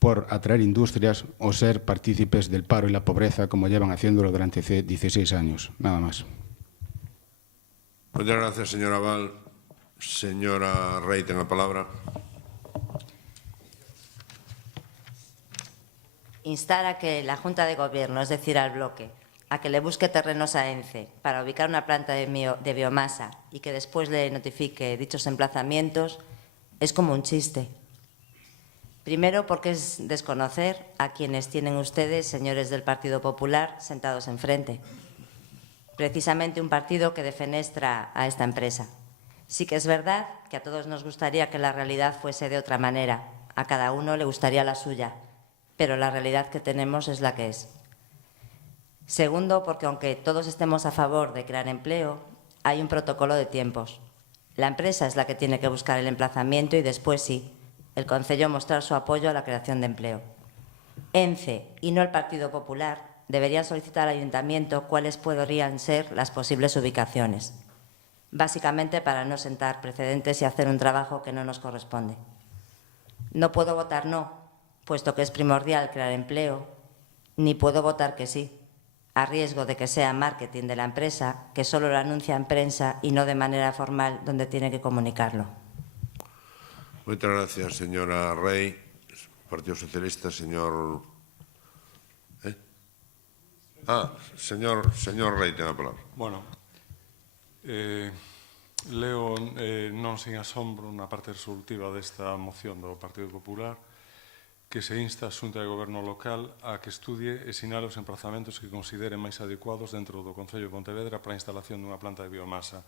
por atraer industrias o ser partícipes del paro y la pobreza como llevan haciéndolo durante 16 años. Nada más. Muchas gracias, señora Abal. Señora Rey, tenga la palabra. Instar a que la Junta de Gobierno, es decir, al bloque, a que le busque terrenos a ENCE para ubicar una planta de biomasa y que después le notifique dichos emplazamientos es como un chiste. Primero, porque es desconocer a quienes tienen ustedes, señores del Partido Popular, sentados enfrente. Precisamente un partido que defenestra a esta empresa. Sí que es verdad que a todos nos gustaría que la realidad fuese de otra manera. A cada uno le gustaría la suya, pero la realidad que tenemos es la que es. Segundo, porque aunque todos estemos a favor de crear empleo, hay un protocolo de tiempos. La empresa es la que tiene que buscar el emplazamiento y después sí, el Concello mostrar su apoyo a la creación de empleo. ENCE y no el Partido Popular deberían solicitar al Ayuntamiento cuáles podrían ser las posibles ubicaciones, básicamente para no sentar precedentes y hacer un trabajo que no nos corresponde. No puedo votar no, puesto que es primordial crear empleo, ni puedo votar que sí, a riesgo de que sea marketing de la empresa, que solo lo anuncia en prensa y no de manera formal donde tiene que comunicarlo. Muchas gracias, señora Rey. Partido Socialista, señor... señor Rey, ten a palabra. Bueno, leo non sin asombro na parte resolutiva desta moción do Partido Popular que se insta a Xunta de Goberno local a que estudie e sinale os emprazamentos que considere máis adecuados dentro do Concello de Pontevedra para a instalación dunha planta de biomasa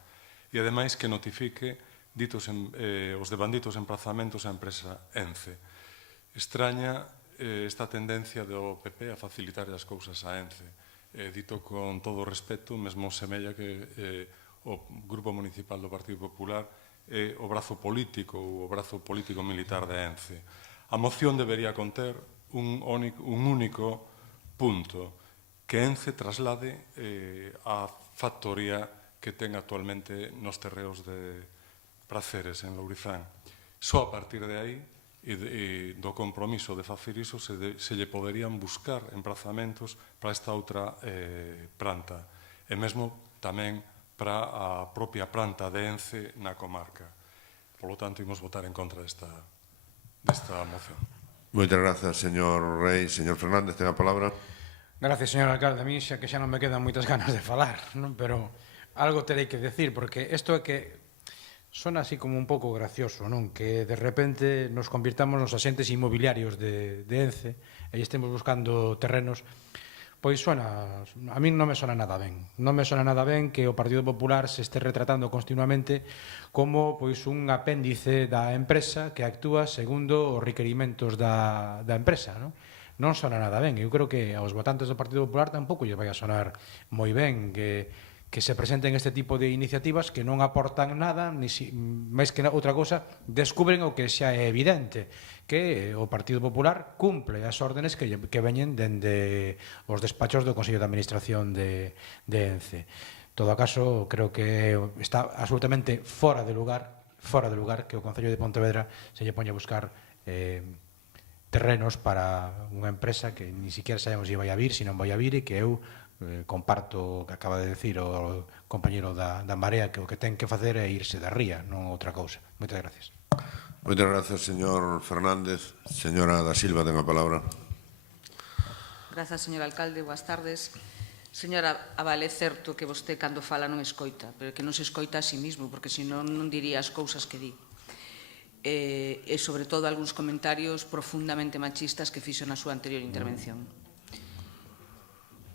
e, ademais, que notifique os devanditos emprazamentos á empresa ENCE. Extraña esta tendencia do PP a facilitar as cousas a ENCE. Dito con todo o respeto, mesmo semella que o Grupo Municipal do Partido Popular é o brazo político ou o brazo político-militar de ENCE. A moción debería conter un único punto, que ENCE traslade a factoría que ten actualmente nos terreos de Praceres, en Lourizán. Só a partir de aí, e do compromiso de facer iso, se lle poderían buscar emprazamentos para esta outra planta, e mesmo tamén para a propia planta de ENCE na comarca. Por lo tanto, imos votar en contra desta moción. Moitas grazas, señor Rey. Señor Fernández, ten a palabra. Gracias, señor alcalde. A mí xa que xa non me quedan moitas ganas de falar, non? Pero algo terei que decir, porque isto é que son así como un pouco gracioso, non? Que de repente nos convirtamos nos asentes inmobiliarios de ENCE e estemos buscando terrenos. Pois suena, a mí non me sona nada ben. Non me sona nada ben que o Partido Popular se este retratando continuamente como pois un apéndice da empresa que actúa segundo os requerimentos da empresa, non? Non sona nada ben. Eu creo que aos votantes do Partido Popular tampouco lle vai a sonar moi ben que se presenten este tipo de iniciativas que non aportan nada, máis que outra cousa, descubren o que xa é evidente, que o Partido Popular cumple as órdenes que veñen dende os despachos do Consello de Administración de ENCE. En todo caso, creo que está absolutamente fora de lugar que o Concello de Pontevedra se lle poña a buscar terrenos para unha empresa que ni siquiera sabemos se vai a vir, se non vai a vir, e que eu comparto o que acaba de decir o compañero da Marea, que o que ten que facer é irse da ría, non outra cousa. Moitas gracias. Moitas gracias, señor Fernández. Señora da Silva, ten a palabra. Grazas, señor alcalde. Boas tardes. Señora, vale, é certo que vostede cando fala non escoita, pero que non se escoita a sí mismo, porque senón non diría as cousas que di. E, sobre todo, algúns comentarios profundamente machistas que fixo na súa anterior intervención.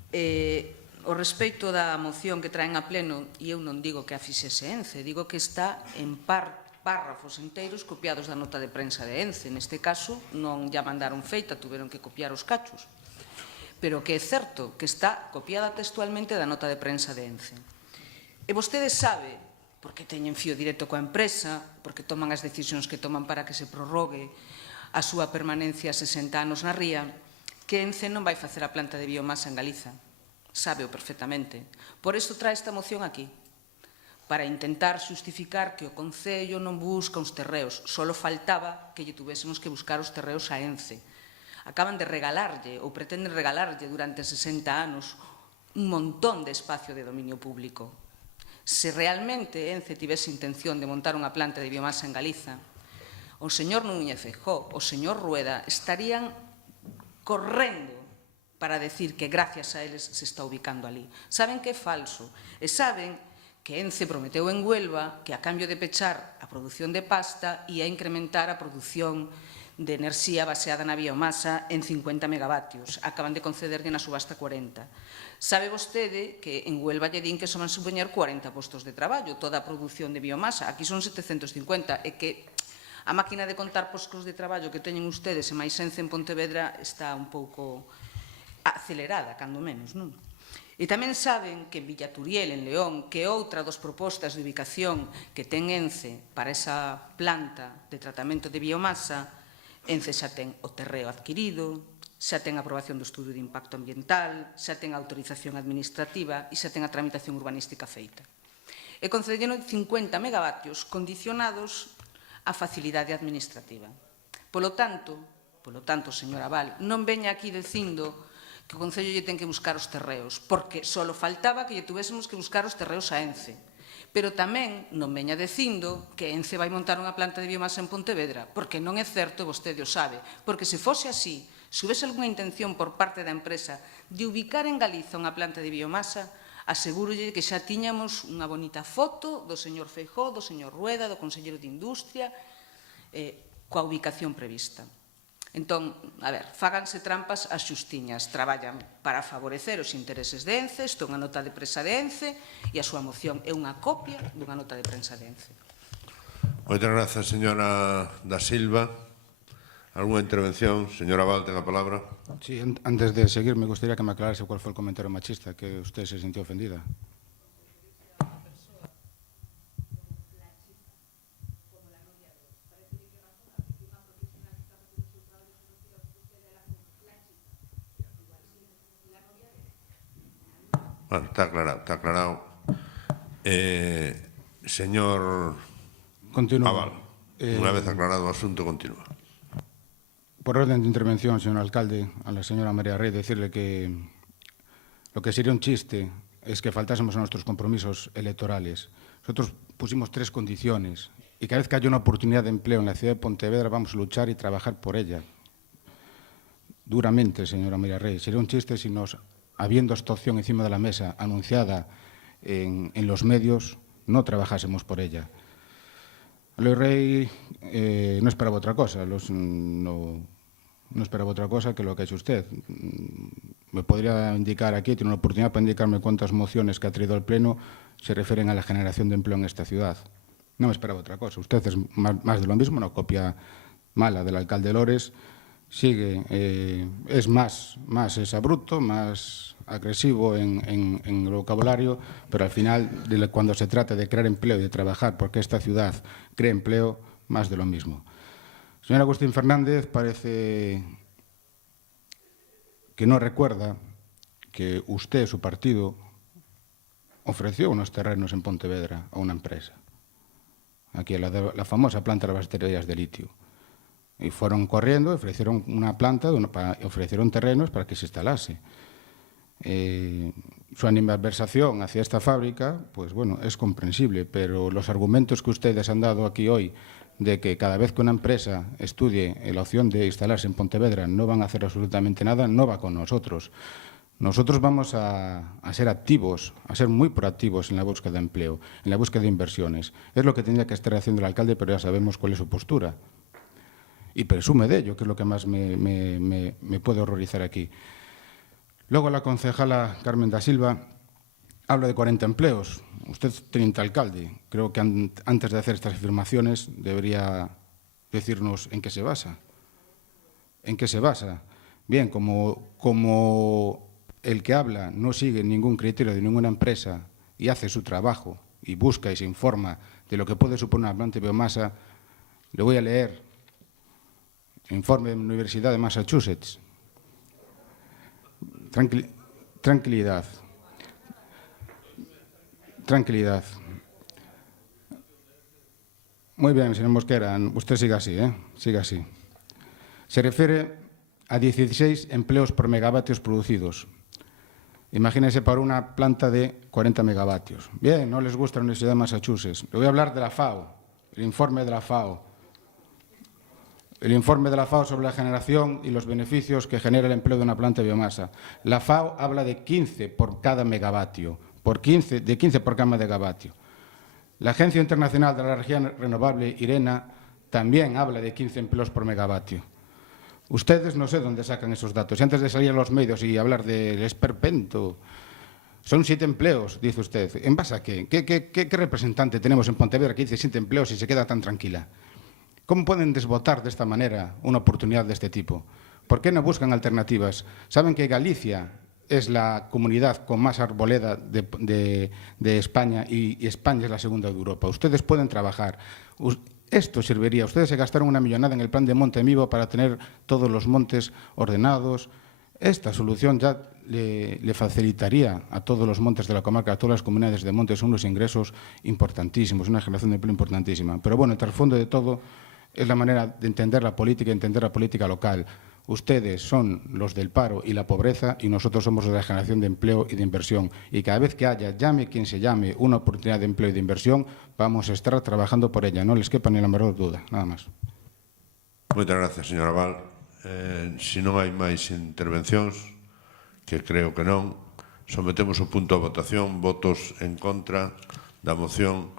O respecto da moción que traen a pleno, e eu non digo que a fixese ENCE, digo que está en párrafos enteiros copiados da nota de prensa de ENCE. Neste caso, non ya mandaron feita, tuveron que copiar os cachos. Pero que é certo que está copiada textualmente da nota de prensa de ENCE. E vostede sabe, porque teñen fío directo coa empresa, porque toman as decisións que toman para que se prorrogue a súa permanencia 60 anos na ría, que ENCE non vai facer a planta de biomasa en Galiza. Sábeo perfectamente. Por iso trae esta moción aquí, para intentar xustificar que o Concello non busca uns terreos. Solo faltaba que lle tuvésemos que buscar os terreos a ENCE. Acaban de regalarlle, ou pretenden regalarlle durante 60 anos, un montón de espacio de dominio público. Se realmente ENCE tivese intención de montar unha planta de biomasa en Galiza, o señor Núñez Feijóo, o señor Rueda estarían correndo para decir que gracias a eles se está ubicando ali. Saben que é falso e saben que ENCE prometeu en Huelva que a cambio de pechar a produción de pasta ia incrementar a produción de enerxía baseada na biomasa en 50 megavatios. Acaban de concederlle na subasta 40. Sabe vostede que en Huelva lle din que só van supoñer 40 postos de traballo, toda a produción de biomasa. Aquí son 750, e que a máquina de contar postos de traballo que teñen ustedes en Maixence en Pontevedra está un pouco acelerada, cando menos, non? E tamén saben que en Villaturiel, en León, que outra das propostas de ubicación que ten ENCE para esa planta de tratamento de biomasa, ENCE xa ten o terreo adquirido, xa ten a aprobación do estudio de impacto ambiental, xa ten a autorización administrativa e xa ten a tramitación urbanística feita. E concederon 50 megavatios condicionados á facilidade administrativa. Polo tanto, señora Val, non veña aquí dicindo que o Concello lle ten que buscar os terreos, porque só faltaba que lle tuvésemos que buscar os terreos a ENCE. Pero tamén non veña dicindo que ENCE vai montar unha planta de biomasa en Pontevedra, porque non é certo e vostede o sabe. Porque se fose así, se houvese algunha intención por parte da empresa de ubicar en Galiza unha planta de biomasa, asegúrolle que xa tiñamos unha bonita foto do señor Feijóo, do señor Rueda, do conselleiro de Industria, coa ubicación prevista. Entón, a ver, fáganse trampas as xustiñas, traballan para favorecer os intereses de ENCE, isto é unha nota de prensa de ENCE, e a súa moción é unha copia dunha nota de prensa de ENCE. Moitas grazas, señora da Silva. ¿Alguna intervención? Señora Val, ten a palabra. Sí, antes de seguir, me gustaría que me aclarase cuál fue el comentario machista, que usted se sintió ofendida. Bueno, está aclarado. Señor Aval, una vez aclarado el asunto, continúa. Por orden de intervención, señor alcalde, a la señora María Rey, decirle que lo que sería un chiste es que faltásemos a nuestros compromisos electorales. Nosotros pusimos 3 condiciones y cada vez que haya una oportunidad de empleo en la ciudad de Pontevedra vamos a luchar y trabajar por ella. Duramente, señora María Rey. Sería un chiste si nos, habiendo esta opción encima de la mesa anunciada en los medios, no trabajásemos por ella. Luis Rey no esperaba otra cosa, no esperaba otra cosa que lo que ha hecho usted. Me podría indicar aquí, tiene una oportunidad para indicarme cuántas mociones que ha traído al Pleno se refieren a la generación de empleo en esta ciudad. No me esperaba otra cosa. Usted es más de lo mismo, una copia mala del alcalde Lores. Sigue, es más abrupto, más agresivo en el vocabulario, pero al final, cuando se trata de crear empleo y de trabajar porque esta ciudad cree empleo, más de lo mismo. Señor Agustín Fernández parece que no recuerda que usted, su partido, ofreció unos terrenos en Pontevedra a una empresa, aquí la famosa planta de las baterías de litio. Y fueron corriendo, ofrecieron una planta, ofrecieron terrenos para que se instalase. Su animadversación hacia esta fábrica, pues bueno, es comprensible, pero los argumentos que ustedes han dado aquí hoy de que cada vez que una empresa estudie la opción de instalarse en Pontevedra no van a hacer absolutamente nada, no va con nosotros. Nosotros vamos a ser activos, a ser muy proactivos en la búsqueda de empleo, en la búsqueda de inversiones. Es lo que tendría que estar haciendo el alcalde, pero ya sabemos cuál es su postura. Y presume de ello, que es lo que más me puede horrorizar aquí. Luego la concejala Carmen da Silva habla de 40 empleos. Usted, teniente alcalde, creo que antes de hacer estas afirmaciones debería decirnos en qué se basa. ¿En qué se basa? Bien, como el que habla no sigue ningún criterio de ninguna empresa y hace su trabajo y busca y se informa de lo que puede suponer una planta de biomasa, le voy a leer informe de la Universidad de Massachusetts. Tranquilidad. Tranquilidad. Muy bien, señor Mosquera, usted siga así, siga así. Se refiere a 16 empleos por megavatios producidos. Imagínense para una planta de 40 megavatios. Bien, no les gusta la Universidad de Massachusetts. Le voy a hablar de la FAO, el informe de la FAO. El informe de la FAO sobre la generación y los beneficios que genera el empleo de una planta de biomasa. La FAO habla de 15 por cada megavatio, de 15 por cada megavatio. La Agencia Internacional de la Energía Renovable, IRENA, también habla de 15 empleos por megavatio. Ustedes no sé dónde sacan esos datos. Y antes de salir a los medios y hablar del esperpento, son 7 empleos, dice usted. ¿En base a qué? ¿Qué representante tenemos en Pontevedra que dice 7 empleos y se queda tan tranquila? ¿Cómo pueden desbotar de esta manera una oportunidad de este tipo? ¿Por qué no buscan alternativas? Saben que Galicia es la comunidad con más arboleda de España y España es la segunda de Europa. Ustedes pueden trabajar. Esto serviría. Ustedes se gastaron una millonada en el plan de Monte Vivo para tener todos los montes ordenados. Esta solución ya le facilitaría a todos los montes de la comarca, a todas las comunidades de montes, unos ingresos importantísimos, una generación de empleo importantísima. Pero bueno, el trasfondo de todo es la manera de entender la política local. Ustedes son los del paro y la pobreza y nosotros somos los de la generación de empleo y de inversión. Y cada vez que haya, llame quien se llame, una oportunidad de empleo y de inversión, vamos a estar trabajando por ella. No les quepa ni la menor duda. Nada más. Moitas gracias, señora Val. Se non hai máis intervencións, que creo que non, sometemos o punto a votación. Votos en contra da moción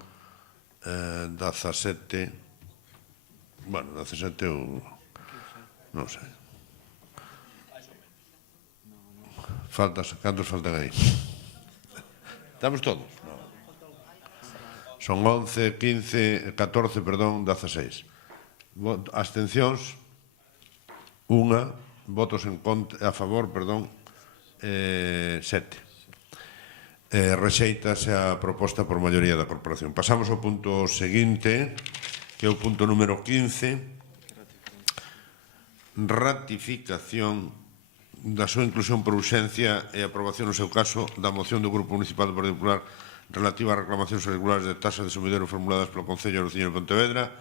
17. Bueno, 17 ou... non sei. Cantos faltan aí? Estamos todos? No. Son 11, 15, 14, perdón, 16. Abstencións, unha. Votos en contra, a favor, perdón, 7. Rexeítase a proposta por maioría da corporación. Pasamos ao punto seguinte, que é o punto número 15. Ratificación da súa inclusión por urxencia e aprobación no seu caso da moción do Grupo Municipal do Partido Popular relativa a reclamacións irregulares de tasas de sumidero formuladas polo Concello de Luciño de Pontevedra.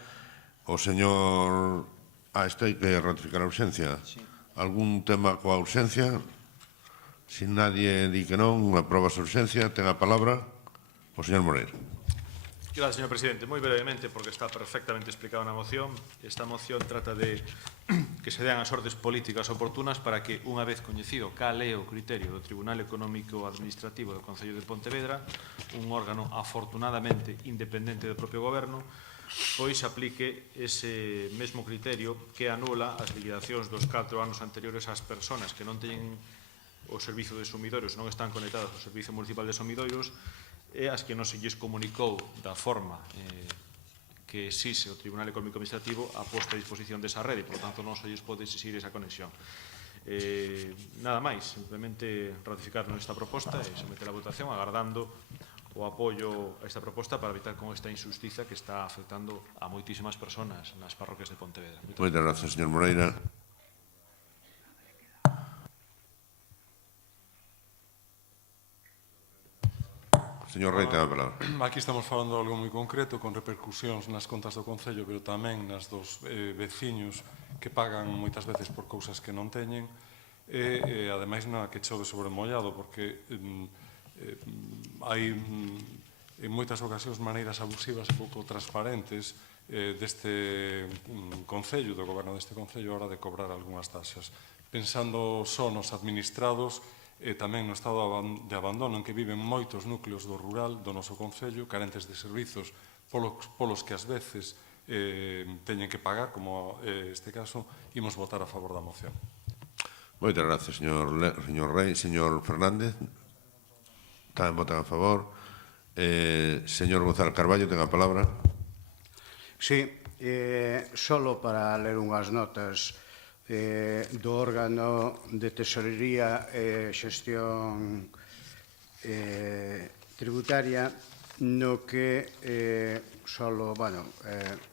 O señor... Isto hai que ratificar a urxencia. Algún tema coa urxencia? Se nadie di que non, aproba a urxencia. Ten a palabra o señor Moreira. Gracias, señor presidente. Moi brevemente, porque está perfectamente explicada na moción. Esta moción trata de que se dean as ordes políticas oportunas para que, unha vez coñecido cal é o criterio do Tribunal Económico Administrativo do Concello de Pontevedra, un órgano afortunadamente independente do propio goberno, pois aplique ese mesmo criterio que anula as liquidacións dos 4 anos anteriores ás persoas que non teñen o servizo de sumidoiros, non están conectados ao Servicio Municipal de Sumidoiros, e as que non se lles comunicou da forma que exixe o Tribunal Económico Administrativo a posta a disposición desa rede, por lo tanto non se lles pode exixir esa conexión. Nada máis, simplemente ratificar esta proposta e someter a votación agardando o apoio a esta proposta para evitar con esta injustiza que está afectando a moitísimas persoas nas parroquias de Pontevedra. Moitas gracias, señor Moreira. Señor Rei, ten a palabra. Aquí estamos falando de algo moi concreto, con repercusións nas contas do Concello, pero tamén nas dos veciños que pagan moitas veces por cousas que non teñen, e ademais na que chove sobre mollado, porque hai en moitas ocasións maneiras abusivas e pouco transparentes deste Concello, do goberno deste Concello, a hora de cobrar algunhas taxas. Pensando só nos administrados, e tamén no estado de abandono en que viven moitos núcleos do rural do noso Concello, carentes de servizos polos que ás veces teñen que pagar, como este caso, imos votar a favor da moción. Moitas gracias, señor Rei. Señor Fernández, tamén votan a favor. Señor Gonzalo Carballo, ten a palabra. Sí, solo para ler unhas notas do órgano de tesorería e xestión tributaria, no que solo, bueno,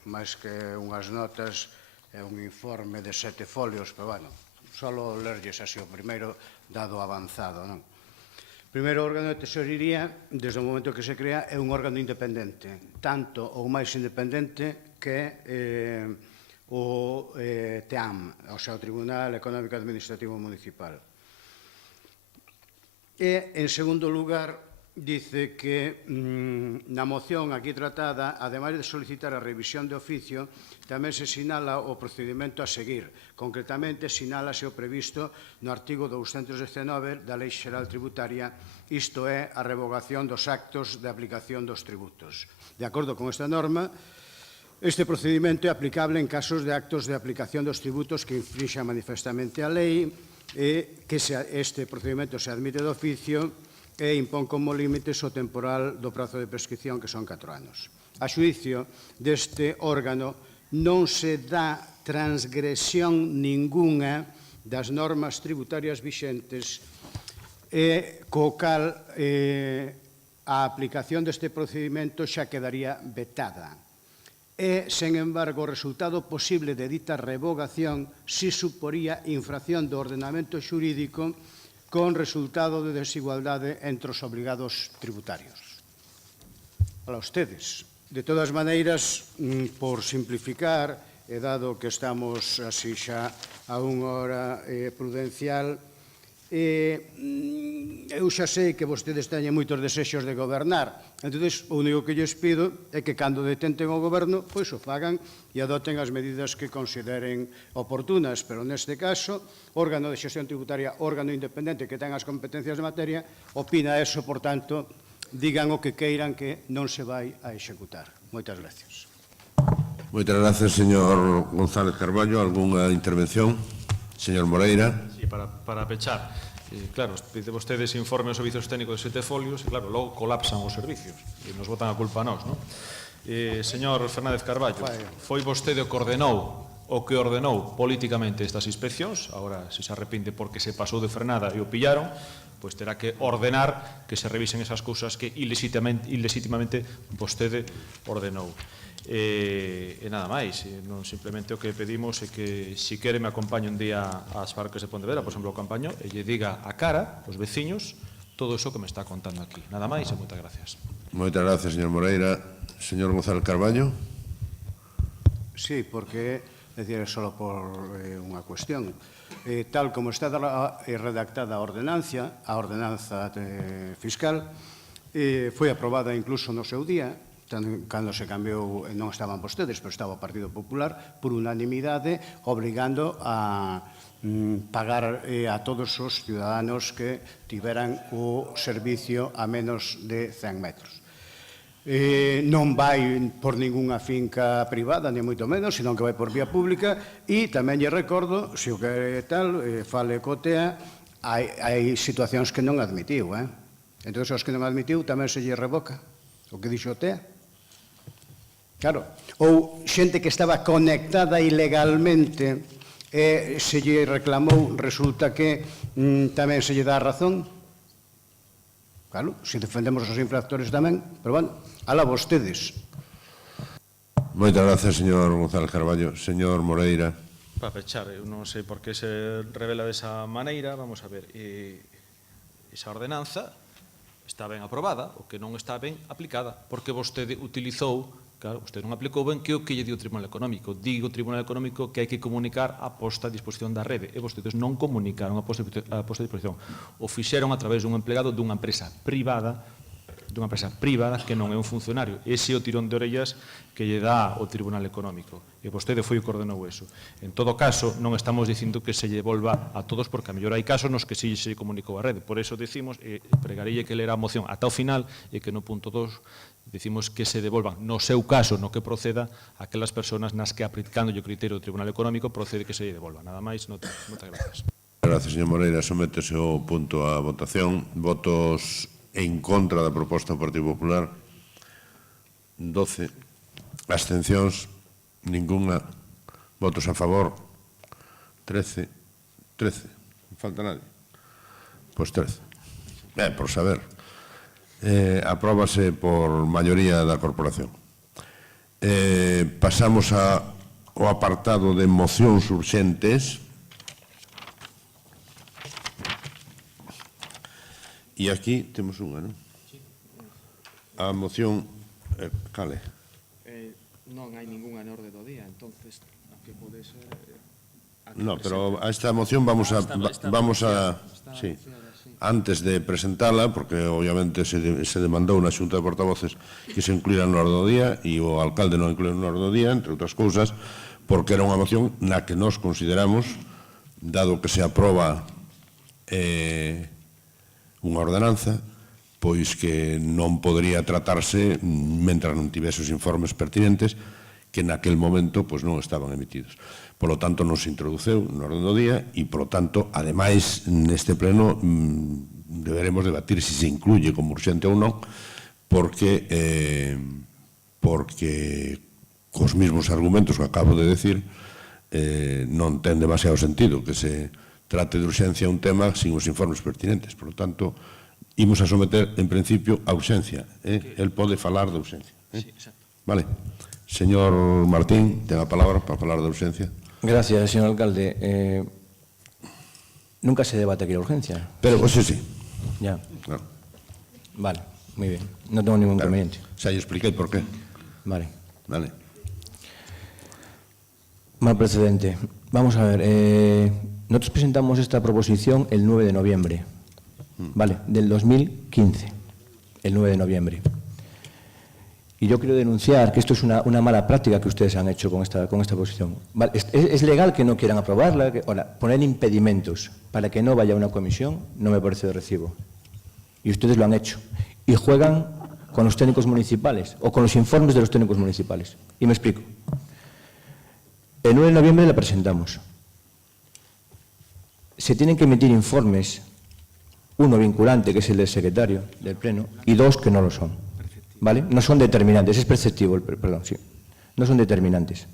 máis que unhas notas, é un informe de 7 folios, pero, bueno, solo lerlles así o primeiro, dado avanzado, non? O primeiro órgano de tesorería, desde o momento que se crea, é un órgano independente, tanto ou máis independente que o TEAM, o sea, o Tribunal Económico Administrativo Municipal. E, en segundo lugar, dice que na moción aquí tratada, ademais de solicitar a revisión de oficio, tamén se sinala o procedimento a seguir. Concretamente, sinálase o previsto no artigo 219 da Lei Xeral Tributaria, isto é, a revogación dos actos de aplicación dos tributos. De acordo con esta norma, Este procedimento é aplicable en casos de actos de aplicación dos tributos que infrinxan manifestamente a lei e que este procedimento se admite de oficio e impón como límites o temporal do prazo de prescripción, que son 4 anos. A xuicio deste órgano non se dá transgresión ninguna das normas tributarias vixentes e co cal a aplicación deste procedimento xa quedaría vetada. E, sen embargo, o resultado posible de dita revogación si suporía infracción do ordenamento xurídico con resultado de desigualdade entre os obligados tributarios. Para ustedes. De todas maneiras, por simplificar, e dado que estamos así xa a unha hora prudencial, eu xa sei que vostedes teñen moitos desexos de gobernar. Entón, o único que lles pido é que cando detenten o goberno, pois o fagan e adoten as medidas que consideren oportunas. Pero neste caso, órgano de xestión tributaria, órgano independente que ten as competencias de materia, opina eso, por tanto, digan o que queiran que non se vai a executar. Moitas gracias. Moitas gracias, señor González Carballo. Algúnha intervención? Señor Moreira. Sí, para pechar. Claro, pide vostedes informe aos servicios técnicos de 7 folios e, claro, logo colapsan os servicios e nos botan a culpa a nós, non? Señor Fernández Carballo, foi vostede o que ordenou políticamente estas inspeccións, agora, se se arrepinte porque se pasou de frenada e o pillaron, pois terá que ordenar que se revisen esas cousas que ilegítimamente vostede ordenou. E nada máis, non simplemente o que pedimos é que si quere me acompañe un día ás parques de Pontevedra, por exemplo, o Campaño, e lle diga a cara, os veciños, todo iso que me está contando aquí. Nada máis e moitas gracias. Moitas gracias, señor Moreira. Señor González Carballo. Sí, porque, decir, só por unha cuestión. Tal como está redactada a ordenanza fiscal, foi aprobada incluso no seu día, cando se cambiou, non estaban vostedes, pero estaba o Partido Popular, por unanimidade, obrigando a pagar a todos os ciudadanos que tiveran o servicio a menos de 100 metros. Non vai por ningunha finca privada, ni moito menos, senón que vai por vía pública, e tamén lle recordo, se o que tal, fale co TEA, hai situacións que non admitiu, entón, os que non admitiu tamén se lle revoca o que dixo o TEA. Claro, ou xente que estaba conectada ilegalmente e se lle reclamou, resulta que tamén se lle dá a razón. Claro, se defendemos os infractores tamén, pero bueno, alá vostedes. Moitas gracias, señor González Carballo. Señor Moreira. Para pechar, eu non sei por que se revela desa maneira, vamos a ver, esa ordenanza está ben aprobada, o que non está ben aplicada, porque vostede utilizou, claro, vostede non aplicou ben que o que lle dio o Tribunal Económico. Digo o Tribunal Económico que hai que comunicar a posta a disposición da rede, e vostedes non comunicaron a posta a disposición. O fixeron a través dun empregado dunha empresa privada que non é un funcionario. Ese é o tirón de orellas que lle dá o Tribunal Económico. E vostede foi o que ordenou eso. En todo caso, non estamos dicindo que se lle volva a todos, porque a mellor hai casos nos que se comunicou a rede. Por eso decimos, pregarílle que lera a moción ata o final, e que no punto 2 decimos que se devolvan, no seu caso, no que proceda, aquelas persoas nas que, aplicando o criterio do Tribunal Económico, procede que se lle devolva. Nada máis, moitas gracias. Gracias, señor Moreira. Sométese o punto a votación. Votos en contra da proposta do Partido Popular, 12. Abstencións, ninguna. Votos a favor, 13. Non falta nadie. Pois 13. Por saber. Apróbase por maioría da corporación. Pasamos ao apartado de mocións urxentes. E aquí temos unha, non? A moción, cale? Non hai ningunha en orde do día, entonces, a que pode ser... No, pero a esta moción vamos a sí, antes de presentala, porque obviamente se demandou na Xunta de Portavoces que se incluíra no orde do día, e o alcalde non incluíra no orde do día, entre outras cousas, porque era unha moción na que nós consideramos, dado que se aproba unha ordenanza, pois que non podría tratarse, mentras non tivese os informes pertinentes, que naquel momento non estaban emitidos. Por lo tanto, non se introduceu no orden do día e, por lo tanto, ademais, neste pleno deberemos debatir se se incluye como urxente ou non, porque cos mesmos argumentos que acabo de decir non ten demasiado sentido que se trate de urxencia un tema sin os informes pertinentes. Por lo tanto, imos a someter, en principio, a urxencia. El pode falar de urxencia. Sí, exacto. Vale. Señor Martín, ten a palabra para falar de urxencia. Gracias, señor alcalde. Nunca se debate aquí la urgencia. Pero, pues sí. Ya. Claro. Vale, muy bien. No tengo ningún inconveniente. Ya yo expliqué por qué. Vale. Vale. Mal precedente. Vamos a ver. Nosotros presentamos esta proposición el 9 de noviembre. Vale, del 2015. El 9 de noviembre. Y yo quiero denunciar que esto es una mala práctica que ustedes han hecho con esta posición. Vale, es legal que no quieran aprobarla. Ahora, poner impedimentos para que no vaya a una comisión no me parece de recibo. Y ustedes lo han hecho. Y juegan con los técnicos municipales o con los informes de los técnicos municipales. Y me explico. El 9 de noviembre la presentamos. Se tienen que emitir informes, uno vinculante, que es el del secretario del Pleno, y dos que no lo son. ¿Vale? No son determinantes, es perceptivo, perdón, sí. No son determinantes.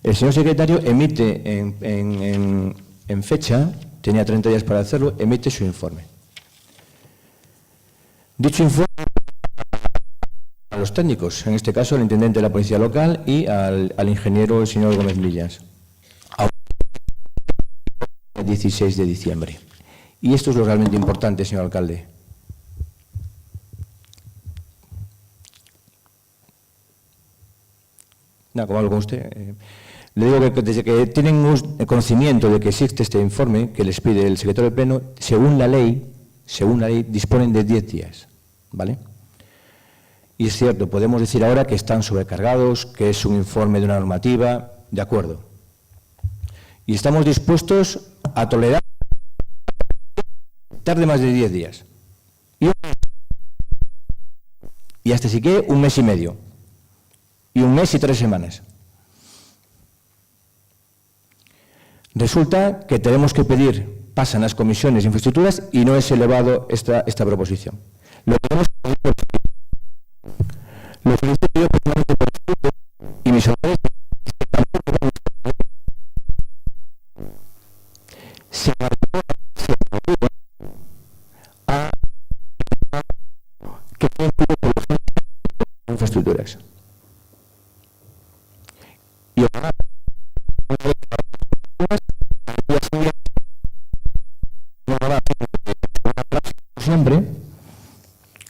El señor secretario emite en fecha, tenía 30 días para hacerlo, emite su informe. Dicho informe a los técnicos, en este caso al intendente de la policía local y al ingeniero el señor Gómez Millas. El 16 de diciembre. Y esto es lo realmente importante, señor alcalde. No, como hablo con usted, le digo que desde que tienen conocimiento de que existe este informe que les pide el secretario del Pleno, según la ley, disponen de 10 días, ¿vale? Y es cierto, podemos decir ahora que están sobrecargados, que es un informe de una normativa, de acuerdo. Y estamos dispuestos a tolerar tarde más de 10 días. Y hasta si quiere un mes y medio. Y un mes y 3 semanas. Resulta que tenemos que pedir, pasan las comisiones de infraestructuras y no es elevado esta proposición. Lo tenemos lo felicito yo personalmente por escrito y mis autores se aprueba a que no incluye por los infraestructuras. Y ojalá siempre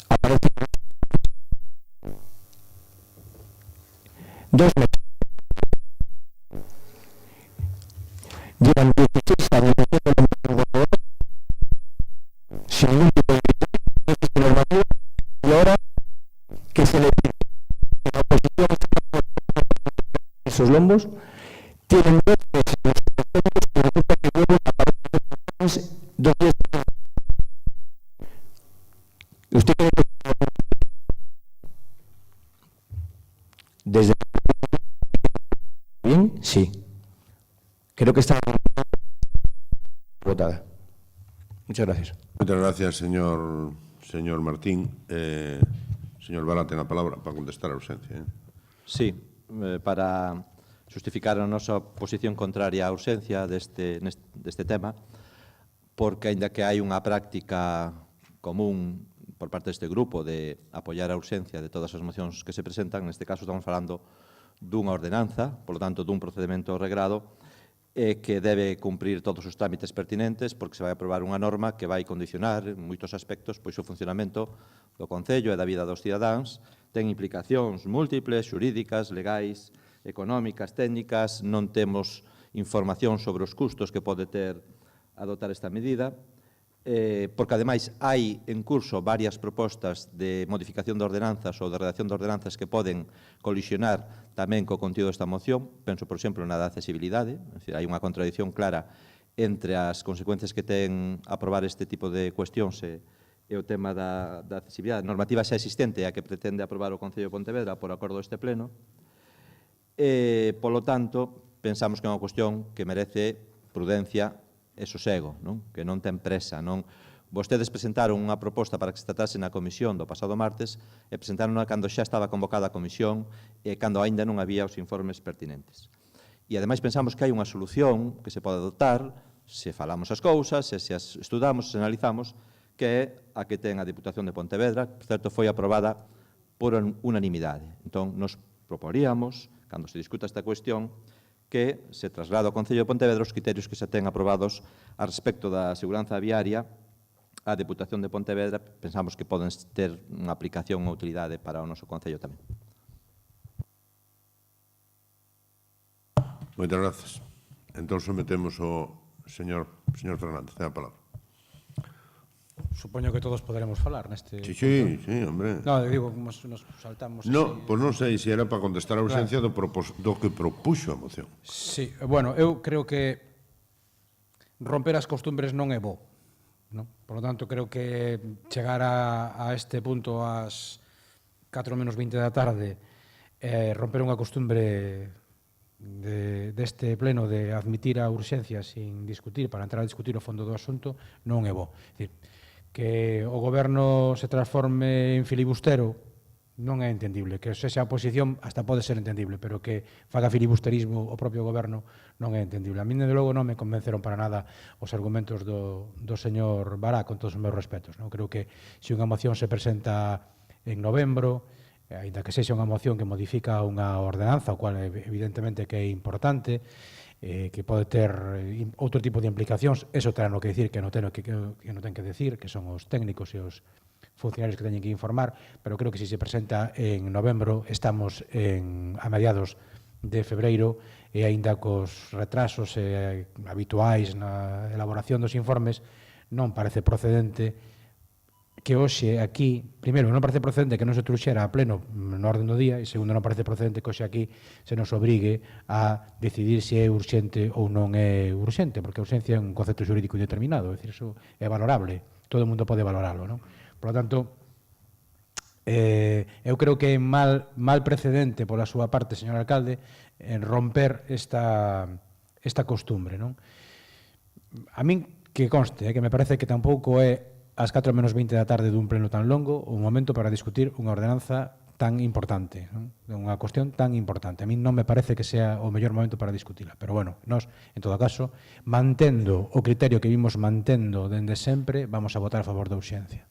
aparece 2 meses. Llevan 16 años sin ningún tipo de normativa y ahora que se le pide que la oposición esos lombos tienen 2 meses y resulta que luego aparecen 2 días. ¿Usted cree que desde bien? Sí. Creo que está votada. Muchas gracias. Muchas gracias, señor Martín. Señor Vara, ten a palabra para contestar a urxencia. Sí, para justificar a nosa posición contraria á urxencia deste tema, porque, aínda que hai unha práctica común por parte deste grupo de apoiar a urxencia de todas as mocións que se presentan, neste caso estamos falando dunha ordenanza, polo tanto dun procedimento regrado, que debe cumprir todos os trámites pertinentes, porque se vai aprobar unha norma que vai condicionar en moitos aspectos pois o funcionamento do Concello e da vida dos cidadáns, ten implicacións múltiples, xurídicas, legais, económicas, técnicas, non temos información sobre os custos que pode ter adotar esta medida, porque ademais hai en curso varias propostas de modificación de ordenanzas ou de redacción de ordenanzas que poden colisionar tamén co contido desta moción. Penso, por exemplo, na da accesibilidade, é dicir, hai unha contradición clara entre as consecuencias que ten aprobar este tipo de cuestións e o tema da accesibilidade. A normativa xa existente a que pretende aprobar o Concello de Pontevedra por acordo deste Pleno. Polo tanto, pensamos que é unha cuestión que merece prudencia e sosego, non? Que non ten presa. Vostedes presentaron unha proposta para que se tratase na comisión do pasado martes e presentaron cando xa estaba convocada a comisión e cando aínda non había os informes pertinentes. E, ademais, pensamos que hai unha solución que se pode adoptar se falamos as cousas, se as estudamos, se analizamos, que é a que ten a Diputación de Pontevedra, que, por certo, foi aprobada por unanimidade. Entón, nos proporíamos, cando se discuta esta cuestión, que se traslada ao Concello de Pontevedra os criterios que se ten aprobados a respecto da seguranza viaria a Deputación de Pontevedra. Pensamos que poden ter unha aplicación ou utilidade para o noso Concello tamén. Moitas grazas. Entón, sometemos o señor Fernández. Ten a palabra. Supoño que todos poderemos falar neste... Sí, hombre. No, digo, nos saltamos... No, pois non sei se era para contestar a urgencia do que propuxo a moción. Sí, bueno, eu creo que romper as costumbres non é bo. Por lo tanto, creo que chegar a este punto ás 4 menos 20 da tarde romper unha costumbre deste pleno de admitir a urxencia sin discutir, para entrar a discutir o fondo do asunto, non é bo. É dicir, que o goberno se transforme en filibustero non é entendible, que sexa a oposición hasta pode ser entendible, pero que faga filibusterismo o propio goberno non é entendible. A mí, de logo, non me convenceron para nada os argumentos do señor Bará, con todos os meus respetos. Creo que se unha moción se presenta en novembro, aínda que sexa unha moción que modifica unha ordenanza, o cual evidentemente que é importante, que pode ter outro tipo de implicacións, eso terá no que decir, que non ten que decir, que son os técnicos e os funcionarios que teñen que informar, pero creo que se presenta en novembro, estamos a mediados de febreiro, e aínda cos retrasos habituais na elaboración dos informes, non parece procedente que hoxe aquí, primeiro, non parece procedente que non se truxera a pleno no orden do día, e segundo, non parece procedente que hoxe aquí se nos obrigue a decidir se é urxente ou non é urxente, porque a urxencia é un concepto xurídico indeterminado, é dicir, eso é valorable, todo o mundo pode valorarlo, non? Por lo tanto, eu creo que é mal precedente pola súa parte, señor alcalde, en romper esta costumbre, non? A min que conste, que me parece que tampouco é ás 4 menos 20 da tarde dun pleno tan longo un momento para discutir unha ordenanza tan importante, unha cuestión tan importante. A mí non me parece que sea o mellor momento para discutila, pero bueno, nós, en todo caso, mantendo o criterio que vimos mantendo dende sempre, vamos a votar a favor da urxencia.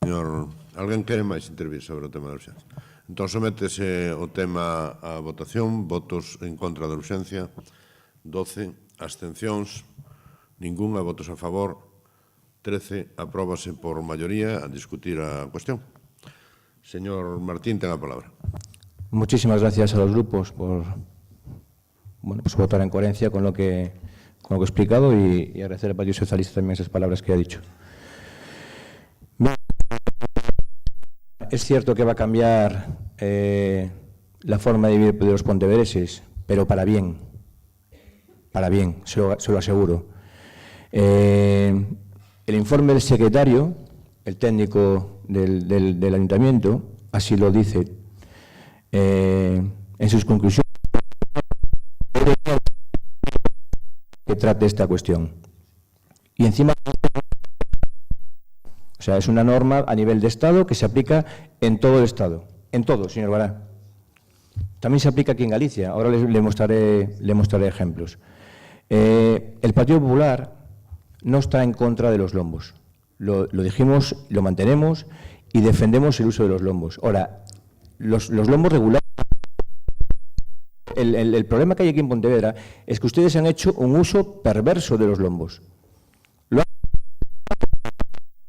Señor, alguén quere máis intervir sobre o tema da urxencia? Entón, sométese o tema a votación, votos en contra da urxencia, 12, abstencións, ningunha, votos a favor, 13, apróbase por maioría a discutir a cuestión. Señor Martín, ten a palabra. Muchísimas gracias a los grupos por votar en coherencia con lo que he explicado y agradecer al Partido Socialista también esas palabras que ha dicho. Es cierto que va a cambiar la forma de vivir de los pontevedreses, pero para bien, se lo aseguro. El informe del secretario, el técnico del ayuntamiento, así lo dice en sus conclusiones, que trate esta cuestión. Y encima, o sea, es una norma a nivel de Estado que se aplica en todo el Estado, en todo, señor Bará. También se aplica aquí en Galicia, ahora le mostraré ejemplos. El Partido Popular no está en contra de los lombos. Lo dijimos, lo mantenemos y defendemos el uso de los lombos. Ahora, los lombos regulares, el problema que hay aquí en Pontevedra es que ustedes han hecho un uso perverso de los lombos.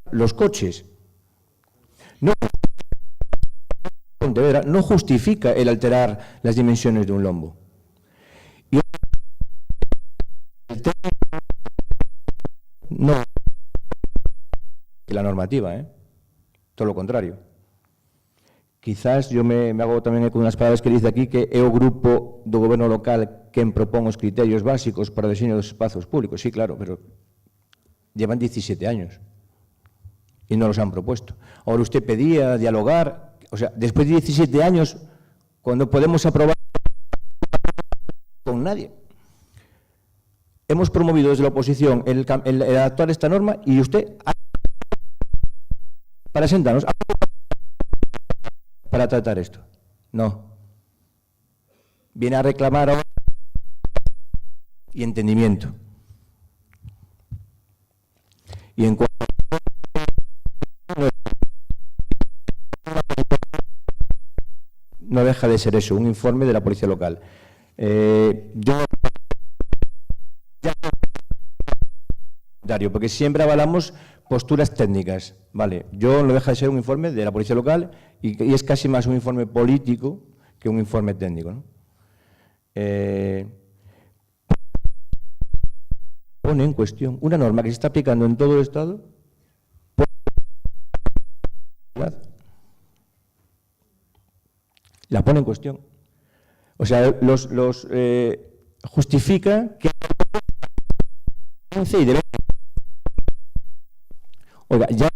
Los coches. Pontevedra no justifica el alterar las dimensiones de un lombo. Y no que la normativa, todo lo contrario. Quizás yo me hago tamén con unas palabras que dice aquí que é o grupo do goberno local quen propón os criterios básicos para o diseño dos espazos públicos. Sí, claro, pero llevan 17 años y no los han propuesto. Ahora usted pedía dialogar, o sea, después de 17 años cuando podemos aprobar con nadie. Hemos promovido desde la oposición el adaptar esta norma y usted para sentarnos para tratar esto. No. Viene a reclamar ahora y entendimiento. Y en cuanto no deja de ser eso, un informe de la policía local. Porque siempre avalamos posturas técnicas, ¿vale? Yo no deja de ser un informe de la policía local y es casi más un informe político que un informe técnico, ¿no? Pone en cuestión una norma que se está aplicando en todo el Estado. La pone en cuestión. O sea, justifica que y debe. Oiga, ya,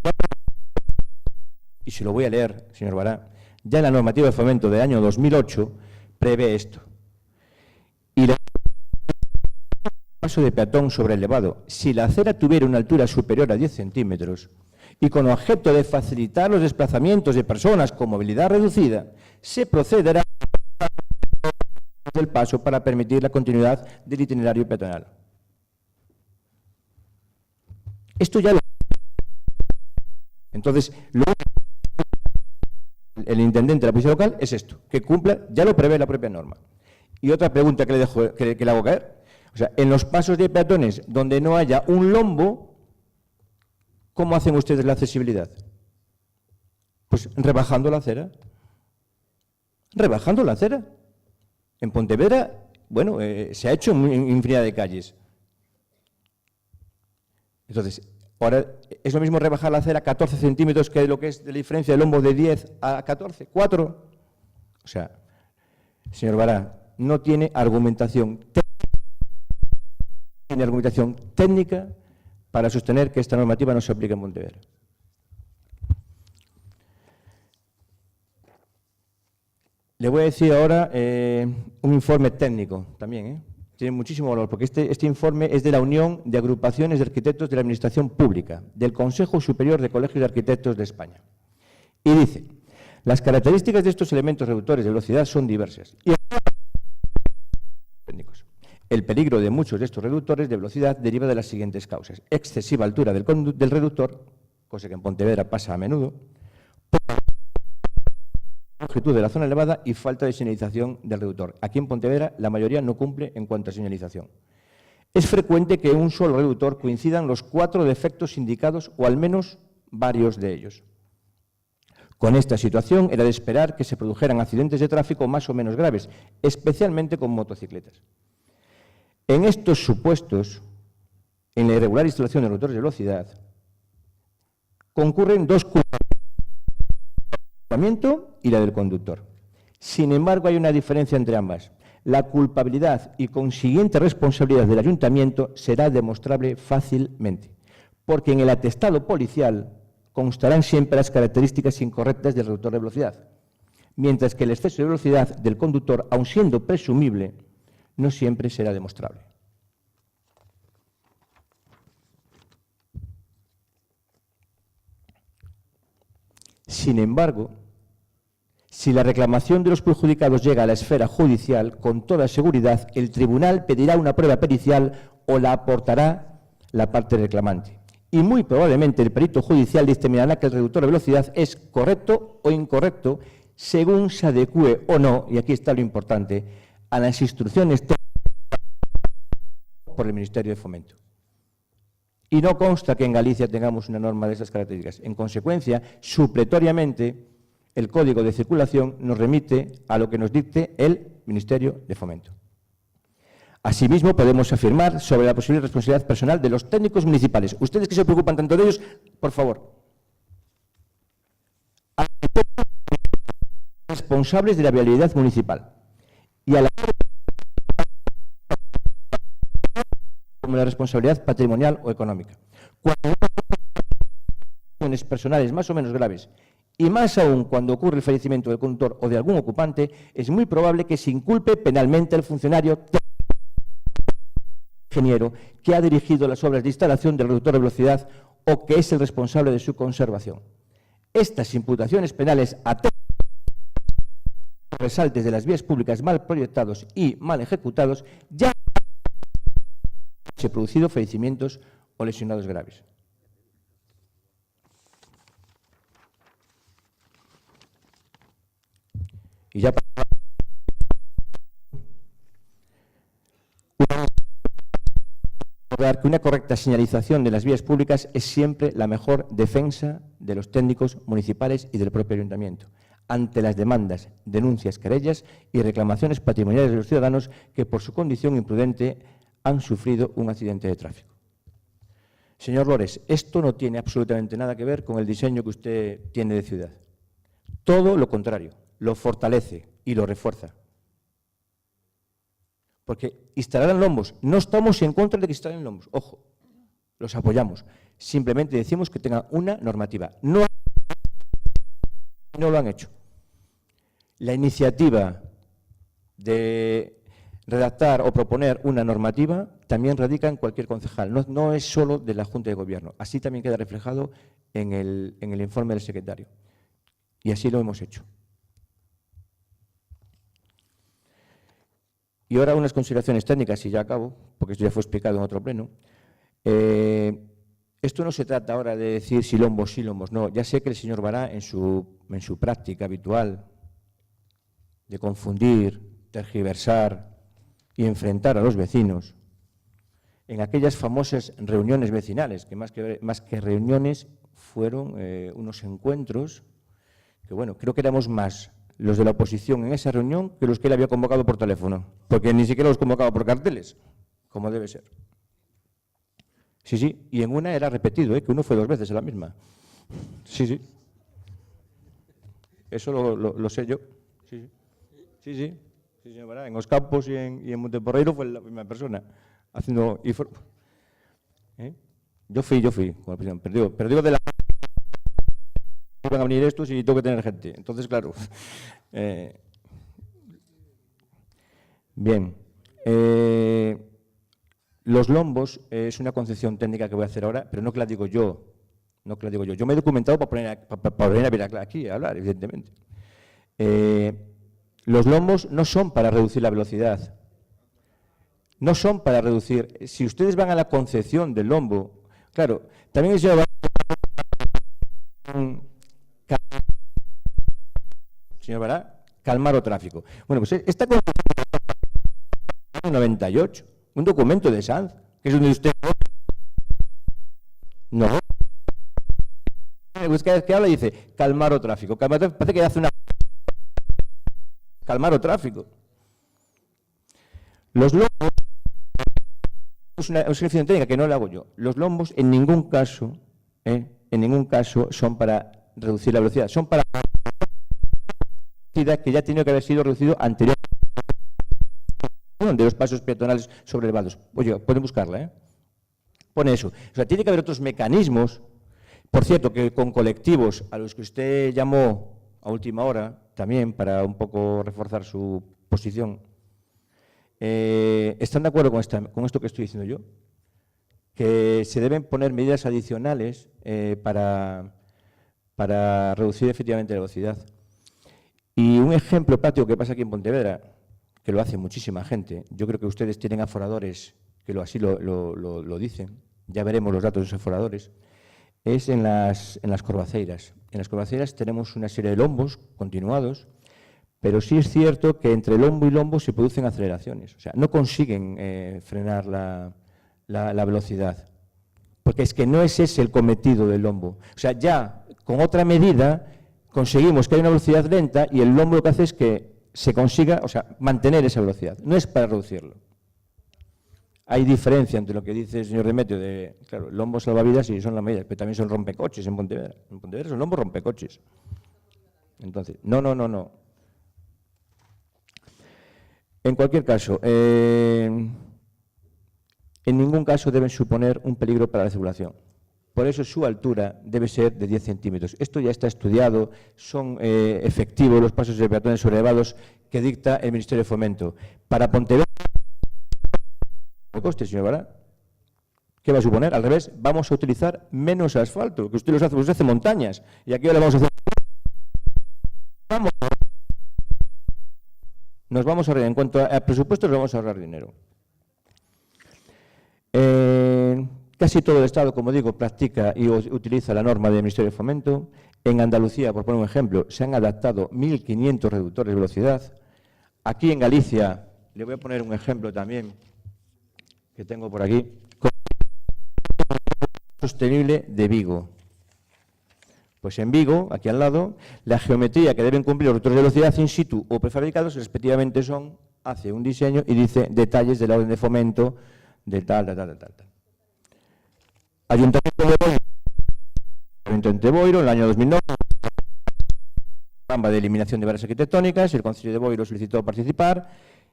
y se lo voy a leer, señor Bará, ya la normativa de fomento del año 2008 prevé esto. Y el paso de peatón sobre elevado, si la acera tuviera una altura superior a 10 centímetros y con objeto de facilitar los desplazamientos de personas con movilidad reducida, se procederá del paso para permitir la continuidad del itinerario peatonal. Esto ya lo... Entonces, el intendente de la policía local es esto, que cumpla, ya lo prevé la propia norma. Y otra pregunta que le hago caer, o sea, en los pasos de peatones donde no haya un lombo, ¿cómo hacen ustedes la accesibilidad? Pues rebajando la acera. Rebajando la acera. En Pontevedra, bueno, se ha hecho en infinidad de calles. Entonces, ahora es lo mismo rebajar la acera 14 centímetros que lo que es la diferencia del lombo de 10 a 14, 4. O sea, señor Bará, no tiene argumentación técnica para sostener que esta normativa no se aplica en Pontevedra. Le voy a decir ahora un informe técnico también, tiene muchísimo valor, porque este informe es de la Unión de Agrupaciones de Arquitectos de la Administración Pública, del Consejo Superior de Colegios de Arquitectos de España. Y dice, las características de estos elementos reductores de velocidad son diversas. Y el peligro de muchos de estos reductores de velocidad deriva de las siguientes causas. Excesiva altura del reductor, cosa que en Pontevedra pasa a menudo, longitud de la zona elevada y falta de señalización del reductor. Aquí en Pontevedra la mayoría no cumple en cuanto a señalización. Es frecuente que en un solo reductor coincidan los 4 defectos indicados o al menos varios de ellos. Con esta situación era de esperar que se produjeran accidentes de tráfico más o menos graves, especialmente con motocicletas. En estos supuestos, en la irregular instalación de reductores de velocidad, concurren 2 culpas, y la del conductor. Sin embargo, hay una diferencia entre ambas. La culpabilidad y consiguiente responsabilidad del ayuntamiento será demostrable fácilmente, porque en el atestado policial constarán siempre las características incorrectas del reductor de velocidad, mientras que el exceso de velocidad del conductor, aun siendo presumible, no siempre será demostrable. Sin embargo, si la reclamación de los perjudicados llega a la esfera judicial, con toda seguridad el tribunal pedirá una prueba pericial o la aportará la parte reclamante. Y muy probablemente el perito judicial determinará que el reductor de velocidad es correcto o incorrecto según se adecúe o no, y aquí está lo importante, a las instrucciones por el Ministerio de Fomento. Y no consta que en Galicia tengamos una norma de esas características. En consecuencia, supletoriamente, el Código de Circulación nos remite a lo que nos dicte el Ministerio de Fomento. Asimismo, podemos afirmar sobre la posible responsabilidad personal de los técnicos municipales. Ustedes que se preocupan tanto de ellos, por favor. Responsables de la vialidad municipal. Y a la como la responsabilidad patrimonial o económica. Cuando hay personales más o menos graves Y más aún cuando ocurre el fallecimiento del conductor o de algún ocupante, es muy probable que se inculpe penalmente al funcionario ingeniero que ha dirigido las obras de instalación del reductor de velocidad o que es el responsable de su conservación. Estas imputaciones penales a resaltes de las vías públicas mal proyectados y mal ejecutados ya han producido fallecimientos o lesionados graves. Y ya para que una correcta señalización de las vías públicas es siempre la mejor defensa de los técnicos municipales y del propio ayuntamiento ante las demandas, denuncias, querellas y reclamaciones patrimoniales de los ciudadanos que por su condición imprudente han sufrido un accidente de tráfico. Señor Lores, esto no tiene absolutamente nada que ver con el diseño que usted tiene de ciudad. Todo lo contrario, lo fortalece y lo refuerza. Porque instalarán lombos. No estamos en contra de que instalen lombos. Ojo, los apoyamos. Simplemente decimos que tengan una normativa. No lo han hecho. La iniciativa de redactar o proponer una normativa también radica en cualquier concejal. No es solo de la Junta de Gobierno. Así también queda reflejado en el informe del secretario. Y así lo hemos hecho. Y ahora unas consideraciones técnicas, y ya acabo, porque esto ya fue explicado en otro pleno. Esto no se trata ahora de decir si lombos, no. Ya sé que el señor Bará, en su práctica habitual de confundir, tergiversar y enfrentar a los vecinos, en aquellas famosas reuniones vecinales, que más que reuniones fueron unos encuentros, que bueno, creo que éramos más los de la oposición en esa reunión que los que él había convocado por teléfono, porque ni siquiera los convocaba por carteles, como debe ser. Sí, y en una era repetido, que uno fue 2 veces en la misma. Sí. Eso lo sé yo. Sí, señor Bará. En Os Campos y en Monteporreiro fue la misma persona, haciendo... Yo fui con la presión, pero digo de la... van a venir estos y tengo que tener gente. Entonces, claro. Bien. Los lombos es una concepción técnica que voy a hacer ahora, pero no que la digo yo. Yo me he documentado para venir a ver aquí a hablar, evidentemente. Los lombos no son para reducir la velocidad. No son para reducir. Si ustedes van a la concepción del lombo, claro, también es señor Bará, calmar o tráfico. Bueno, pues esta concepción del 98, un documento de Sanz, que es donde usted... No. Pues cada vez que habla dice calmar o tráfico. Parece que hace una... Calmar o tráfico. Los lombos... Es una descripción técnica que no la hago yo. Los lombos en ningún caso son para reducir la velocidad, son para que ya tiene que haber sido reducido anteriormente de los pasos peatonales sobrelevados. Oye, pueden buscarla, Pone eso. O sea, tiene que haber otros mecanismos, por cierto, que con colectivos a los que usted llamó a última hora, también para un poco reforzar su posición, ¿están de acuerdo con esto que estoy diciendo yo? Que se deben poner medidas adicionales para reducir efectivamente la velocidad. Y un ejemplo práctico que pasa aquí en Pontevedra, que lo hace muchísima gente, yo creo que ustedes tienen aforadores que así lo dicen, ya veremos los datos de esos aforadores, es en las Corvaceiras. En las Corvaceiras tenemos una serie de lombos continuados, pero sí es cierto que entre lombo y lombo se producen aceleraciones, o sea, no consiguen frenar la velocidad, porque es que no es ese el cometido del lombo. O sea, ya con otra medida conseguimos que haya una velocidad lenta y el lombo lo que hace es que se consiga, o sea, mantener esa velocidad. No es para reducirlo. Hay diferencia entre lo que dice el señor Demetrio de, claro, lombos salvavidas y son las medidas, pero también son rompecoches en Pontevedra. En Pontevedra son lombos rompecoches. Entonces, no. En cualquier caso, en ningún caso deben suponer un peligro para la circulación. Por eso su altura debe ser de 10 centímetros. Esto ya está estudiado, son efectivos los pasos de peatones sobreelevados que dicta el Ministerio de Fomento. Para Pontevedra, ¿qué coste, señor Bará? ¿Qué va a suponer? Al revés, vamos a utilizar menos asfalto, que usted los hace, usted hace montañas, y aquí ahora vamos a hacer... Nos vamos a ahorrar, en cuanto a presupuestos, nos vamos a ahorrar dinero. Casi todo el Estado, como digo, practica y utiliza la norma del Ministerio de Fomento. En Andalucía, por poner un ejemplo, se han adaptado 1.500 reductores de velocidad. Aquí en Galicia, le voy a poner un ejemplo también que tengo por aquí, sostenible de Vigo. Pues en Vigo, aquí al lado, la geometría que deben cumplir los reductores de velocidad in situ o prefabricados respectivamente son, hace un diseño y dice detalles de la orden de fomento de tal. Ayuntamiento de Boiro, en el año 2009, programa de eliminación de barreras arquitectónicas, el Concello de Boiro solicitó participar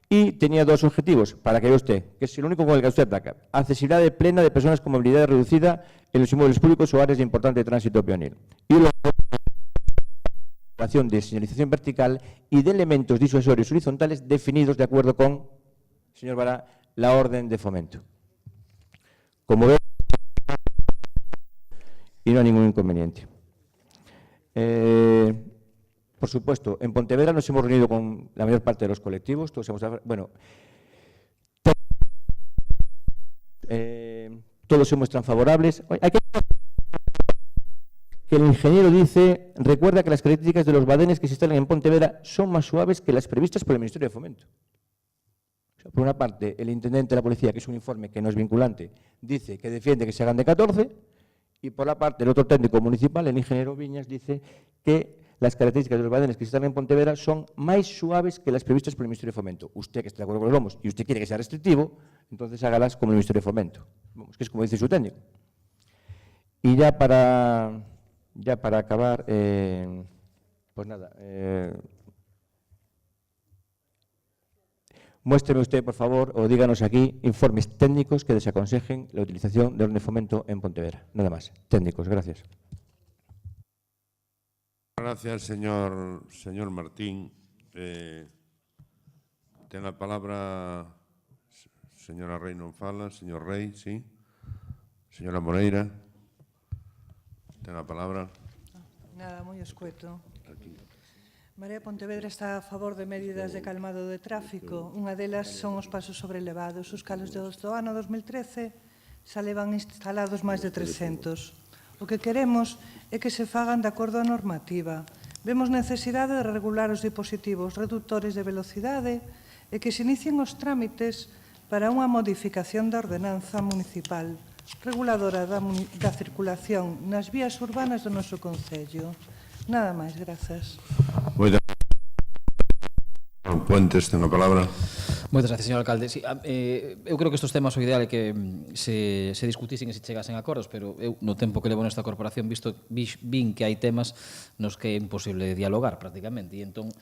y tenía dos objetivos, para que vea usted, que es el único con el que usted ataca: accesibilidad plena de personas con movilidad reducida en los inmuebles públicos o áreas de importante tránsito peonil. Y luego, de señalización vertical y de elementos disuasorios horizontales definidos de acuerdo con, señor Bará, la orden de fomento. Como ve, y no hay ningún inconveniente. Por supuesto, en Pontevedra nos hemos reunido con la mayor parte de los colectivos, todos se muestran favorables. Hay que el ingeniero dice, recuerda que las características de los badenes que se instalan en Pontevedra son más suaves que las previstas por el Ministerio de Fomento. O sea, por una parte, el intendente de la policía, que es un informe que no es vinculante, dice que defiende que se hagan de 14, y por la parte del otro técnico municipal, el ingeniero Viñas, dice que las características de los badenes que se instalan en Pontevedra son más suaves que las previstas por el Ministerio de Fomento. Usted, que está de acuerdo con los lomos y usted quiere que sea restrictivo, entonces hágalas como el Ministerio de Fomento. Vamos, que es como dice su técnico. Y ya para acabar, pues nada, muéstreme usted, por favor, o díganos aquí informes técnicos que desaconsejen la utilización de orden de fomento en Pontevedra. Nada más. Técnicos, gracias. Gracias, señor Martín. Tiene la palabra señora Rey non fala, señor Rey, sí. Señora Moreira, tiene la palabra. Nada, moi escueto. Marea Pontevedra está a favor de medidas de calmado de tráfico. Unha delas son os pasos sobrelevados. Os calos do ano 2013 xa levan instalados máis de 300. O que queremos é que se fagan de acordo á normativa. Vemos necesidade de regular os dispositivos reductores de velocidade e que se inicien os trámites para unha modificación da ordenanza municipal reguladora da circulación nas vías urbanas do noso concello. Nada máis, grazas. Puentes, ten a palabra. Moitas gracias, señor alcalde. Sí, eu creo que estes temas o ideal é que se discutisen e se chegasen a acordos, pero eu, no tempo que levo nesta corporación, vin que hai temas nos que é imposible dialogar prácticamente, e entón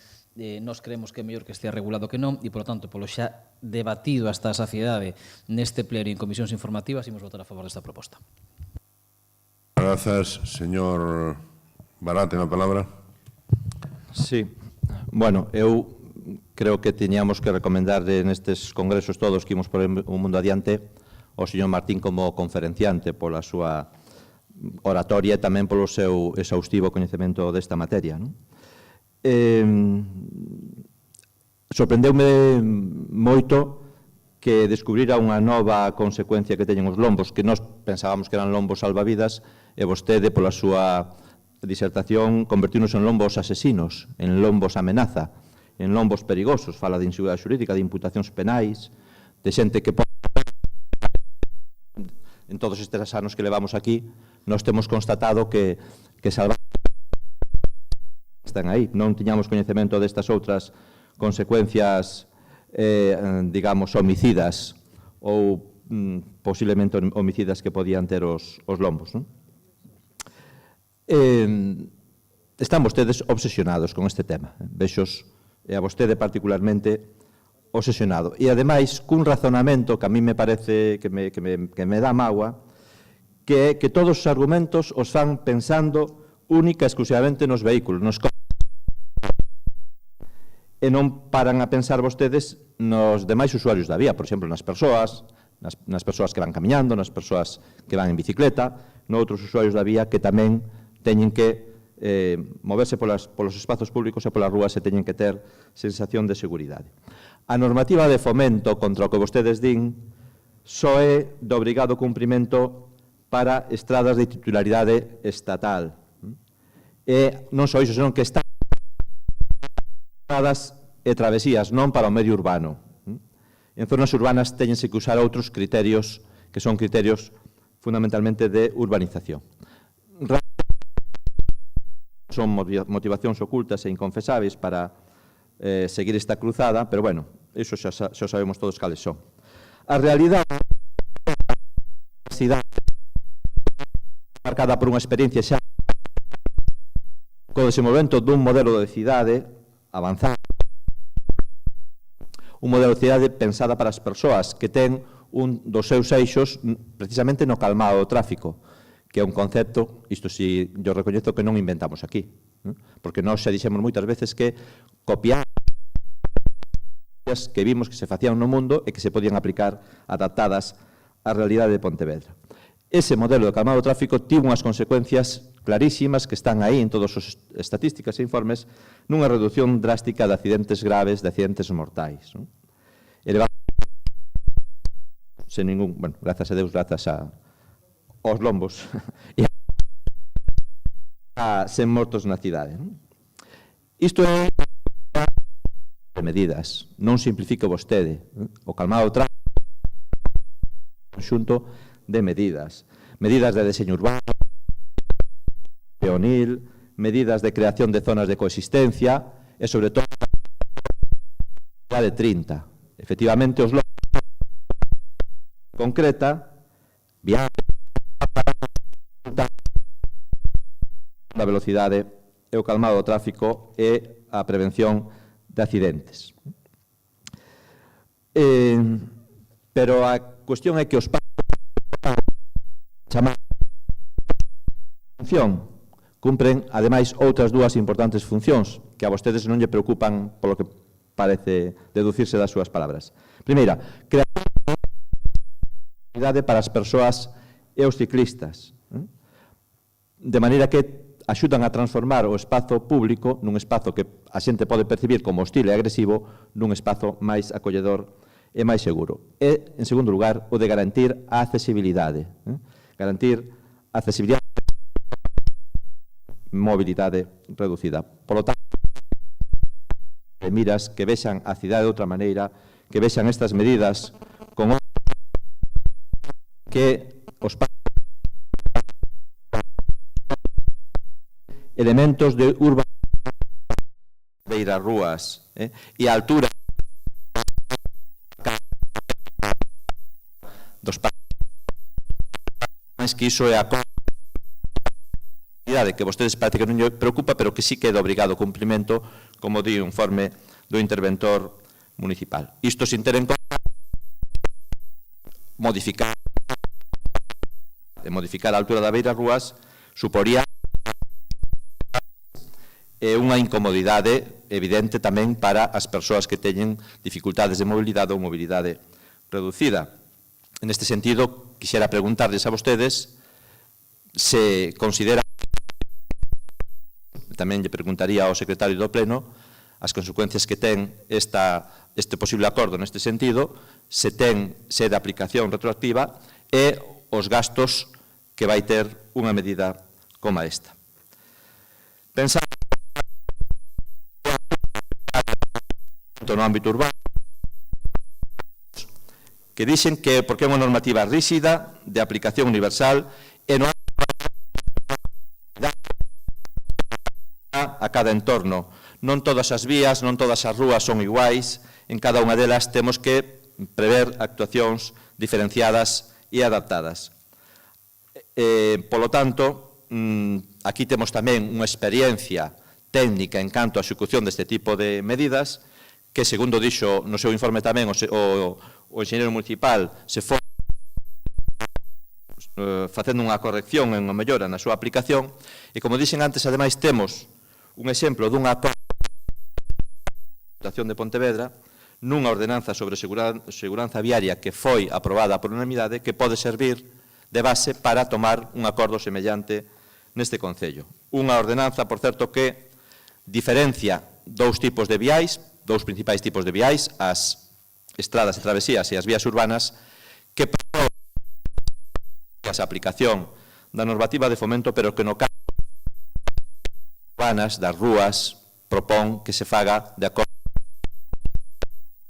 nós creemos que é mellor que estea regulado que non, e, polo tanto, polo xa debatido hasta a saciedade neste pleno e en comisións informativas, imos votar a favor desta proposta. Grazas, señor Bará, ten a palabra. Sí. Bueno, eu creo que teníamos que recomendar nestes congresos todos que imos por un mundo adiante ao señor Martín como conferenciante pola súa oratoria e tamén polo seu exhaustivo coñecemento desta materia. Sorprendeume moito que descubrira unha nova consecuencia que teñen os lombos, que nós pensábamos que eran lombos salvavidas, e vostede, pola súa disertación, convertiunos en lombos asesinos, en lombos amenaza, en lombos perigosos. Fala de inseguridade xurídica, de imputacións penais, de xente que pode... En todos estes anos que levamos aquí, nós temos constatado que salvar están aí. Non tiñamos coñecemento destas outras consecuencias, digamos, homicidas ou posiblemente homicidas que podían ter os lombos, non? Están vostedes obsesionados con este tema. Vexos, e a vostede particularmente, obsesionado. E, ademais, cun razonamento que a mí me parece que me dá mágoa, que é que todos os argumentos os fan pensando única e exclusivamente nos vehículos, nos coches, e non paran a pensar vostedes nos demais usuarios da vía, por exemplo, nas persoas que van camiñando, nas persoas que van en bicicleta, noutros usuarios da vía que tamén teñen que moverse polos espazos públicos e polas rúas e teñen que ter sensación de seguridade. A normativa de fomento contra o que vostedes din só é de obrigado cumprimento para estradas de titularidade estatal. E non só iso, senón que están e travesías, non para o medio urbano. En zonas urbanas teñense que usar outros criterios que son criterios fundamentalmente de urbanización. Son motivacións ocultas e inconfesáveis para seguir esta cruzada, pero bueno, iso xa sabemos todos cales son. A realidade marcada por unha experiencia xa co desenvolvemento dun modelo de cidade avanzado, un modelo de cidade pensada para as persoas que ten un dos seus eixos precisamente no calmado do tráfico, que é un concepto, isto si yo recoñezo que non inventamos aquí, porque nós xa dixemos moitas veces que copiar que vimos que se facían no mundo e que se podían aplicar adaptadas á realidade de Pontevedra. Ese modelo de calmado do tráfico tivo unhas consecuencias clarísimas que están aí en todas as estatísticas e informes nunha reducción drástica de accidentes graves, de accidentes mortais. Sen ningún, bueno, grazas a Deus, grazas aos lombos e sen mortos na cidade. Isto é de medidas, non simplifique vostede. O calmado do tráfico é un conxunto de medidas de deseño urbano, peonil, medidas de creación de zonas de coexistencia e, sobre todo, de 30. Efectivamente, os logros concreta, viaje, da velocidade e o calmado do tráfico e a prevención de accidentes. Pero a cuestión é que os cumpren, ademais, outras dúas importantes funcións que a vostedes non lle preocupan polo que parece deducirse das súas palabras. Primeira, crear seguridade para as persoas e os ciclistas, de maneira que axudan a transformar o espazo público nun espazo que a xente pode percibir como hostil e agresivo nun espazo máis acolledor e máis seguro. E, en segundo lugar, o de garantir a accesibilidade. Garantir a accesibilidade e mobilidade reducida. Por lo tanto, miras que vexan a cidade de outra maneira, que vexan estas medidas con que os elementos de urbanización, beiras rúas e a altura dos máis que iso é a que vostedes parece que non lle preocupa, pero que sí que é de obrigado cumprimento, como di o informe do interventor municipal. Isto sin ter en conta modificar a altura da beira rúas suporía unha incomodidade evidente tamén para as persoas que teñen dificultades de mobilidade ou mobilidade reducida. En este sentido, quixera preguntarles a vostedes se considera, tamén lle preguntaría ao secretario do Pleno, as consecuencias que ten este posible acordo neste sentido, se é de aplicación retroactiva e os gastos que vai ter unha medida como esta. Pensando no ámbito urbano, que dixen que porque é unha normativa rígida, de aplicación universal, e non a cada entorno. Non todas as vías, non todas as rúas son iguais, en cada unha delas temos que prever actuacións diferenciadas e adaptadas. Polo tanto, aquí temos tamén unha experiencia técnica en canto á execución deste tipo de medidas, que, segundo dixo no seu informe tamén o enxeñeiro municipal, se for facendo unha corrección e unha mellora na súa aplicación, e como dixen antes, ademais temos un exemplo dunha acordo da Deputación de Pontevedra nunha ordenanza sobre seguranza viaria que foi aprobada por unanimidade, que pode servir de base para tomar un acordo semellante neste Concello. Unha ordenanza, por certo, que diferencia dous tipos de viais, dous principais tipos de viais, as estradas e travesías e as vías urbanas, que propón a aplicación da normativa de fomento, pero que no caso urbanas, das rúas, propón que se faga de acordo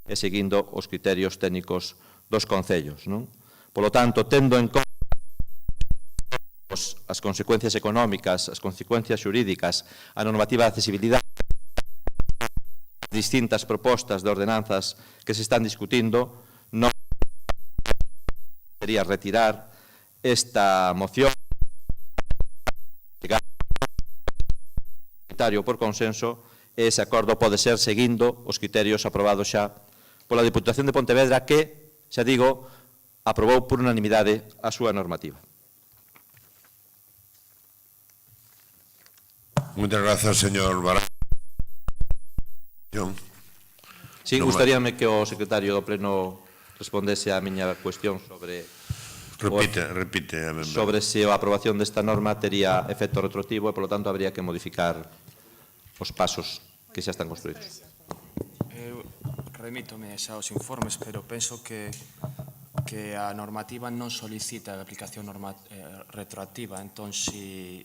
e seguindo os criterios técnicos dos concellos. Polo tanto, tendo en conta as consecuencias económicas, as consecuencias xurídicas, a normativa de accesibilidade, distintas propostas de ordenanzas que se están discutindo, non sería retirar esta moción por consenso, e ese acordo pode ser seguindo os criterios aprobados xa pola Deputación de Pontevedra, que, xa digo, aprobou por unanimidade a súa normativa. Muchas gracias, señor Barán. Sí, gustaríame que o secretario do Pleno respondese á miña cuestión sobre repite sobre se a aprobación desta norma tería efecto retroactivo e, polo tanto, habría que modificar os pasos que xa están construídos. Remítome xa aos informes, pero penso que a normativa non solicita a aplicación retroactiva. Entón, si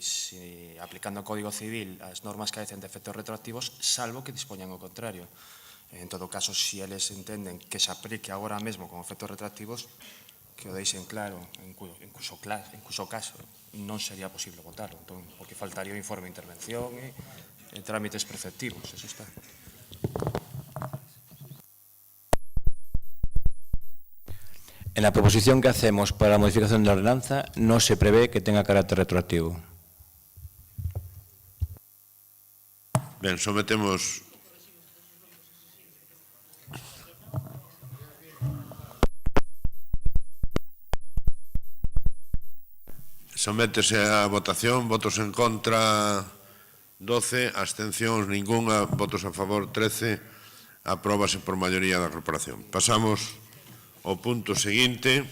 aplicando o Código Civil as normas carecen de efectos retroactivos, salvo que dispoñan o contrario. En todo caso, si eles entenden que se aplique agora mesmo con efectos retroactivos, que o deixen claro, en cuso caso non sería posible votarlo, entón, porque faltaría o informe de intervención e trámites preceptivos, eso está. En la proposición que hacemos para la modificación de la ordenanza no se prevé que tenga carácter retroactivo. Bien, sometemos... Sométese a votación, votos en contra 12, abstencións ninguna, votos a favor 13, apróbase por maioría da corporación. Pasamos ao punto seguinte,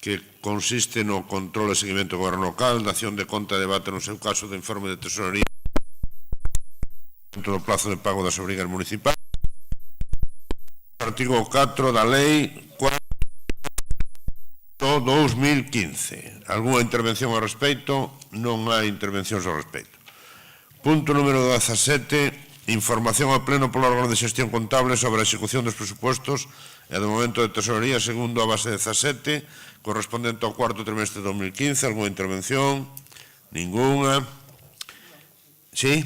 que consiste no control e seguimento do goberno local, dación de conta e debate no seu caso de informe de tesorería dentro do plazo de pago das obrigas municipais. Artigo 4 da Lei 4/2015. Alguna intervención ao respecto? Non hai intervencións ao respecto. Punto número 17. Información ao pleno polo órgano de xestión contable sobre a execución dos presupostos e do momento de tesorería segundo a base 17, correspondente ao cuarto trimestre de 2015. Alguna intervención? Ninguna. Sí?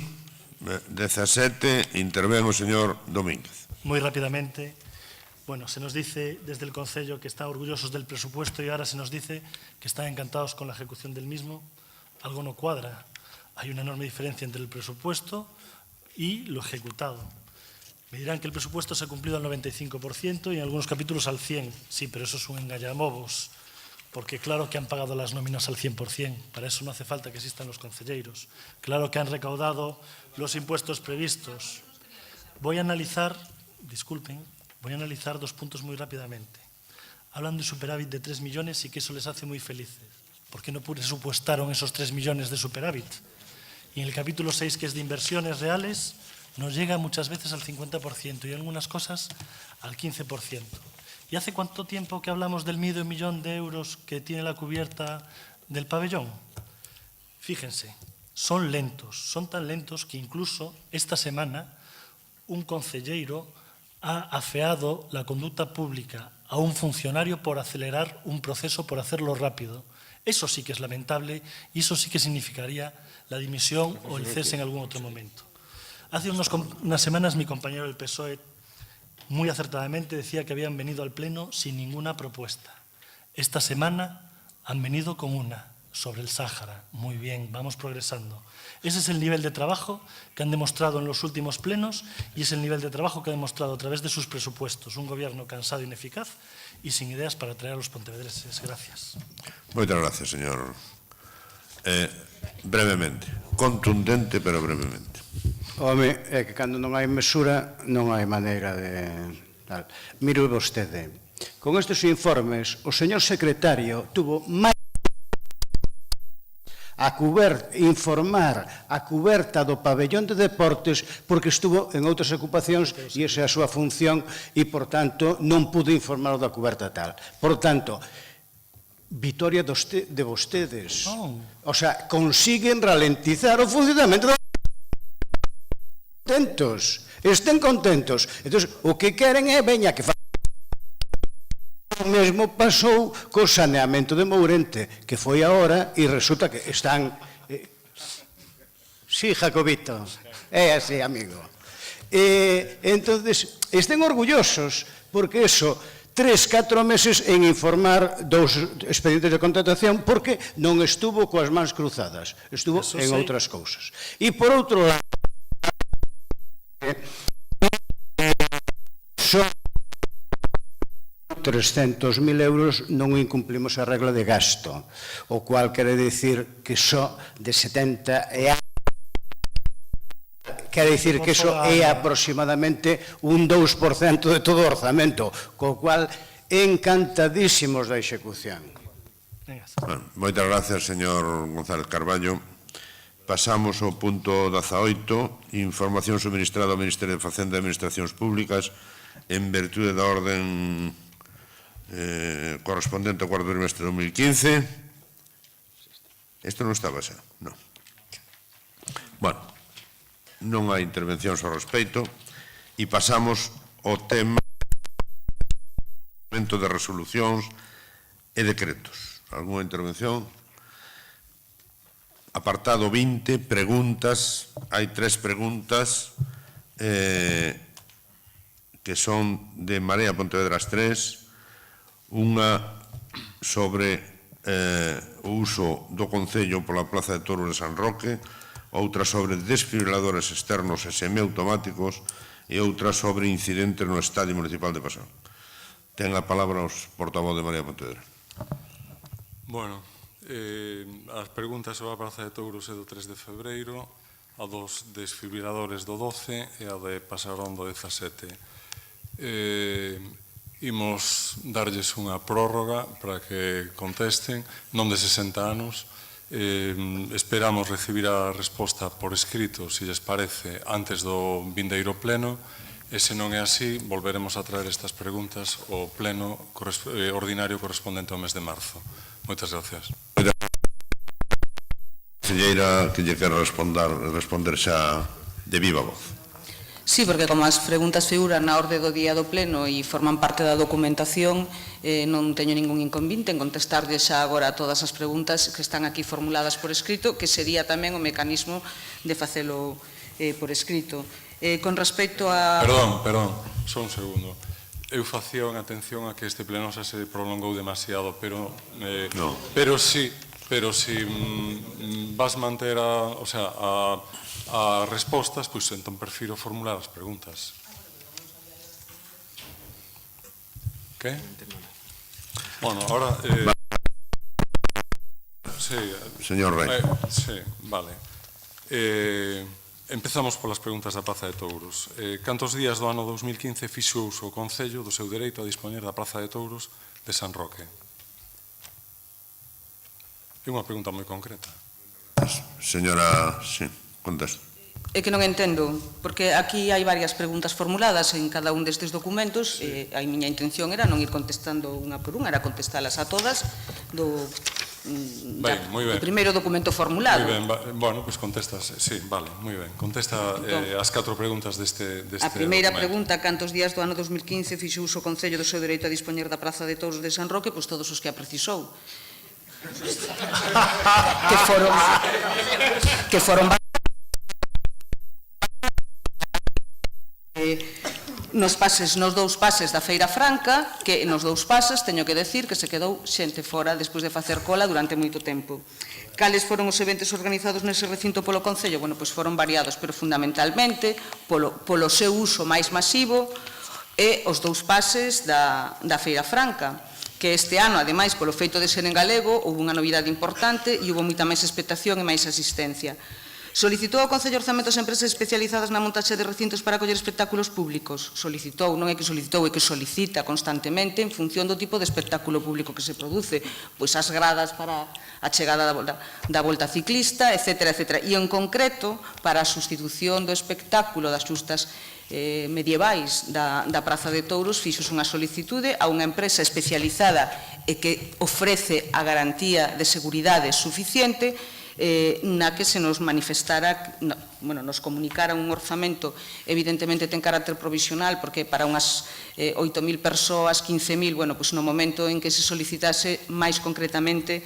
17. Intervén o señor Domínguez. Muy rápidamente. Bueno, se nos dice desde el Concello que están orgullosos del presupuesto y ahora se nos dice que están encantados con la ejecución del mismo. Algo no cuadra. Hay una enorme diferencia entre el presupuesto y lo ejecutado. Me dirán que el presupuesto se ha cumplido al 95% y en algunos capítulos al 100%. Sí, pero eso es un engallamobos, porque claro que han pagado las nóminas al 100%. Para eso no hace falta que existan los concelleiros. Claro que han recaudado los impuestos previstos. Voy a analizar, disculpen, voy a analizar dos puntos muy rápidamente. Hablan de superávit de 3 millones y que eso les hace muy felices. ¿Por qué no presupuestaron esos 3 millones de superávit? Y en el capítulo 6, que es de inversiones reales, nos llega muchas veces al 50% y en algunas cosas al 15%. ¿Y hace cuánto tiempo que hablamos del medio millón de euros que tiene la cubierta del pabellón? Fíjense, son lentos, son tan lentos que incluso esta semana un concelleiro ha afeado la conducta pública a un funcionario por acelerar un proceso, por hacerlo rápido. Eso sí que es lamentable y eso sí que significaría la dimisión o el cese en algún otro momento. Hace unas semanas mi compañero del PSOE muy acertadamente decía que habían venido al Pleno sin ninguna propuesta. Esta semana han venido con una. sobre el Sáhara. Muy bien, vamos progresando. Ese es el nivel de trabajo que han demostrado en los últimos plenos y es el nivel de trabajo que ha demostrado a través de sus presupuestos un gobierno cansado e ineficaz y sin ideas para traer a los pontevedreses. Gracias. Moitas gracias, señor. Brevemente, contundente, pero brevemente. Home, é que cando non hai mesura non hai maneira de... Tal. Mire vostede, con estes informes o señor secretario tuvo máis informar a cuberta do pabellón de deportes porque estuvo en outras ocupacións e esa é a súa función e, por tanto, non pudo informar da cuberta tal. Por tanto, vitoria de vostedes. O sea, consiguen ralentizar o funcionamento dos contentos. Estén contentos. Entón, o que queren é veña que fa... O mesmo pasou co saneamento de Mourente, que foi agora e resulta que están... Sí, Jacobito, é así, amigo. Entonces, estén orgullosos, porque eso, 3-4 meses en informar dos expedientes de contratación, porque non estuvo coas mans cruzadas, estuvo en outras cousas. E por outro lado, son 300.000 euros non incumplimos a regla de gasto, o cual quere dicir que só de 70 quere dicir que iso é aproximadamente un 2% de todo o orzamento, co cual encantadísimos da execución. Moitas gracias, señor González Carballo. Pasamos ao punto 18, información suministrada ao Ministerio de Facenda e Administracións Públicas en virtude da orden correspondente ao cuarto trimestre de 2015. Isto non estaba xa, non. Bueno, non hai intervencións ao respecto e pasamos ao tema de resolucións e decretos. Alguna intervención? Apartado 20, preguntas. Hai 3 preguntas que son de Marea Pontevedras 3, unha sobre o uso do Concello pola Plaza de Toros de San Roque, outra sobre desfibriladores externos e semiautomáticos e outra sobre incidentes no Estadio Municipal de Pasón. Ten a palabra os portavoz de Marea Pontevedra. Bueno, as preguntas sobre a Praza de Touros é do 3 de febreiro, a dos desfibriladores do 12 e a de Pasarón do 17. Imos darlles unha prórroga para que contesten, non de 60 anos. Esperamos recibir a resposta por escrito, se lles parece, antes do vindeiro pleno, e se non é así, volveremos a traer estas preguntas ao pleno ordinario correspondente ao mes de marzo. Moitas gracias. Conselleira, que lle quer responder xa de viva voz. Sí, porque como as preguntas figuran na orde do día do pleno e forman parte da documentación, non teño ningún inconvinte en contestarlle xa agora a todas as preguntas que están aquí formuladas por escrito, que sería tamén o mecanismo de facelo por escrito. Con respecto a... Perdón, só un segundo. Eu facía unha atención a que este pleno xa se prolongou demasiado, pero si vas manter as respostas, pois entón prefiro formular as preguntas. Que? Bueno, ahora... Señor Rey. Sí, vale. Empezamos polas preguntas da Praza de Touros. Cantos días do ano 2015 fixo uso o Concello do seu dereito a dispoñer da Praza de Touros de San Roque? É unha pregunta moi concreta. Señora, sí, contesta. É que non entendo, porque aquí hai varias preguntas formuladas en cada un destes documentos e a miña intención era non ir contestando unha por unha, era contestalas a todas do primeiro documento formulado. Moi ben, bueno, pois contestas, sí, vale, moi ben. Contesta as 4 preguntas deste documento. A primeira pregunta, cantos días do ano 2015 fixo uso o Concello do seu dereito a dispoñer da Praza de Touros de San Roque? Pois todos os que a precisou. Que foron nos dous pases da Feira Franca, que nos dous pases, teño que decir, que se quedou xente fora despois de facer cola durante moito tempo. Cales foron os eventos organizados nese recinto polo Concello? Bueno, pois foron variados, pero fundamentalmente polo seu uso máis masivo e os dous pases da Feira Franca, que este ano, ademais, polo feito de ser en galego, houve unha novidade importante e houve moita máis expectación e máis asistencia. Solicitou ao Concello orzamentos a empresas especializadas na montaxe de recintos para acoller espectáculos públicos? Solicitou, non é que solicitou, é que solicita constantemente en función do tipo de espectáculo público que se produce, pois as gradas para a chegada da volta ciclista, etc. E en concreto, para a sustitución do espectáculo das xustas medievais da Praza de Touros, fixos unha solicitude a unha empresa especializada e que ofrece a garantía de seguridade suficiente na que se nos manifestara, nos comunicara un orzamento, evidentemente ten carácter provisional, porque para unhas 8.000 persoas, 15.000, no momento en que se solicitase máis concretamente,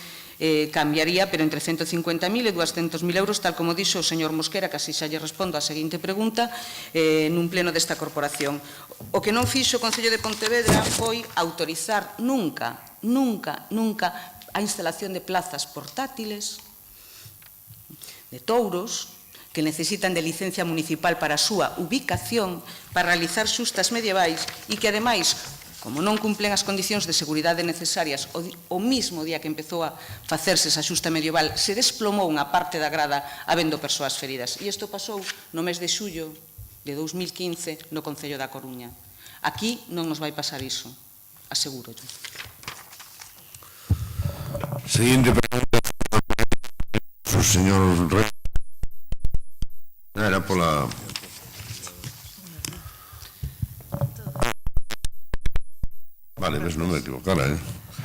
cambiaría, pero entre 150.000 e 200.000 euros, tal como dixo o señor Mosquera, que así xa lle respondo a seguinte pregunta, nun pleno desta corporación. O que non fixo o Concello de Pontevedra foi autorizar nunca a instalación de plazas portátiles de touros que necesitan de licencia municipal para a súa ubicación para realizar xustas medievais e que, ademais, como non cumplen as condicións de seguridade necesarias, o mismo día que empezou a facerse esa xusta medieval se desplomou unha parte da grada habendo persoas feridas. E isto pasou no mes de xullo de 2015 no Concello da Coruña. Aquí non nos vai pasar iso, aseguro. Seguinte pregunta, o señor Rey. Era pola... Vale, ves, non me equivocara,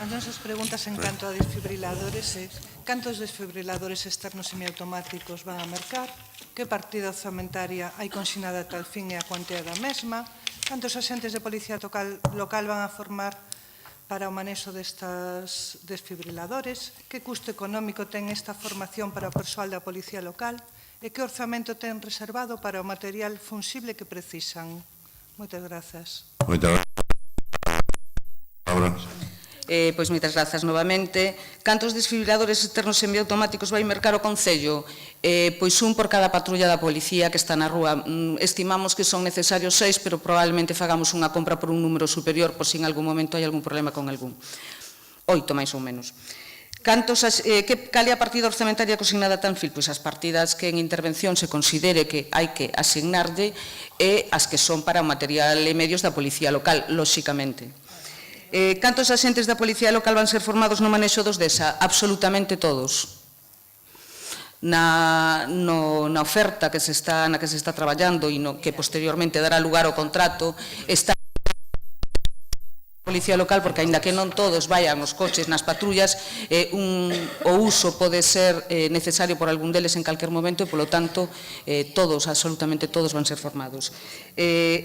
As nosas preguntas en canto a desfibriladores é cantos desfibriladores externos semiautomáticos van a mercar, que partida orzamentaria hai consignada tal fin e a cuantía da mesma, cantos axentes de policía local van a formar para o manexo destas desfibriladores, que custo económico ten esta formación para o persoal da policía local e que orzamento ten reservado para o material funsible que precisan. Moitas grazas. Moitas grazas. Pois moitas grazas novamente. Cantos desfibriladores externos semiautomáticos vai mercar o Concello? Pois un por cada patrulla da policía que está na rúa. Estimamos que son necesarios 6, pero probablemente fagamos unha compra por un número superior por si en algún momento hai algún problema con algún. 8, máis ou menos. Cal é a partida orzamentaria consignada a Tanfil? Pois as partidas que en intervención se considere que hai que asignarlle e as que son para o material e medios da policía local, lóxicamente. Cantos axentes da Policía Local van ser formados no manexo dos DESA? Absolutamente todos. Na oferta na que se está traballando e que posteriormente dará lugar ao contrato está Policía Local, porque aínda que non todos vayan os coches nas patrullas, o uso pode ser necesario por algún deles en calquer momento e, polo tanto, todos, absolutamente todos, van ser formados.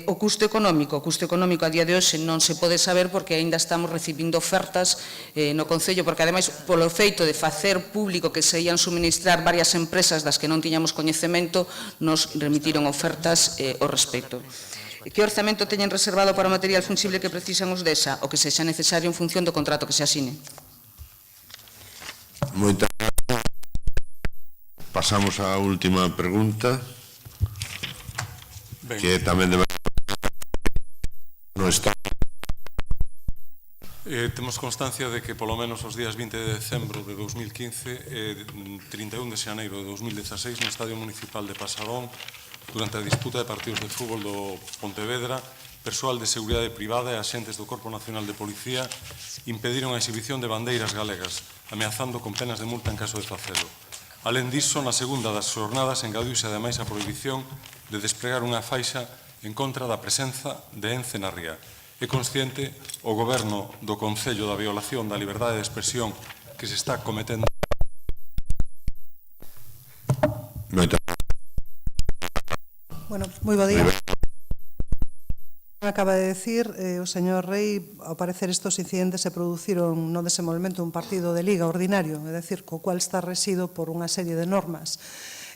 O custo económico a día de hoxe non se pode saber porque aínda estamos recibindo ofertas no Concello, porque, ademais, polo feito de facer público que se ian suministrar varias empresas das que non tiñamos coñecemento, nos remitiron ofertas ao respecto. Que orzamento teñen reservado para o material funsible que precisan os DESA, o que sexa necesario en función do contrato que se asine? Moitas gracias. Pasamos á última pregunta, que tamén debe... no está... Temos constancia de que polo menos os días 20 de decembro de 2015 e 31 de xaneiro de 2016 no Estadio Municipal de Pasagón, durante a disputa de partidos de fútbol do Pontevedra, persoal de seguridade privada e axentes do Corpo Nacional de Policía impediron a exhibición de bandeiras galegas, ameazando con penas de multa en caso de facelo. Alén diso, na segunda das xornadas engadiuse ademais a prohibición de despregar unha faixa en contra da presenza de ENCE na ría. É consciente o Goberno do Concello da violación da liberdade de expresión que se está cometendo? Bueno, moi bo día. Acaba de decir o señor Rei, ao parecer estos incidentes se produciron no desenvolvemento dun partido de liga ordinario, é dicir, co cual está rexido por unha serie de normas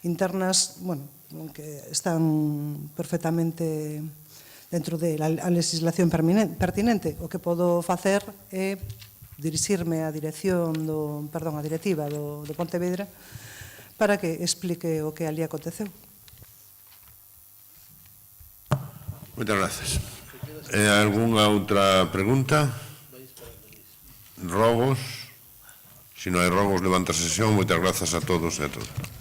internas, bueno, que están perfectamente dentro da legislación pertinente. O que podo facer é dirixirme á directiva do Pontevedra para que explique o que ali aconteceu. Moitas gracias. Algunha outra pregunta? Rogos? Se non hai rogos, levanta a sesión. Moitas grazas a todos e a todas.